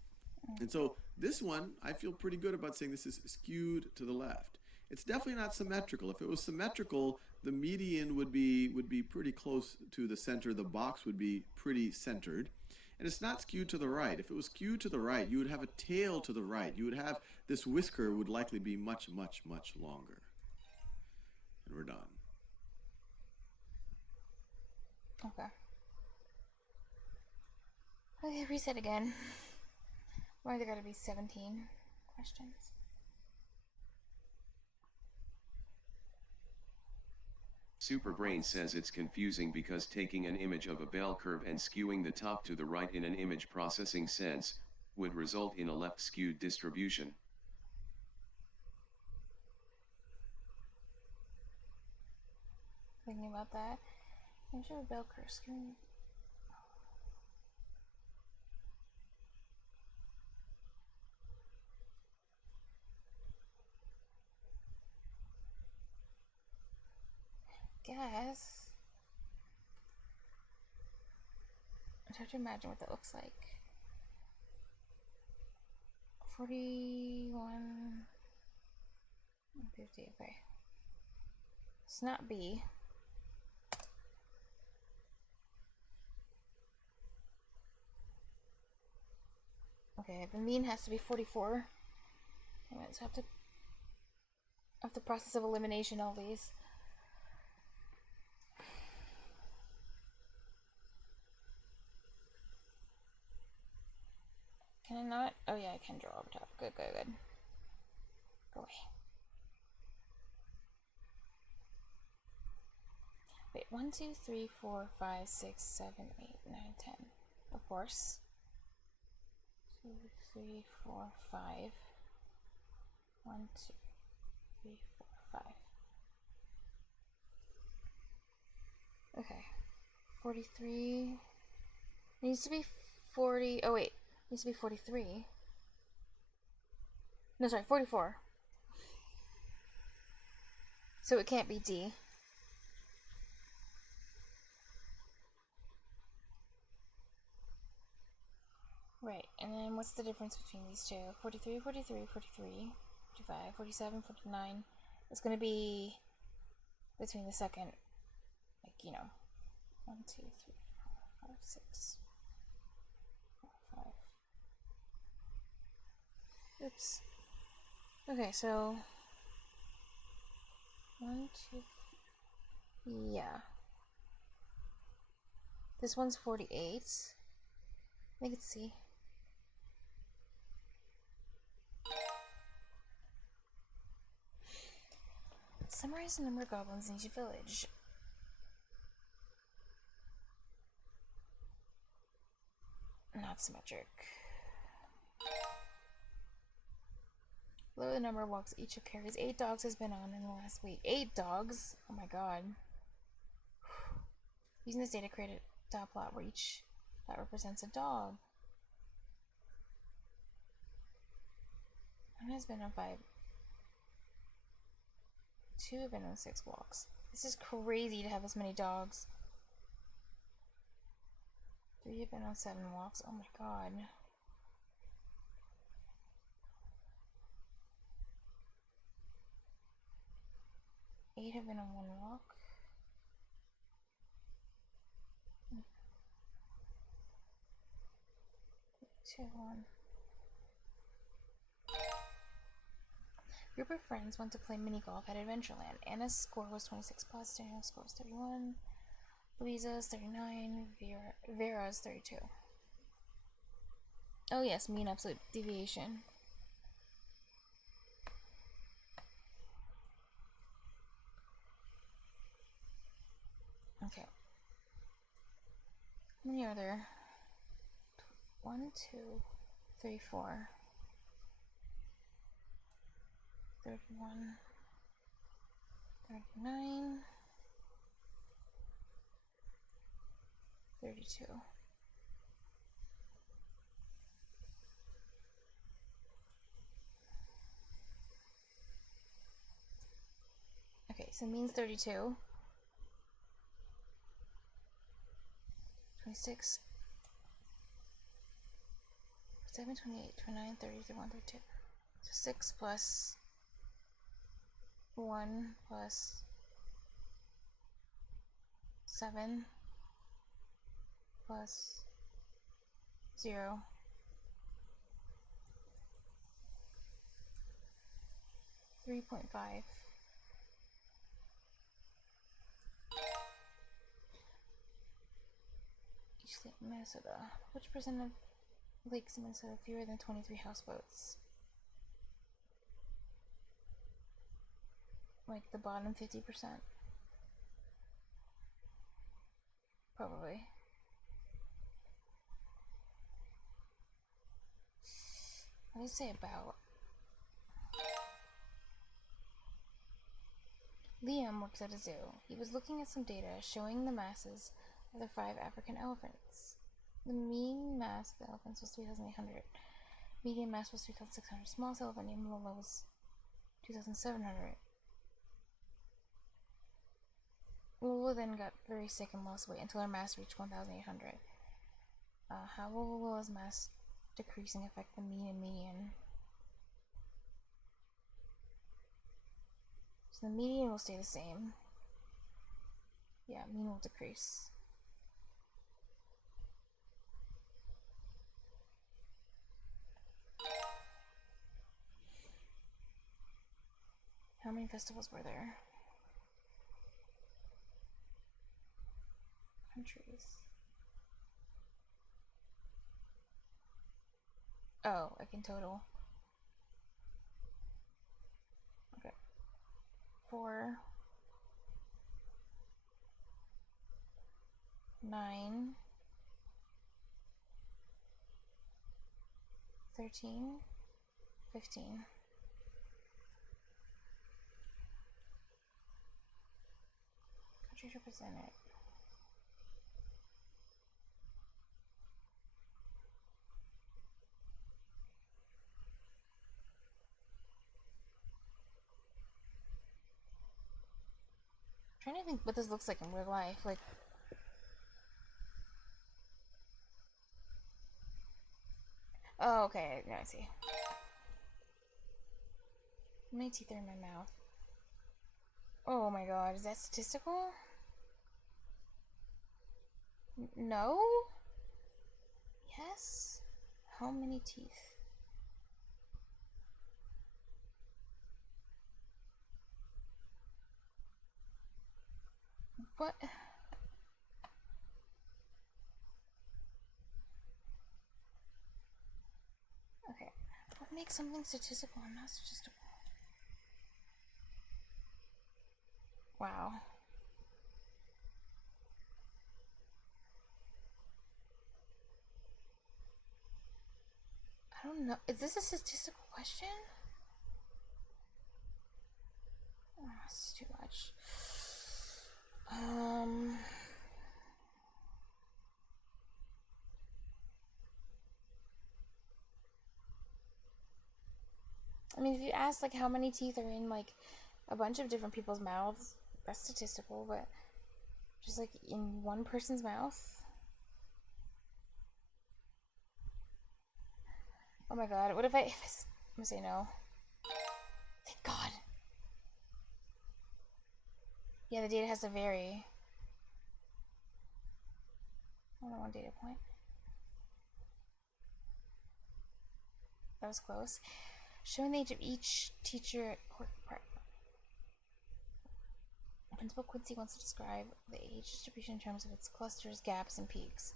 And so this one, I feel pretty good about saying this is skewed to the left. It's definitely not symmetrical. If it was symmetrical, the median would be pretty close to the center. The box would be pretty centered. And it's not skewed to the right. If it was skewed to the right, you would have a tail to the right. You would have this whisker would likely be much, much, much longer. And we're done. Okay. Okay, reset again. Why there gotta be 17 questions? Superbrain says it's confusing because taking an image of a bell curve and skewing the top to the right in an image processing sense would result in a left skewed distribution. Thinking about that. Image of a bell curve skewing. Guess. I have to imagine what that looks like. 41, 50, okay. It's not B. Okay, the mean has to be 44. Okay, so I have to process of elimination all these. Can I not? Oh yeah, I can draw over top. Good, good, good. Go away. Wait, 1, 2, 3, 4, 5, 6, 7, 8, 9, 10. Of course. 2, 3, 4, 5. 1, 2, 3, 4, 5. Okay. 43. It needs to be 40. Oh wait. It needs to be 43. No, sorry, 44. So it can't be D. Right, and then what's the difference between these two? 43, 43, 43, 45, 47, 49. It's going to be between the second, 1, 2, 3, 4, 5, 6, 4, 5. Oops. Okay, so 1, 2, yeah. This one's 48. Make it C. Summarize the number of goblins in each village. Not symmetric. Below the number of walks each of carries 8 dogs has been on in the last week. 8 dogs? Oh my god. Using this data, create a dot plot where each dot represents a dog. One has been on 5. 2 have been on 6 walks. This is crazy to have this many dogs. 3 have been on 7 walks. Oh my god. Eight have been on 1 walk. 2, 1. Group of friends went to play mini golf at Adventureland. Anna's score was 26 plus, Daniel's score was 31, Louisa's 39, Vera's 32. Oh yes, mean absolute deviation. Okay. How many are there? 1, 2, 3, 4. 31, 39, 32. Okay, so means 32. 26, 7, 28, 29, 30, 31, 32. So 6 plus 1 plus 7 plus 0. 3.5. Each state in Minnesota. Which percent of lakes in Minnesota have fewer than 23 houseboats? Like the bottom 50%? Probably. What does it say about? Liam works at a zoo. He was looking at some data showing the masses of the 5 African elephants. The mean mass of the elephants was 3,800. Median mass was 3,600. Smallest elephant named Lola was 2,700. Lola then got very sick and lost weight until her mass reached 1,800. How will Lola's mass decreasing affect the mean and median? So the median will stay the same. Yeah, mean will decrease. How many festivals were there? Countries. Oh, I can total. Okay. 4, 9, 13, 15. Countries represented. I'm trying to think what this looks like in real life. Like, oh, okay, yeah, I see. How many teeth are in my mouth? Oh my god, is that statistical? No? Yes? How many teeth? What? Okay. What makes something statistical and not statistical? Wow. I don't know. Is this a statistical question? Oh, it's too much. I mean, if you ask like how many teeth are in like a bunch of different people's mouths, that's statistical, but just like in one person's mouth. Oh my god, what if I'm gonna say no. Thank god. Yeah, the data has to vary. Only one data point. That was close. Showing the age of each teacher at Quirk Prep. Principal Quincy wants to describe the age distribution in terms of its clusters, gaps, and peaks.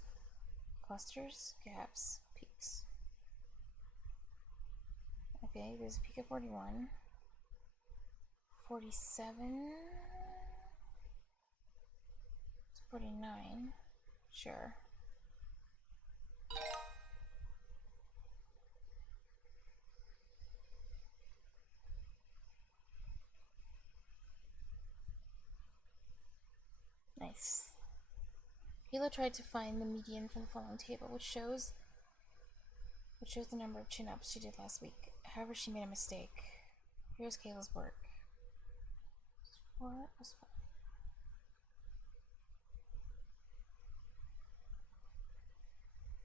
Clusters, gaps, peaks. Okay, there's a peak of 41. 47. 49. Sure. Nice. Halo tried to find the median from the following table, which shows the number of chin-ups she did last week. However, she made a mistake. Here's Kayla's work. 4 plus 5.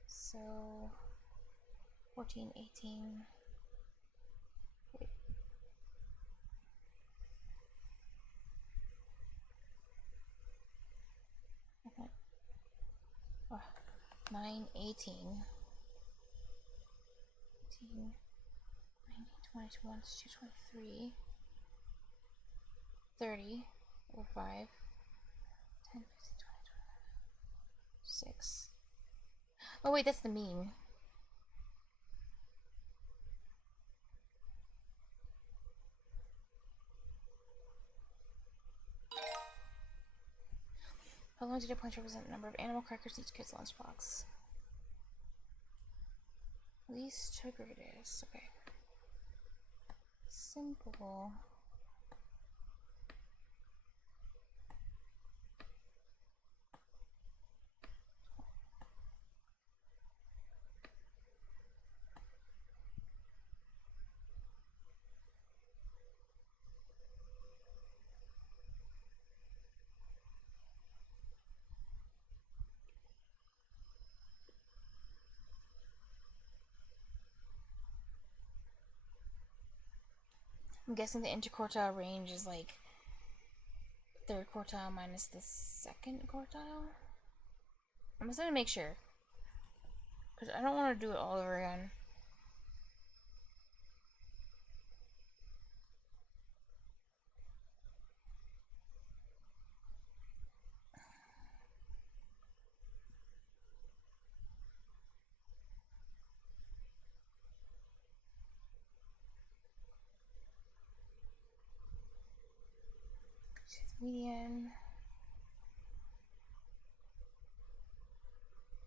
So 14, 18. Wait. Okay. Oh, 9, 18. 18. 19, 20, 21, 22, 23. 30. Or 5. 10, 15, 20, 6. Oh wait, that's the mean. How long did a point represent the number of animal crackers in each kid's lunchbox? Least to greatest. Okay. Simple. I'm guessing the interquartile range is like third quartile minus the second quartile. I'm just gonna make sure, because I don't want to do it all over again. Median.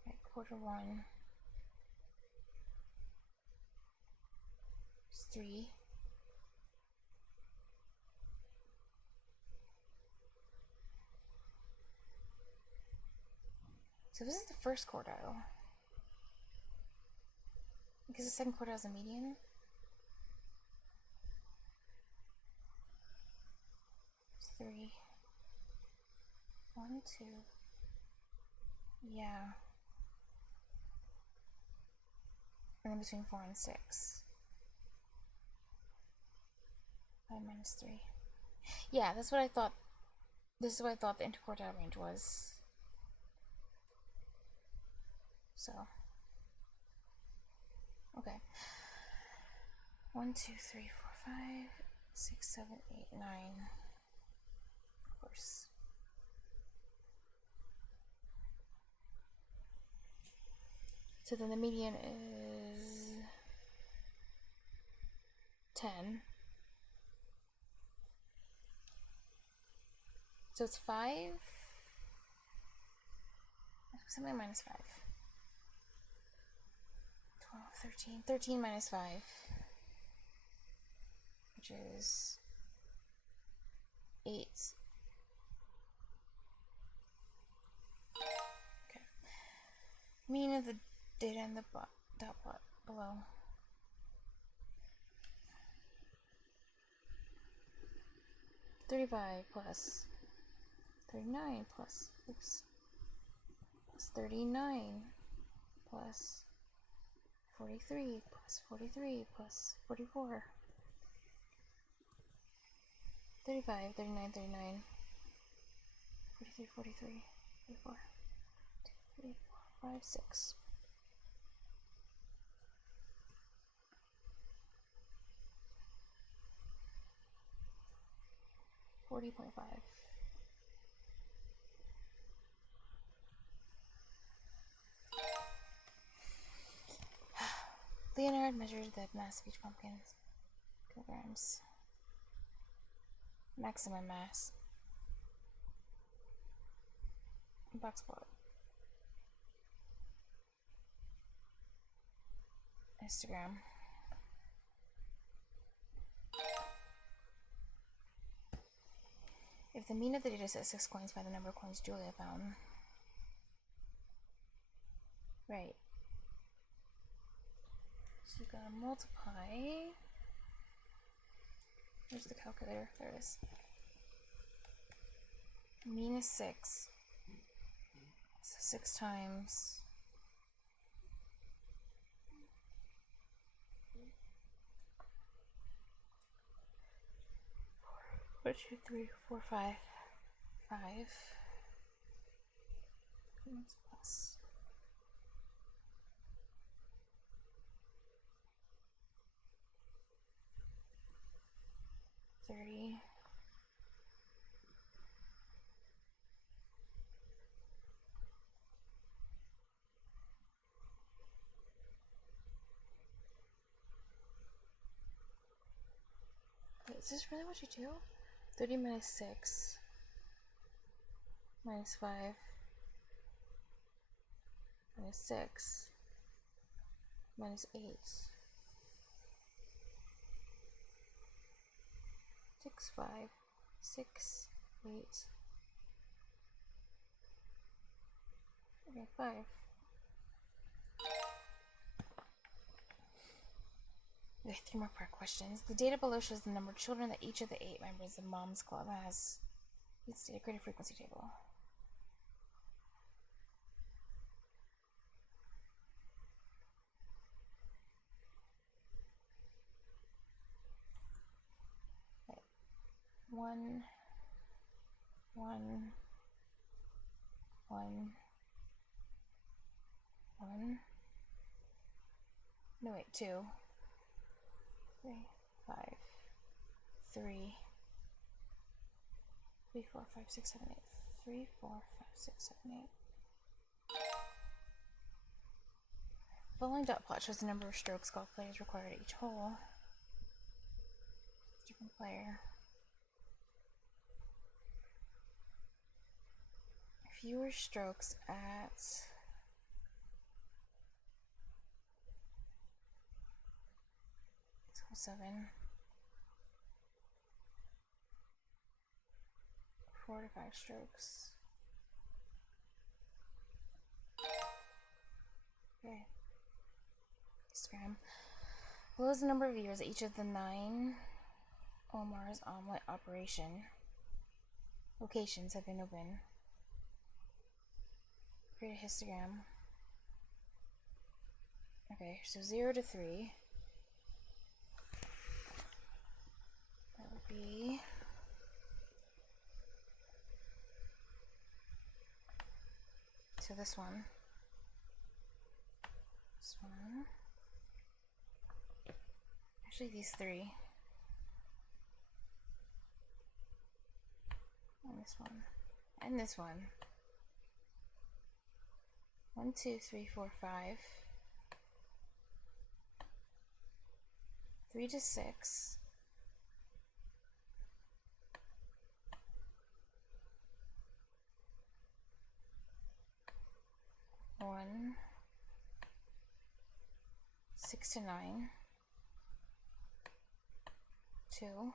Right, quarter one. It's 3. So this is the first quartile. Because the second quartile is a median. 3. 1, 2. Yeah. And then between 4 and 6. 5 minus 3. Yeah, that's what I thought. This is what I thought the interquartile range was. So. Okay. 1, 2, 3, 4, 5, 6, 7, 8, 9. Of course. So then the median is 10. So it's 5? Something minus 5. 12, 13. 13 minus 5. Which is 8. Okay. Mean of the data in the dot plot below. $35 plus 39 plus, oops, plus 39 plus 43 plus 43 plus 44. 35, 39, 39, 43, 43, 44, 2, 3, 4, 5, 6. 40.5. Leonard measured the mass of each pumpkin. Kilograms. Maximum mass. Box plot. Instagram. If the mean of the data set is 6 coins, find the number of coins Julia found. Right. So you gotta multiply. Where's the calculator? There it is. Mean is 6. So 6 times. 1, 2, 3, 4, 5. 5. Plus. 30. Wait, is this really what you do? 30 minus 6 minus 5 minus 6 minus 8. 6, 5, 6, 8. Okay, 5. Okay, 3 more part questions. The data below shows the number of children that each of the 8 members of Mom's Club has. Let's state a greater frequency table. Okay. 1, 1, 1, 1. No, wait, 2. 3, 5, 3, 3, 4, 5, 6, 7, 8. 3, 4, 5, 6, 7, 8. The following dot plot shows the number of strokes golf players required at each hole. Different player. Fewer strokes at 7. 4 to 5 strokes. Okay. Instagram. Below is the number of viewers at each of the 9 Omar's omelet operation locations have been open. Create a histogram. Okay, so 0 to 3. That would be so this one. This one. Actually, these 3. And this one. And this one. 1, 2, 3, 4, 5. 3 to 6. 1. 6 to 9. 2.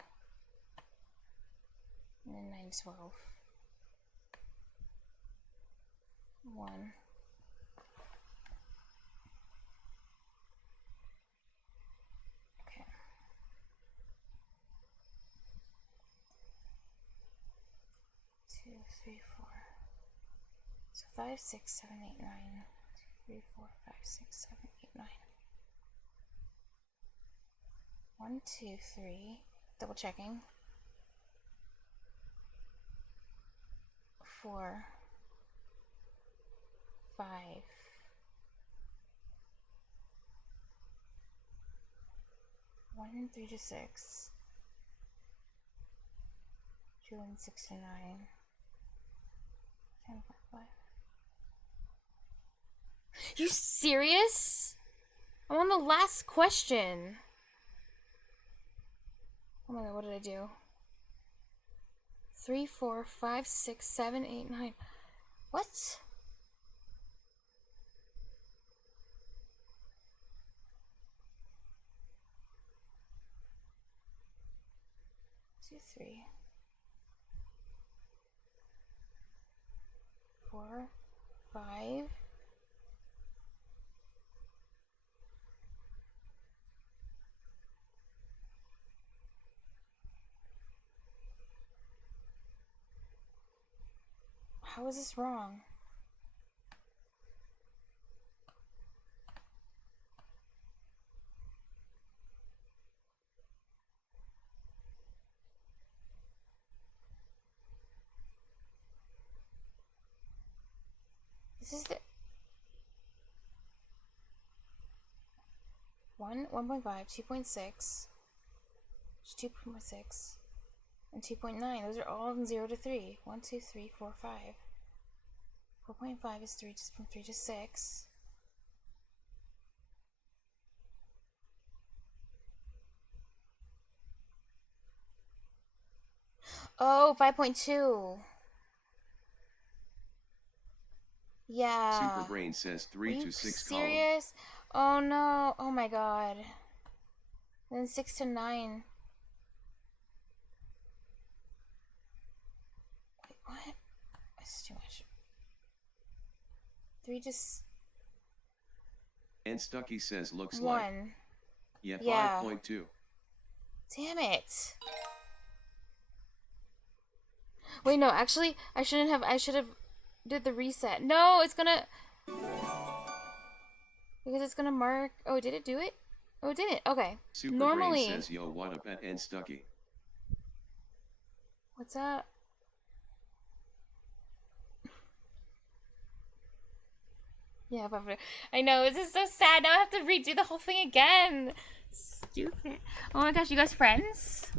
And then 9, 12. 1. Okay. Two, three, four. So 5, 6, 7, 8, 9. 2, 3, 4, 5, 6, 7, 8, 9. 1, 2, 3. Double checking. 4, 5. 1 and 3 to 6. 2 and 6 to 9. 10, 5. You serious? I'm on the last question. Oh my god, what did I do? 3, 4, 5, 6, 7, 8, 9. What? Two, 3, 4, 5. How is this wrong? This is the 1, 1.5, 2.6, 2.6, and 2.9. Those are all in 0 to 3. 1, 2, 3, 4, 5. 4.5 is 3, just from 3 to 6. Oh, 5.2. Yeah. Superbrain says 3 to 6 column. Serious? Oh no. Oh my god. Then 6 to 9. Wait, what? That's too much. 3 to And Stucky says looks 1. like. Yeah, Yeah. 5.2. Damn it. Wait, no, actually, I should have did the reset. No, it's gonna, because it's gonna mark, oh, did it do it? Oh, it didn't, okay. Superbrain Normally, says yo what up at and Stucky. what's up? Yeah, I know, this is so sad. Now I have to redo the whole thing again. Stupid. Oh my gosh, you guys friends?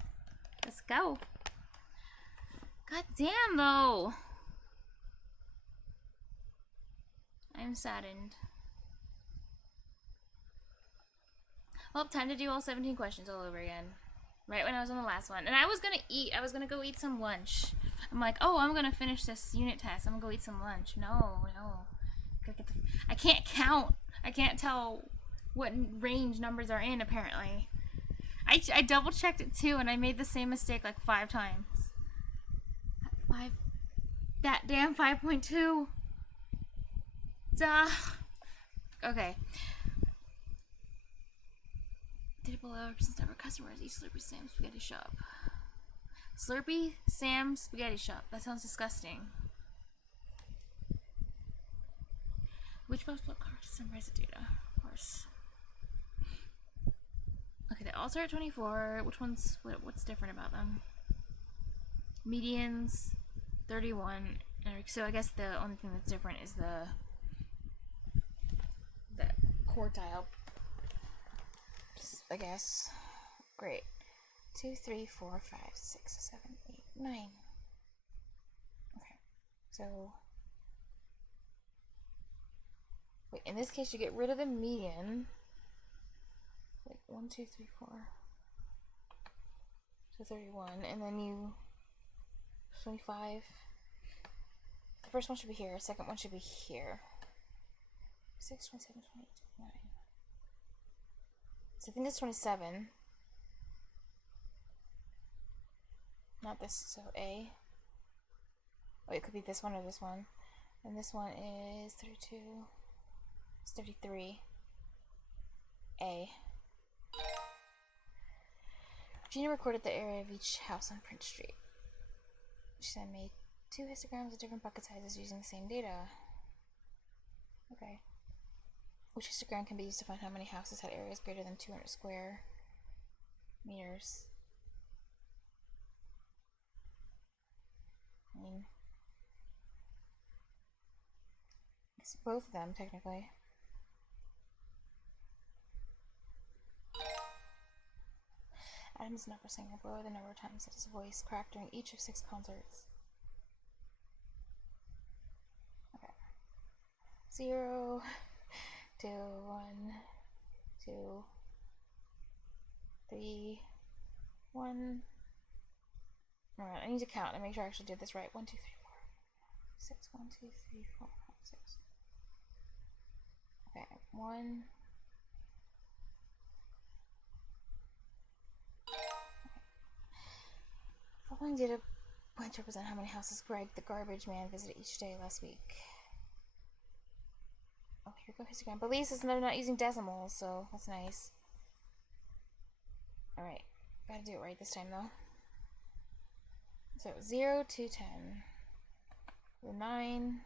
Let's go. God damn, though. I'm saddened. Well, time to do all 17 questions all over again. Right when I was on the last one. And I was gonna go eat some lunch. I'm like, oh, I'm gonna finish this unit test. I'm gonna go eat some lunch. No. I can't count. I can't tell what range numbers are in, apparently. I double checked it too, and I made the same mistake like 5 times. That damn 5.2. Duh. Okay. Did it below represents number of customers each Slurpee Sam Spaghetti Shop. Slurpee Sam Spaghetti Shop. That sounds disgusting. Which most blood cards summarize the data? Of course. Okay, they all start at 24. Which ones? What's different about them? Medians, 31. So I guess the only thing that's different is the quartile. I guess. Great. 2, 3, 4, 5, 6, 7, 8, 9. Okay. So. Wait, in this case, you get rid of the median. Like 1, 2, 3, 4. So 31. And then you. 25. The first one should be here. Second one should be here. 6, 27, 28, 29. So I think it's 27. Not this, so A. Oh, it could be this one or this one. And this one is 32. It's 33. A. Gina recorded the area of each house on Prince Street. She then made 2 histograms of different bucket sizes using the same data. Okay. Which histogram can be used to find how many houses had areas greater than 200 square meters? I mean, it's both of them, technically. Adam is an opera singer below the number of times that his voice cracked during each of 6 concerts. Okay. 0, 2, 1, 2, 3, 1. Alright, I need to count and make sure I actually did this right. 1, 2, 3, 4, 6, 1, 2, 3, 4, 5, 6. Okay, 1. Following data points represent how many houses Greg the garbage man visited each day last week. Oh, here we go, histogram. But at least they're not using decimals, so that's nice. Alright, gotta do it right this time though. So 0 to 10. The 9.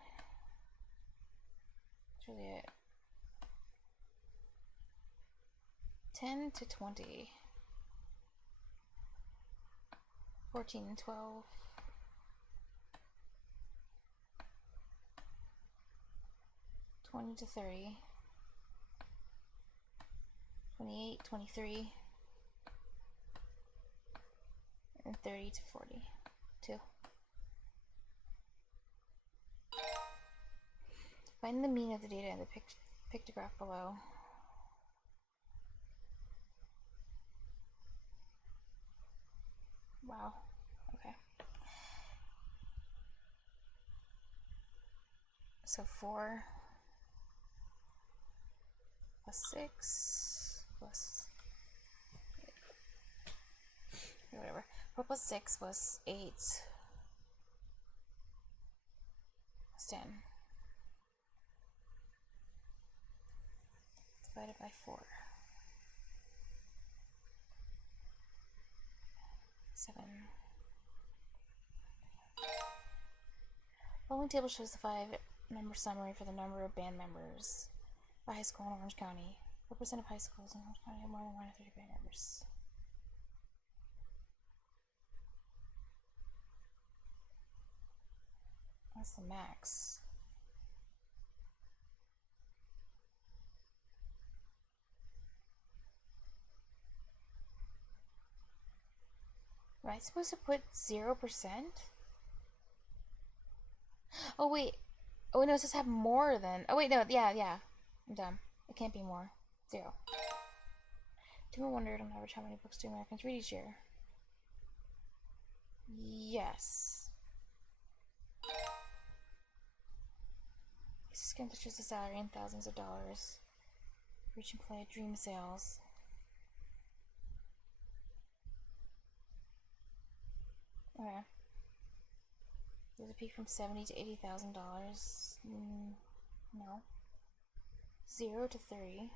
That's really it. 10 to 20. 14 and 12. 20 to 30. 28, 23. And 30 to 40. 2. Find the mean of the data in the pictograph below. Wow. Okay. So 4 plus 6 plus whatever. 4 plus 6 plus 8 plus 10. Divided by 4. 7. Following table shows the 5-number summary for the number of band members by high school in Orange County. What percent of high schools in Orange County have more than 130 band members? That's the max. Am I supposed to put 0%? Oh wait. Oh no, it says have more than. Oh wait, no, yeah. I'm dumb. It can't be more. 0. People wondered on average how many books do Americans read each year? Yes. This is going to choose the salary in thousands of dollars for each employee at Dream Sales. Okay. There's a peak from $70,000 to $80,000. No. 0 to 30.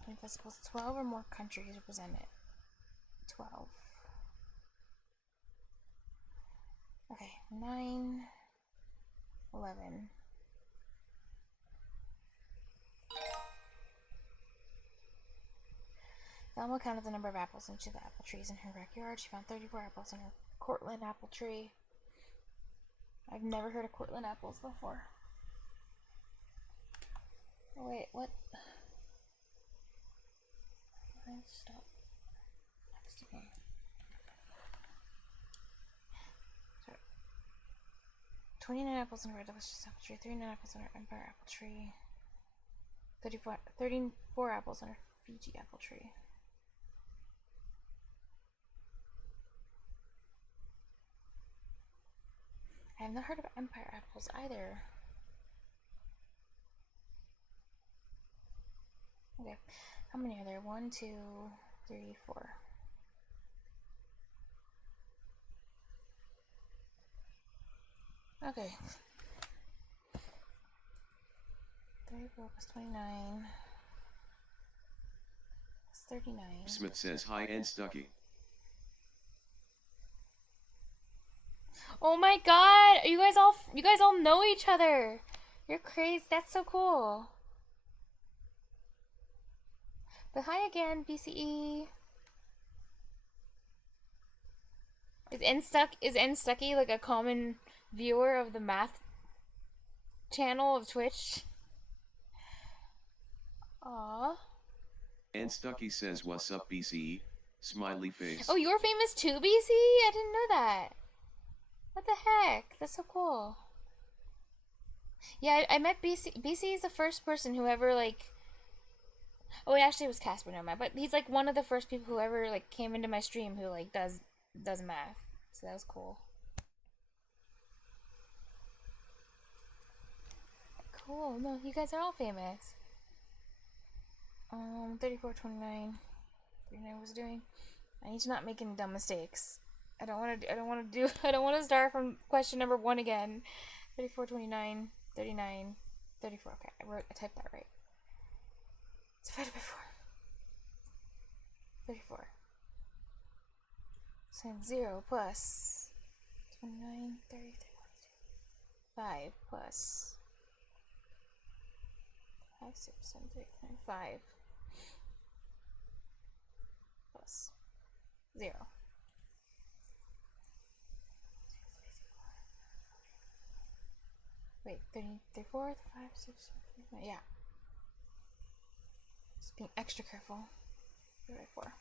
I think that's supposed to 12 or more countries represented. 12. Okay, 9, 11. Thelma counted the number of apples in each of the apple trees in her backyard. She found 34 apples in her Cortland apple tree. I've never heard of Cortland apples before. Oh, wait, what? Stop. Next one. Sorry. 29 apples in her delicious apple tree. 39 apples in her Empire apple tree. 34 apples in her Fiji apple tree. I have not heard of Empire apples either. Okay. How many are there? 1, 2, 3, 4. Okay. 34 plus 29. That's 39. Smith says hi and Stucky. Oh my god! You guys all know each other. You're crazy. That's so cool. But hi again, BCE. Is N Stucky like a common viewer of the math channel of Twitch? Aww. And Stucky says what's up BCE, smiley face. Oh, you're famous too, BCE? I didn't know that. What the heck? That's so cool. Yeah, I met BC. BC is the first person who ever like. Oh, it actually was Casper, no mind. But he's like one of the first people who ever like came into my stream who like does math. So that was cool. Cool. No, you guys are all famous. 34, 29. 39 was doing. I need to not make any dumb mistakes. I don't want to start from question number 1 again. 34, 29, 39, 34. Okay, I typed that right. Divided by 4. 34. So 0 plus 29, 30, 5 plus 5, 6, 7, 3, 9, 5 plus 0. Wait, 30, 34, 5, 6, 7, 3, 9, yeah. Just being extra careful. 4.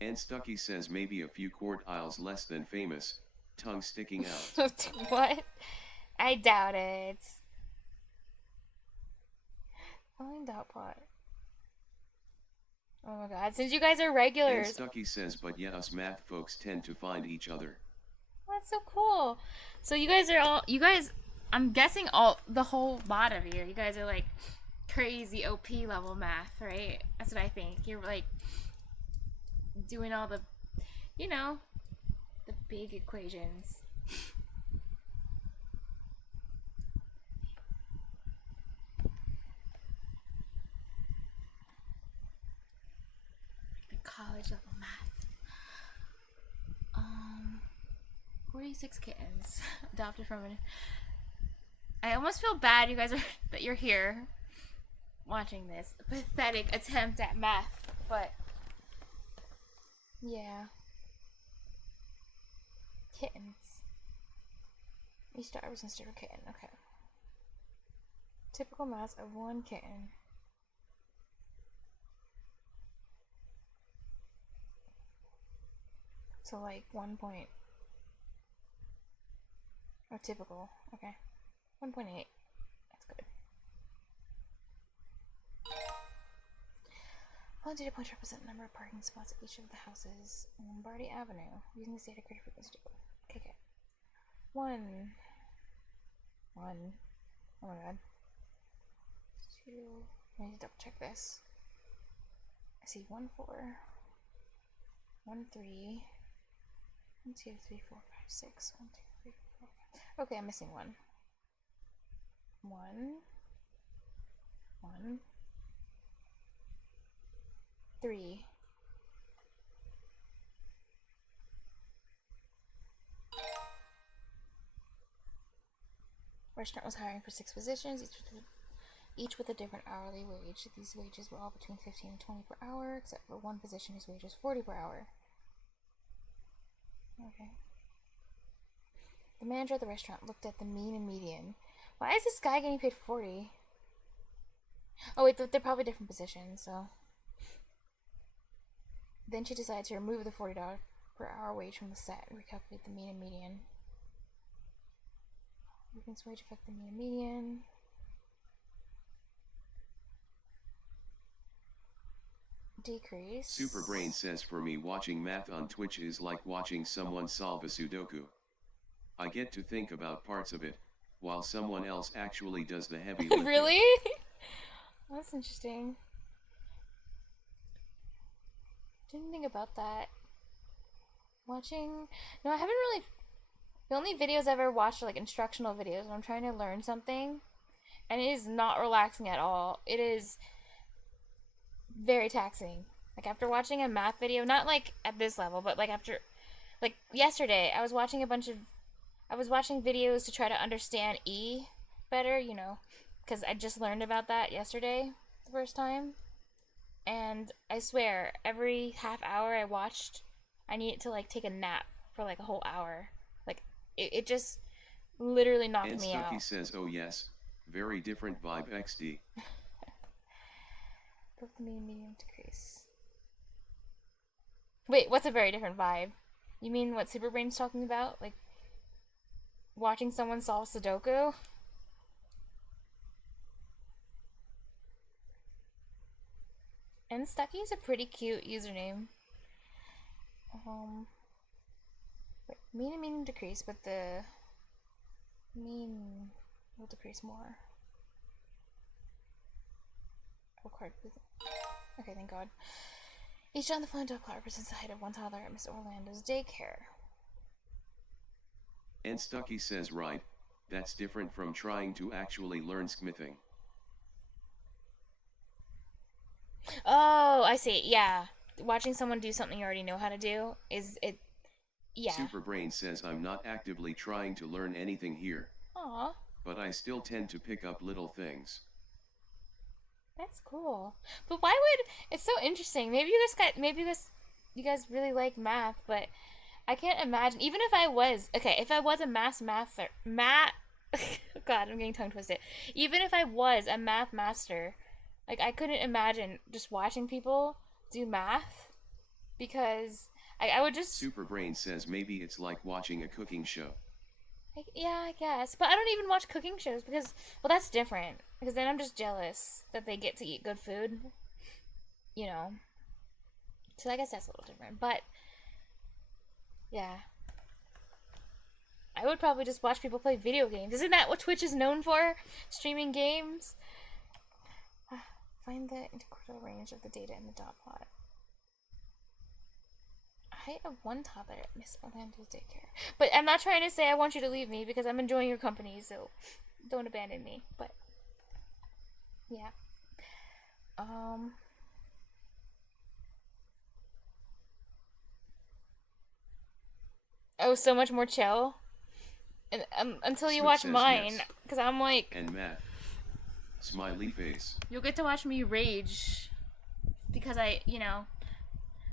And Stucky says maybe a few quart aisles less than famous, tongue sticking out. What? I doubt it. Find dot plot. Oh my god, since you guys are regulars. And Stucky says, but yeah, us math folks tend to find each other. That's so cool. So you guys, I'm guessing the whole lot of you guys are like crazy OP level math, right? That's what I think. You're like doing all the, the big equations. The college level math. 46 kittens adopted from an. I almost feel bad, you guys that you're here watching this pathetic attempt at math, but yeah, kittens. Each dog was instead of a kitten. Okay. Typical mass of 1 kitten. So like 1 point. Oh, typical. Okay. 1.8. That's good. Following data points represent the number of parking spots at each of the houses on Lombardy Avenue. Using this data, create a frequency table. Okay. 1. Oh my god. 2. I need to double check this. I see 1, 4. 1, 3. 1, 2, 3, 4, 5, 6. 1, 2, 3, 4, 5. Okay, I'm missing 1. 1. 1. 3. Restaurant was hiring for 6 positions, each with a different hourly wage. These wages were all between 15 and 20 per hour, except for one position whose wage was 40 per hour. Okay. The manager of the restaurant looked at the mean and median. Why is this guy getting paid 40? Oh wait, they're probably different positions, so. Then she decided to remove the $40 per hour wage from the set and recalculate the mean and median. Movements wage affect the mean and median. Decrease. Superbrain says for me watching math on Twitch is like watching someone solve a Sudoku. I get to think about parts of it, while someone else actually does the heavy lifting. Really? That's interesting. Didn't think about that. Watching... No, I haven't really... The only videos I've ever watched are like instructional videos when I'm trying to learn something. And it is not relaxing at all. It is very taxing. Like after watching a math video, not like at this level, but like after... Like yesterday, I was watching videos to try to understand E better, you know, because I just learned about that yesterday the first time. And I swear, every half hour I watched, I needed to like take a nap for like a whole hour. Like it just literally knocked And me Stucky out. says, oh yes, very different vibe XD. Both the medium decrease. Wait, what's a very different vibe? You mean what Superbrain's talking about? Like watching someone solve Sudoku? And Stucky is a pretty cute username. Wait, mean and mean decrease, but the mean will decrease more. Required. Okay, thank God. Each on the flying dog plot represents the height of one toddler at Miss Orlando's daycare. And Stucky says, right, that's different from trying to actually learn smithing. Oh, I see. Yeah. Watching someone do something you already know how to do is it. Yeah. Superbrain says, I'm not actively trying to learn anything here. Aw. But I still tend to pick up little things. That's cool. But why would it's so interesting? Maybe you guys really like math, but I can't imagine even if I was a God, I'm getting tongue twisted. Even if I was a math master, like I couldn't imagine just watching people do math because I would just Superbrain says maybe it's like watching a cooking show. yeah, I guess. But I don't even watch cooking shows because, well, that's different. Because then I'm just jealous that they get to eat good food. You know. So I guess that's a little different. But, yeah. I would probably just watch people play video games. Isn't that what Twitch is known for? Streaming games? Find the integral range of the data in the dot plot. Height of one toddler at Miss Orlando's daycare. But I'm not trying to say I want you to leave me because I'm enjoying your company, so don't abandon me. But yeah. Oh, so much more chill. And until you Smith watch says mine, yes. because I'm like, And Matt. Smiley face. you'll get to watch me rage because I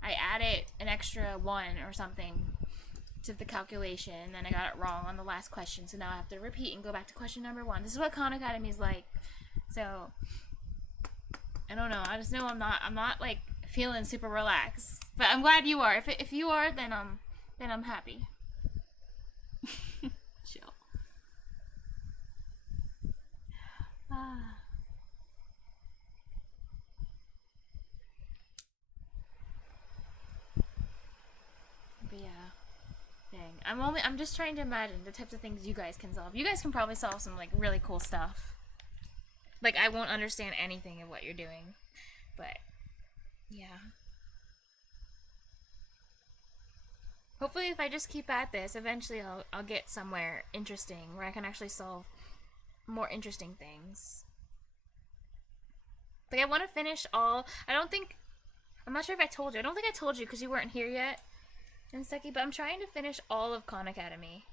added an extra 1 or something to the calculation, and then I got it wrong on the last question, so now I have to repeat and go back to question number 1. This is what Khan Academy is like. So I don't know. I just know I'm not like feeling super relaxed. But I'm glad you are. If you are, then I'm happy. Chill. But yeah. Dang. I'm just trying to imagine the types of things you guys can solve. You guys can probably solve some like really cool stuff. Like I won't understand anything of what you're doing. But yeah. Hopefully if I just keep at this, eventually I'll get somewhere interesting where I can actually solve more interesting things. Like I want to finish all I'm not sure if I told you. I don't think I told you because you weren't here yet. And Stucky, but I'm trying to finish all of Khan Academy.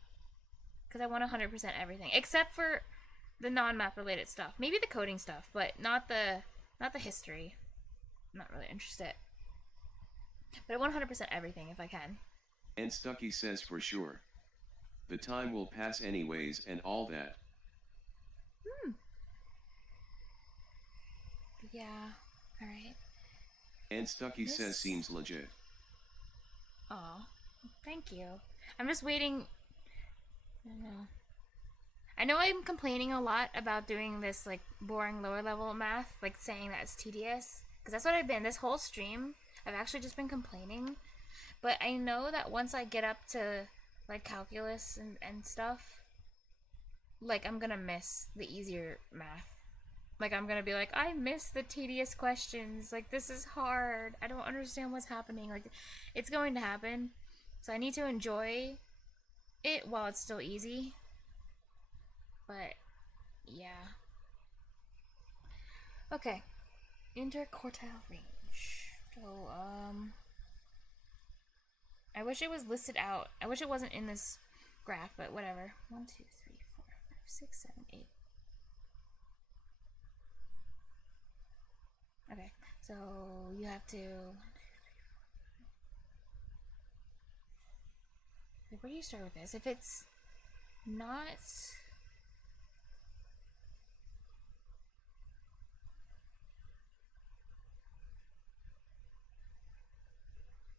Because I want 100% everything. Except for the non-math related stuff. Maybe the coding stuff, but not the history. I'm not really interested. But I want 100% everything if I can. And Stucky says for sure. The time will pass anyways and all that. Yeah. Alright. And Stucky says seems legit. Aw. Thank you. I'm just waiting. I don't know. I know I'm complaining a lot about doing this like boring lower level math, like saying that it's tedious. Because that's what I've been. This whole stream, I've actually just been complaining. But I know that once I get up to like calculus and stuff, like I'm gonna miss the easier math. Like, I'm gonna be like, I miss the tedious questions. Like, this is hard. I don't understand what's happening. Like, it's going to happen. So I need to enjoy it while it's still easy. But, yeah. Okay. Interquartile range. So, I wish it was listed out. I wish it wasn't in this graph, but whatever. 1, 2, 3, 4, 5, 6, 7, 8. Okay, so you have to. Where do you start with this? If it's not.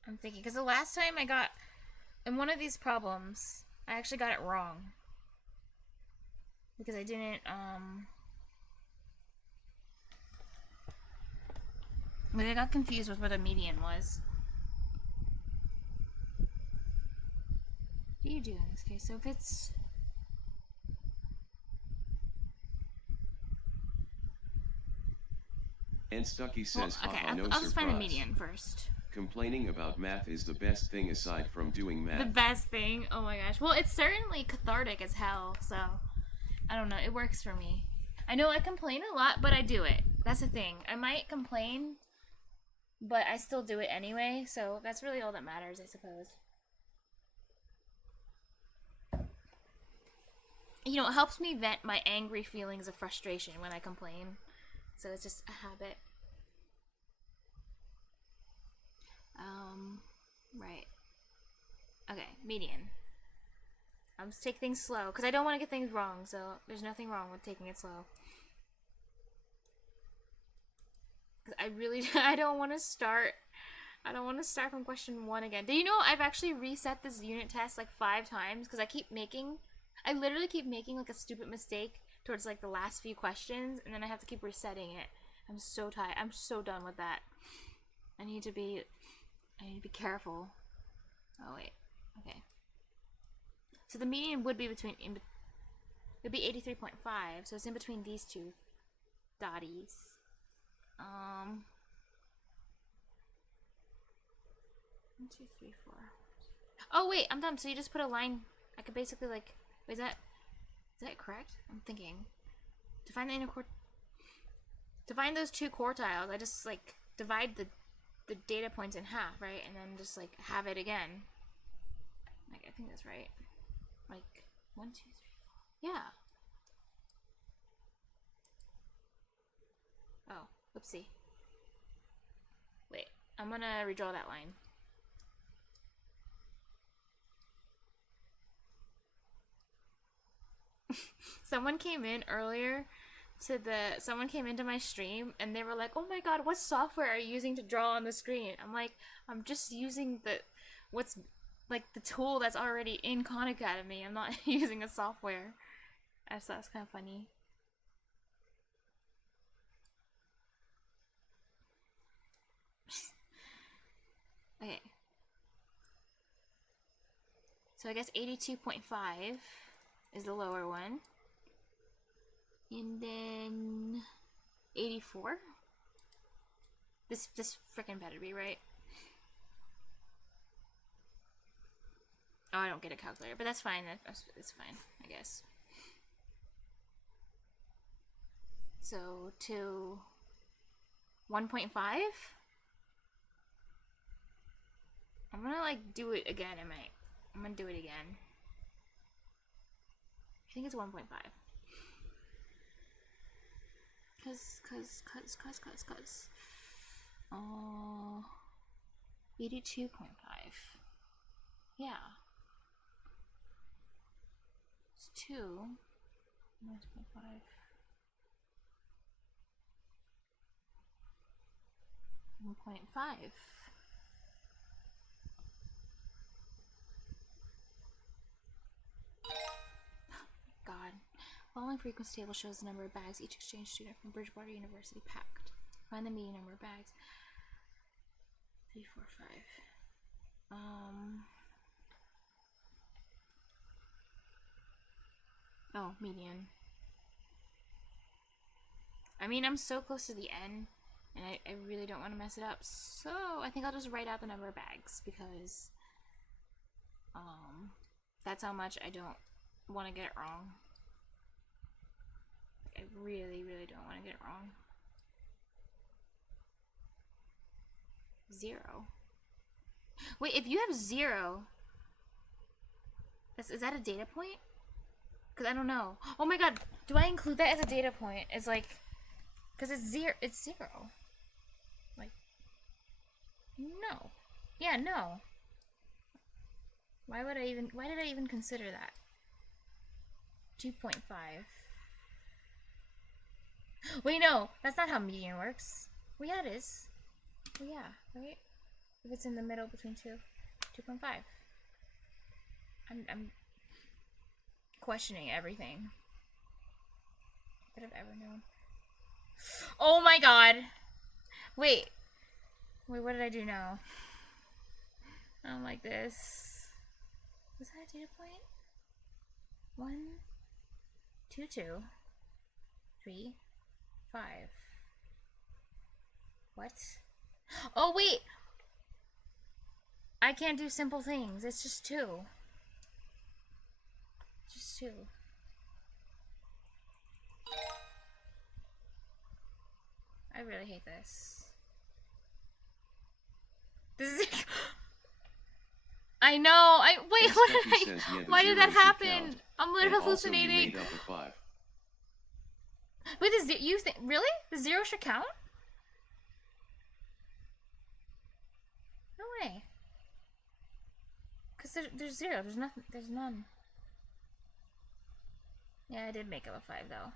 I'm thinking, because the last time I got. In one of these problems, I actually got it wrong. Because I didn't, like, I got confused with what a median was. What do you do in this case? So if it's. And Stucky says, Well, okay, haha, no I'll just find the surprise. median first. Complaining about math is the best thing aside from doing math. The best thing? Oh my gosh. Well, it's certainly cathartic as hell, so. I don't know, it works for me. I know I complain a lot, but I do it. That's the thing. I might complain, but I still do it anyway, so that's really all that matters, I suppose. You know, it helps me vent my angry feelings of frustration when I complain. So it's just a habit. Right. Okay, median. I'll just take things slow, because I don't want to get things wrong, so there's nothing wrong with taking it slow. Because I really, I don't want to start from question 1 again. Do you know I've actually reset this unit test like 5 times, because I literally keep making like a stupid mistake towards like the last few questions, and then I have to keep resetting it. I'm so tired. I'm so done with that. I need to be careful. Oh wait. Okay. So the median would be would be 83.5, so it's in between these two dotties. 1, 2, 3, 4. Oh wait, I'm dumb. So you just put a line. I could basically like. Wait, is that correct? I'm thinking. To find to find those 2 quartiles, I just like divide the data points in half, right, and then just like have it again. Like, I think that's right. Like 1, 2, 3, 4. Yeah. Oh, whoopsie. Wait, I'm gonna redraw that line. Someone came in earlier someone came into my stream and they were like, "Oh my god, what software are you using to draw on the screen?" I'm like, "I'm just using what's like the tool that's already in Khan Academy. I'm not using a software." I thought that's kind of funny. Okay. So I guess 82.5 is the lower one. And then 84. This freaking better be right. Oh, I don't get a calculator, but that's fine. It's fine, I guess. So to 1.5. I'm gonna like do it again. I'm gonna do it again. I think it's 1.5. Cause. 82.5. Yeah. It's 2. 1.5. 1.5. God. Following frequency table shows the number of bags each exchange student from Bridgewater University packed. Find the median number of bags. 3, 4, 5. Oh, median. I mean, I'm so close to the end, and I really don't want to mess it up. So I think I'll just write out the number of bags because that's how much I don't want to get it wrong. I really, really don't want to get it wrong. 0. Wait, if you have 0, is that a data point? Because I don't know. Oh my god, do I include that as a data point? It's like, because it's 0. It's 0. Like, no. Yeah, no. Why did I even consider that? 2.5. Wait, no, that's not how median works. Well, yeah, it is. Well, yeah, right? If it's in the middle between 2.5. I'm questioning everything that I've ever known. Oh my god! Wait, what did I do now? I don't like this. Was that a data point? 1, 2, 2, 3, 5. What? Oh wait! I can't do simple things. It's just 2. Just 2. I really hate this. This is. I know. Wait. Why did that happen? I'm literally hallucinating. Wait, you think really? The 0 should count? No way. Cause there's 0. There's nothing. There's none. Yeah, I did make up a 5 though.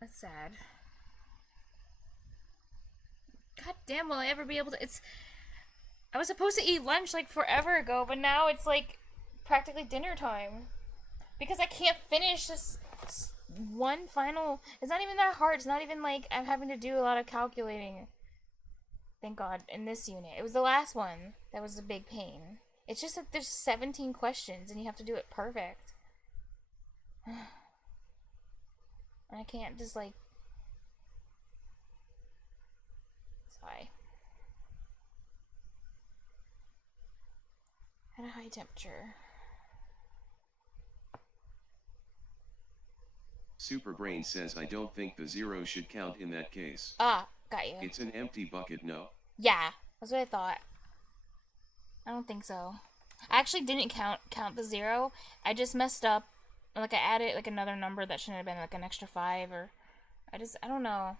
That's sad. God damn, will I ever be able to? I was supposed to eat lunch like forever ago, but now it's like practically dinner time. Because I can't finish this one final. It's not even that hard. It's not even like I'm having to do a lot of calculating. Thank God, in this unit. It was the last one that was a big pain. It's just that there's 17 questions and you have to do it perfect. And I can't just like. Sigh. At a high temperature. Superbrain says I don't think the 0 should count in that case. Ah, got you. It's an empty bucket, no? Yeah, that's what I thought. I don't think so. I actually didn't count the 0. I just messed up. Like I added like another number that shouldn't have been like an extra 5 or I don't know.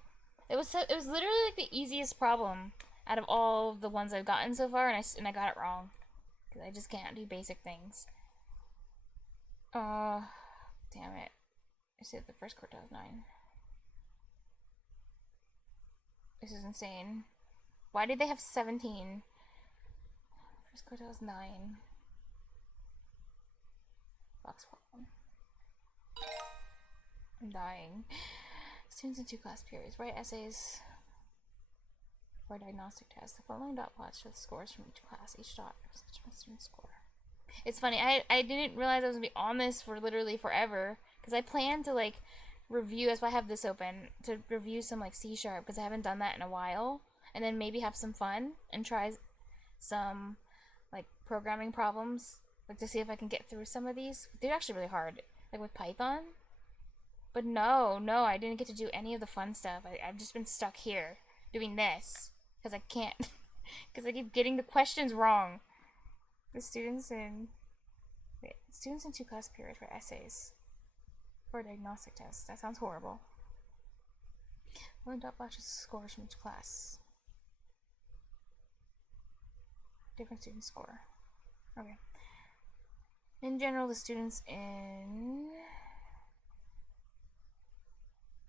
It was literally like the easiest problem out of all of the ones I've gotten so far, and I got it wrong because I just can't do basic things. Damn it. I said the first quartile is 9. This is insane. Why did they have 17? First quartile is 9. Box problem. I'm dying. Students in 2 class periods. Write essays for a diagnostic test. The following dot plots show the scores from each class. Each dot represents a student's score. It's funny. I didn't realize I was going to be on this for literally forever. Because I plan to, like, review, that's why I have this open, to review some, like, C# because I haven't done that in a while. And then maybe have some fun and try some, like, programming problems. Like, to see if I can get through some of these. They're actually really hard. Like, with Python. But no, I didn't get to do any of the fun stuff. I've just been stuck here doing this. Because I can't. Because I keep getting the questions wrong. The students in 2 class periods write essays for a diagnostic test. That sounds horrible. One dot flashes scores from each class. Different student score. Okay. In general, the students in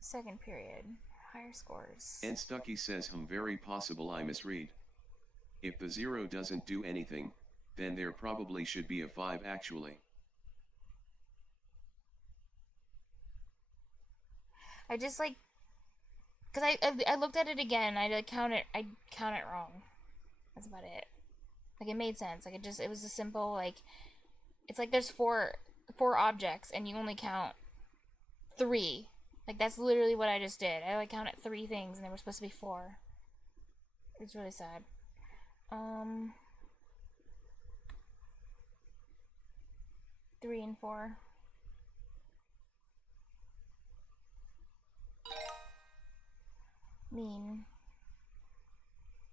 second period higher scores. And Stucky says very possible I misread. If the 0 doesn't do anything, then there probably should be a 5 actually. I just like, cause I looked at it again. I count it wrong. That's about it. Like it made sense. Like it was a simple like, it's like there's four objects and you only count 3. Like, that's literally what I just did. I, like, counted 3 things, and there were supposed to be 4. It's really sad. 3 and 4. Mean.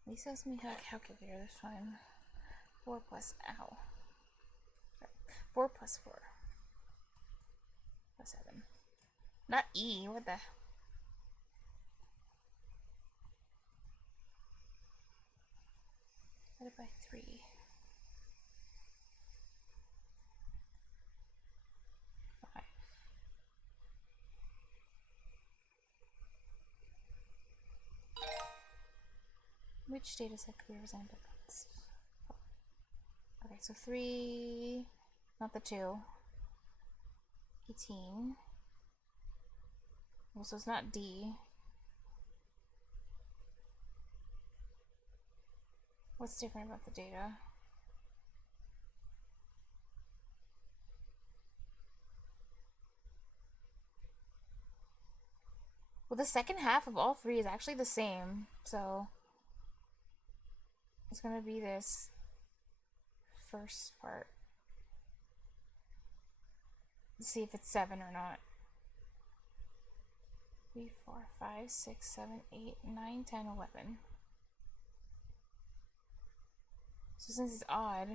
At least asked me how to calculator this time. 4 plus, ow. 4 plus 4. Plus 7. Not E, what the? Divided by 3. 5. Which data set could be represented by books? Okay, so 3, not the 2. 18. Well, so it's not D. What's different about the data? Well, the second half of all 3 is actually the same, so it's gonna be this first part. Let's see if it's 7 or not. 3, 4, 5, 6, 7, 8, 9, 10, 11. So since it's odd,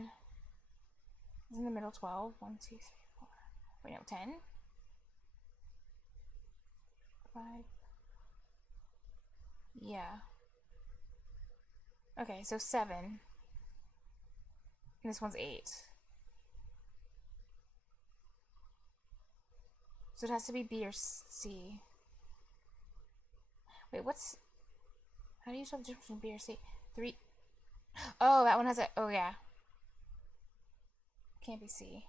it's in the middle 12. 1, 2, 3, 4. Wait, no, 10? 5. Yeah. Okay, so 7. And this one's 8. So it has to be B or C. Wait, what's... How do you tell the difference between B or C? 3... Oh, that one has a... Oh, yeah. Can't be C.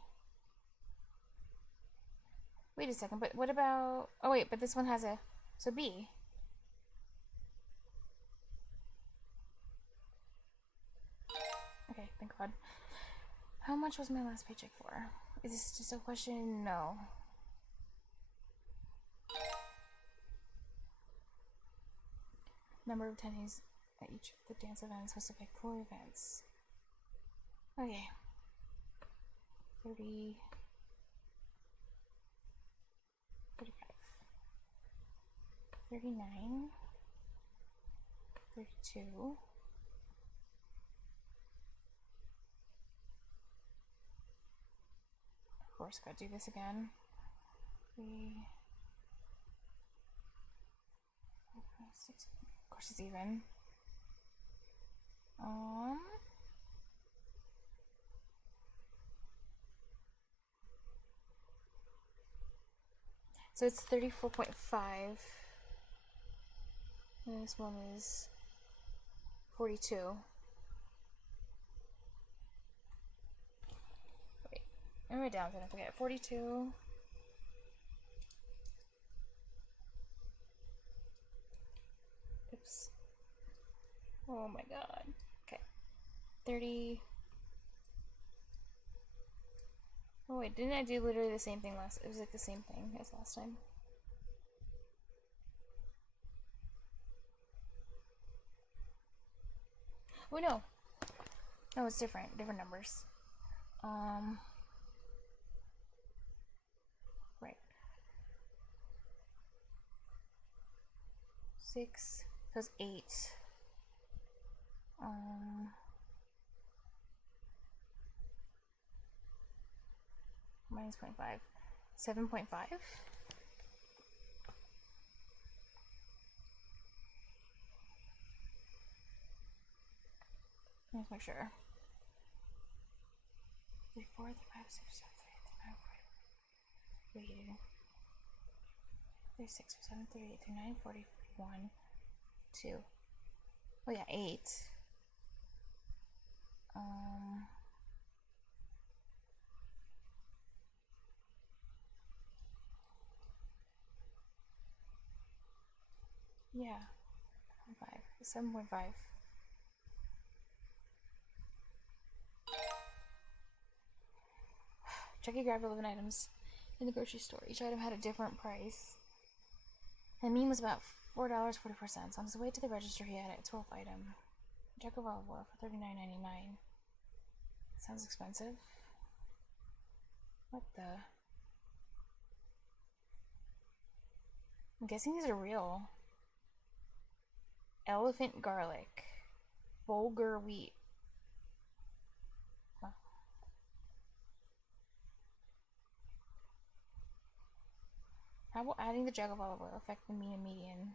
Wait a second, but what about... Oh, wait, but this one has a... So B. Okay, thank God. How much was my last paycheck for? Is this just a question? No. Number of attendees at each of the dance events hosted by core events. Okay. 30... 35. 39. 32. Of course, gotta do this again. 3, 4, 5, 6. Of course, it's even. So it's 34.5. And this one is 42. Wait, I write down so I don't forget. 42. Oops. Oh my god. Okay. 30. Oh wait, didn't I do literally the same thing last? It was like the same thing as last time. Oh no. No, it's different. Different numbers. Right. 6. So it's 8. Minus 0.5. 7.5? Let's make sure. 34, 35, 6, 7, 3, 35, 36, 37, 38, 39, 40, 41, 2. Oh yeah, 8. Yeah. 5. 7.5. Chucky grabbed 11 items. in the grocery store. Each item had a different price. And meme was about $4.44. On his way to the register, he had a 12th item. A jug of olive oil for $39.99. Sounds expensive. What the? I'm guessing these are real. Elephant garlic. Bulgur wheat. Huh. How will adding the jug of olive oil affect the mean and median?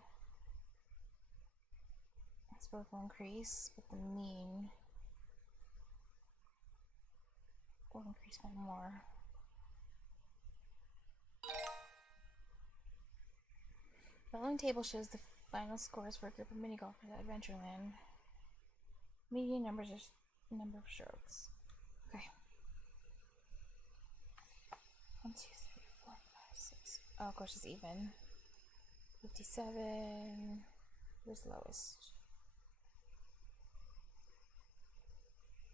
It's both will increase, but the mean will increase by more. The following table shows the final scores for a group of mini golfers at Adventureland. Median numbers are number of strokes. Okay. 1, 2, 3, 4, 5, 6. Oh, of course, it's even. 57. Who's lowest?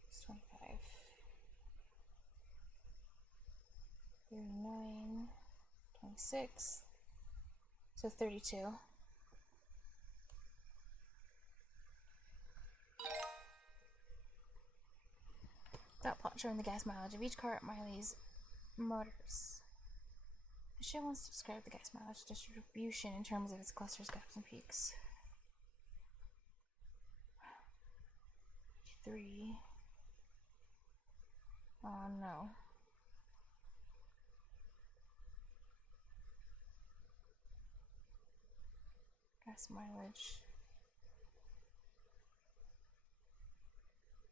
It's 25. 39. 26. So 32. Dot plot showing the gas mileage of each car at Miley's Motors. The show wants to describe the gas mileage distribution in terms of its clusters, gaps, and peaks. 3. Oh no. Gas mileage.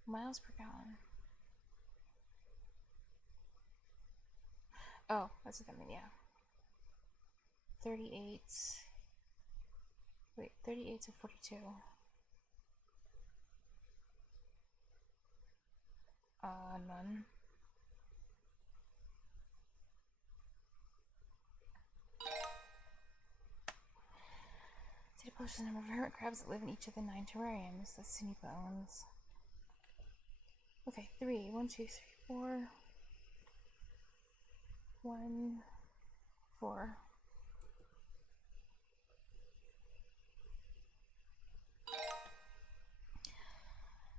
Miles per gallon. Oh, that's what that means, yeah. 38. Wait, 38 to 42. None. Data posts the number of hermit crabs that live in each of the 9 terrariums that Sunipa owns. Okay, 3. 1, 2, 3, 4. 1, 4.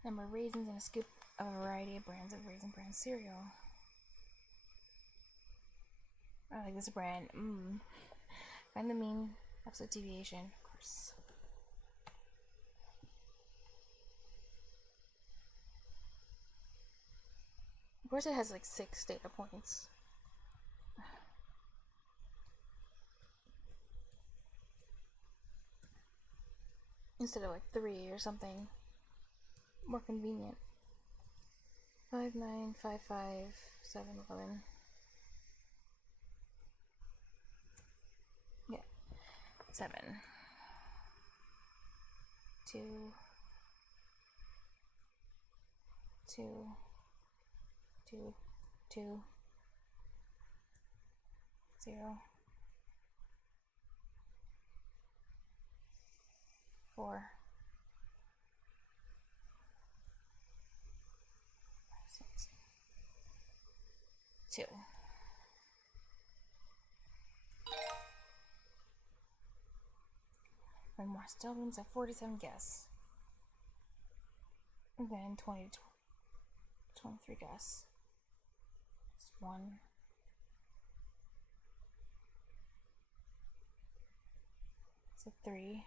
Number of raisins in a scoop of a variety of brands of Raisin Bran cereal. I like this brand. Find the mean absolute deviation, of course. Of course, it has like 6 data points. Instead of like 3 or something more convenient. 5, 9, 5, 5, 7, 11. Yeah. 7. 2. 2. 2. 2. 0. 4. 6. 2. One more still rooms at 47 guests. And then 20 to 23 guests. It's 1. It's a 3.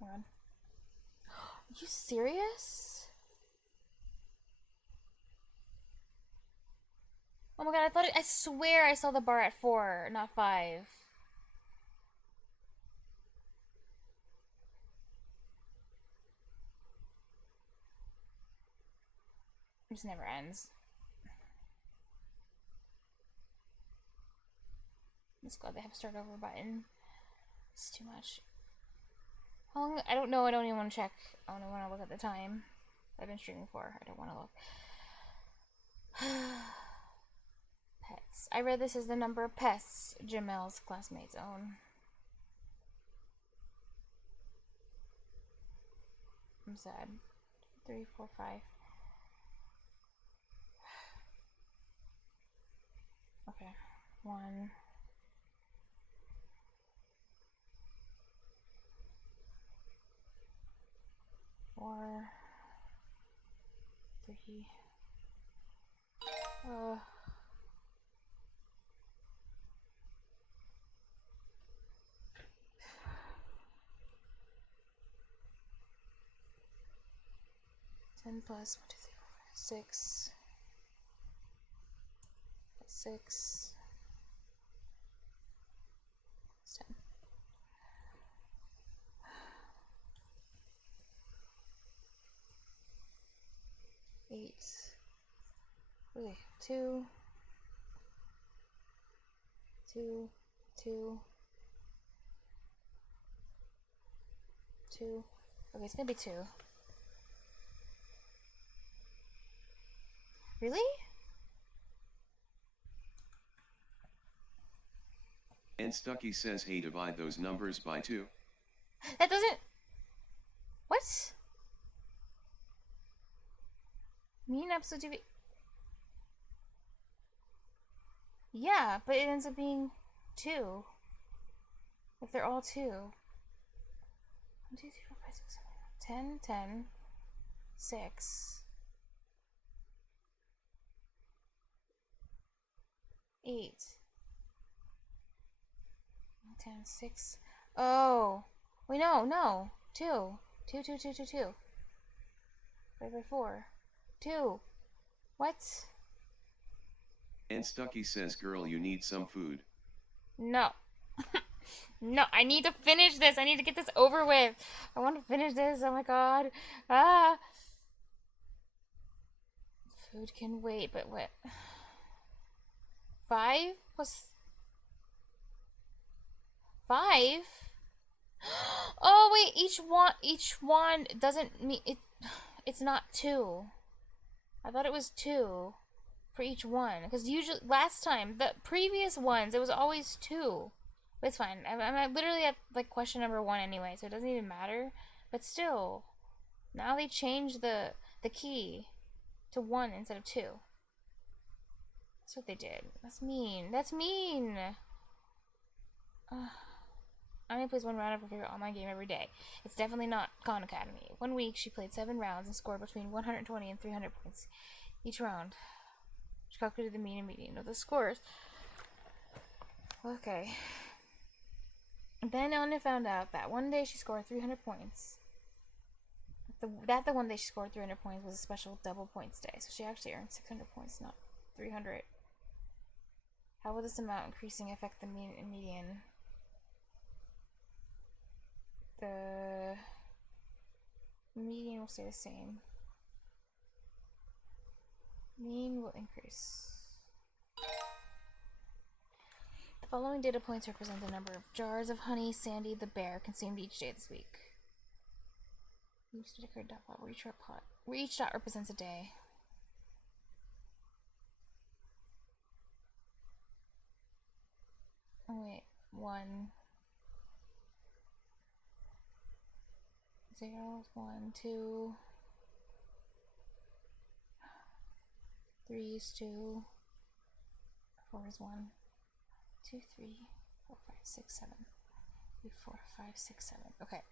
Run. Are you serious? Oh my god, I swear I saw the bar at 4, not 5. It just never ends. I'm just glad they have a start over button. It's too much. How long? I don't know. I don't even want to check. I don't want to look at the time I've been streaming for. I don't want to look. Pets. I read this as the number of pests Jamel's classmates own. I'm sad. 3, 4, 5. Okay. 1. 4. 3. 10 plus 1, 2, 3, 4, 5, 6. 6. 10. 8. Okay, 2. 2. 2. 2. Okay, it's gonna be 2. Really? And Stucky says, hey, divide those numbers by 2. That doesn't... What? Mean absolute deviation... Yeah, but it ends up being 2. If they're all 2. 1, 2, 3, 4, 5, 6, 7, 10, 10, 6, 8, 10, 6. Oh. Wait, no. 2. 2, 2, 2, 2, 2. 5 by 4. 2. What? And Stucky says, girl, you need some food. No. No, I need to finish this. I need to get this over with. I want to finish this. Oh my god. Ah. Food can wait, but what? 5 plus 5? Oh wait, each one doesn't mean it. It's not 2. I thought it was 2 for each one, because usually last time the previous ones it was always 2. But it's fine. I'm literally at like question number 1 anyway, so it doesn't even matter. But still, now they changed the key to 1 instead of 2. That's what they did. That's mean. That's mean. Anya plays 1 round of her favorite online game every day. It's definitely not Khan Academy. 1 week, she played 7 rounds and scored between 120 and 300 points each round. She calculated the mean and median of the scores. Okay. Then Anya found out that one day she scored 300 points. The one day she scored 300 points was a special double points day, so she actually earned 600 points, not 300. How will this amount increasing affect the mean and median? The median will stay the same. Mean will increase. The following data points represent the number of jars of honey Sandy the bear consumed each day this week. Each decorated dot plot where each dot represents a day. Oh wait, 1 0 1 2 3 is 2 4 is 1 2 3 4 5 6 7 3 4 5 6 7. Okay.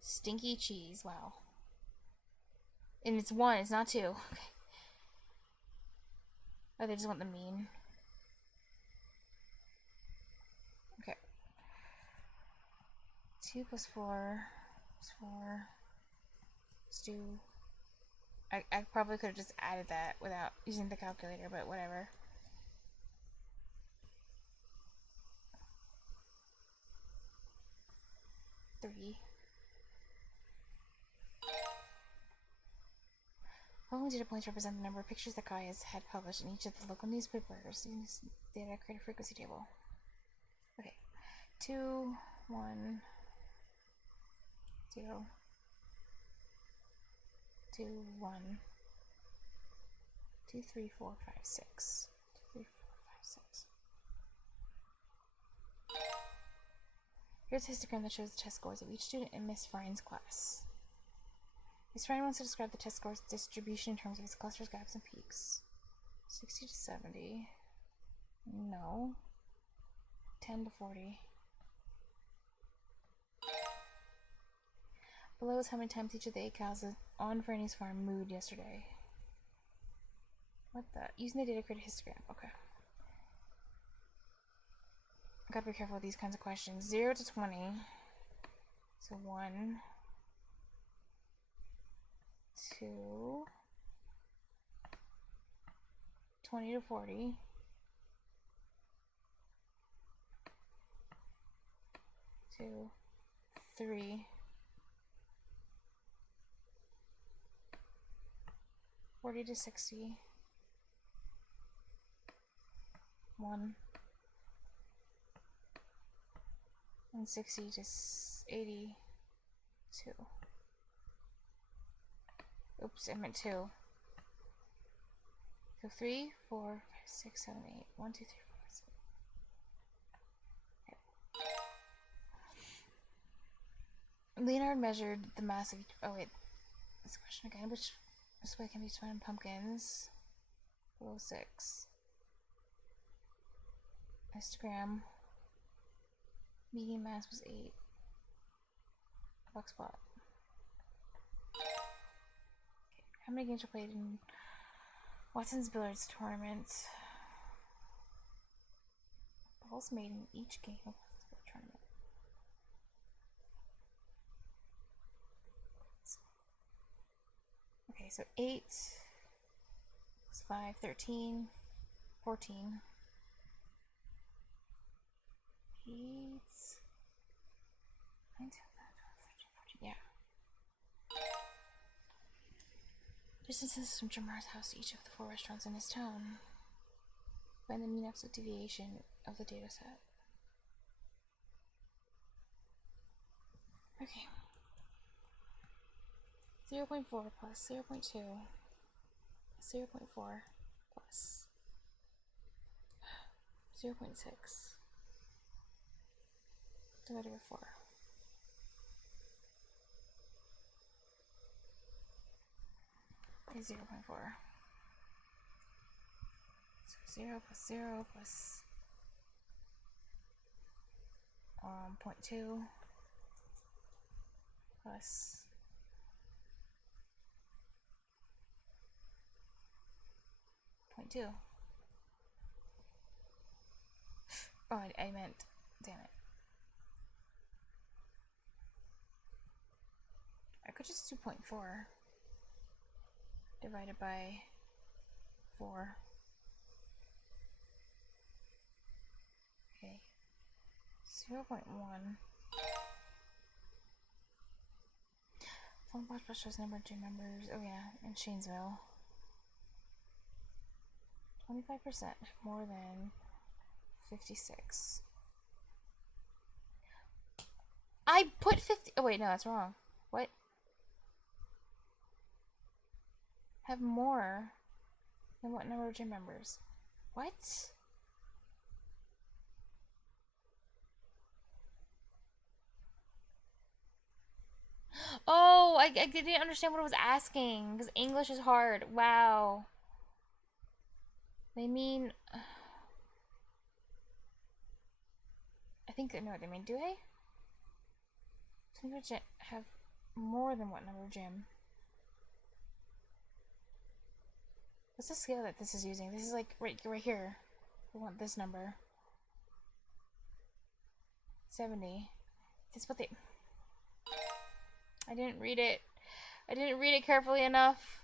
Stinky cheese. Wow. And it's 1. It's not 2. Okay. Oh, they just want the mean. Okay. 2 plus 4 is 4. Let's do... I probably could have just added that without using the calculator, but whatever. Three. Following data points represent the number of pictures that Kai has had published in each of the local newspapers. Using this data, create a frequency table. Okay. 2, 1, 0, 2, 1, 2, 3, 4, 5, 6. 2, 3, 4, 5, 6. Here's a histogram that shows the test scores of each student in Miss Frine's class. Miss Frine wants to describe the test scores distribution in terms of its clusters, gaps, and peaks. 60 to 70. No. 10 to 40. Below is how many times each of the 8 cows on Franny's farm mooed yesterday. What the? Using the data to create a histogram. Okay. Gotta be careful with these kinds of questions. 0 to 20. So 1, 2, 20 to 40. 2, 3, 40 to 60. 1, and 60 to 82. Oops, I meant 2. So 3, 4, 5, 6, 7, 8. 1, 2, 3, 4, 5, 6. Okay. Leonard measured the mass of each. Oh, wait. This question again. Which way can be found in pumpkins? Below 6. Histogram. Median mass was 8. Buck spot. Okay. How many games were played in Watson's Billiards tournament? Balls made in each game of Watson's Billiards tournament. Okay, so 8 plus 5, 13, 14. 8, 9, 10, 11, 12, 13, 14, yeah. Distances from Jamar's house to each of the 4 restaurants in his town. Find the mean absolute deviation of the data set. Okay. 0.4 plus 0.2 0.4 plus 0.6 divided by 4. Is 0.4. So 0 plus 0 plus 0.2 plus 0.2. Oh, I meant, damn it. I could just do 0.4 divided by 4. Okay. 0.1. Phone box plus shows number of gym members. Oh yeah, in Shanesville. 25% more than 56. I put 50. Oh wait, no, that's wrong. What? Have more than what number of gym members? What? Oh, I didn't understand what it was asking because English is hard. Wow. They mean. I think they know what they mean. Do they? Some people have more than what number of gym? What's the scale that this is using? This is like right here. We want this number. 70. That's what they. I didn't read it. I didn't read it carefully enough.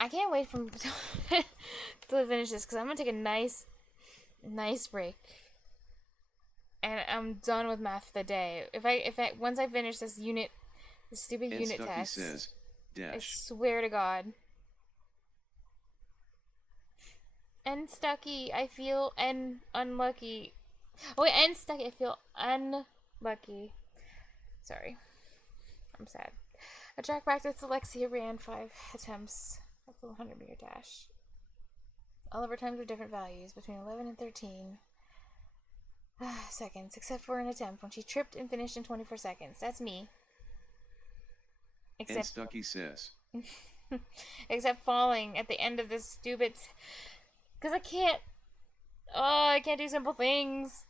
I can't wait till I finish this because I'm gonna take a nice break, and I'm done with math for the day. If I once I finish this stupid unit Stucky test, says, dash. I swear to God. And Stucky, I feel unlucky. Oh wait, and Stucky, I feel unlucky. Sorry, I'm sad. A track practice, Alexia ran 5 attempts of the 100-meter dash. All of her times were different values, between 11 and 13 seconds, except for an attempt when she tripped and finished in 24 seconds. That's me. And Stucky says. Except falling at the end of this stupid... Because I can't... Oh, I can't do simple things.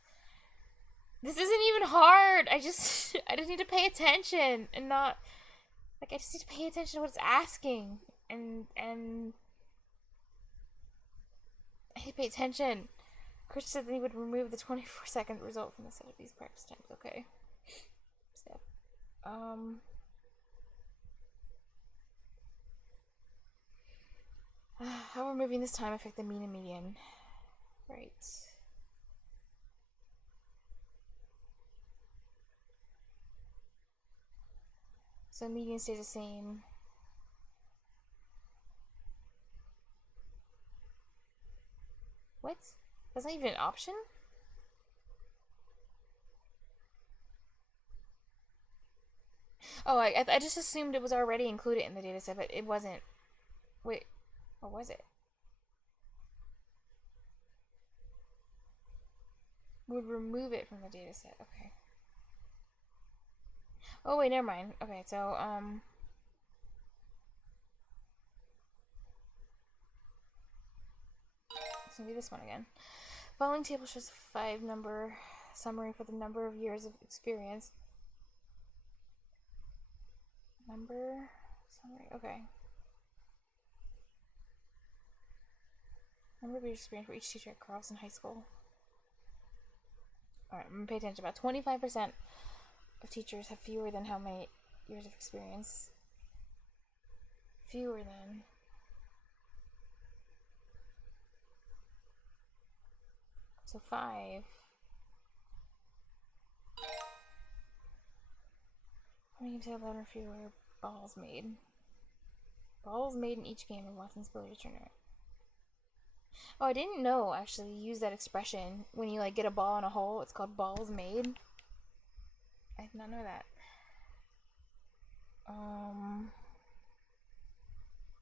This isn't even hard. I just need to pay attention and not... Like, I just need to pay attention to what it's asking. And I need to pay attention. Chris said that he would remove the 24-second result from the set of these practice times. Okay. So, how removing this time affect the mean and median? Right. So median stays the same. What? That's not even an option? Oh, I just assumed it was already included in the dataset, but it wasn't. Wait, or was it? Would remove it from the dataset. Okay. Oh wait, never mind. Okay, so it's gonna be this one again. Following table shows a 5-number summary for the number of years of experience. Number summary. Okay. Number of years experience for each teacher at Carlson High School. Alright, I'm gonna pay attention. About 25% of teachers have fewer than how many years of experience? Fewer than. So 5. How many games have 11 or fewer balls made? Balls made in each game of Watson's Ability Tournament. Oh, I didn't know actually use that expression when you like get a ball in a hole. It's called balls made. I did not know that.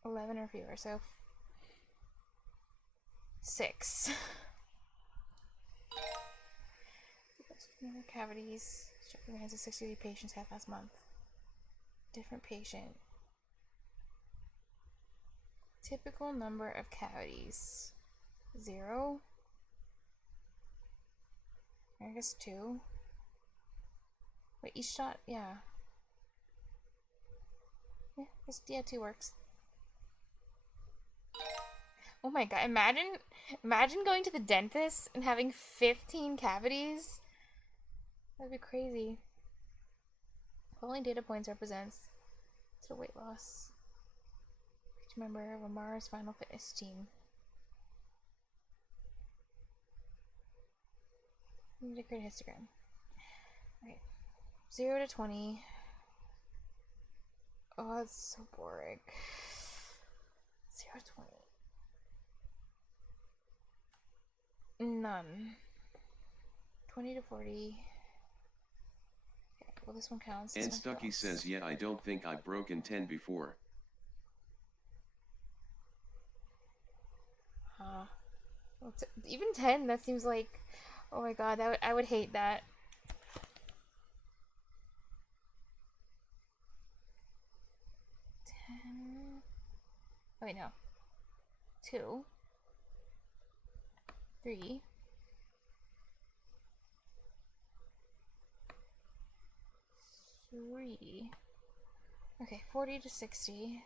11 or fewer, so 6. Cavities. Check the hands of 60 patients had last month. Different patient. Typical number of cavities. 0. I guess 2. Wait, each shot? Yeah. Yeah, 2 works. Oh my god, imagine going to the dentist and having 15 cavities. That'd be crazy. Following data points represents the weight loss. Each member of Amara's final fitness team. I need to create a histogram. Okay. 0 to 20. Oh, that's so boring. 0 to 20. None. 20 to 40. Okay, well this one counts. And Stucky says, yeah, I don't think I've broken 10 before. Well, even 10, that seems like... Oh my god, I would hate that. Oh wait, no. 2. 3. 3. Okay, 40 to 60.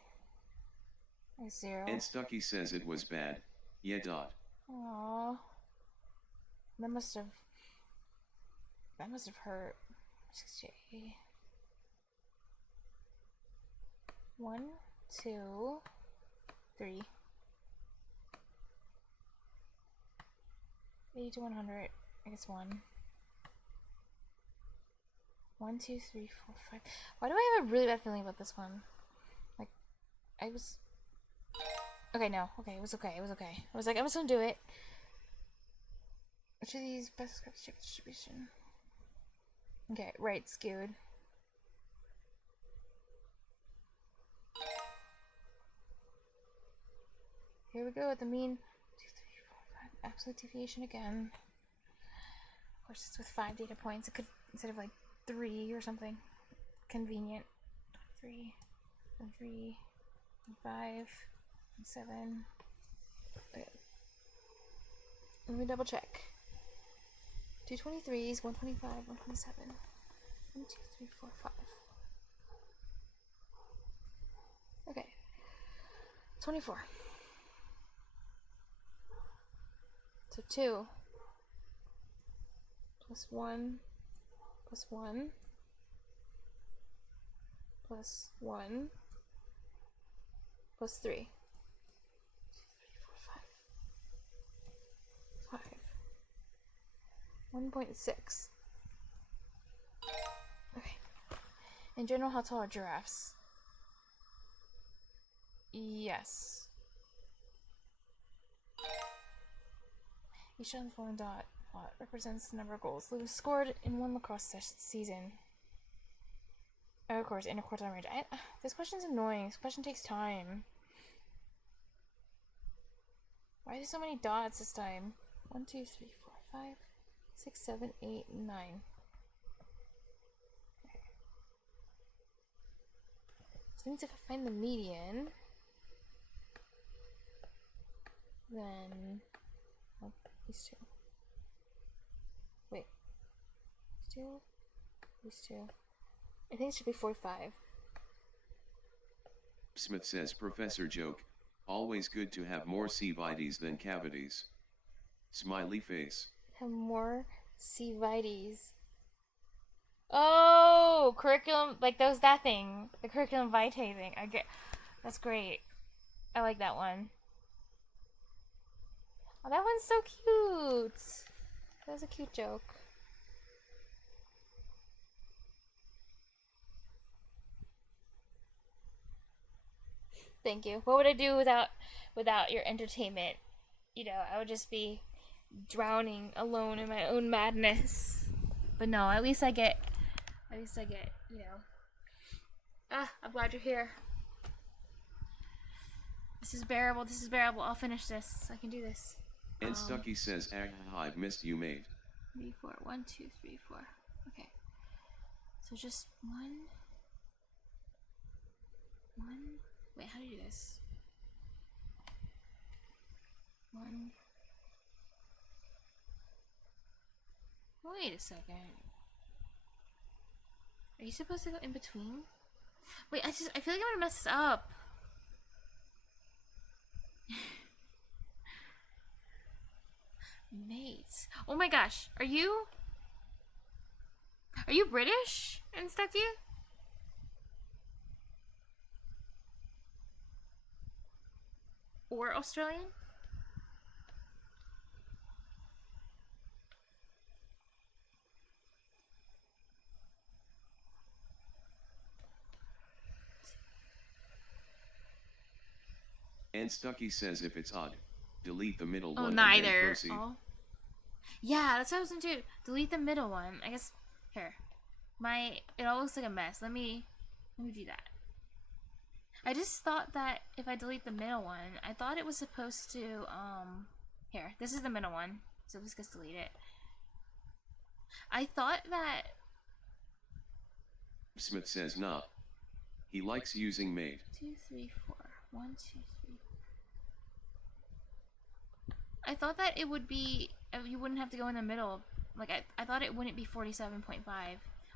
0. And Stucky says it was bad. Yeah, dot. Aww. That must have hurt. 60. 1, 2, 3. 80 to 100. I guess 1. 1, 2, 3, 4, 5. Why do I have a really bad feeling about this one? Like, I was... Okay, no. Okay, it was okay. It was okay. I was like, I'm just gonna do it. Which of these best describes chip distribution? Okay, right skewed. Here we go with the mean 2, 3, 4, 5. Absolute deviation again. Of course, it's with 5 data points. It could, instead of like 3 or something. Convenient. 3, and 3, and 5, and 7. Okay. Let me double check. 223s, 125, 127. 1, 2, 3, 4, 5. Okay. 24. So 2 plus 1 plus 1 plus 1 plus 3. 2, 3, 4, 5. 1.6. Okay. In general, how tall are giraffes? Yes. Each of the following dot represents the number of goals Lewis scored in one lacrosse season. Oh, of course, interquartile range. This question's annoying. This question takes time. Why are there so many dots this time? 1, 2, 3, 4, 5, 6, 7, 8, 9. Okay. So that means if I find the median, then these two. Wait. These two? These two. I think it should be 45. Smith says Professor Joke, always good to have more C-vites than cavities. Smiley face. Have more C-vites. Oh, curriculum, like that thing. The curriculum vitae thing. I get, that's great. I like that one. Oh, that one's so cute. That was a cute joke. Thank you. What would I do without your entertainment? You know, I would just be drowning alone in my own madness. But no, at least I get, you know. I'm glad you're here. This is bearable. This is bearable. I'll finish this. I can do this. And Stucky says, I've missed you, mate. 3, 4. 1, 2, 3, 4. Okay. So just 1. Wait, how do you do this? 1. Wait a second. Are you supposed to go in between? Wait, I feel like I'm gonna mess this up. Mates. Oh my gosh. Are you British and Stucky? Or Australian? And Stucky says if it's odd, delete the middle Oh, one neither. and then proceed. Oh. Yeah, that's what I was gonna do. Delete the middle one. I guess here. It all looks like a mess. Let me do that. I just thought that if I delete the middle one, I thought it was supposed to here. This is the middle one. So let's just delete it. I thought that Smith says nah. He likes using made. 2, 3, 4. 1, 2, 3. I thought that it would be, you wouldn't have to go in the middle. Like, I thought it wouldn't be 47.5.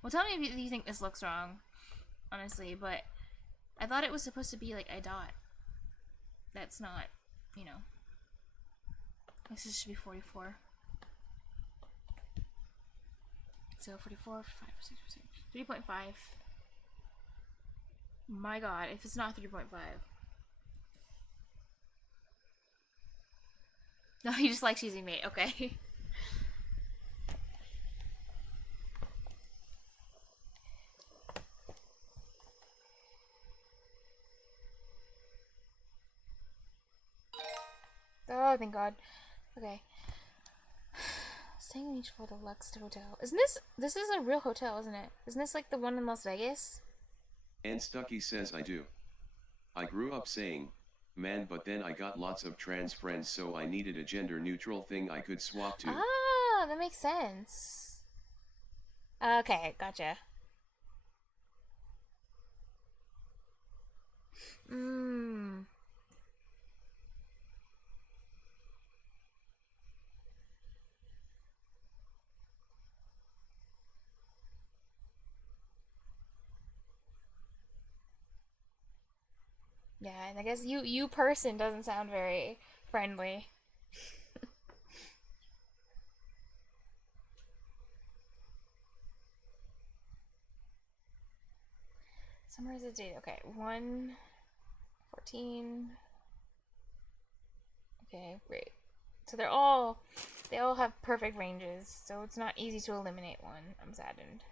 Well, tell me if you think this looks wrong, honestly, but I thought it was supposed to be like a dot. That's not, you know. This should be 44. So 44, 5, 6, 7, 3.5. My god, if it's not 3.5. No, he just likes using mate, okay. Oh, thank god. Okay. Staying on each floor of the Lux Hotel. Isn't this is a real hotel, isn't it? Isn't this like the one in Las Vegas? And Stucky says I do. I grew up saying, Man, but then I got lots of trans friends, so I needed a gender neutral thing I could swap to. Ah, that makes sense. Okay, gotcha. Mmm. Yeah, and I guess you person doesn't sound very friendly. Summarize the data. Okay, 1, 14. Okay, great. So they all have perfect ranges, so it's not easy to eliminate one. I'm saddened.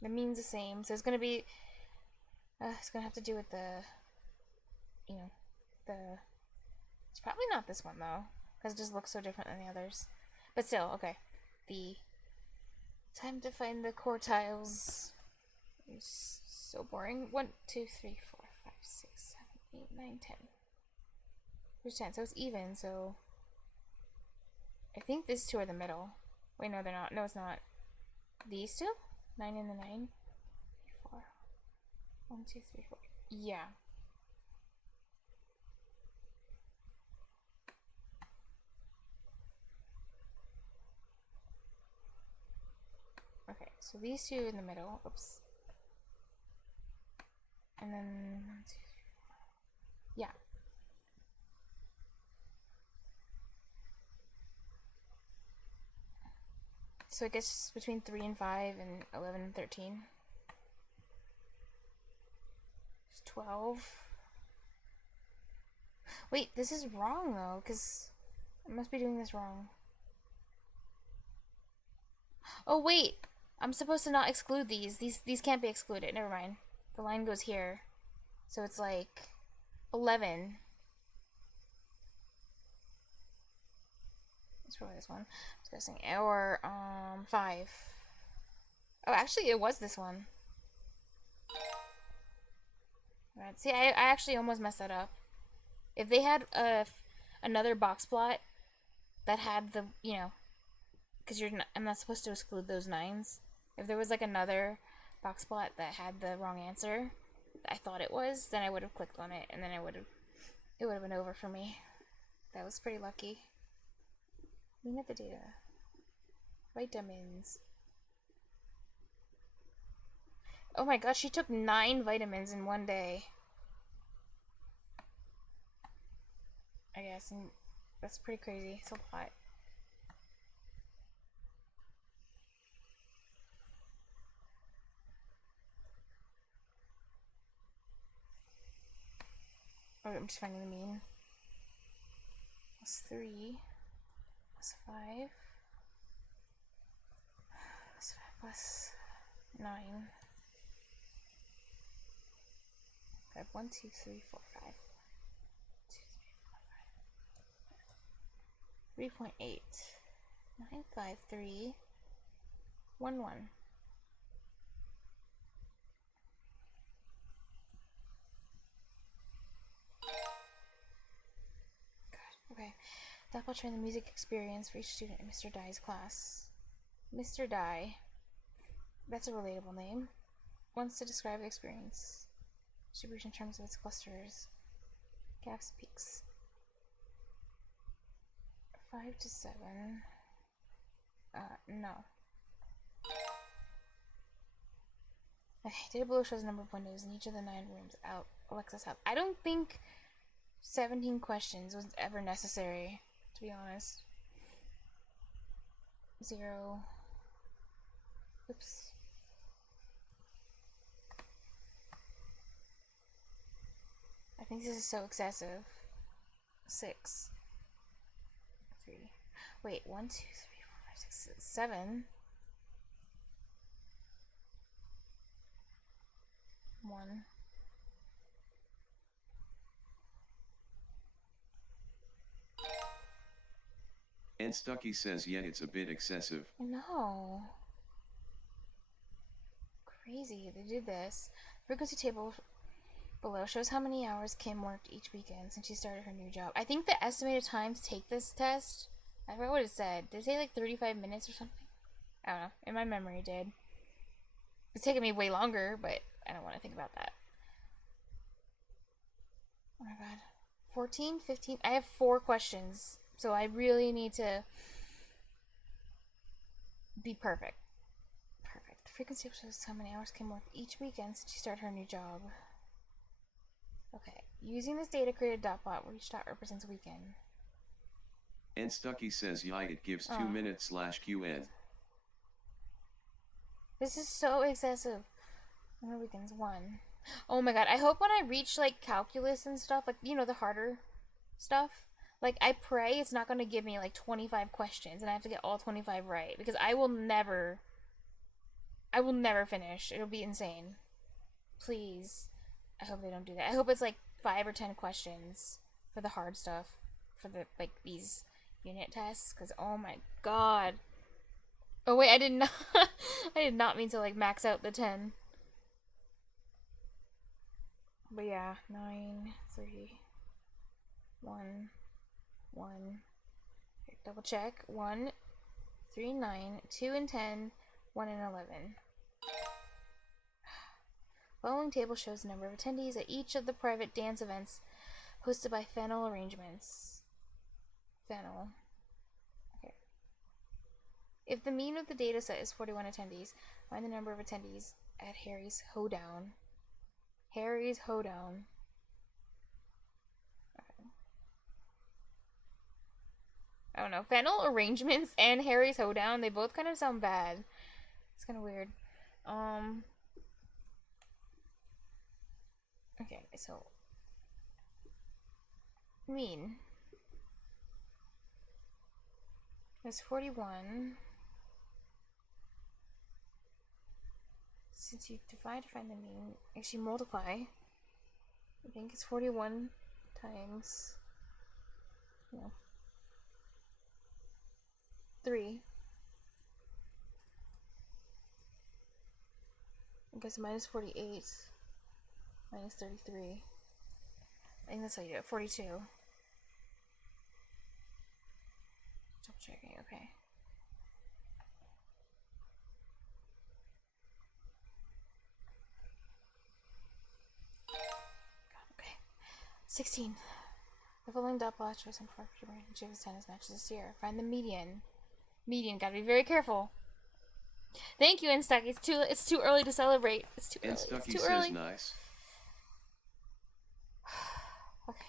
The mean's the same, so it's gonna have to do with the, you know, the. It's probably not this one though, because it just looks so different than the others. But still, okay. The time to find the quartiles is so boring. 1, 2, 3, 4, 5, 6, 7, 8, 9, 10. There's 10, so it's even. So I think these two are the middle. Wait, no, they're not. No, it's not. These two? 9 and the 9. 4. 1, 2, 3, 4. Yeah. Okay, so these two in the middle. Oops. And then 1, 2, 3, 4. Yeah. So I guess it's between 3 and 5 and 11 and 13. It's 12. Wait, this is wrong though, because I must be doing this wrong. Oh wait, I'm supposed to not exclude these. These can't be excluded. Never mind. The line goes here. So it's like 11. It's probably this one. I was guessing. Or 5. Oh, actually it was this one. Alright, see, I actually almost messed that up. If they had another box plot that had the, because I'm not supposed to exclude those 9s. If there was like another box plot that had the wrong answer, I thought it was, then I would have clicked on it, and then it would have been over for me. That was pretty lucky. Looking at the data. Vitamins. Oh my god, she took 9 vitamins in one day. I guess, and that's pretty crazy. It's a lot. Oh, I'm just finding the mean. Plus 3. Plus 5. Plus 5 plus 9. 5, 1, 2, 3, 4, 5. 3.8. 9, 5, 3. 1, 1. Okay. That will train the music experience for each student in Mr. Dye's class. Mr. Dye. That's a relatable name. Wants to describe the experience. Distribution in terms of its clusters. Gaps and peaks. 5 to 7. No. Okay, data below shows the number of windows in each of the 9 rooms out Alexa's house. I don't think 17 questions was ever necessary, to be honest. 0. Oops. I think this is so excessive. 6. 3. Wait, 1, 2, 3, 4, 5, 6, 7. 1. And Stucky says, yeah, it's a bit excessive. No. Crazy, they did this. Frequency table Below shows how many hours Kim worked each weekend since she started her new job. I think the estimated time to take this test, I forgot what it said. Did it say like 35 minutes or something? I don't know. In my memory, it did. It's taken me way longer, but I don't want to think about that. Oh my god. 14, 15. I have 4 questions, so I really need to be perfect. Perfect. The frequency shows how many hours Kim worked each weekend since she started her new job. Okay. Using this data, create a dot plot where each dot represents a weekend. And Stucky says, yeah, it gives 2 minutes /QN. This is so excessive. Number of weekends, 1. Oh my god, I hope when I reach, like, calculus and stuff, like, you know, the harder stuff, like, I pray it's not going to give me, like, 25 questions, and I have to get all 25 right, because I will never finish. It'll be insane. Please. I hope they don't do that. I hope it's, like, 5 or 10 questions for the hard stuff, for the, like, these unit tests, because, oh my god. Oh wait, I did not mean to, like, max out the 10. But yeah, 9, 3, 1, 1. Okay, double check. 1, 3, 9, 2 and 10, 1 and 11. Following table shows the number of attendees at each of the private dance events hosted by Fennel Arrangements. Fennel. Okay. If the mean of the data set is 41 attendees, find the number of attendees at Harry's Hoedown. Harry's Hoedown. Okay. I don't know. Fennel Arrangements and Harry's Hoedown, they both kind of sound bad. It's kind of weird. Okay, so mean. There's 41. Since you divide to find the mean, actually multiply. I think it's 41 times, 3. I guess minus 48, minus 33. I think that's how you do it. 42. Double checking, okay. Okay. 16. The following dot plot shows some far range of tennis matches this year. Find the median. Median, gotta be very careful. Thank you, Stucky. It's too early to celebrate. It's too early. Stucky it's too says early. Nice. Okay.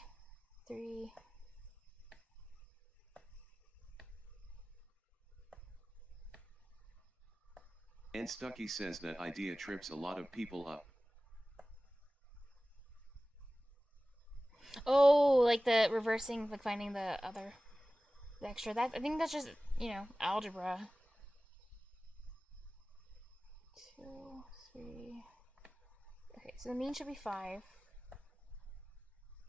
3. And Stucky says that idea trips a lot of people up. Oh, like the reversing, like finding the extra. That I think that's just, algebra. 2, 3. Okay, so the mean should be 5.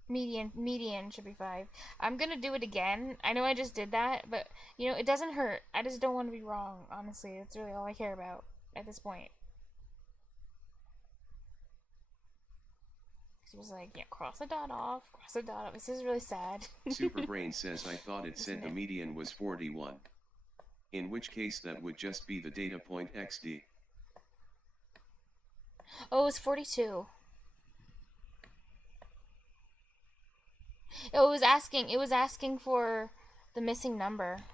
Median should be 5. I'm gonna do it again. I know I just did that, but it doesn't hurt. I just don't want to be wrong. Honestly, that's really all I care about at this point. It was like, cross a dot off, cross a dot off. This is really sad. Superbrain says I thought it said the median was 41. In which case that would just be the data point XD. Oh, it was 42. It was asking for the missing number.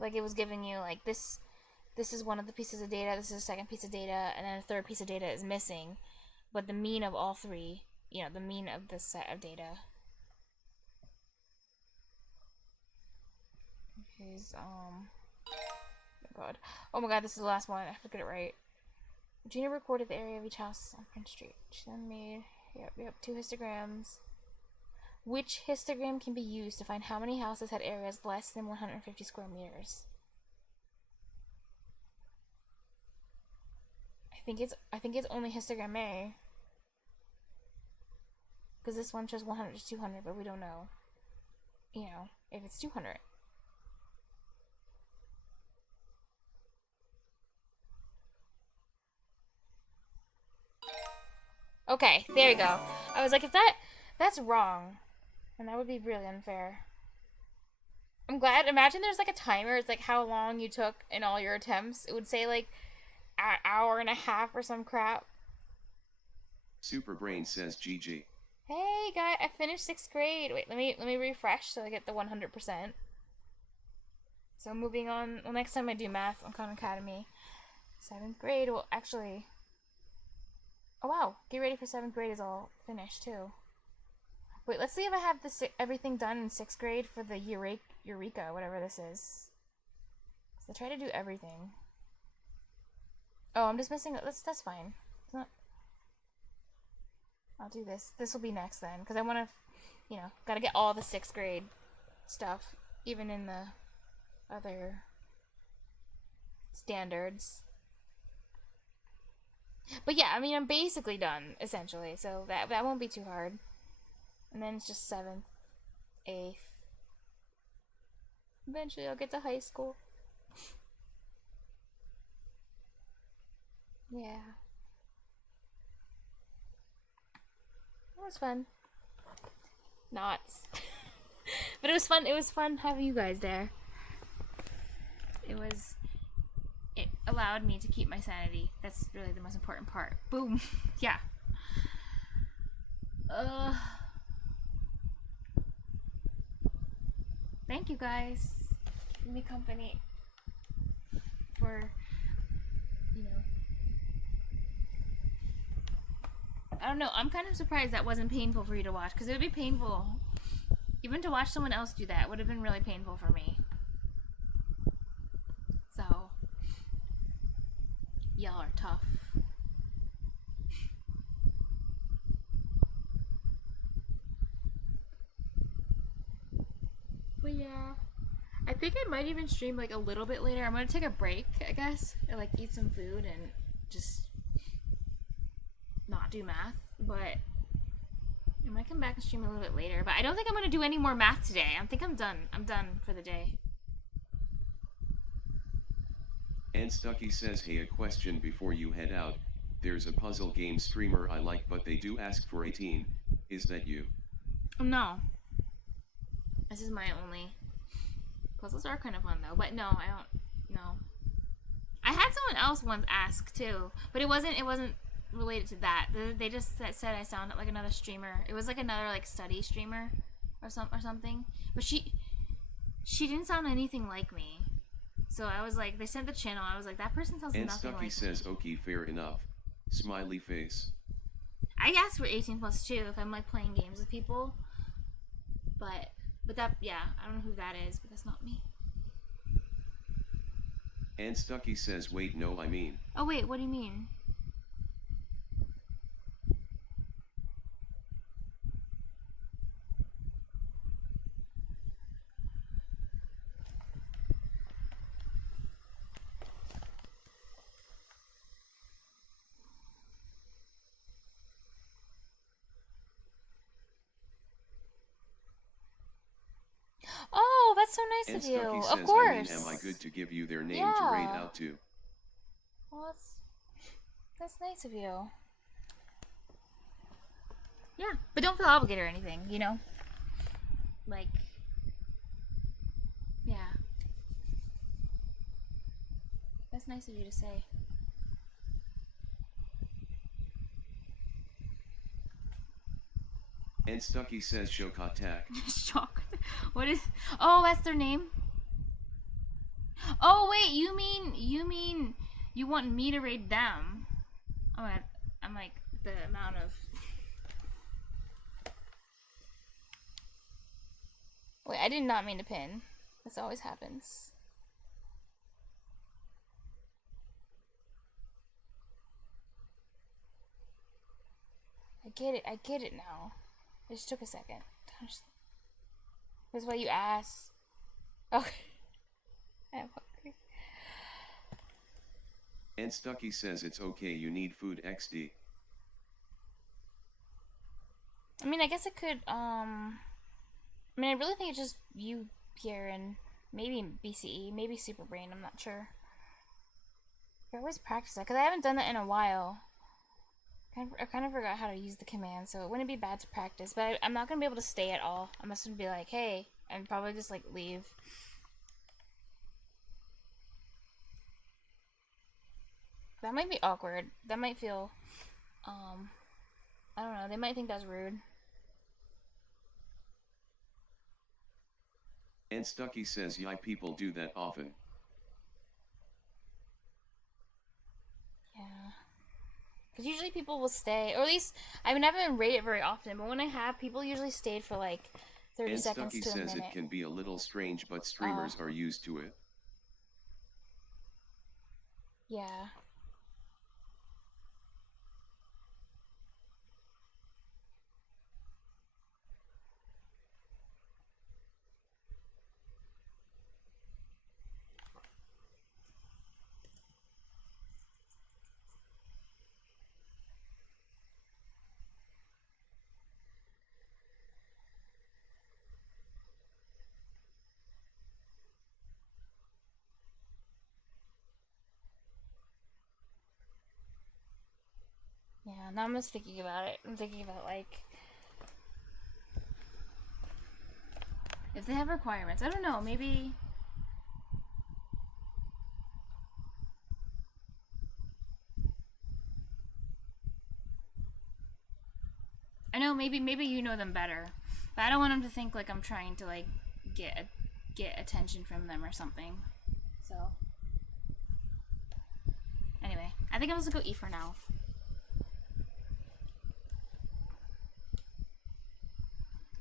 Like it was giving you like this is one of the pieces of data, this is the second piece of data, and then a third piece of data is missing. But the mean of all 3, the mean of this set of data is oh my god, this is the last one. I have to get it right. Gina recorded the area of each house on Prince Street. She then made 2 histograms. Which histogram can be used to find how many houses had areas less than 150 square meters? I think it's only histogram A. Because this one shows 100 to 200, but we don't know, if it's 200. Okay, there you go. I was like, if that's wrong, and that would be really unfair. I'm glad. Imagine there's like a timer. It's like how long you took in all your attempts. It would say like an hour and a half or some crap. Superbrain says GG. Hey guy, I finished 6th grade. Wait, let me refresh so I get the 100%. So moving on. Well, next time I do math on Khan Academy, 7th grade. Well, actually, oh wow, get ready for 7th grade is all finished too. Wait, let's see if I have everything done in 6th grade for the Eureka, whatever this is. So I try to do everything. Oh, I'm just missing. That's fine. It's not. I'll do this. This will be next then, because I want to, you know, gotta get all the 6th grade stuff, even in the other standards. But yeah, I mean, I'm basically done, essentially, so that won't be too hard. And then it's just 7th, 8th. Eventually I'll get to high school. Yeah. It was fun. Not. But it was fun. It was fun having you guys there. It allowed me to keep my sanity. That's really the most important part. Boom. Yeah. Thank you guys. Keeping me company for, you know. I don't know. I'm kind of surprised that wasn't painful for you to watch, because it would be painful. Even to watch someone else do that would have been really painful for me. So, y'all are tough. But yeah, I think I might even stream like a little bit later. I'm gonna take a break, I guess, or like eat some food and just not do math. But I might come back and stream a little bit later. But I don't think I'm gonna do any more math today. I think I'm done. I'm done for the day. And Stucky says, hey, a question before you head out. There's a puzzle game streamer I like, but they do ask for 18. Is that you? No. This is my only. Puzzles are kind of fun though, but no, I don't. No. I had someone else once ask too, but it wasn't related to that. They just said I sounded like another streamer. It was like another like study streamer, or something. But she didn't sound anything like me. So I was like, they sent the channel. I was like, that person sounds and nothing Stucky like says, me. okay, fair enough. Smiley face. I asked for 18 plus 2 if I'm like playing games with people. But that, yeah, I don't know who that is, but that's not me. And Stucky says, wait, no, I mean. Oh wait, what do you mean? Oh, that's so nice And of you. Stucky Of says, course. I mean, am I good to give you their name to raid out to? Well, that's nice of you. Yeah, but don't feel obligated or anything, you know? Like, yeah. That's nice of you to say. And Stucky says, Shokatak. Shock. What is? Oh, that's their name. Oh wait, you mean you want me to raid them? Oh, I'm like the amount of. Wait, I did not mean to pin. This always happens. I get it now. It just took a second. That's why you asked. Okay. I'm hungry. And Stucky says, it's okay, you need food XD. I mean, I guess it could, I mean, I really think it's just you, Pierre, and maybe BCE, maybe Superbrain, I'm not sure. I always practice that, because I haven't done that in a while. I kind of forgot how to use the command, so it wouldn't be bad to practice. But I'm not gonna be able to stay at all. I'm just gonna be like, hey, and probably just like leave. That might be awkward. That might feel, I don't know. They might think that's rude. And Stucky says, yeah, people do that often. Yeah. Because usually people will stay, or at least I've never been rated very often, but when I have, people usually stayed for like 30 and seconds Stucky to a says minute. it can be a little strange, but streamers are used to it. Yeah. Yeah, now I'm just thinking about it. I'm thinking about like if they have requirements. I don't know, maybe I know maybe you know them better. But I don't want them to think like I'm trying to like get attention from them or something. So anyway, I think I'm just gonna go eat for now.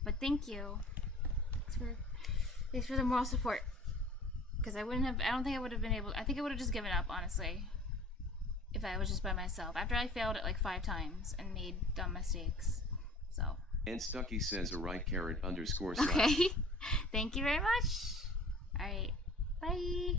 But thank you. Thanks for the moral support. Because I don't think I would have been able, I think I would have just given up, honestly. If I was just by myself. After I failed it like 5 times and made dumb mistakes. So. And Stucky says, alright, __. Okay. Thank you very much. Alright. Bye.